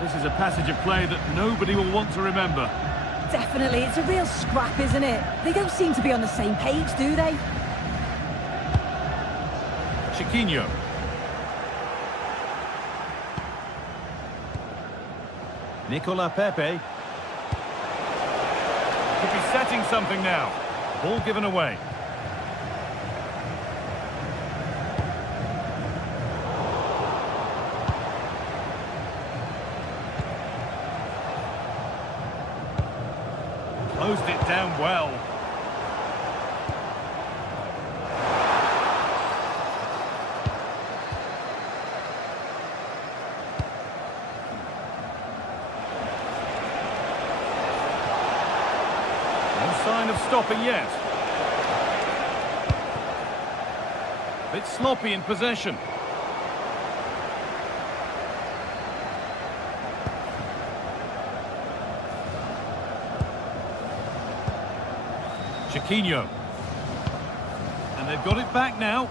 This is a passage of play that nobody will want to remember. Definitely, it's a real scrap, isn't it? They don't seem to be on the same page, do they? Chiquinho. Nicola Pepe. Could be setting something now. Ball given away. Closed it down well. No sign of stopping yet. Bit sloppy in possession. Chiquinho. And they've got it back now.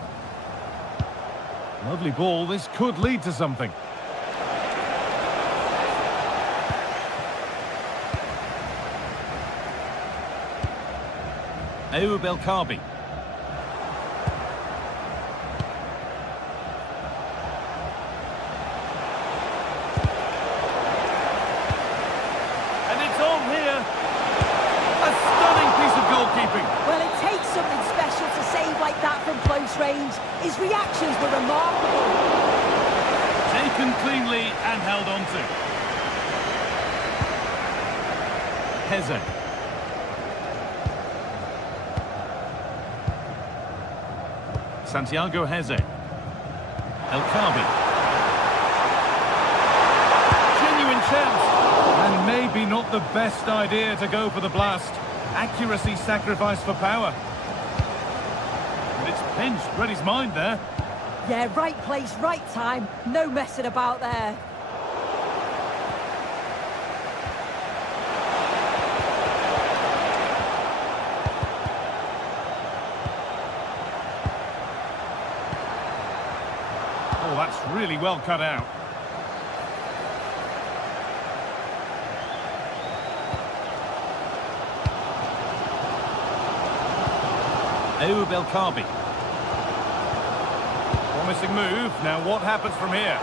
Lovely ball. This could lead to something. Ayoub El Kaabi. And it's on here. A stunning piece of goalkeeping. Well, it takes something special to save like that from close range. His reactions were remarkable. Taken cleanly and held on to. Heze. Santiago Heze. El Kaabi. Genuine chance. And maybe not the best idea to go for the blast. Accuracy sacrificed for power. And it's pinched Reddy's mind there. Yeah, right place, right time. No messing about there. Oh, that's really well cut out. Ayoub El Kaabi. Promising move. Now what happens from here?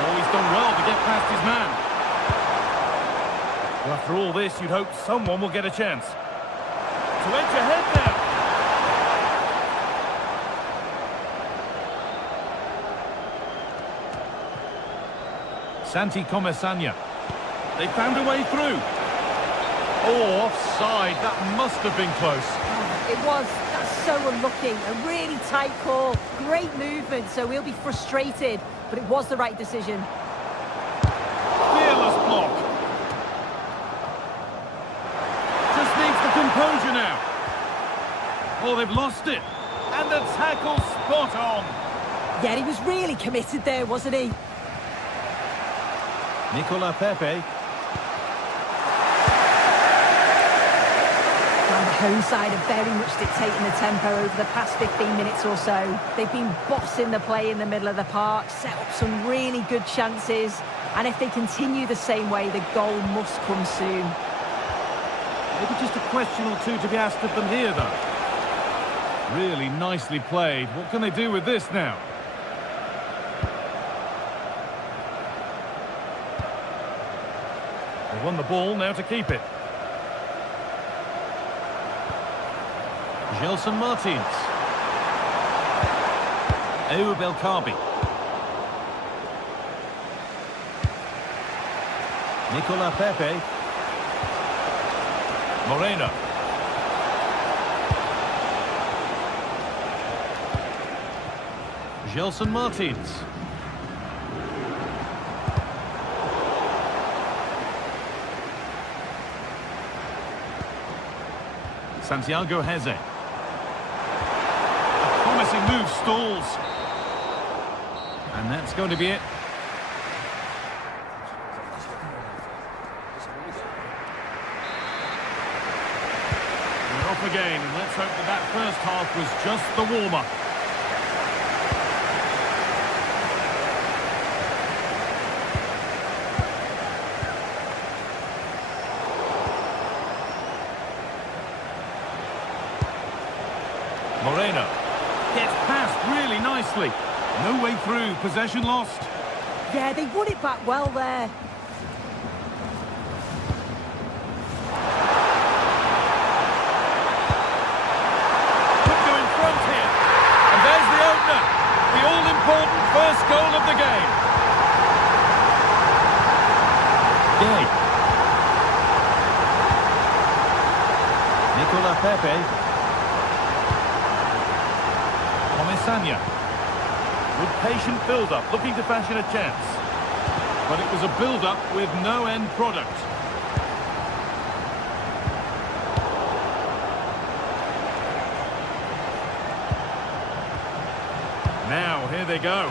Oh, he's done well to get past his man. Well, after all this, you'd hope someone will get a chance. To edge ahead now. Santi Comesania. They found a way through. Oh, offside. That must have been close. It was. That's so unlucky. A really tight call. Great movement, so we'll be frustrated. But it was the right decision. Fearless block. Just needs the composure now. Oh, they've lost it. And the tackle spot on. Yeah, he was really committed there, wasn't he? Nicola Pepe. And the home side are very much dictating the tempo over the past 15 minutes or so. They've been bossing the play in the middle of the park, set up some really good chances, and if they continue the same way, the goal must come soon. Maybe just a question or two to be asked of them here, though. Really nicely played. What can they do with this now? They won the ball, now to keep it. Gelson Martins. Ayoub El Kaabi. Nicolas Pepe. Moreno. Gelson Martins. Santiago Heze. A promising move stalls. And that's going to be it. We're off again, and let's hope that that first half was just the warm-up. Moreno gets past really nicely. No way through, possession lost. Yeah, they won it back well there. Could go in front here. And there's the opener. The all-important first goal of the game. Gay. Nicolas Pepe. Sanya. Good patient build-up, looking to fashion a chance. But it was a build-up with no end product. Now, here they go.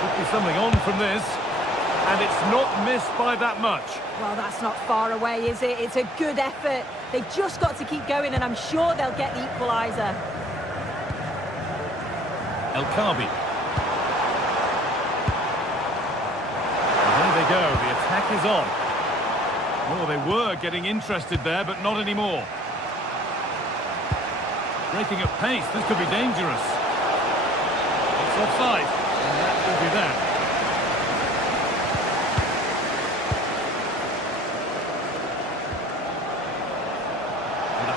Could be something on from this. And it's not missed by that much. Well, that's not far away, is it? It's a good effort. They've just got to keep going, and I'm sure they'll get the equaliser. El Kaabi. And there they go. The attack is on. Oh, they were getting interested there, but not anymore. Breaking at pace. This could be dangerous. It's offside. And that will be that.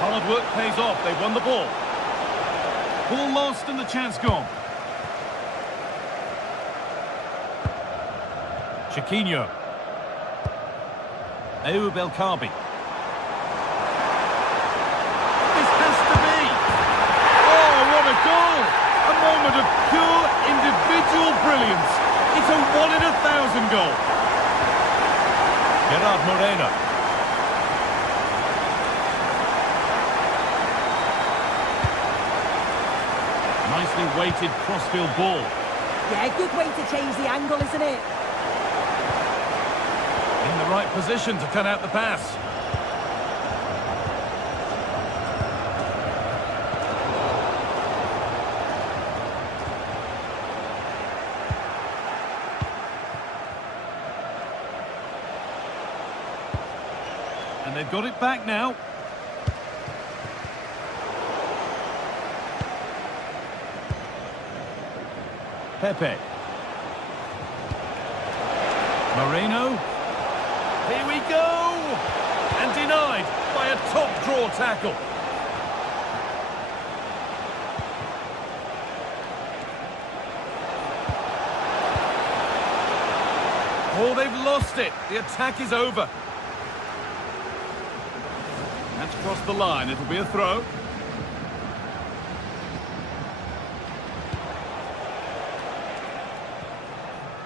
Hard work pays off. They won the ball. Ball lost and the chance gone. Chiquinho. Ayoub El Kaabi. This has to be. Oh, what a goal! A moment of pure individual brilliance. It's a 1 in 1,000 goal. Gerard Moreno. Nicely weighted crossfield ball. Yeah, good way to change the angle, isn't it? In the right position to cut out the pass. And they've got it back now. Pepe. Moreno. Here we go! And denied by a top draw tackle. Oh, they've lost it. The attack is over. That's crossed the line. It'll be a throw.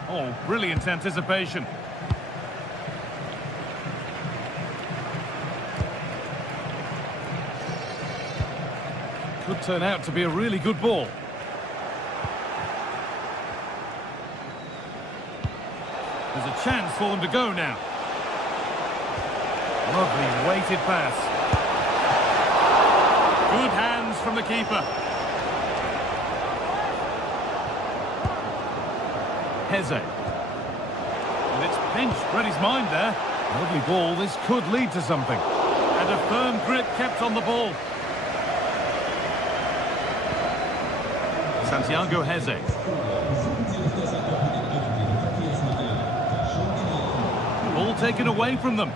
Oh, brilliant anticipation. Could turn out to be a really good ball. There's a chance for them to go now. Lovely weighted pass. Good hands from the keeper. Heze. And it's pinched, read his mind there. Lovely ball, this could lead to something. And a firm grip kept on the ball. Santiago Heze. Ball taken away from them.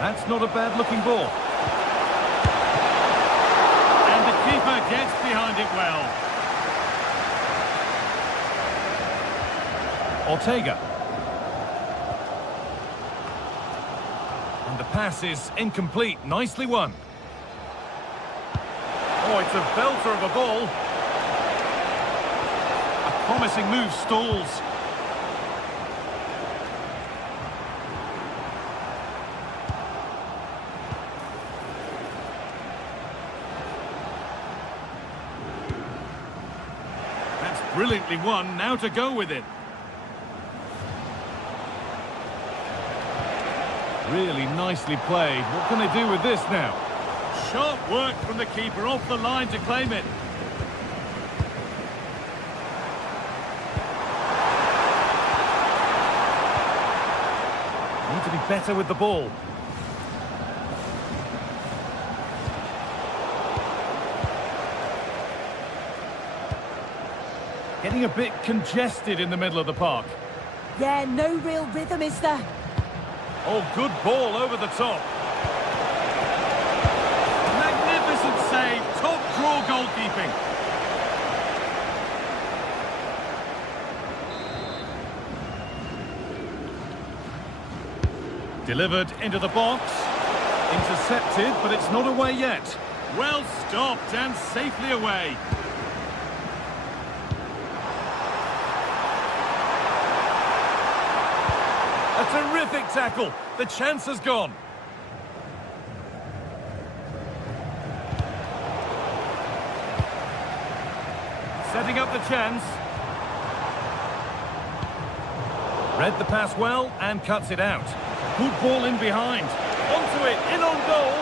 That's not a bad looking ball. And the keeper gets behind it well. Ortega. And the pass is incomplete. Nicely won. Oh, it's a belter of a ball. A promising move stalls. That's brilliantly won. Now to go with it. Really nicely played. What can they do with this now? Sharp work from the keeper off the line to claim it. Need to be better with the ball. Getting a bit congested in the middle of the park. Yeah, no real rhythm, is there? Oh, good ball over the top. Magnificent save, top draw goalkeeping. Delivered into the box. Intercepted, but it's not away yet. Well stopped and safely away. A terrific tackle. The chance has gone. Setting up the chance. Read the pass well and cuts it out. Good ball in behind. Onto it, in on goal.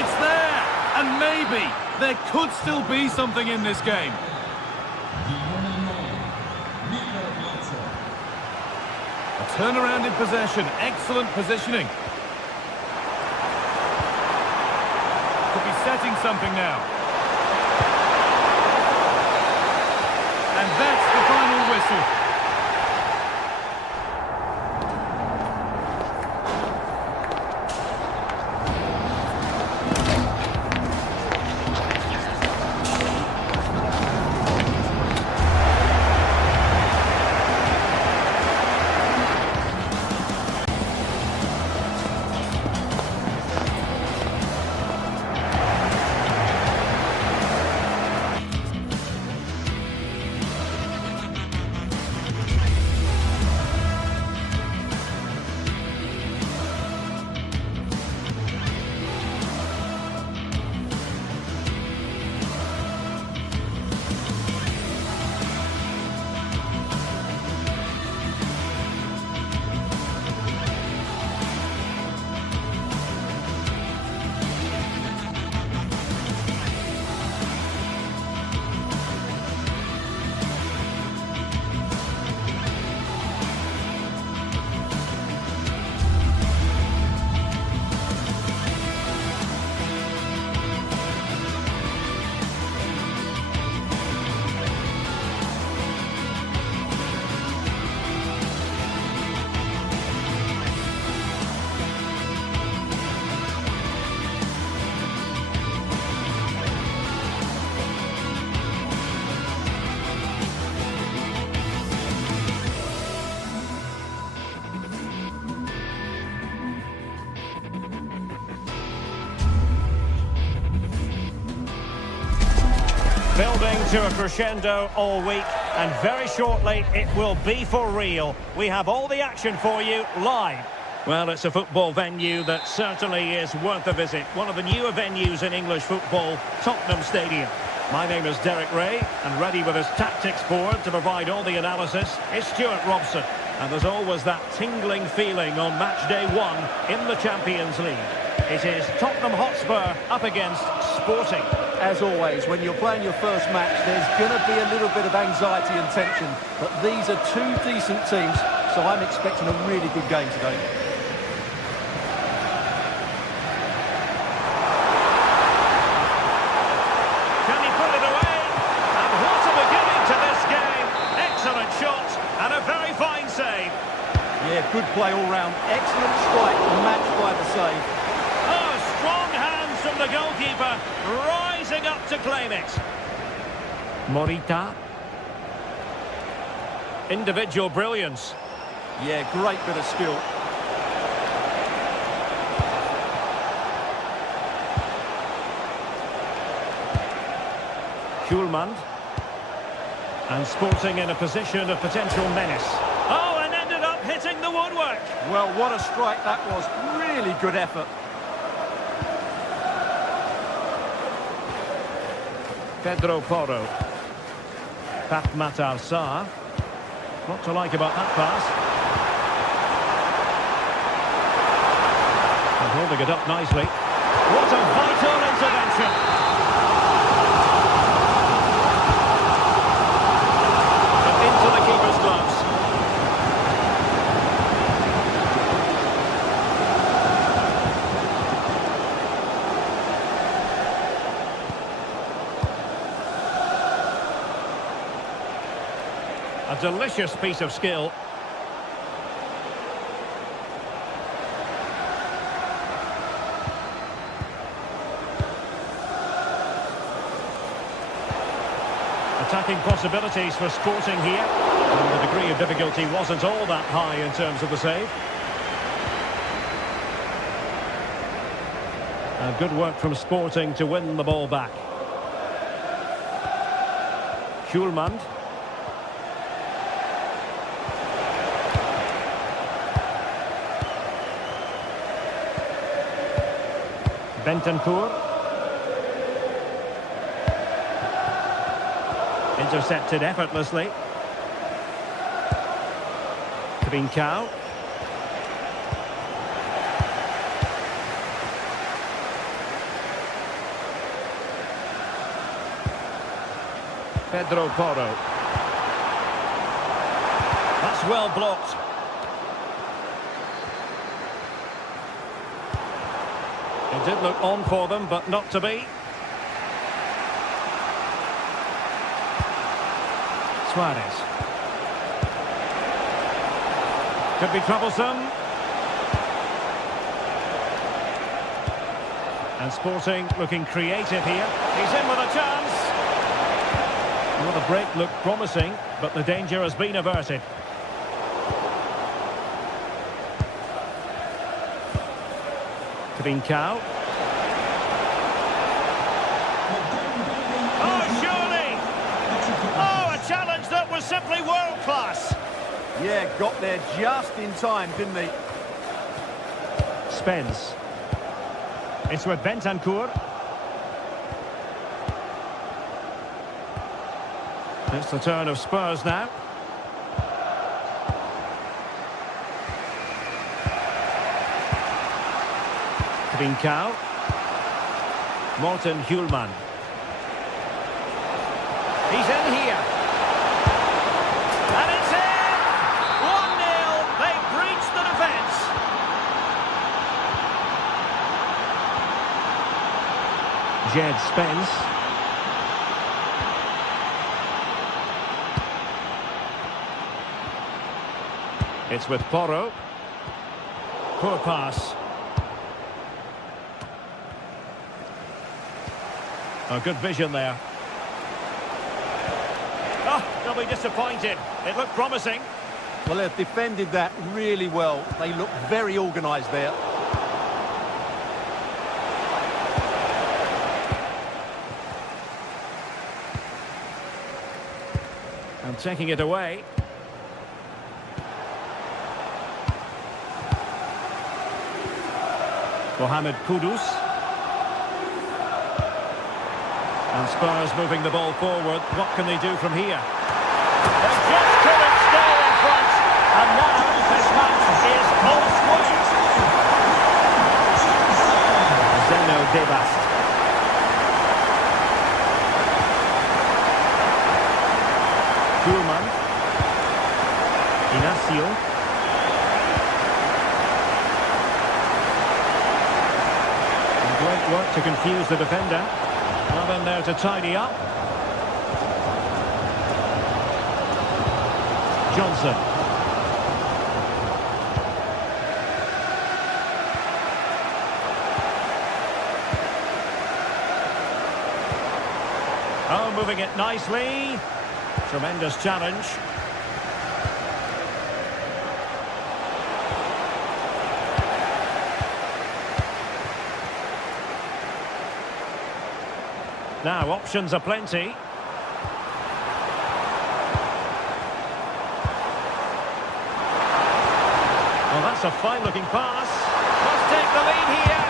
It's there. And maybe there could still be something in this game. Turnaround in possession, excellent positioning. Could be setting something now. And that's the final whistle. Building to a crescendo all week, and very shortly it will be for real. We have all the action for you live. Well, it's a football venue that certainly is worth a visit. One of the newer venues in English football, Tottenham Stadium. My name is Derek Ray, and ready with his tactics board to provide all the analysis is Stuart Robson. And there's always that tingling feeling on match day 1 in the Champions League. It is Tottenham Hotspur up against Sporting. As always, when you're playing your first match, there's going to be a little bit of anxiety and tension. But these are two decent teams, so I'm expecting a really good game today. Can he put it away? And what a beginning to this game. Excellent shot and a very fine save. Yeah, good play all round. Excellent strike, matched by the save. Oh, strong hands from the goalkeeper, rising up to claim it. Morita. Individual brilliance. Yeah, great bit of skill. Schulman. And Sporting in a position of potential menace. Oh, and ended up hitting the woodwork. Well, what a strike that was. Really good effort. Pedro Porro. Pat Matar Sarr. What to like about that pass? And holding it up nicely. What a vital intervention. But into the keeper's gloves. A delicious piece of skill. Attacking possibilities for Sporting here. And the degree of difficulty wasn't all that high in terms of the save. And good work from Sporting to win the ball back. Schulman. Bentancur. Intercepted effortlessly. Trincao. Pedro Porro. That's well blocked. It did look on for them, but not to be. Suarez. Could be troublesome. And Sporting looking creative here. He's in with a chance. Well, the break looked promising, but the danger has been averted. Trincao. Oh, surely! Oh, a challenge that was simply world-class. Yeah, got there just in time, didn't he? Spence. It's with Bentancur. It's the turn of Spurs now. Trincao. Morten Hjulman. He's in here. And it's in! 1-0. They breached the defence. Jed Spence. It's with Porro. Poor pass. A good vision there. Oh, they'll be disappointed. It looked promising. Well, they've defended that really well. They look very organised there. And taking it away. Mohamed Kudus. And Spurs moving the ball forward. What can they do from here? They just couldn't stay in front. And now this match is all square. Zeno Debast. Koeman. Inacio. Great work to confuse the defender. Well in there to tidy up. Johnson. Oh, moving it nicely. Tremendous challenge. Now, options are plenty. Well, that's a fine-looking pass. Must take the lead here.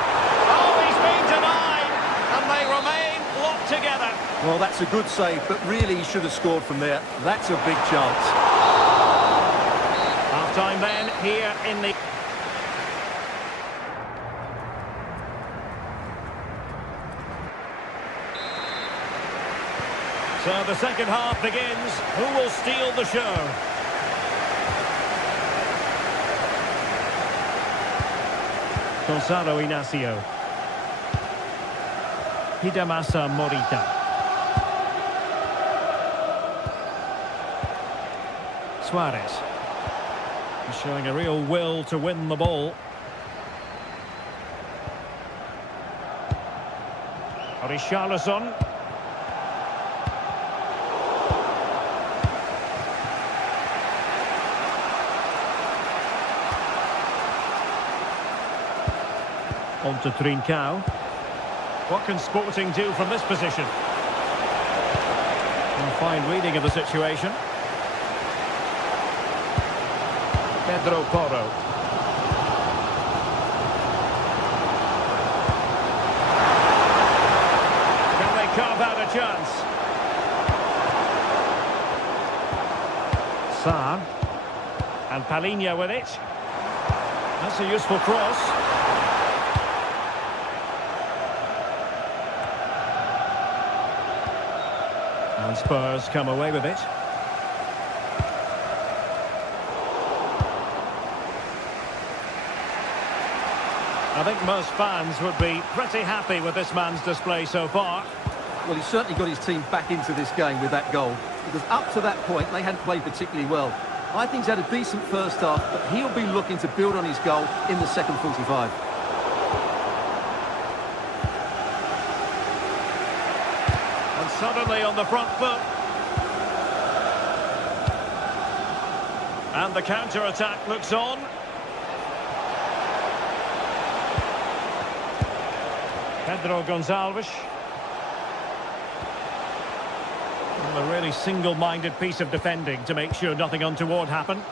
Oh, he's been denied. And they remain locked together. Well, that's a good save, but really he should have scored from there. That's a big chance. Half-time then, here in the... So the second half begins. Who will steal the show? Gonzalo Inacio. Hidemasa Morita. Suarez. He's showing a real will to win the ball. Richarlison. On to Trincao. What can Sporting do from this position? A fine reading of the situation. Pedro Porro. Can they carve out a chance? Sarr. And Palhinha with it. That's a useful cross. And Spurs come away with it. I think most fans would be pretty happy with this man's display so far. Well, he's certainly got his team back into this game with that goal. Because up to that point, they hadn't played particularly well. I think he's had a decent first half, but he'll be looking to build on his goal in the second 45. Suddenly on the front foot. And the counter-attack looks on. Pedro Gonçalves. Well, a really single-minded piece of defending to make sure nothing untoward happened.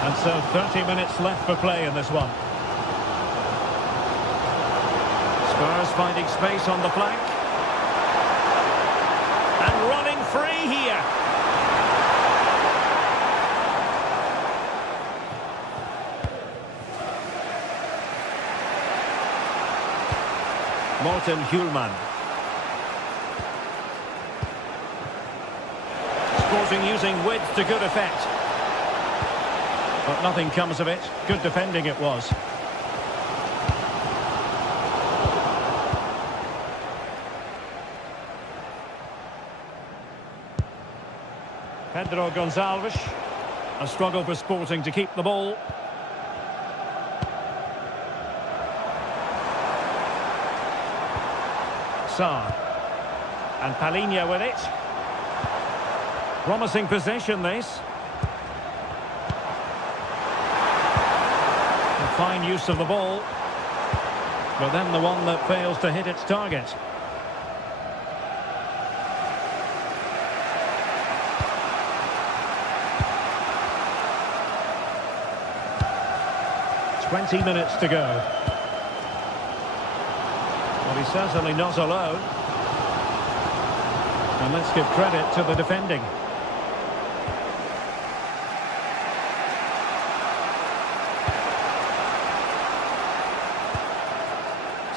And so 30 minutes left for play in this one. Spurs finding space on the flank. And running free here. Morten Hjulman. Sporting using width to good effect. But nothing comes of it. Good defending it was. Pedro Gonçalves. A struggle for Sporting to keep the ball. Sarr. And Palhinha with it. Promising possession, this. A fine use of the ball. But then the one that fails to hit its target. 20 minutes to go. Well, he's certainly not alone. And let's give credit to the defending.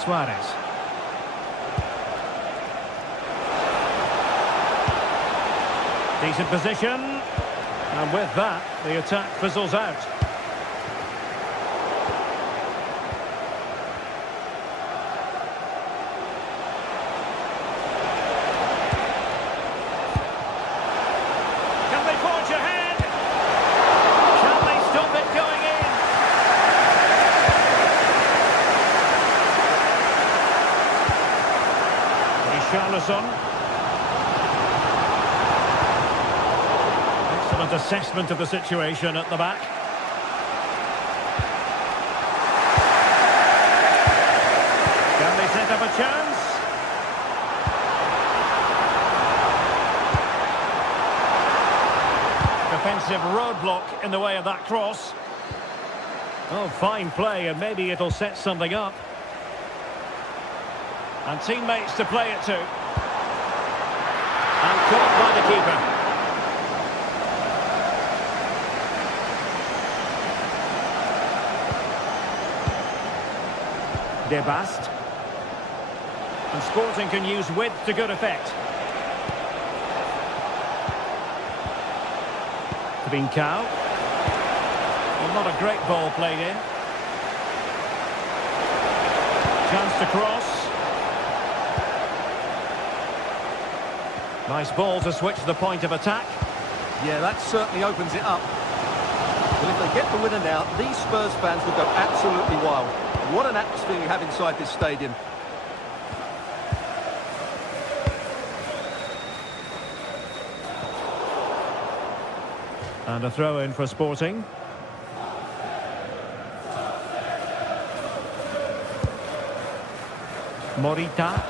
Suarez. Decent position. And with that, the attack fizzles out. Can they forge ahead? Can they stop it going in? Richarlison. Excellent assessment of the situation at the back. Can they set up a chance? Defensive roadblock in the way of that cross. Oh, fine play, and maybe it'll set something up. And teammates to play it to. And caught by the keeper. Debast. And Sporting can use width to good effect. Trincao. Well, not a great ball played in. Chance to cross. Nice ball to switch the point of attack. Yeah, that certainly opens it up. Well, if they get the winner now, these Spurs fans will go absolutely wild. What an atmosphere we have inside this stadium. And a throw in for Sporting. Morita.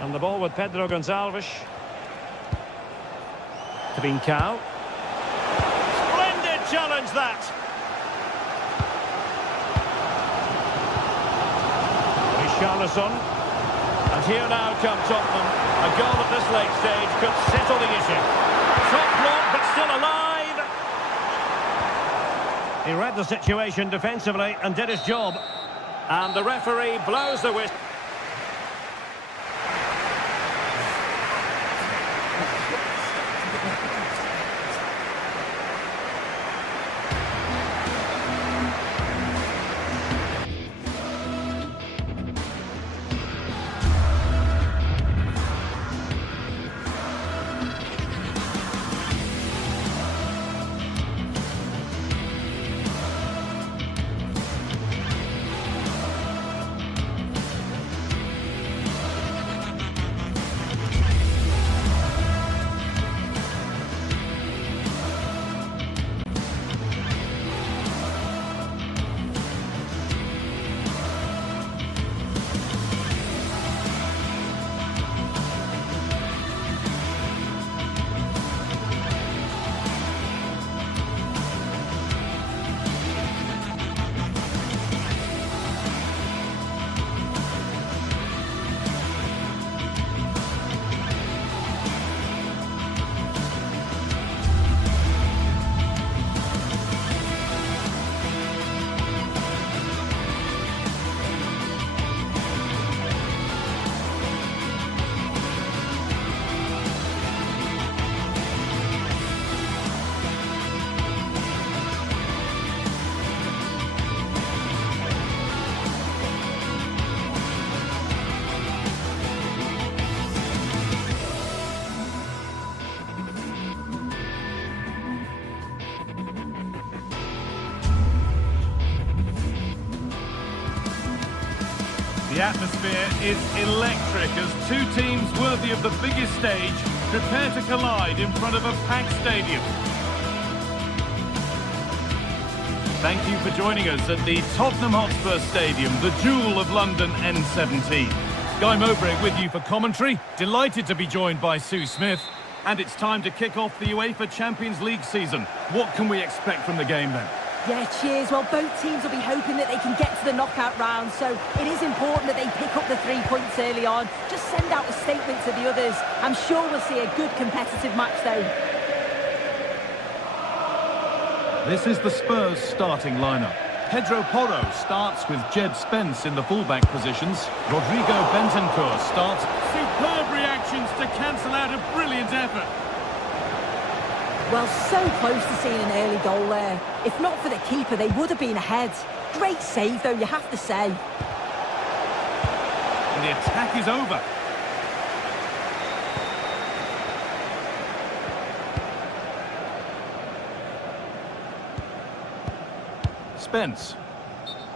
And the ball with Pedro Gonçalves. Trincao. Splendid challenge that. Richarlison. And here now come Tottenham. A goal at this late stage could settle the issue. Top block, but still alive. He read the situation defensively and did his job. And the referee blows the whistle. The atmosphere is electric as two teams worthy of the biggest stage prepare to collide in front of a packed stadium. Thank you for joining us at the Tottenham Hotspur Stadium, the jewel of London N17. Guy Mowbray with you for commentary. Delighted to be joined by Sue Smith. And it's time to kick off the UEFA Champions League season. What can we expect from the game then? Yeah, cheers. Well, both teams will be hoping that they can get to the knockout round, so it is important that they pick up the 3 points early on. Just send out a statement to the others. I'm sure we'll see a good competitive match, though. This is the Spurs starting lineup. Pedro Porro starts with Jed Spence in the fullback positions. Rodrigo Bentancur starts. Superb reactions to cancel out a brilliant effort. Well, so close to seeing an early goal there. If not for the keeper, they would have been ahead. Great save, though, you have to say. And the attack is over. Spence.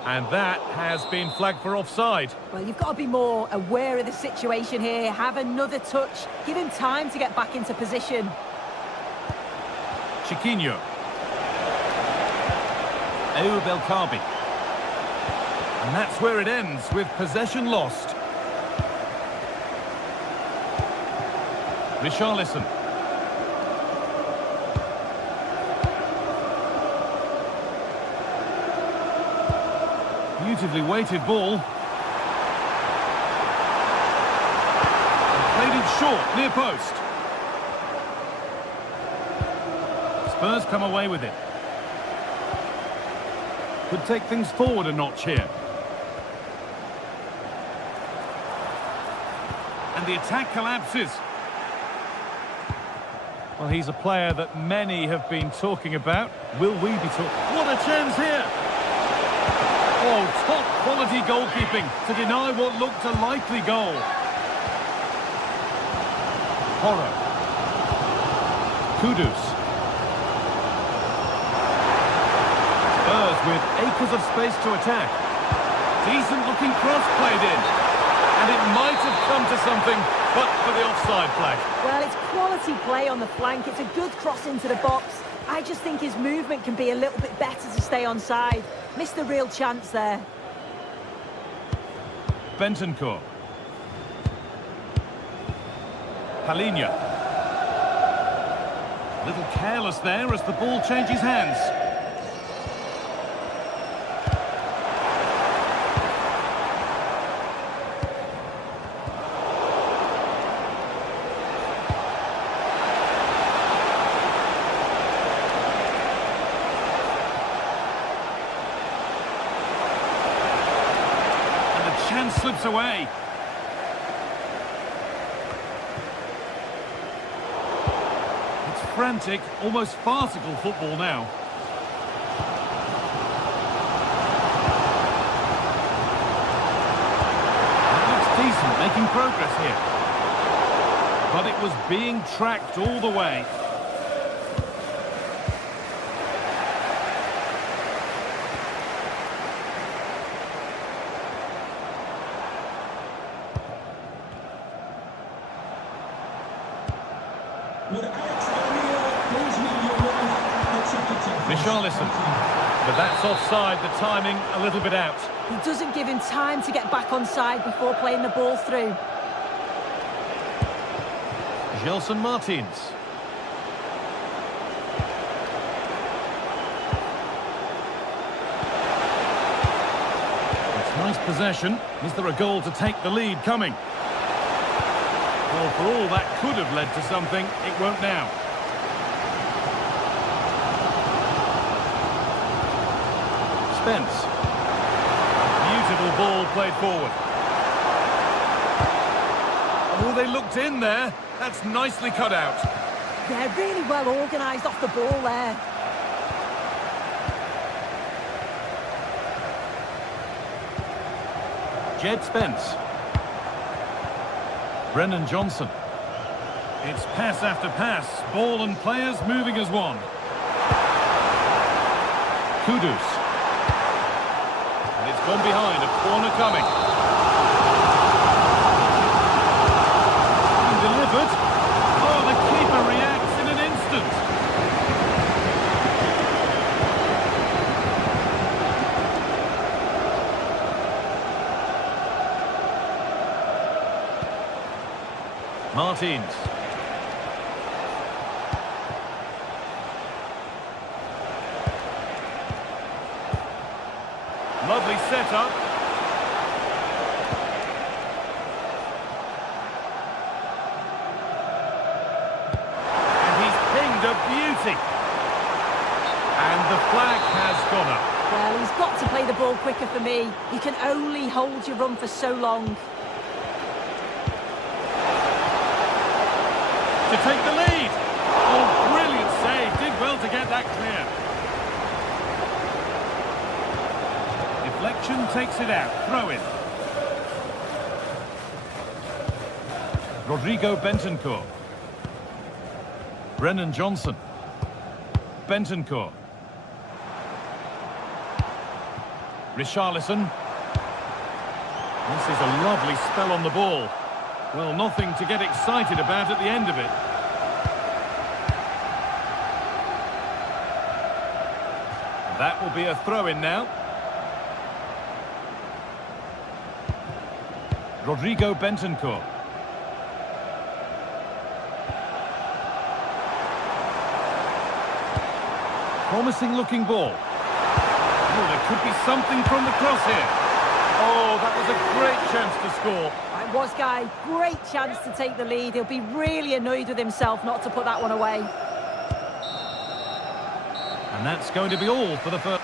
And that has been flagged for offside. Well, you've got to be more aware of the situation here. Have another touch. Give him time to get back into position. Chiquinho. Ayoub El Kaabi. And that's where it ends, with possession lost. Richarlison. Beautifully weighted ball. Played it short, near post. Spurs come away with it. Could take things forward a notch here. And the attack collapses. Well, he's a player that many have been talking about. Will we be talking? What a chance here! Oh, top quality goalkeeping to deny what looked a likely goal. Porro. Kudus. Spurs with acres of space to attack. Decent looking cross played in. And it might have come to something, but for the offside flag. Well, it's quality play on the flank. It's a good cross into the box. I just think his movement can be a little bit better to stay onside. Missed a real chance there. Bentancur. Palhinha. A little careless there as the ball changes hands. Chance slips away. It's frantic, almost farcical football now. That looks decent, making progress here. But it was being tracked all the way. Richarlison, but that's offside, the timing a little bit out. He doesn't give him time to get back on side before playing the ball through. Gelson Martins. It's nice possession. Is there a goal to take the lead coming? Well, for all that could have led to something, it won't now. Spence. Beautiful ball played forward. Oh, they looked in there. That's nicely cut out. Yeah, really well organised off the ball there. Jed Spence. Brennan Johnson. It's pass after pass. Ball and players moving as one. Kudus. And it's gone behind. A corner coming. And delivered. Oh, the keeper reacts in an instant. Martins. lovely setup. And he's pinged a beauty. And the flag has gone up. Well, he's got to play the ball quicker for me. You can only hold your run for so long. To take the lead. Oh, brilliant save. Did well to get that clear. Deflection takes it out. Throw in. Rodrigo Bentancur. Brennan Johnson. Bentancur. Richarlison. This is a lovely spell on the ball. Well, nothing to get excited about at the end of it. That will be a throw-in now. Rodrigo Bentancur. Promising looking ball. Oh, there could be something from the cross here. Oh, that was a great chance to score. It was, Guy. Great chance to take the lead. He'll be really annoyed with himself not to put that one away. And that's going to be all for the first.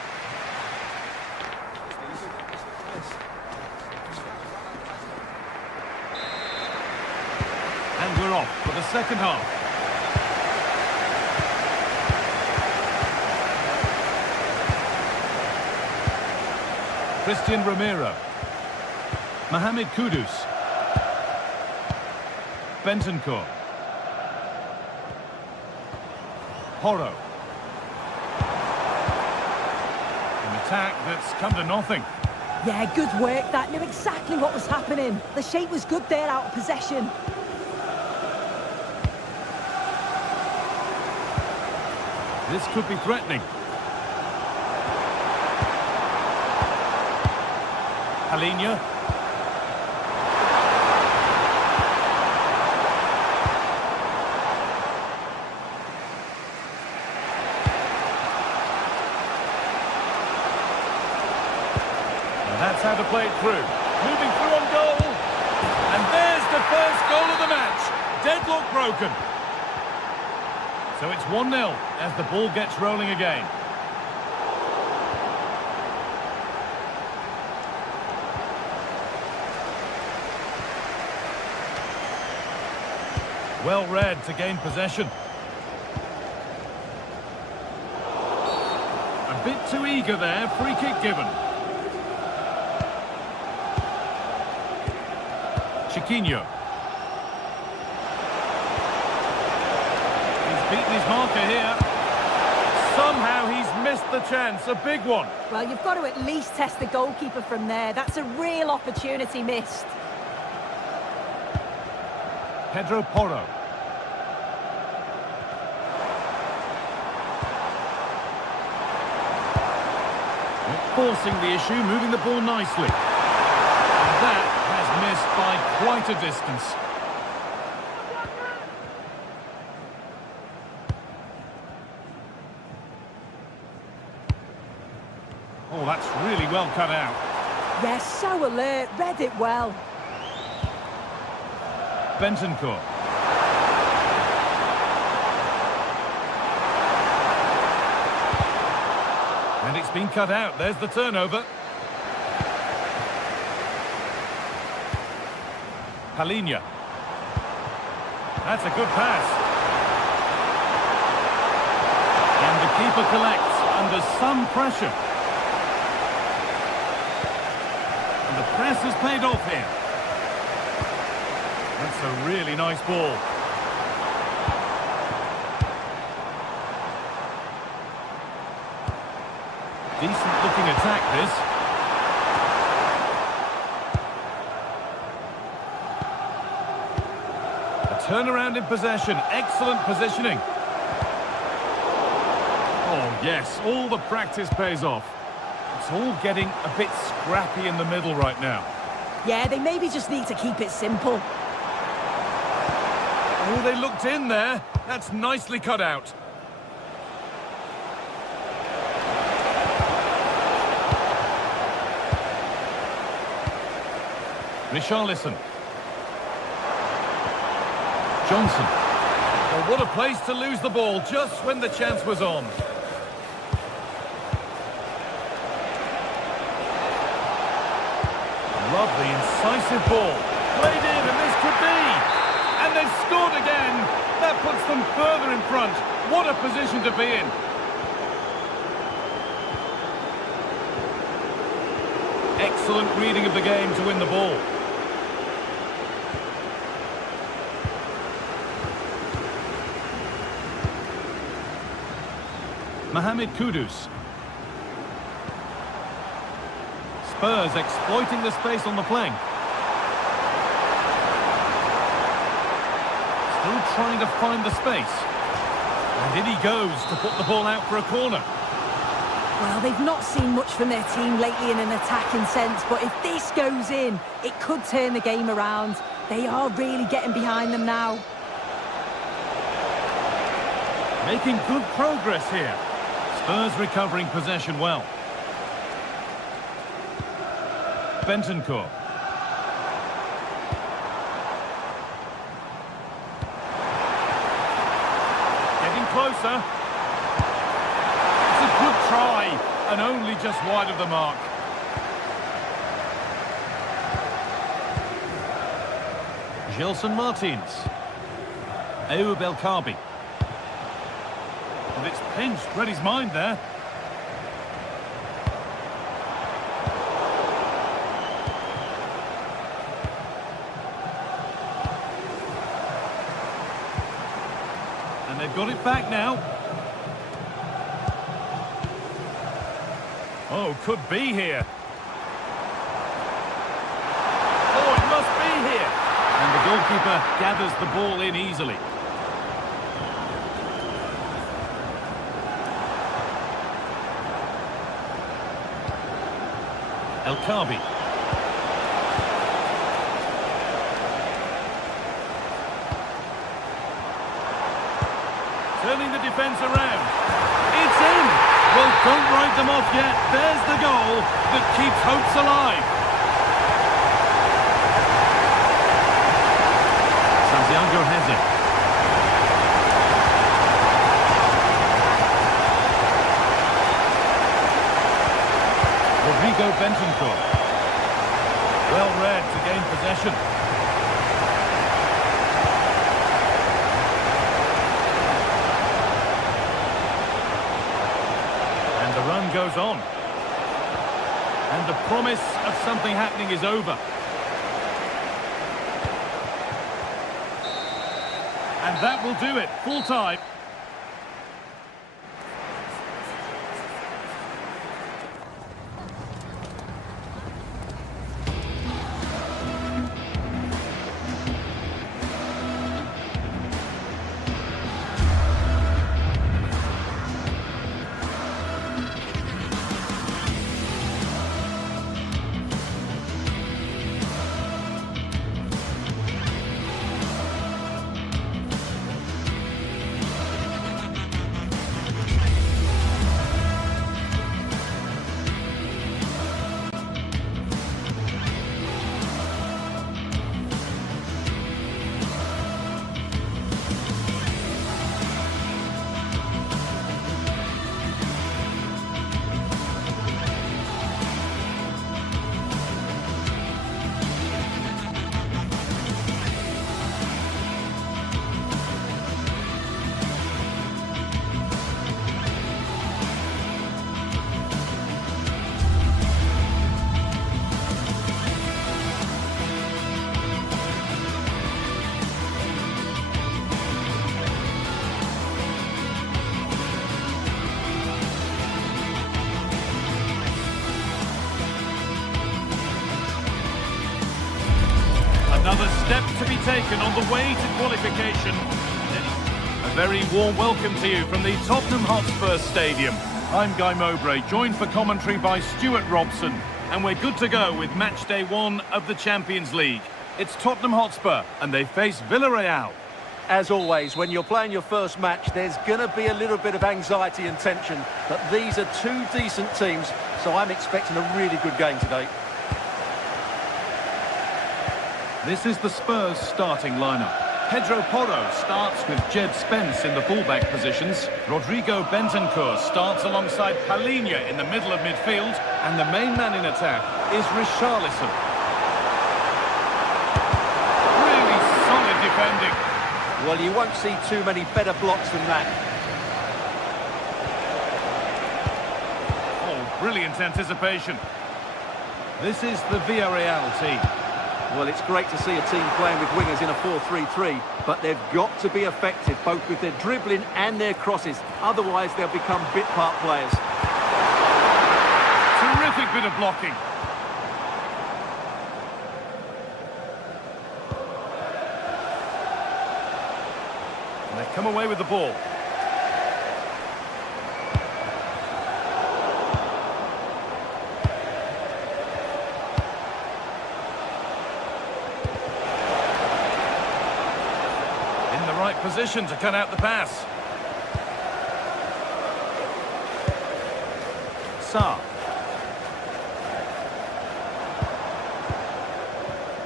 And we're off for the second half. Christian Romero. Mohamed Kudus. Bentancur. Porro. An attack that's come to nothing. Yeah, good work. That knew exactly what was happening. The shape was good there out of possession. This could be threatening. Palhinha. That's how to play it through. Moving through on goal. And there's the first goal of the match. Deadlock broken. So it's 1-0 as the ball gets rolling again. Well read to gain possession. A bit too eager there. Free kick given. Chiquinho. He's beaten his marker here. Somehow he's missed the chance. A big one. Well, you've got to at least test the goalkeeper from there. That's a real opportunity missed. Pedro Porro. Not forcing the issue, moving the ball nicely. And that has missed by quite a distance. Oh, that's really well cut out. Yeah, so alert. Read it well. Bentancur. And it's been cut out. There's the turnover. Palhinha. That's a good pass. And the keeper collects under some pressure. And the press has paid off here. That's a really nice ball. Decent looking attack, this. A turnaround in possession. Excellent positioning. Oh, yes. All the practice pays off. It's all getting a bit scrappy in the middle right now. Yeah, they maybe just need to keep it simple. Oh, they looked in there. That's nicely cut out. Richarlison. Johnson. Well, what a place to lose the ball just when the chance was on. Lovely, incisive ball. Played in, and this could be. And they've scored again. That puts them further in front. What a position to be in. Excellent reading of the game to win the ball. Mohamed Kudus. Spurs exploiting the space on the flank. Still trying to find the space. And in he goes to put the ball out for a corner. Well, they've not seen much from their team lately in an attacking sense, but if this goes in, it could turn the game around. They are really getting behind them now. Making good progress here. Spurs recovering possession well. Bentancur. Getting closer. It's a good try, and only just wide of the mark. Gelson Martins. Ayoub El Kaabi. And it's pinched, read his mind there. And they've got it back now. Oh, could be here. Oh, it must be here. And the goalkeeper gathers the ball in easily. El Kaabi. Turning the defence around. It's in! Well, don't write them off yet. There's the goal that keeps hopes alive. Santiago has it. Rodrigo Bentancur. Well read to gain possession. And the run goes on. And the promise of something happening is over. And that will do it. Full time. Another step to be taken on the way to qualification. A very warm welcome to you from the Tottenham Hotspur Stadium. I'm Guy Mowbray, joined for commentary by Stuart Robson. And we're good to go with match day 1 of the Champions League. It's Tottenham Hotspur and they face Villarreal. As always, when you're playing your first match, there's going to be a little bit of anxiety and tension. But these are two decent teams, so I'm expecting a really good game today. This is the Spurs starting lineup. Pedro Porro starts with Jed Spence in the fullback positions. Rodrigo Bentancur starts alongside Palhinha in the middle of midfield. And the main man in attack is Richarlison. Really solid defending. Well, you won't see too many better blocks than that. Oh, brilliant anticipation. This is the Villarreal team. Well, it's great to see a team playing with wingers in a 4-3-3, but they've got to be effective, both with their dribbling and their crosses. Otherwise, they'll become bit-part players. Terrific bit of blocking. And they come away with the ball. Right position to cut out the pass. Sarr.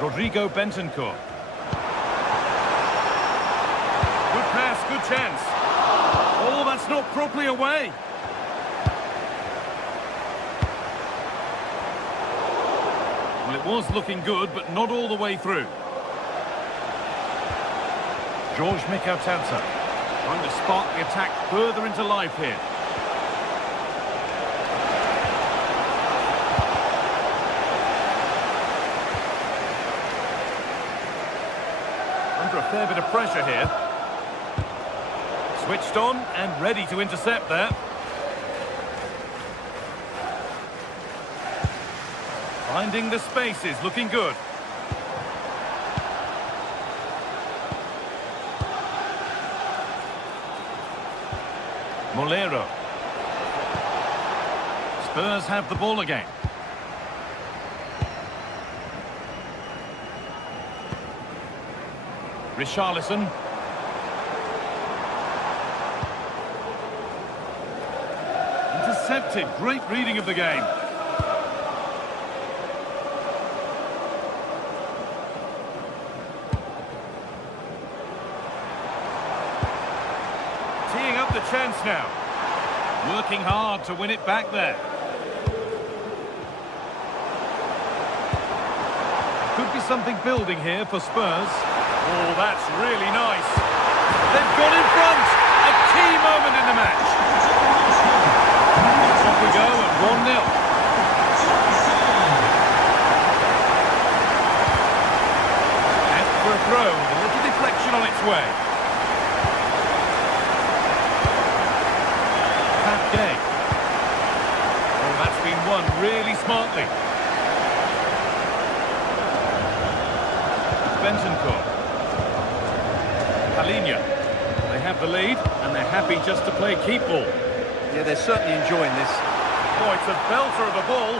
Rodrigo Bentancur. Good pass, good chance. Oh, that's not properly away. Well, it was looking good, but not all the way through. George Mikautanza trying to spark the attack further into life here. Under a fair bit of pressure here. Switched on and ready to intercept there. Finding the spaces, looking good. Molero. Spurs have the ball again. Richarlison. Intercepted. Great reading of the game. Teeing up the chance now. Working hard to win it back there. Could be something building here for Spurs. Oh, that's really nice. They've got in front. A key moment in the match. Off we go at 1-0. And for a throw, with a little deflection on its way. Gay. Oh, that's been won really smartly. Bentancur. Palhinha. They have the lead, and they're happy just to play keep ball. Yeah, they're certainly enjoying this. Oh, it's a belter of a ball.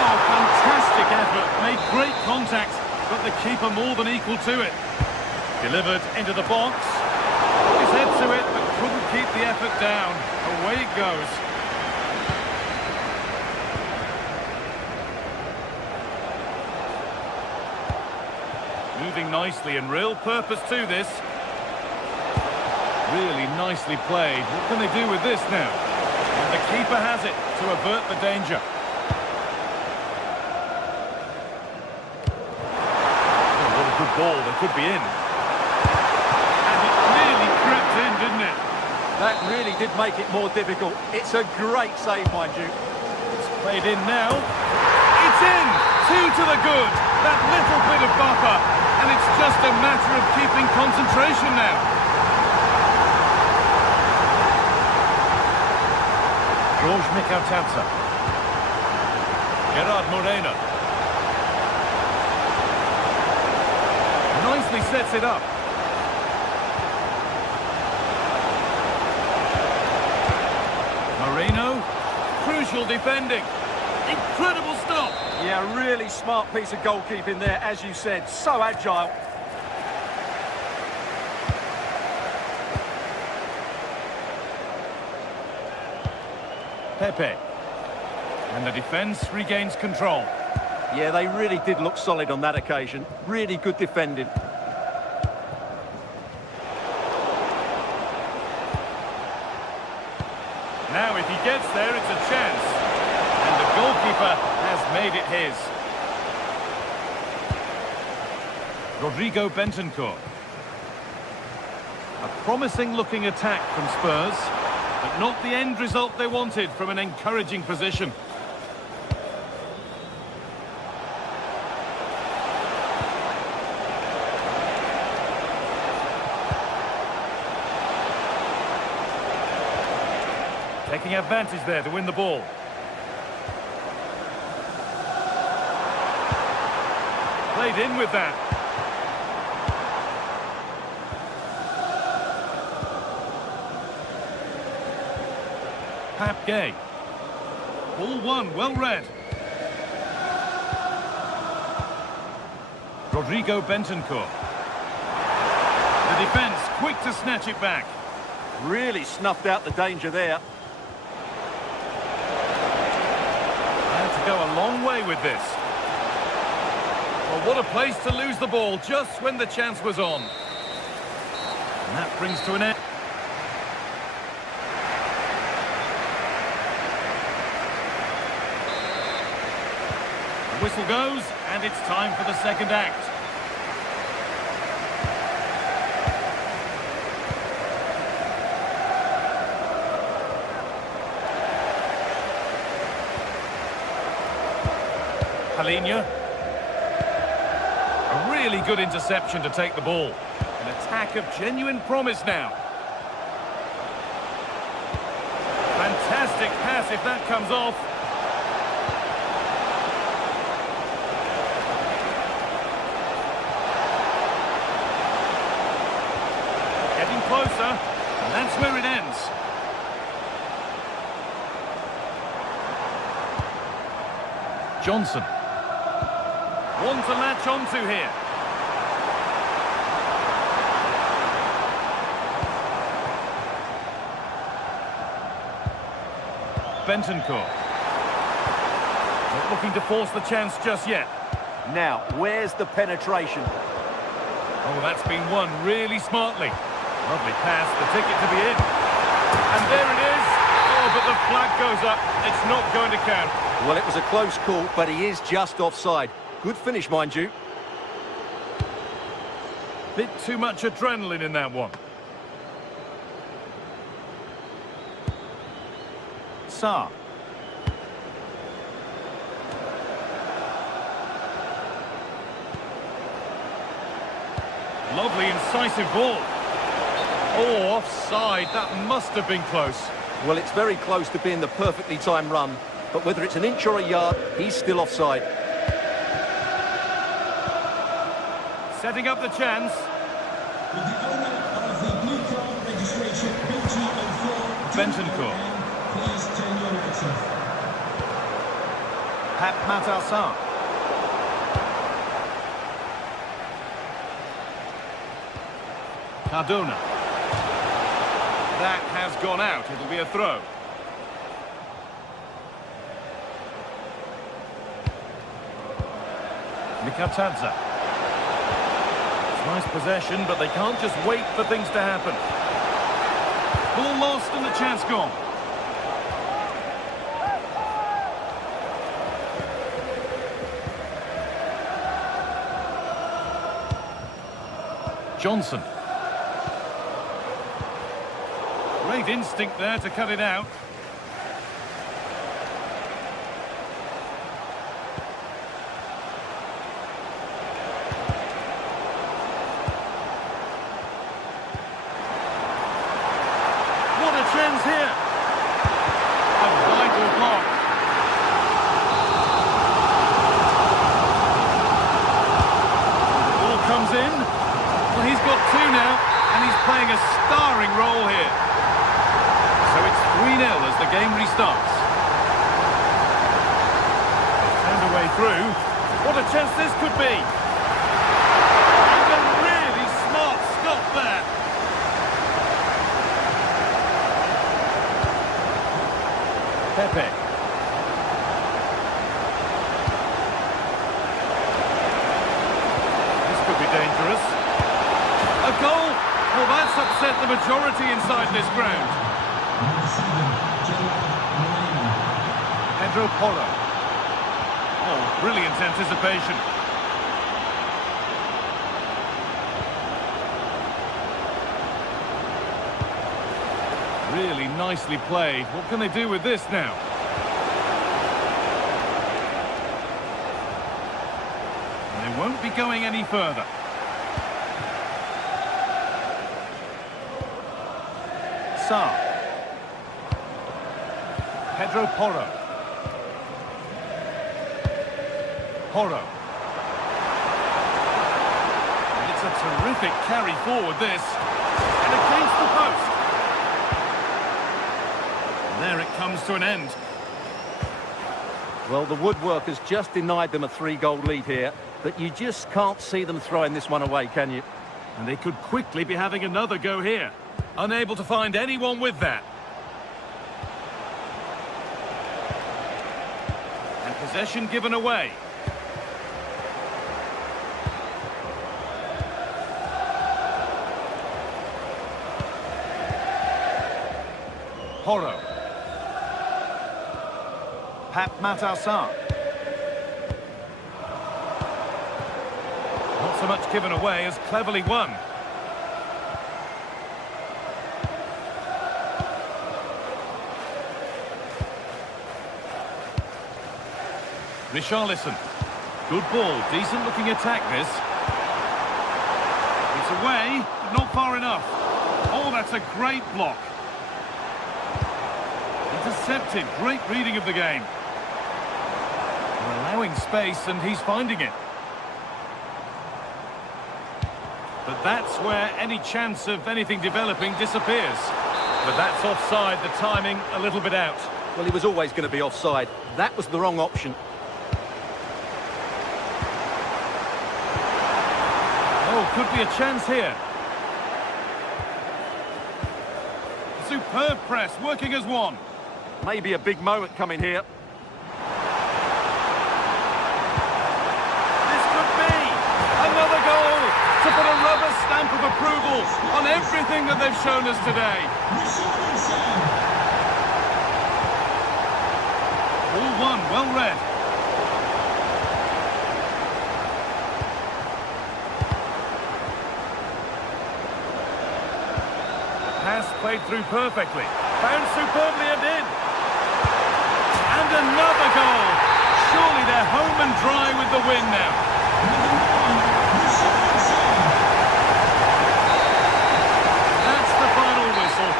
Oh, fantastic effort. Made great contact, but the keeper more than equal to it. Delivered into the box. His head to it, but couldn't keep the effort down. Away it goes. Moving nicely and real purpose to this. Really nicely played. What can they do with this now? And the keeper has it to avert the danger. Oh, what a good ball. They could be in. Didn't it? That really did make it more difficult. It's a great save, mind you. It's played in now. It's in! 2 to the good. That little bit of buffer. And it's just a matter of keeping concentration now. George Mikautanza. Gerard Moreno. Nicely sets it up. Moreno, crucial defending. Incredible stop. Yeah, really smart piece of goalkeeping there, as you said. So agile. Pepe. And the defence regains control. Yeah, they really did look solid on that occasion. Really good defending. Now, if he gets there, it's a chance. And the goalkeeper has made it his. Rodrigo Bentancur. A promising-looking attack from Spurs, but not the end result they wanted from an encouraging position. Taking advantage there to win the ball. Played in with that. Pap Gay. Ball one, well read. Rodrigo Bentancur. The defence quick to snatch it back. Really snuffed out the danger there. And to go a long way with this. Well, what a place to lose the ball just when the chance was on. And that brings to an end. The whistle goes, and it's time for the second act. Palhinha. A really good interception to take the ball. An attack of genuine promise now. Fantastic pass if that comes off. Getting closer, and that's where it ends. Johnson. One to latch onto here. Bentancur. Not looking to force the chance just yet. Now, where's the penetration? Oh, that's been won really smartly. Lovely pass, the ticket to be in. And there it is. Oh, but the flag goes up. It's not going to count. Well, it was a close call, but he is just offside. Good finish, mind you. Bit too much adrenaline in that one. Sarr. Lovely incisive ball. Oh, offside. That must have been close. Well, it's very close to being the perfectly timed run, but whether it's an inch or a yard, he's still offside. Setting up the chance. With the owner of the blue card registration BT04, Bentancur. please turn your lights off. Matar Sarr. Cardona. That has gone out. It'll be a throw. Mikatadze. Nice possession, but they can't just wait for things to happen. Ball lost and the chance gone. Johnson. Great instinct there to cut it out. What a chance here. A vital block. Ball comes in. Well, he's got two now, and he's playing a starring role here. So it's 3-0 as the game restarts. Found a way through. What a chance this could be. And a really smart stop there. Pepe. majority inside this ground. Pedro Porro. Oh, brilliant anticipation. Really nicely played. What can they do with this now? And they won't be going any further. Sarr. Pedro Porro. Porro. And it's a terrific carry forward, this. And against the post. And there it comes to an end. Well, the woodwork has just denied them a 3-goal lead here, but you just can't see them throwing this one away, can you? And they could quickly be having another go here. Unable to find anyone with that. And possession given away. Porro. Pap Matassar. Not so much given away as cleverly won. Richarlison. Good ball, decent looking attack this. It's away, but not far enough. Oh, that's a great block. Intercepted, great reading of the game. They're allowing space and he's finding it. But that's where any chance of anything developing disappears. But that's offside, the timing a little bit out. Well, he was always going to be offside. That was the wrong option. Oh, could be a chance here. Superb press, working as one. Maybe a big moment coming here. This could be another goal to put a rubber stamp of approval on everything that they've shown us today. All one, well read. Pass played through perfectly. Found superbly and in. And another goal. Surely they're home and dry with the win now. That's the final whistle.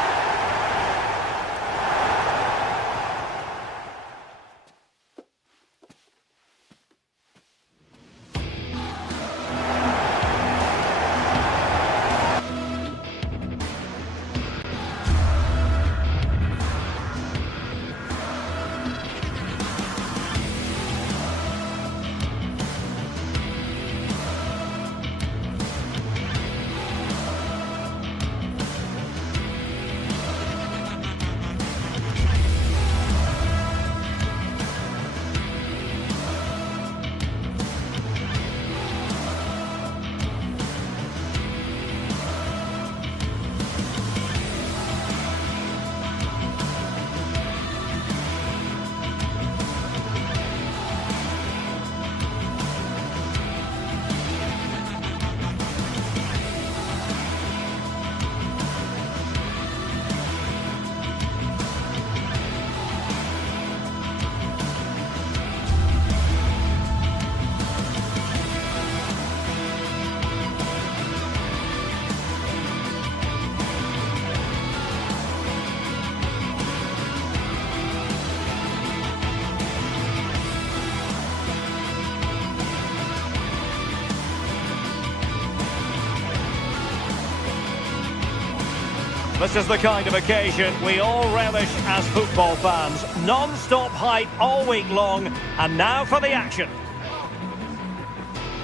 This is the kind of occasion we all relish as football fans. Non-stop hype all week long, and now for the action.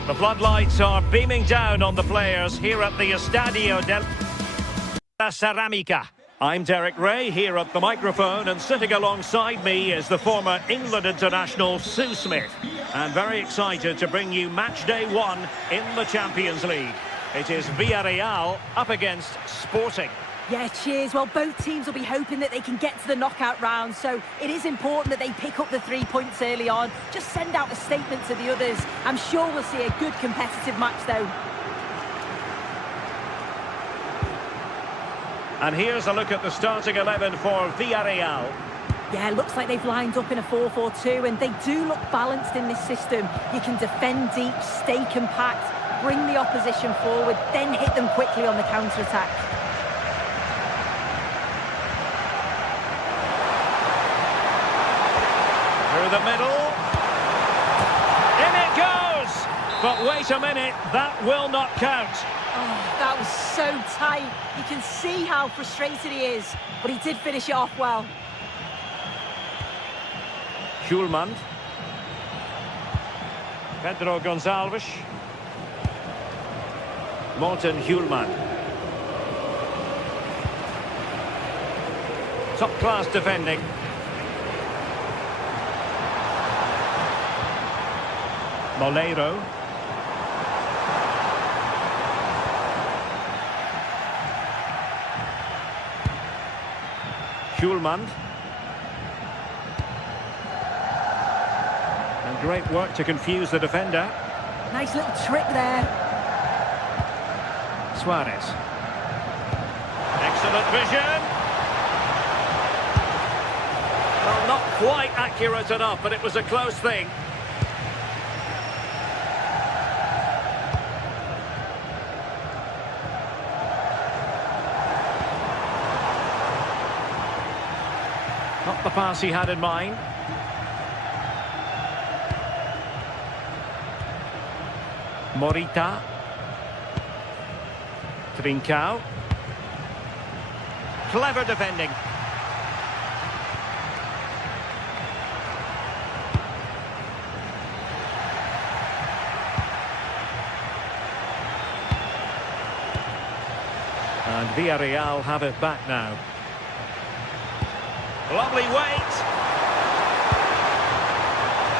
The floodlights are beaming down on the players here at the Estadio de la Ceramica. I'm Derek Ray here at the microphone, and sitting alongside me is the former England international Sue Smith. And very excited to bring you match day 1 in the Champions League. It is Villarreal up against Sporting. Yeah, cheers. Well, both teams will be hoping that they can get to the knockout round, so it is important that they pick up the 3 points early on. Just send out a statement to the others. I'm sure we'll see a good competitive match, though. And here's a look at the starting 11 for Villarreal. Yeah, looks like they've lined up in a 4-4-2, and they do look balanced in this system. You can defend deep, stay compact, bring the opposition forward, then hit them quickly on the counter-attack. Through the middle. In it goes! But wait a minute, that will not count. Oh, that was so tight. You can see how frustrated he is, but he did finish it off well. Schulman. Pedro Gonçalves. Morten Schulman. Top-class defending. Moleiro. Schulman. And great work to confuse the defender. Nice little trick there. Suarez. Excellent vision. Well, not quite accurate enough, but it was a close thing. Not the pass he had in mind. Morita. Trincao. Clever defending. And Villarreal have it back now. Lovely weight.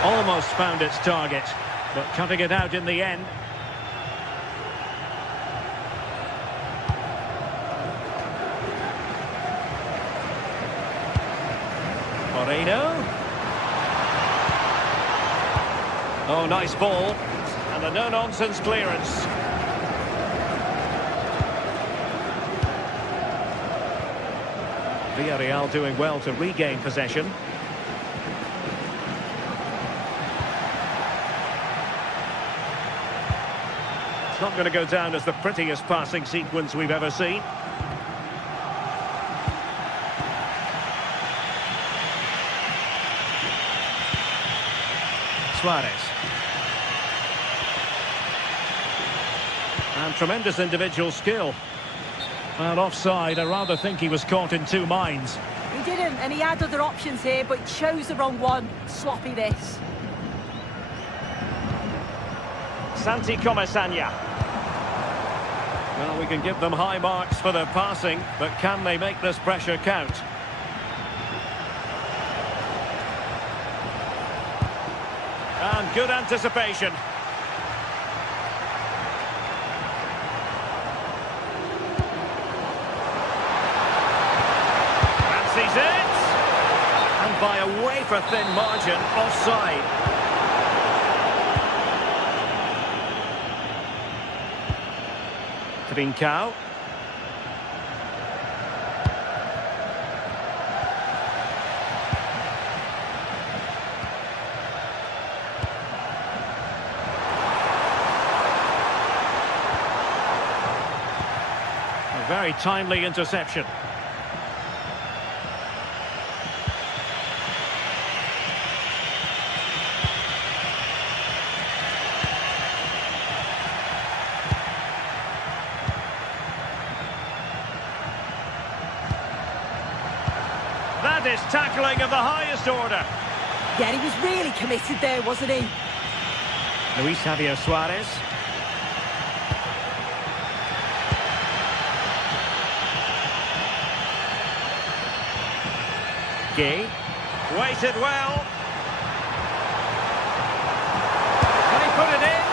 Almost found its target, but cutting it out in the end. Moreno. Oh, nice ball. And a no-nonsense clearance. Villarreal doing well to regain possession. It's not going to go down as the prettiest passing sequence we've ever seen. Suarez. And tremendous individual skill. Well, offside, I rather think he was caught in two minds. He didn't, and he had other options here, but he chose the wrong one. Sloppy this. Santi Comesaña. Well, we can give them high marks for their passing, but can they make this pressure count? And good anticipation. Fancies it. And by a wafer-thin margin, offside. Trincao. A very timely interception. That is tackling of the highest order. Yeah, he was really committed there, wasn't he? Luis Javier Suarez. Gay. Waited well. Can he put it in?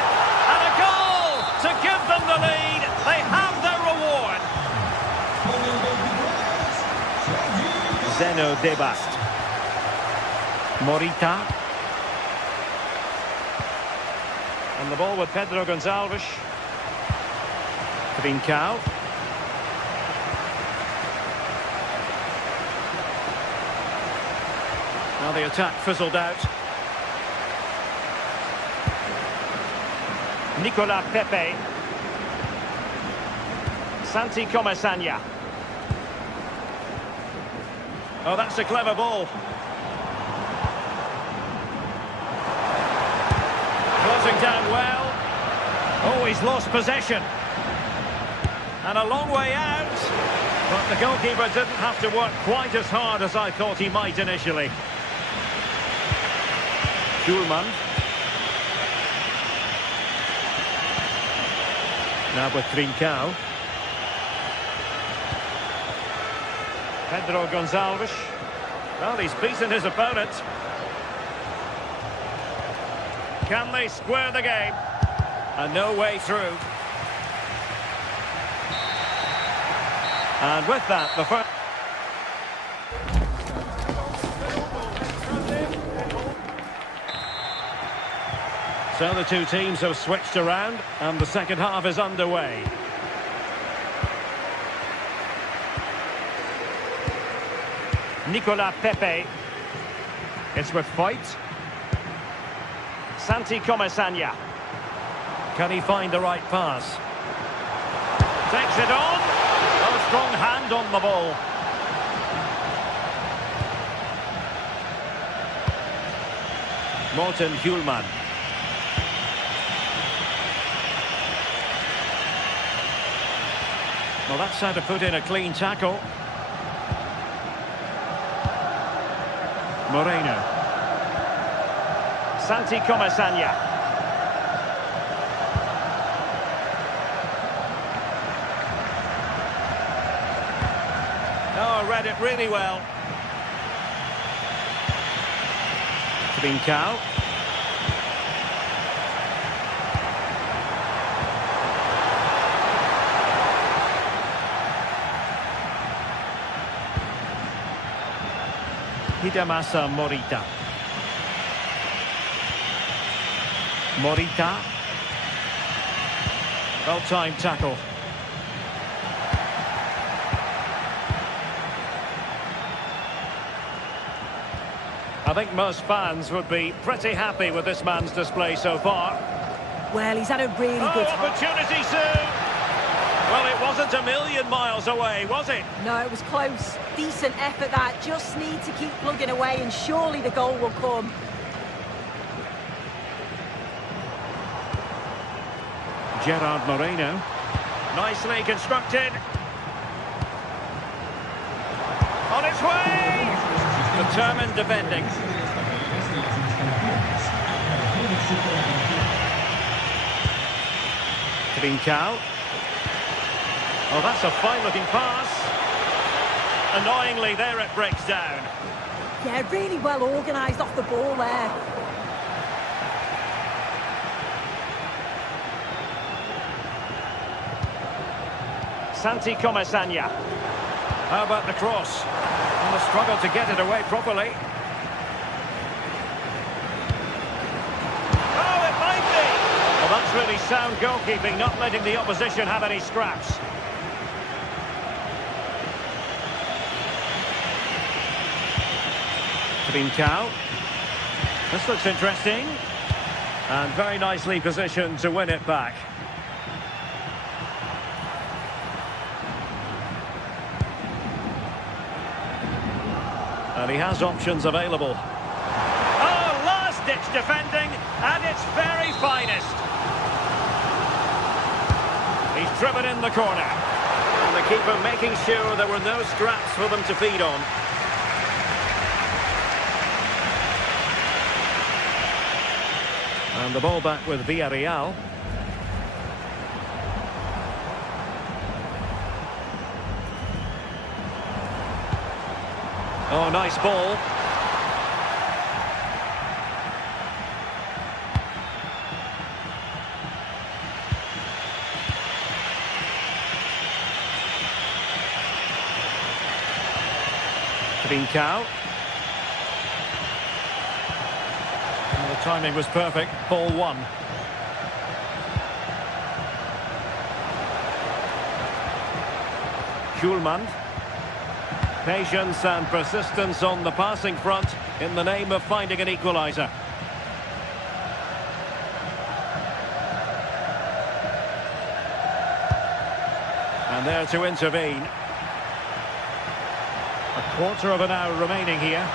And a goal to give them the lead. They have their reward. Paulo Debast. Morita. And the ball with Pedro Gonçalves. Trincao. Now the attack fizzled out. Nicolas Pepe. Santi Comesaña. Oh, that's a clever ball. Closing down well. Oh, he's lost possession. And a long way out. But the goalkeeper didn't have to work quite as hard as I thought he might initially. Schulman. Now with Trincao. Pedro Gonçalves. Well, he's beaten his opponent. Can they square the game? And no way through. And with that, the first... So the two teams have switched around, and the second half is underway. Nicolas Pepe. It's with Foyt. Santi Comesaña. Can he find the right pass? Takes it on. A strong hand on the ball. Morten Hjulman. Well, that's how to put in a clean tackle. Moreno. Santi Comesaña. Oh, read it really well. Trincao. Hidemasa Morita. Morita. Well-timed tackle. I think most fans would be pretty happy with this man's display so far. Well, he's had a really good time. Opportunity soon! Well, it wasn't a million miles away, was it? No, it was close. Decent effort that. Just need to keep plugging away and surely the goal will come. Gerard Moreno. Nicely constructed. On its way! Determined defending. Trincao. Oh, that's a fine-looking pass. Annoyingly, there it breaks down. Yeah, really well organised off the ball there. Santi Comesaña. How about the cross? And the struggle to get it away properly. Oh, it might be! Well, that's really sound goalkeeping, not letting the opposition have any scraps. Trincao. This looks interesting. And very nicely positioned to win it back. And he has options available. Oh, last-ditch defending at its very finest. He's driven in the corner. And the keeper making sure there were no scraps for them to feed on. And the ball back with Villarreal. Oh, nice ball. Trincao. Well, the timing was perfect. Ball one. Schulman. Patience and persistence on the passing front in the name of finding an equaliser. And there to intervene. A quarter of an hour remaining here.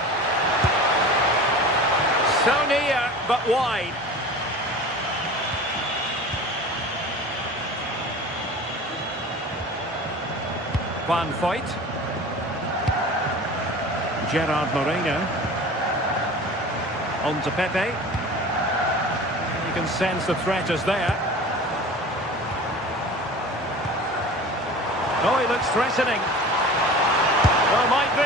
So near, but wide. Van Voigt. Gerard Moreno. On to Pepe. You can sense the threat is there. Oh, he looks threatening. Well, might be.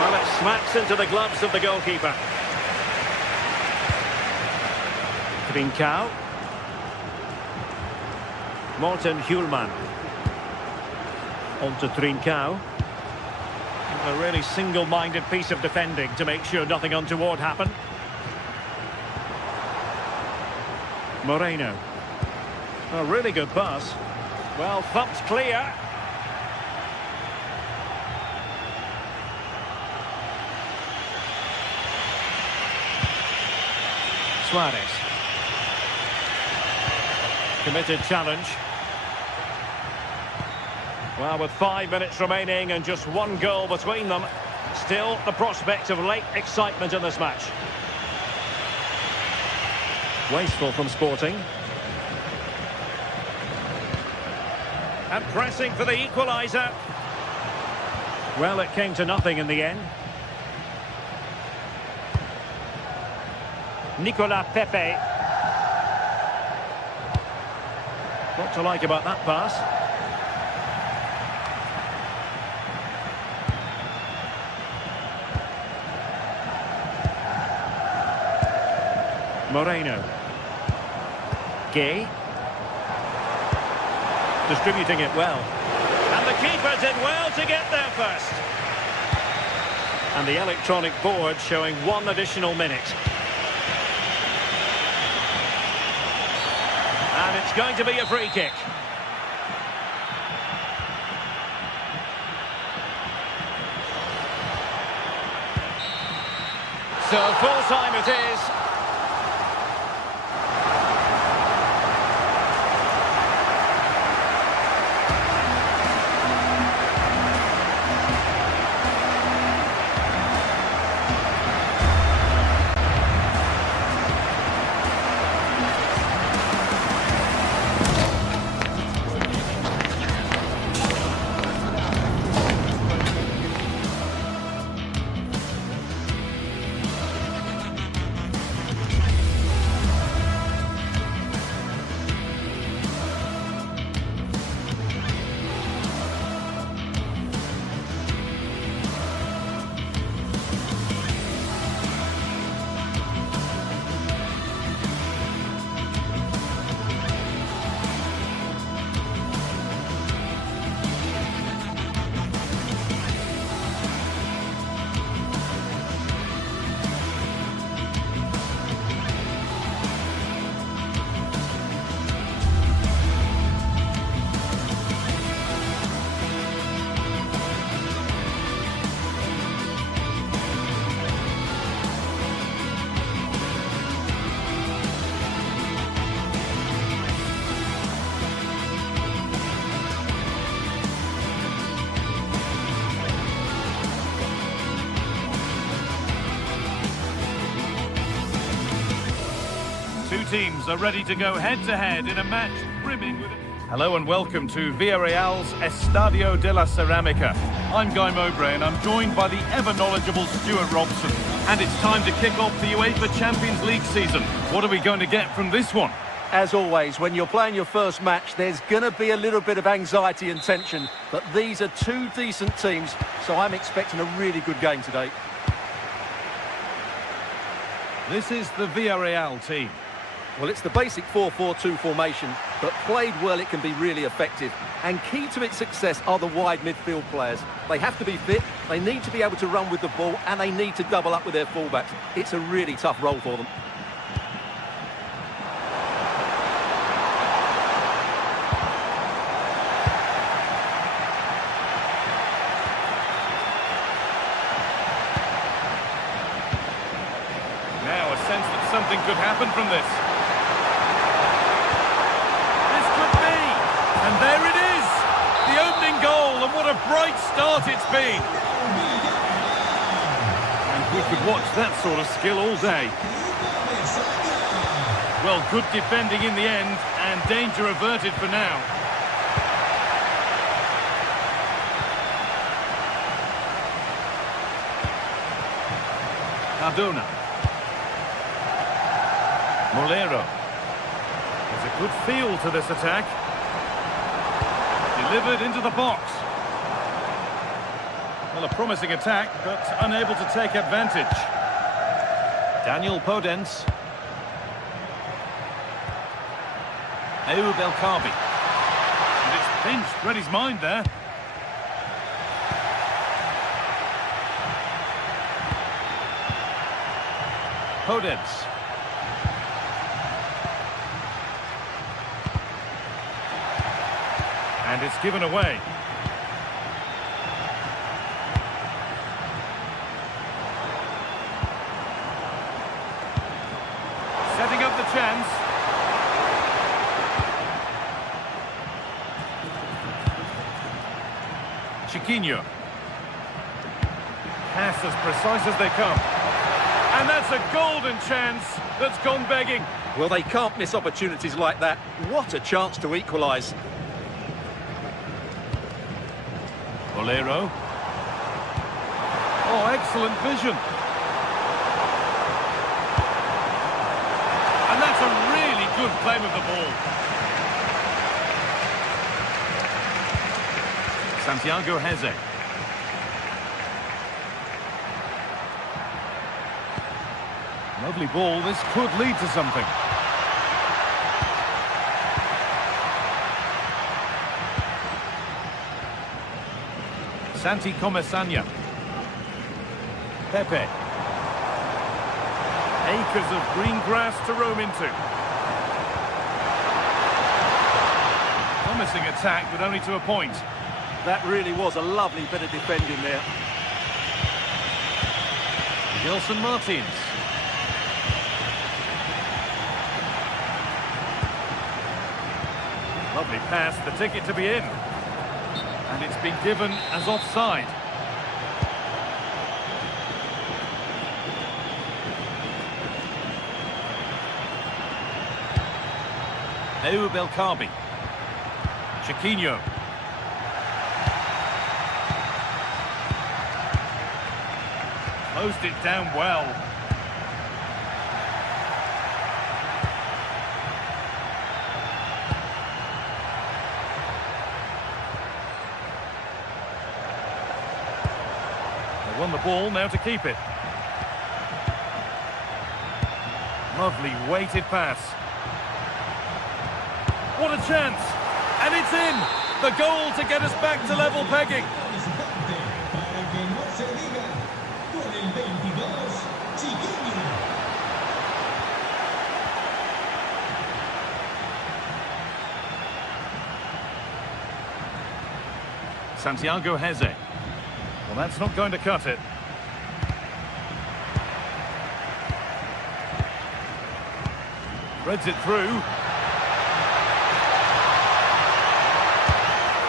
Well, it smacks into the gloves of the goalkeeper. Trincao. Morten Hjulman. On to Trincao. A really single-minded piece of defending to make sure nothing untoward happened. Moreno. A really good pass. Well, thumped clear. Suarez. Committed challenge. Well, with 5 minutes remaining and just one goal between them, still the prospect of late excitement in this match. Wasteful from Sporting. And pressing for the equaliser. Well, it came to nothing in the end. Nicolas Pepe. What to like about that pass? Moreno. Gay. Distributing it well. And the keeper did well to get there first. And the electronic board showing 1 additional minute. And it's going to be a free kick. So full time it is. Two teams are ready to go head-to-head in a match brimming with... Hello and welcome to Villarreal's Estadio de la Ceramica. I'm Guy Mowbray and I'm joined by the ever-knowledgeable Stuart Robson. And it's time to kick off the UEFA Champions League season. What are we going to get from this one? As always, when you're playing your first match, there's going to be a little bit of anxiety and tension. But these are two decent teams, so I'm expecting a really good game today. This is the Villarreal team. Well, it's the basic 4-4-2 formation. but played well, it can be really effective. And key to its success are the wide midfield players. They have to be fit, they need to be able to run with the ball, and they need to double up with their fullbacks. It's a really tough role for them. Now a sense that something could happen from this. This could be, and there it is, the opening goal, and what a bright start it's been. And we could watch that sort of skill all day. Well, good defending in the end, and danger averted for now. Cardona. Molero. There's a good feel to this attack. Delivered into the box. Well, a promising attack, but unable to take advantage. Daniel Podence. Ayoub El Kaabi. And it's pinched, read his mind there. Podence. And it's given away. Setting up the chance. Chiquinho. Pass as precise as they come. And that's a golden chance that's gone begging. Well, they can't miss opportunities like that. What a chance to equalise. Molero. Oh, excellent vision. And that's a really good claim of the ball. Santiago Heze. Lovely ball. This could lead to something. Santi Comesanya. Pepe. Acres of green grass to roam into. Promising attack, but only to a point. That really was a lovely bit of defending there. Gelson Martins. Lovely pass, the ticket to be in. And it's been given as offside. Ayoub El Kaabi. Chiquinho. Closed it down well. They won the ball, now to keep it. Lovely weighted pass. What a chance! And it's in! The goal to get us back to level pegging. Santiago Heze. Well, that's not going to cut it. Threads it through.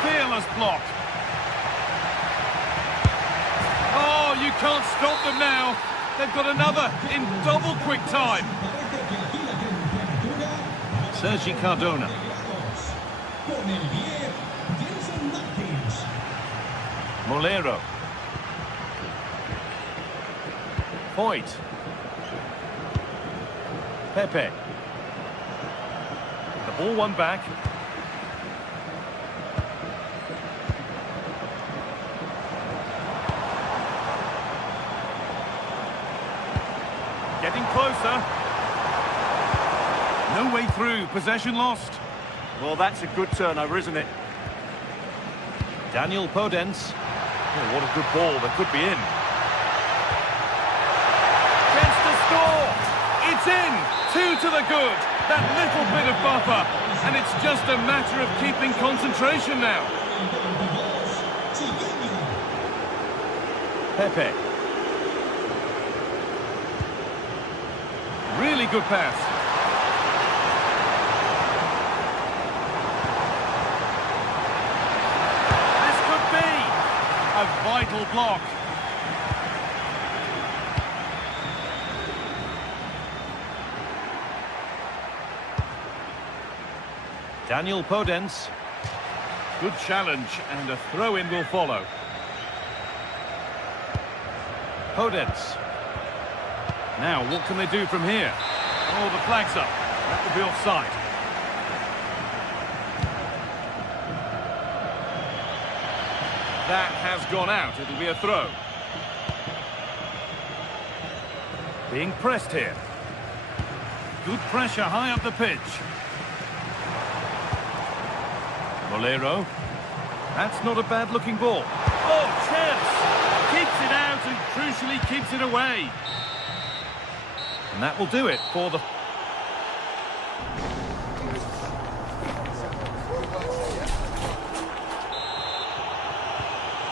Fearless block. Oh, you can't stop them now. They've got another in double quick time. Sergi Cardona. Molero. Hoyt. Pepe. The ball won back. Getting closer. No way through. Possession lost. Well, that's a good turnover, isn't it? Daniel Podence. Oh, what a good ball. That could be in. Chance to score. It's in. 2 to the good. That little bit of buffer. And it's just a matter of keeping concentration now. Pepe. Really good pass. This could be a vital block. Daniel Podence. Good challenge, and a throw-in will follow. Podence. Now, what can they do from here? Oh, the flag's up. That will be offside. That has gone out. It'll be a throw. Being pressed here. Good pressure high up the pitch. Molero. That's not a bad-looking ball. Oh, chance! Keeps it out and crucially keeps it away. And that will do it for the...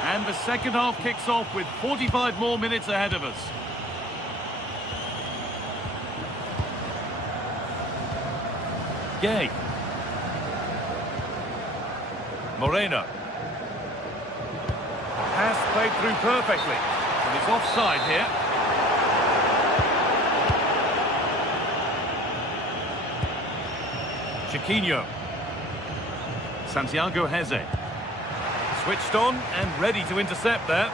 And the second half kicks off with 45 more minutes ahead of us. Gay. Moreno. Pass played through perfectly. And it's offside here. Chiquinho. Santiago Heze. Switched on and ready to intercept there.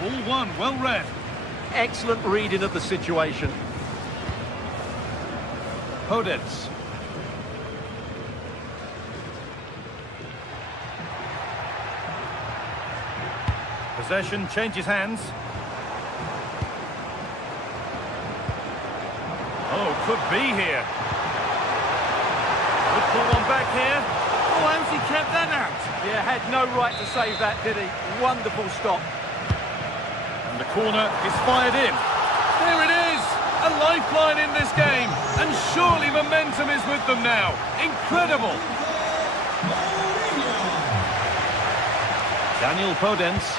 Ball one, well read. Excellent reading of the situation. Podence. Possession changes hands. Oh, could be here. Could pull one back here. Oh, how's he kept that out? Yeah, had no right to save that, did he? Wonderful stop. And the corner is fired in. There it is! A lifeline in this game. And surely momentum is with them now. Incredible! Daniel Podence.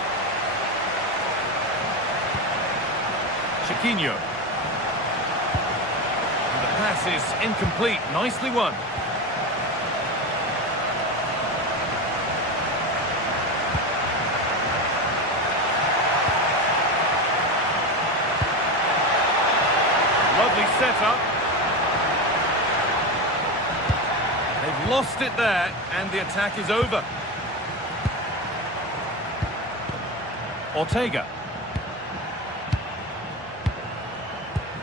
Chiquinho. And the pass is incomplete. Nicely won. Lovely setup. They've lost it there, and the attack is over. Ortega.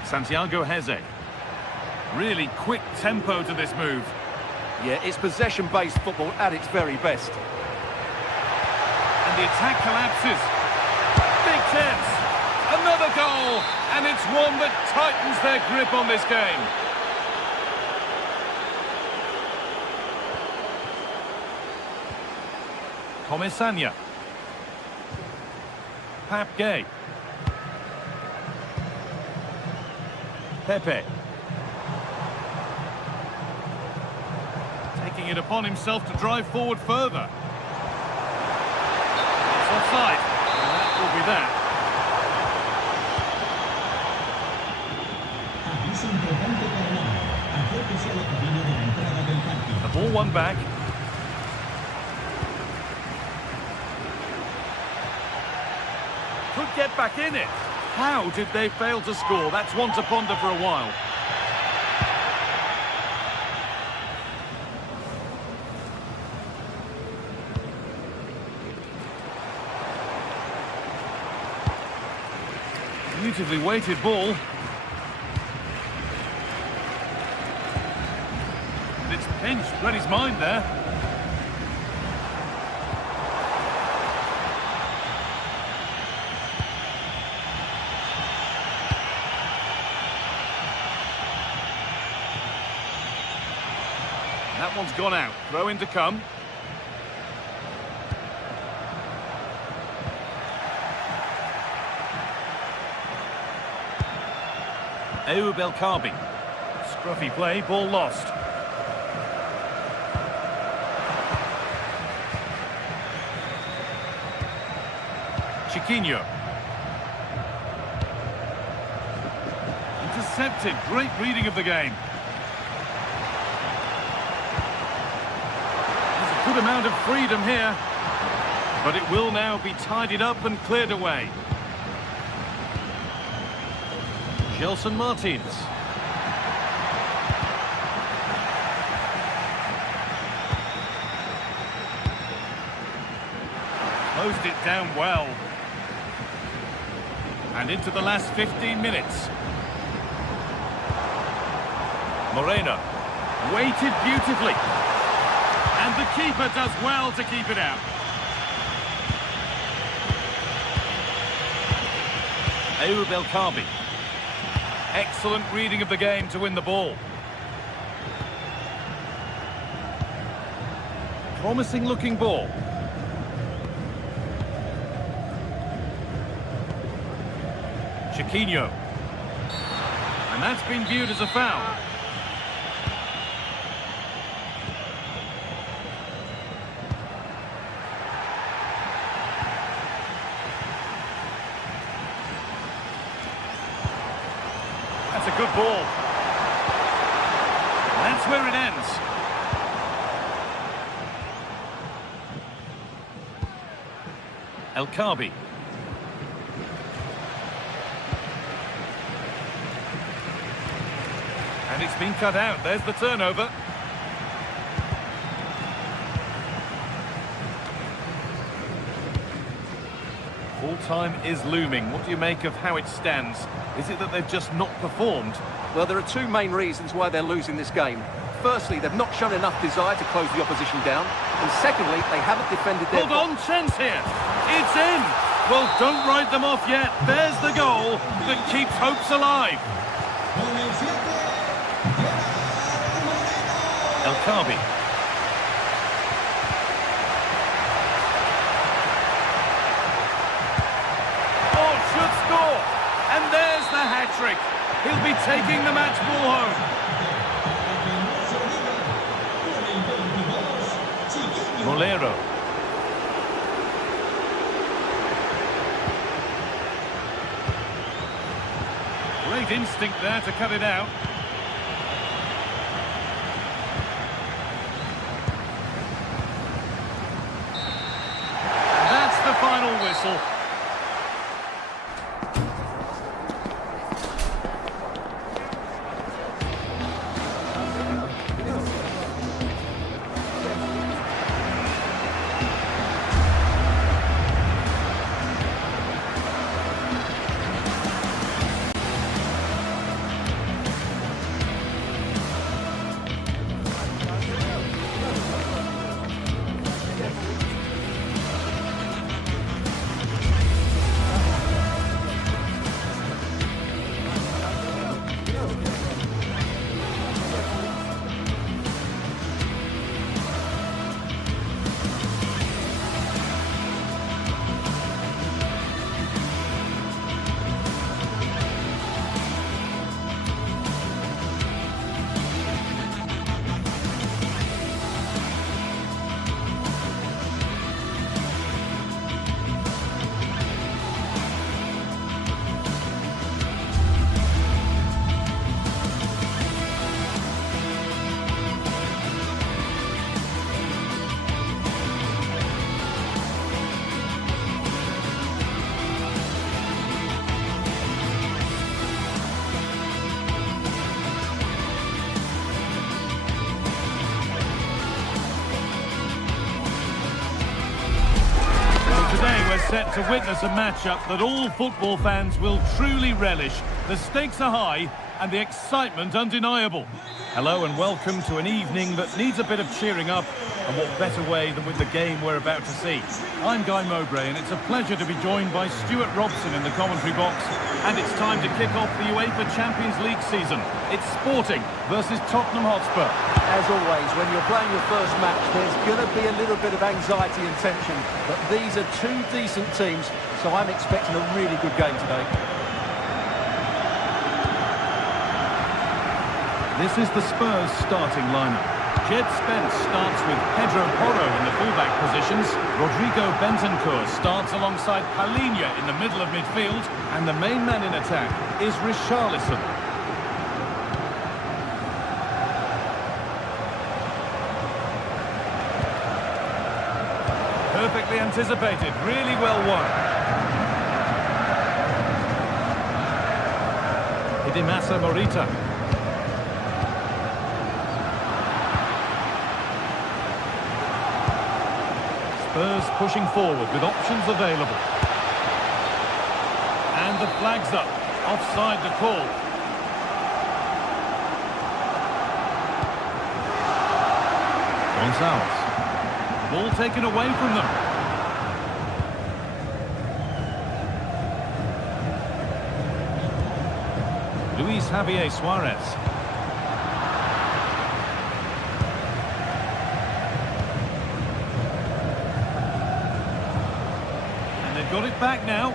Santiago Heze. Really quick tempo to this move. Yeah, it's possession-based football at its very best. And the attack collapses. Big chance. Another goal. And it's one that tightens their grip on this game. Comesaña. Pap Gay. Pepe. Taking it upon himself to drive forward further. It's offside. And that will be that. The ball won back. Could get back in it. How did they fail to score? That's one to ponder for a while. Beautifully weighted ball. And it's pinched, read his mind there. That one's gone out. Throw in to come. Ayoub El Karbi. Scruffy play, ball lost. Chiquinho. Intercepted. Great reading of the game. There's a good amount of freedom here. But it will now be tidied up and cleared away. Gelson Martins. Closed it down well. And into the last 15 minutes. Moreno. Weighted beautifully. And the keeper does well to keep it out. Ayoub El Karbi. Excellent reading of the game to win the ball. Promising looking ball. Chiquinho. And that's been viewed as a foul. That's a good ball. That's where it ends. El Karbi. And it's been cut out. There's the turnover. Full time is looming. What do you make of how it stands? Is it that they've just not performed? Well, there are two main reasons why they're losing this game. Firstly, they've not shown enough desire to close the opposition down. And secondly, they haven't defended their... Hold on, chance here. It's in. Well, don't write them off yet. There's the goal that keeps hopes alive. El Karbi. Oh, should score. And there's the hat-trick. He'll be taking the match ball home. Molero. Great instinct there to cut it out. And that's the final whistle. Set to witness a matchup that all football fans will truly relish. The stakes are high and the excitement undeniable. Hello and welcome to an evening that needs a bit of cheering up, and what better way than with the game we're about to see. I'm Guy Mowbray, and it's a pleasure to be joined by Stuart Robson in the commentary box, and it's time to kick off the UEFA Champions League season. It's Sporting versus Tottenham Hotspur. As always, when you're playing your first match, there's going to be a little bit of anxiety and tension, but these are two decent teams, so I'm expecting a really good game today. This is the Spurs starting lineup. Jed Spence starts with Pedro Porro in the fullback positions. Rodrigo Bentancur starts alongside Palhinha in the middle of midfield. And the main man in attack is Richarlison. Perfectly anticipated, really well won. Hidemasa Morita. Spurs pushing forward with options available. And the flag's up. Offside the call. Gonzalez. Ball taken away from them. Luis Javier Suarez. Got it back now.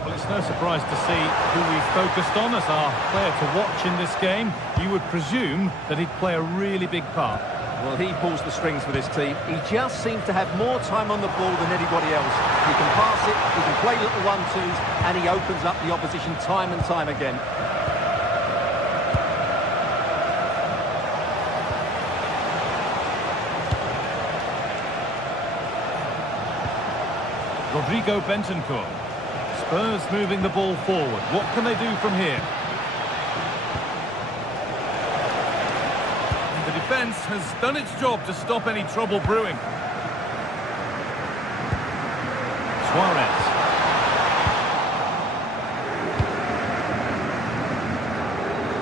Well, it's no surprise to see who we've focused on as our player to watch in this game. You would presume that he'd play a really big part. Well, he pulls the strings for this team. He just seems to have more time on the ball than anybody else. He can pass it, he can play little 1-2s, and he opens up the opposition time and time again. Rodrigo Bentancur. Spurs moving the ball forward. What can they do from here? And the defence has done its job to stop any trouble brewing. Suarez.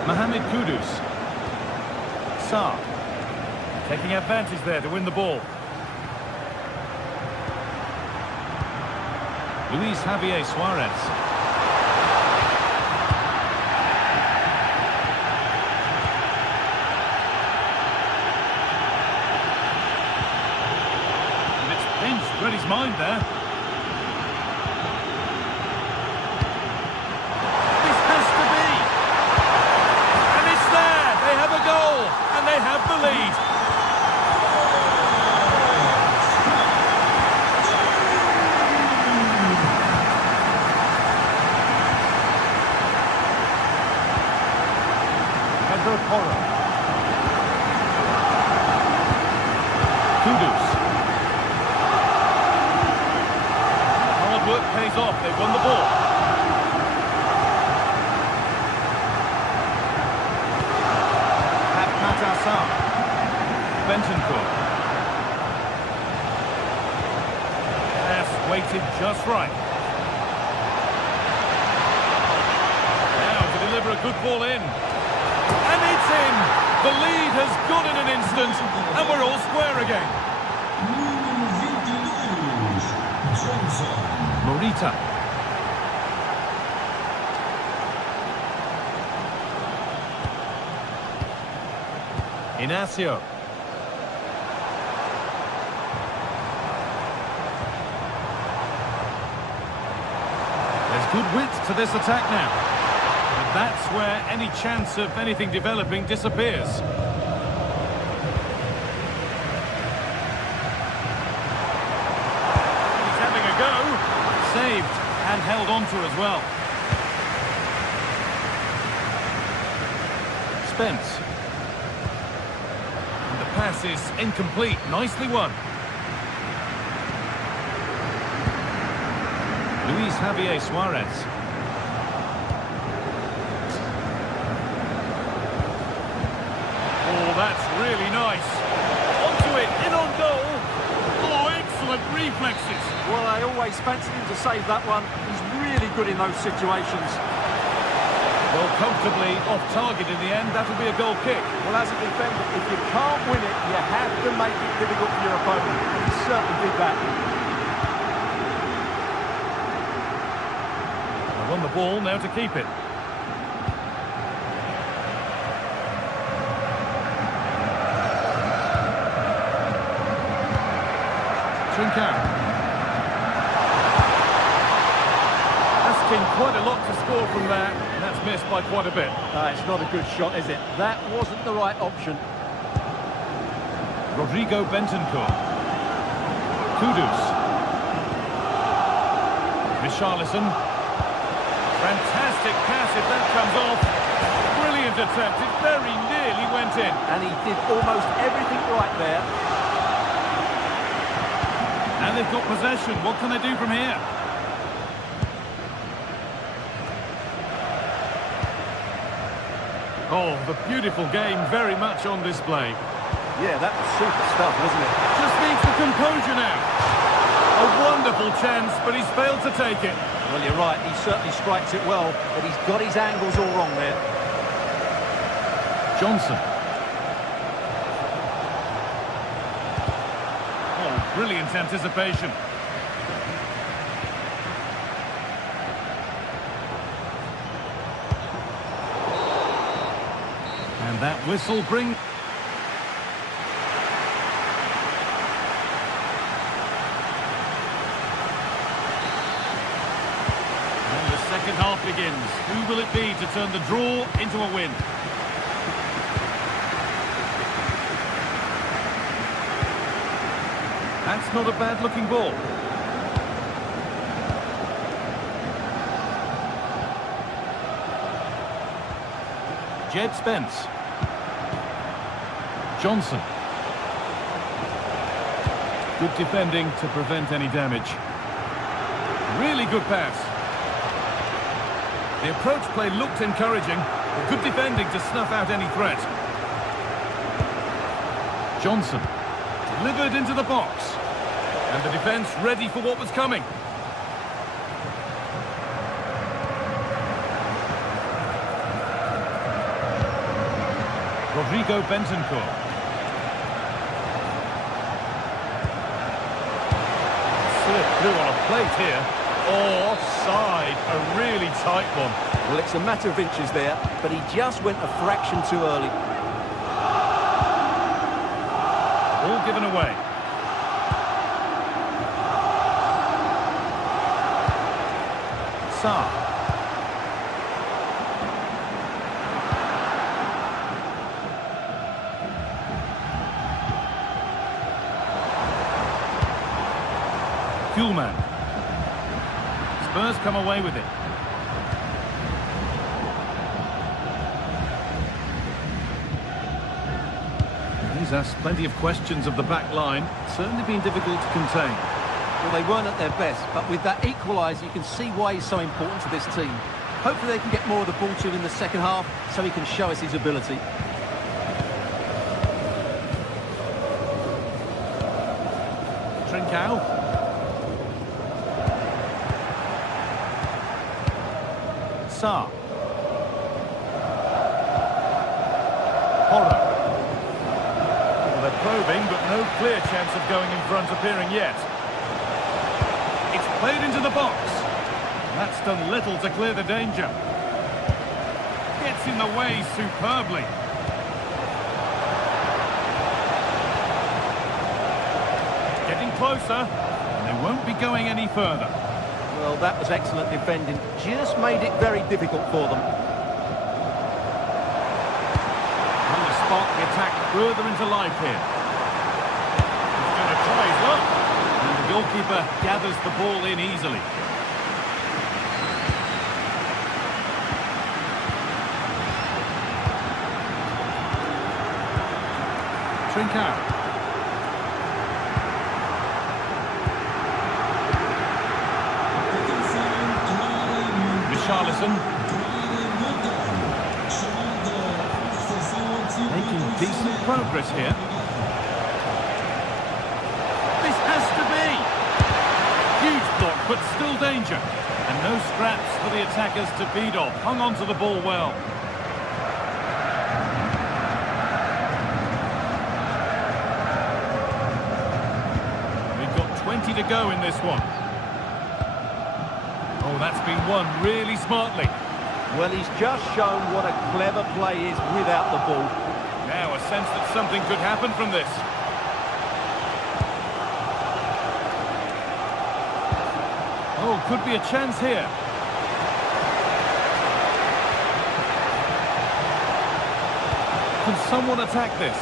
Mohamed Kudus. Sarr. Taking advantage there to win the ball. Luis Javier Suarez. And it's pinched, read his mind there. This has to be. And it's there. They have a goal. And they have the lead. Porro. Kudus. Hard work pays off. They've won the ball. Matassar. Bentancur. Pass weighted just right. Now to deliver a good ball in. And it's in! The lead has gone in an instant, and we're all square again. Morita. Inacio. There's good width to this attack now. That's where any chance of anything developing disappears. He's having a go. Saved and held on to as well. Spence. And the pass is incomplete. Nicely won. Luis Javier Suarez. Oh, that's really nice. Onto it, in on goal. Oh, excellent reflexes. Well, I always fancied him to save that one. He's really good in those situations. Well, comfortably off target in the end. That'll be a goal kick. Well, as a defender, if you can't win it, you have to make it difficult for your opponent. He certainly did that. They've won the ball, now to keep it. Trincao. Asking quite a lot to score from that, and that's missed by quite a bit. It's not a good shot, is it? That wasn't the right option. Rodrigo Bentancur. Kudus. Richarlison. Fantastic pass if that comes off. Brilliant attempt, it very nearly went in. And he did almost everything right there. And they've got possession. What can they do from here? Oh, the beautiful game very much on display. Yeah, that was super stuff, wasn't it? Just needs the composure now. A wonderful chance, but he's failed to take it. Well, you're right. He certainly strikes it well, but he's got his angles all wrong there. Johnson. Oh, brilliant anticipation. And that whistle brings... And the second half begins. Who will it be to turn the draw into a win? That's not a bad-looking ball. Jed Spence. Johnson. Good defending to prevent any damage. Really good pass. The approach play looked encouraging, but good defending to snuff out any threat. Johnson. Delivered into the box. And the defence ready for what was coming. Rodrigo Bentancur. Slipped through on a plate here. Oh, offside. A really tight one. Well, it's a matter of inches there, but he just went a fraction too early. All given away. Sarr. Kuhlman. Spurs come away with it. He's asked plenty of questions of the back line. Certainly been difficult to contain. Well, they weren't at their best, but with that equaliser, you can see why he's so important to this team. Hopefully they can get more of the ball to him in the second half, so he can show us his ability. Trincao. Sarr. Porro. Well, they're probing, but no clear chance of going in front appearing yet. It's played into the box. That's done little to clear the danger. Gets in the way superbly. Getting closer, and they won't be going any further. Well, that was excellent defending. Just made it very difficult for them. On the spot, the attack further into life here. He's going to try his luck. And the goalkeeper gathers the ball in easily. Trincao. Richarlison. Making decent progress here. This has to be. Huge block, but still there. danger. And no scraps for the attackers to feed off. Hung on to the ball well. We've got 20 to go in this one. Oh, that's been won really smartly. Well, he's just shown what a clever play is without the ball. Now a sense that something could happen from this. Oh, could be a chance here. Can someone attack this?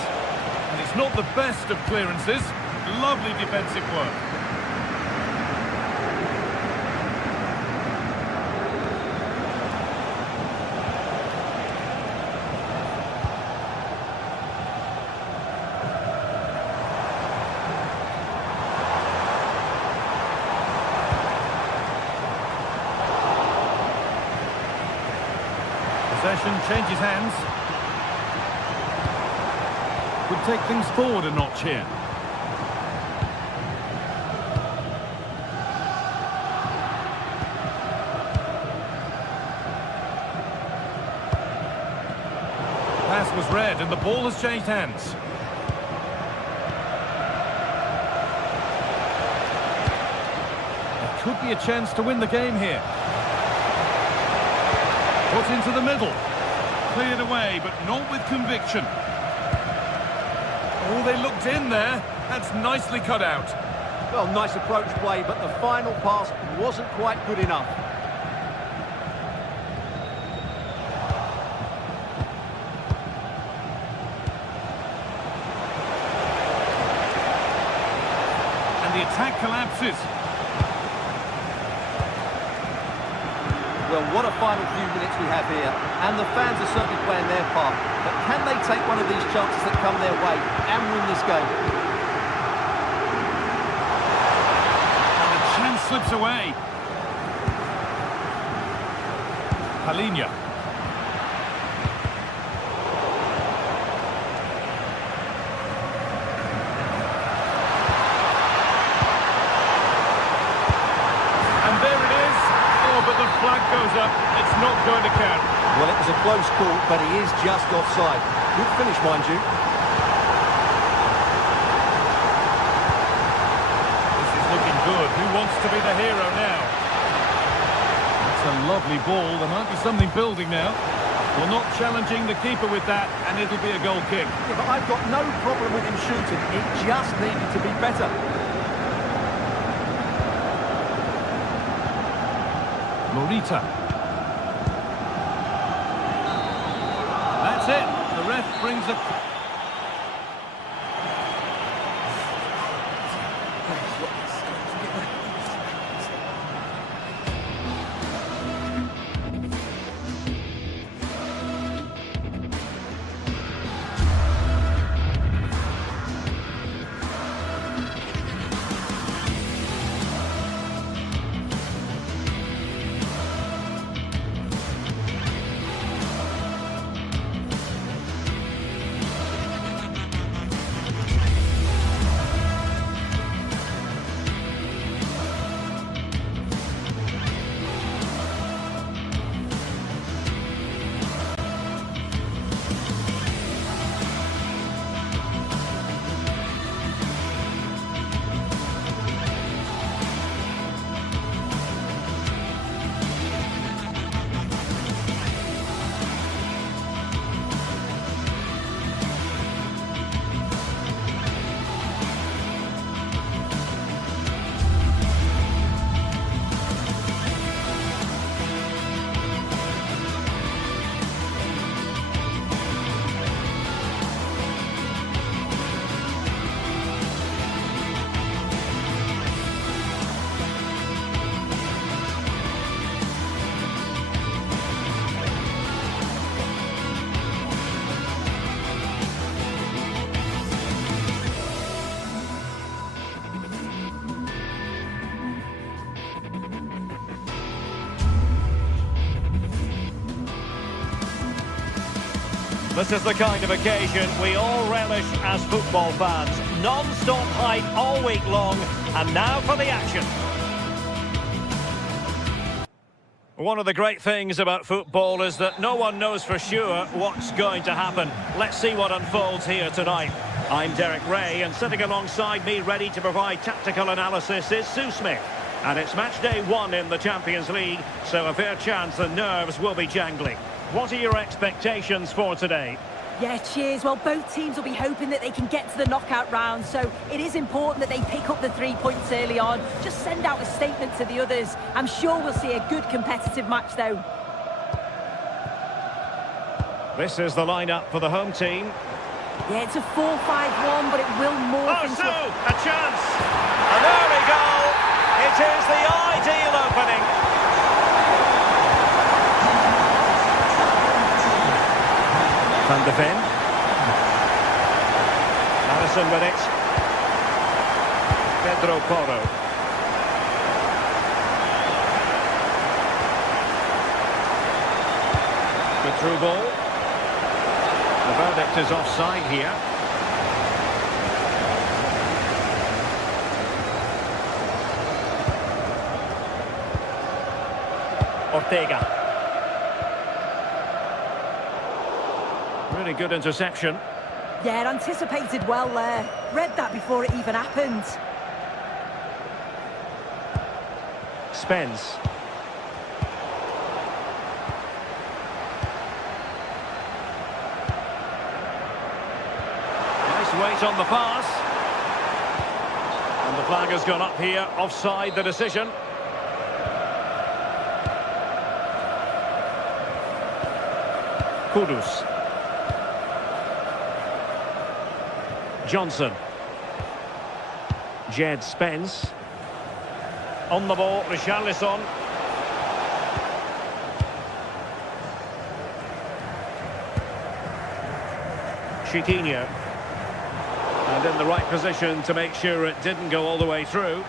And it's not the best of clearances. Lovely defensive work. Possession changes hands. Could take things forward a notch here. Pass was read and the ball has changed hands. There could be a chance to win the game here. Put into the middle. Cleared away, but not with conviction. Oh, they looked in there. That's nicely cut out. Well, nice approach play, but the final pass wasn't quite good enough. And the attack collapses. Well, what a final few minutes we have here, and the fans are certainly playing their part. But can they take one of these chances that come their way and win this game? And the chance slips away. Palinia. And there it is. Oh, but the flag goes up. It's not going to count. Well, it was a close call, but he is just offside. Good finish, mind you. This is looking good. Who wants to be the hero now? That's a lovely ball. There might be something building now. Well, not challenging the keeper with that, and it'll be a goal kick. Yeah, but I've got no problem with him shooting. It just needed to be better. Morita. That's it. The ref brings a... This is the kind of occasion we all relish as football fans. Non-stop hype all week long, and now for the action. One of the great things about football is that no one knows for sure what's going to happen. Let's see what unfolds here tonight. I'm Derek Ray, and sitting alongside me ready to provide tactical analysis is Sue Smith. And it's match day 1 in the Champions League, so a fair chance the nerves will be jangling. What are your expectations for today? Yeah, cheers. Well, both teams will be hoping that they can get to the knockout round, so it is important that they pick up the 3 points early on. Just send out a statement to the others. I'm sure we'll see a good competitive match, though. This is the lineup for the home team. Yeah, it's a 4-5-1, but it will morph into a chance! And there we go! It is the ideal opening. Van de Ven. Allison with it. Pedro Porro. Good through ball. The verdict is offside here. Ortega. Really good interception. Yeah, it anticipated well there. Read that before it even happened. Spence. Nice weight on the pass. And the flag has gone up here. Offside the decision. Kudus. Johnson. Jed Spence. On the ball, Richarlison. Chiquinho. And in the right position to make sure it didn't go all the way through.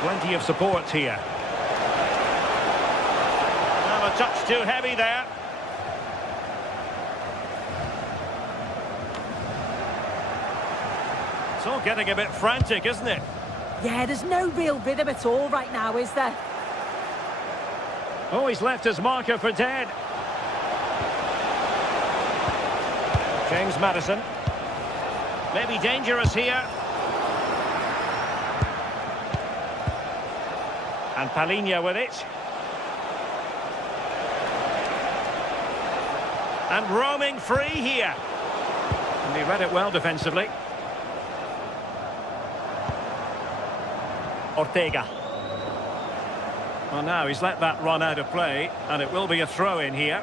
Plenty of support here. And a touch too heavy there. It's all getting a bit frantic, isn't it? Yeah, there's no real rhythm at all right now, is there? Oh, he's left his marker for dead. James Maddison. Maybe dangerous here. And Palhinha with it. And roaming free here. And he read it well defensively. Ortega. Well, now he's let that run out of play, and it will be a throw in here.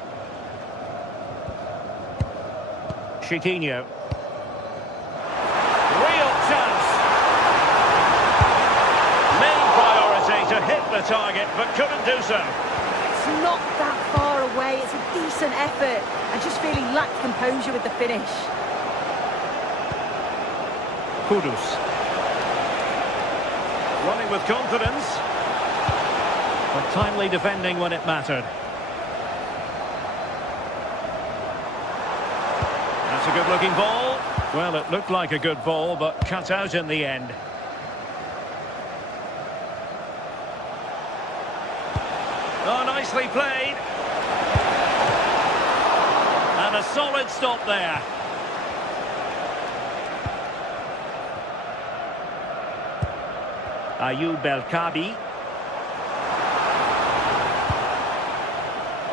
Chiquinho. Real chance. Main priority to hit the target, but couldn't do so. It's not that far away. It's a decent effort. I just feel he lacked composure with the finish. Kudus. Running with confidence, but timely defending when it mattered. That's a good-looking ball. Well, it looked like a good ball, but cut out in the end. Oh, nicely played. And a solid stop there. Ayoub El-Kabi.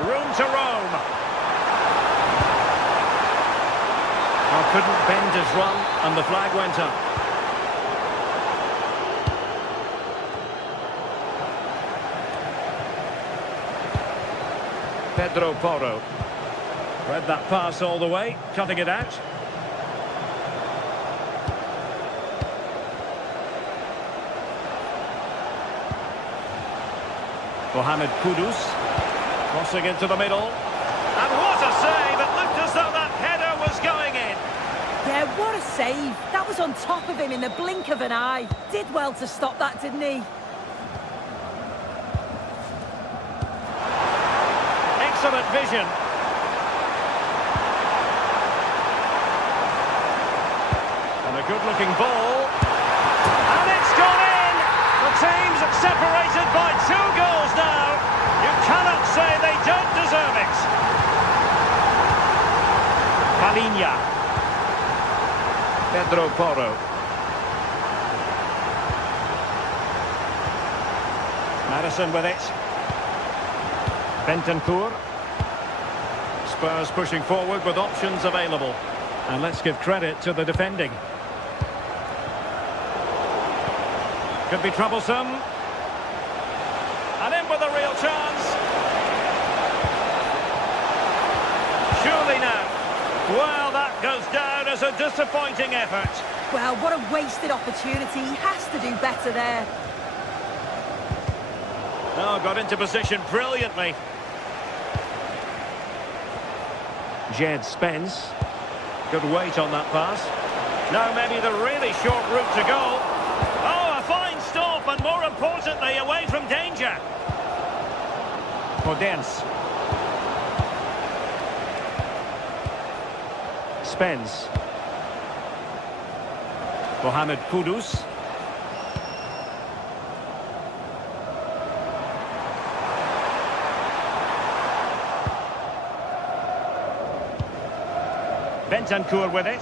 Room to roam. Oh, couldn't bend his run, and the flag went up. Pedro Porro. Read that pass all the way, cutting it out. Mohamed Kudus, crossing into the middle. And what a save! It looked as though that header was going in. Yeah, what a save. That was on top of him in the blink of an eye. Did well to stop that, didn't he? Excellent vision. And a good-looking ball. And it's gone in! The team's separated by 2 goals now. You cannot say they don't deserve it. Palinha. Pedro Porro. Madison with it. Bentancur. Spurs pushing forward with options available. And let's give credit to the defending. Could be troublesome. And in with a real chance. Surely now. Well, that goes down as a disappointing effort. Well, what a wasted opportunity. He has to do better there. Oh, got into position brilliantly. Jed Spence. Good weight on that pass. Now maybe the really short route to go. Oh, a fine stop, and more importantly, away from danger. Podence. Spence. Mohamed Kudus. Bentancur with it.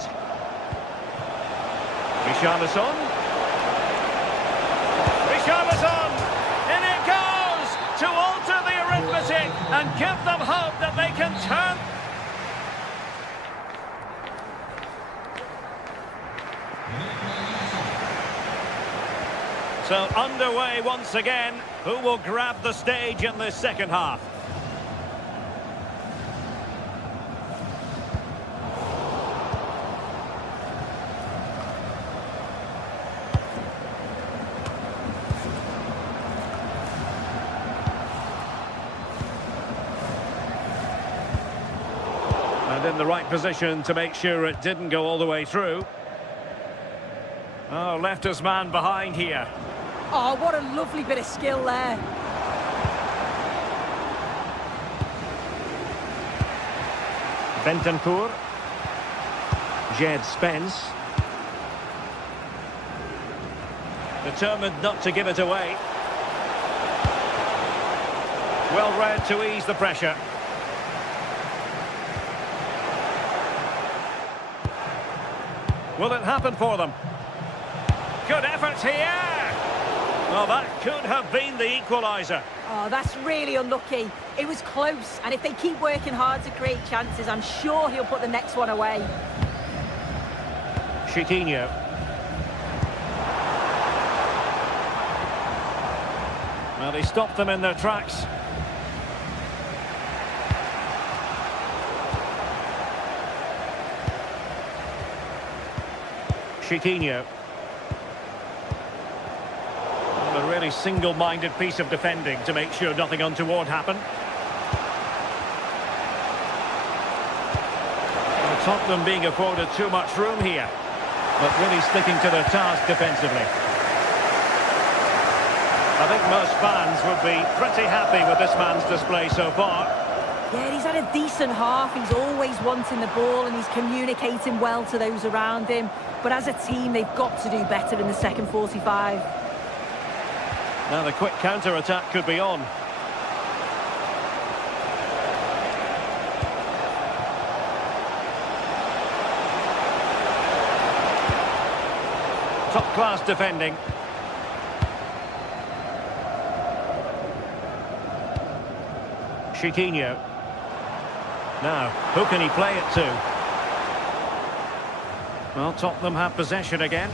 Richarlison. Richarlison! In it goes! To alter the arithmetic and give them hope that they can turn. So underway once again. Who will grab the stage in this second half? And in the right position to make sure it didn't go all the way through. Oh, left his man behind here. Oh, what a lovely bit of skill there. Bentancur. Jed Spence. Determined not to give it away. Well read to ease the pressure. Will it happen for them? Good effort here! Well, that could have been the equaliser. Oh, that's really unlucky. It was close, and if they keep working hard to create chances, I'm sure he'll put the next one away. Chiquinho. Well, he stopped them in their tracks. Chiquinho. A really single-minded piece of defending to make sure nothing untoward happened. Well, Tottenham being afforded too much room here, but really sticking to their task defensively. I think most fans would be pretty happy with this man's display so far. Yeah, he's had a decent half. He's always wanting the ball and he's communicating well to those around him. But as a team, they've got to do better in the second 45. Now the quick counter-attack could be on. Top-class defending. Chiquinho. Now, who can he play it to? Well, Tottenham have possession again.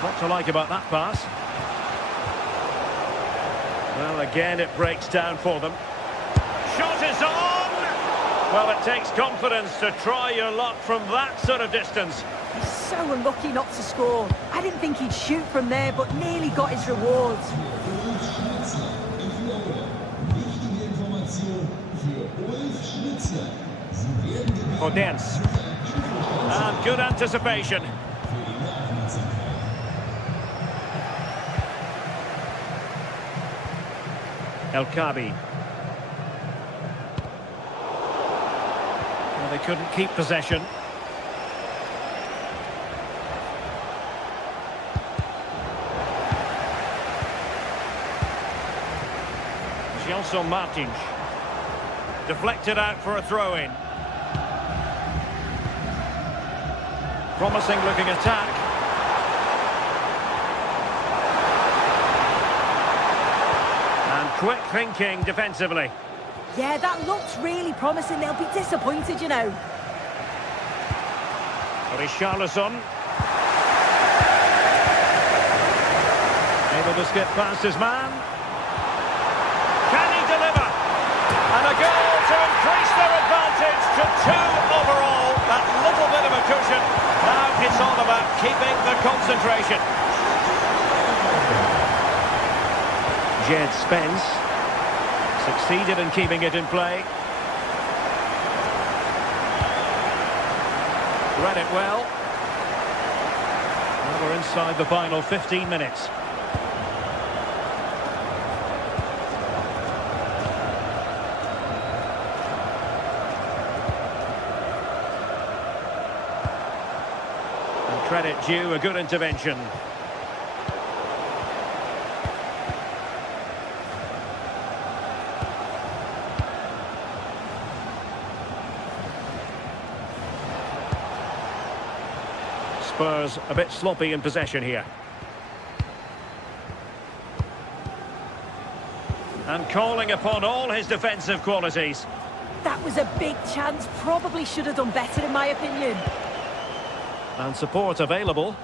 What to like about that pass? Well, again, it breaks down for them. Shot is on! Well, it takes confidence to try your luck from that sort of distance. He's so unlucky not to score. I didn't think he'd shoot from there, but nearly got his rewards. Podence. And good anticipation. El Kabi. Well, they couldn't keep possession. Gelson Martins. Deflected out for a throw-in. Promising looking attack. And quick thinking defensively. Yeah, that looks really promising. They'll be disappointed, you know. Richarlison. Able to skip past his man. Can he deliver? And a goal to increase their advantage to 2 overall. That little bit of a cushion. Now it's all about keeping the concentration. Jed Spence succeeded in keeping it in play. Read it well. And we're inside the final 15 minutes. And credit due, a good intervention. Spurs a bit sloppy in possession here. And calling upon all his defensive qualities. That was a big chance. Probably should have done better, in my opinion. And support available.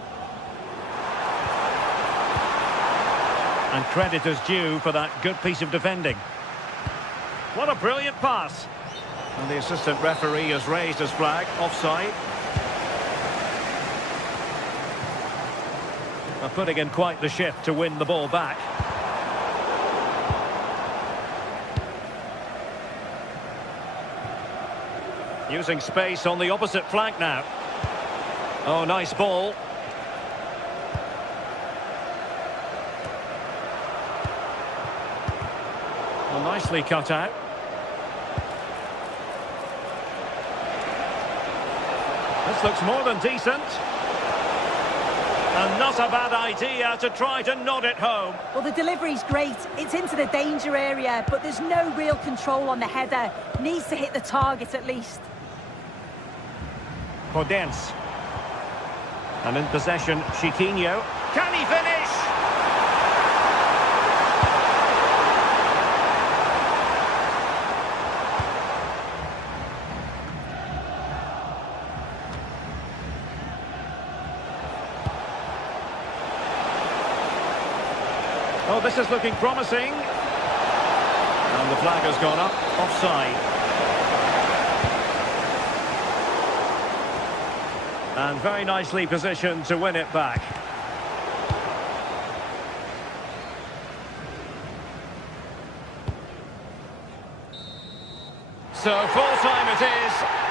And credit is due for that good piece of defending. What a brilliant pass. And the assistant referee has raised his flag. Offside. Putting in quite the shift to win the ball back. Using space on the opposite flank now. Oh, nice ball. Well, nicely cut out. This looks more than decent. And not a bad idea to try to nod it home. Well, the delivery's great. It's into the danger area, but there's no real control on the header. Needs to hit the target at least. Podence. And in possession, Chiquinho. Can he finish? Oh, this is looking promising. And the flag has gone up, offside. And very nicely positioned to win it back. So full time it is.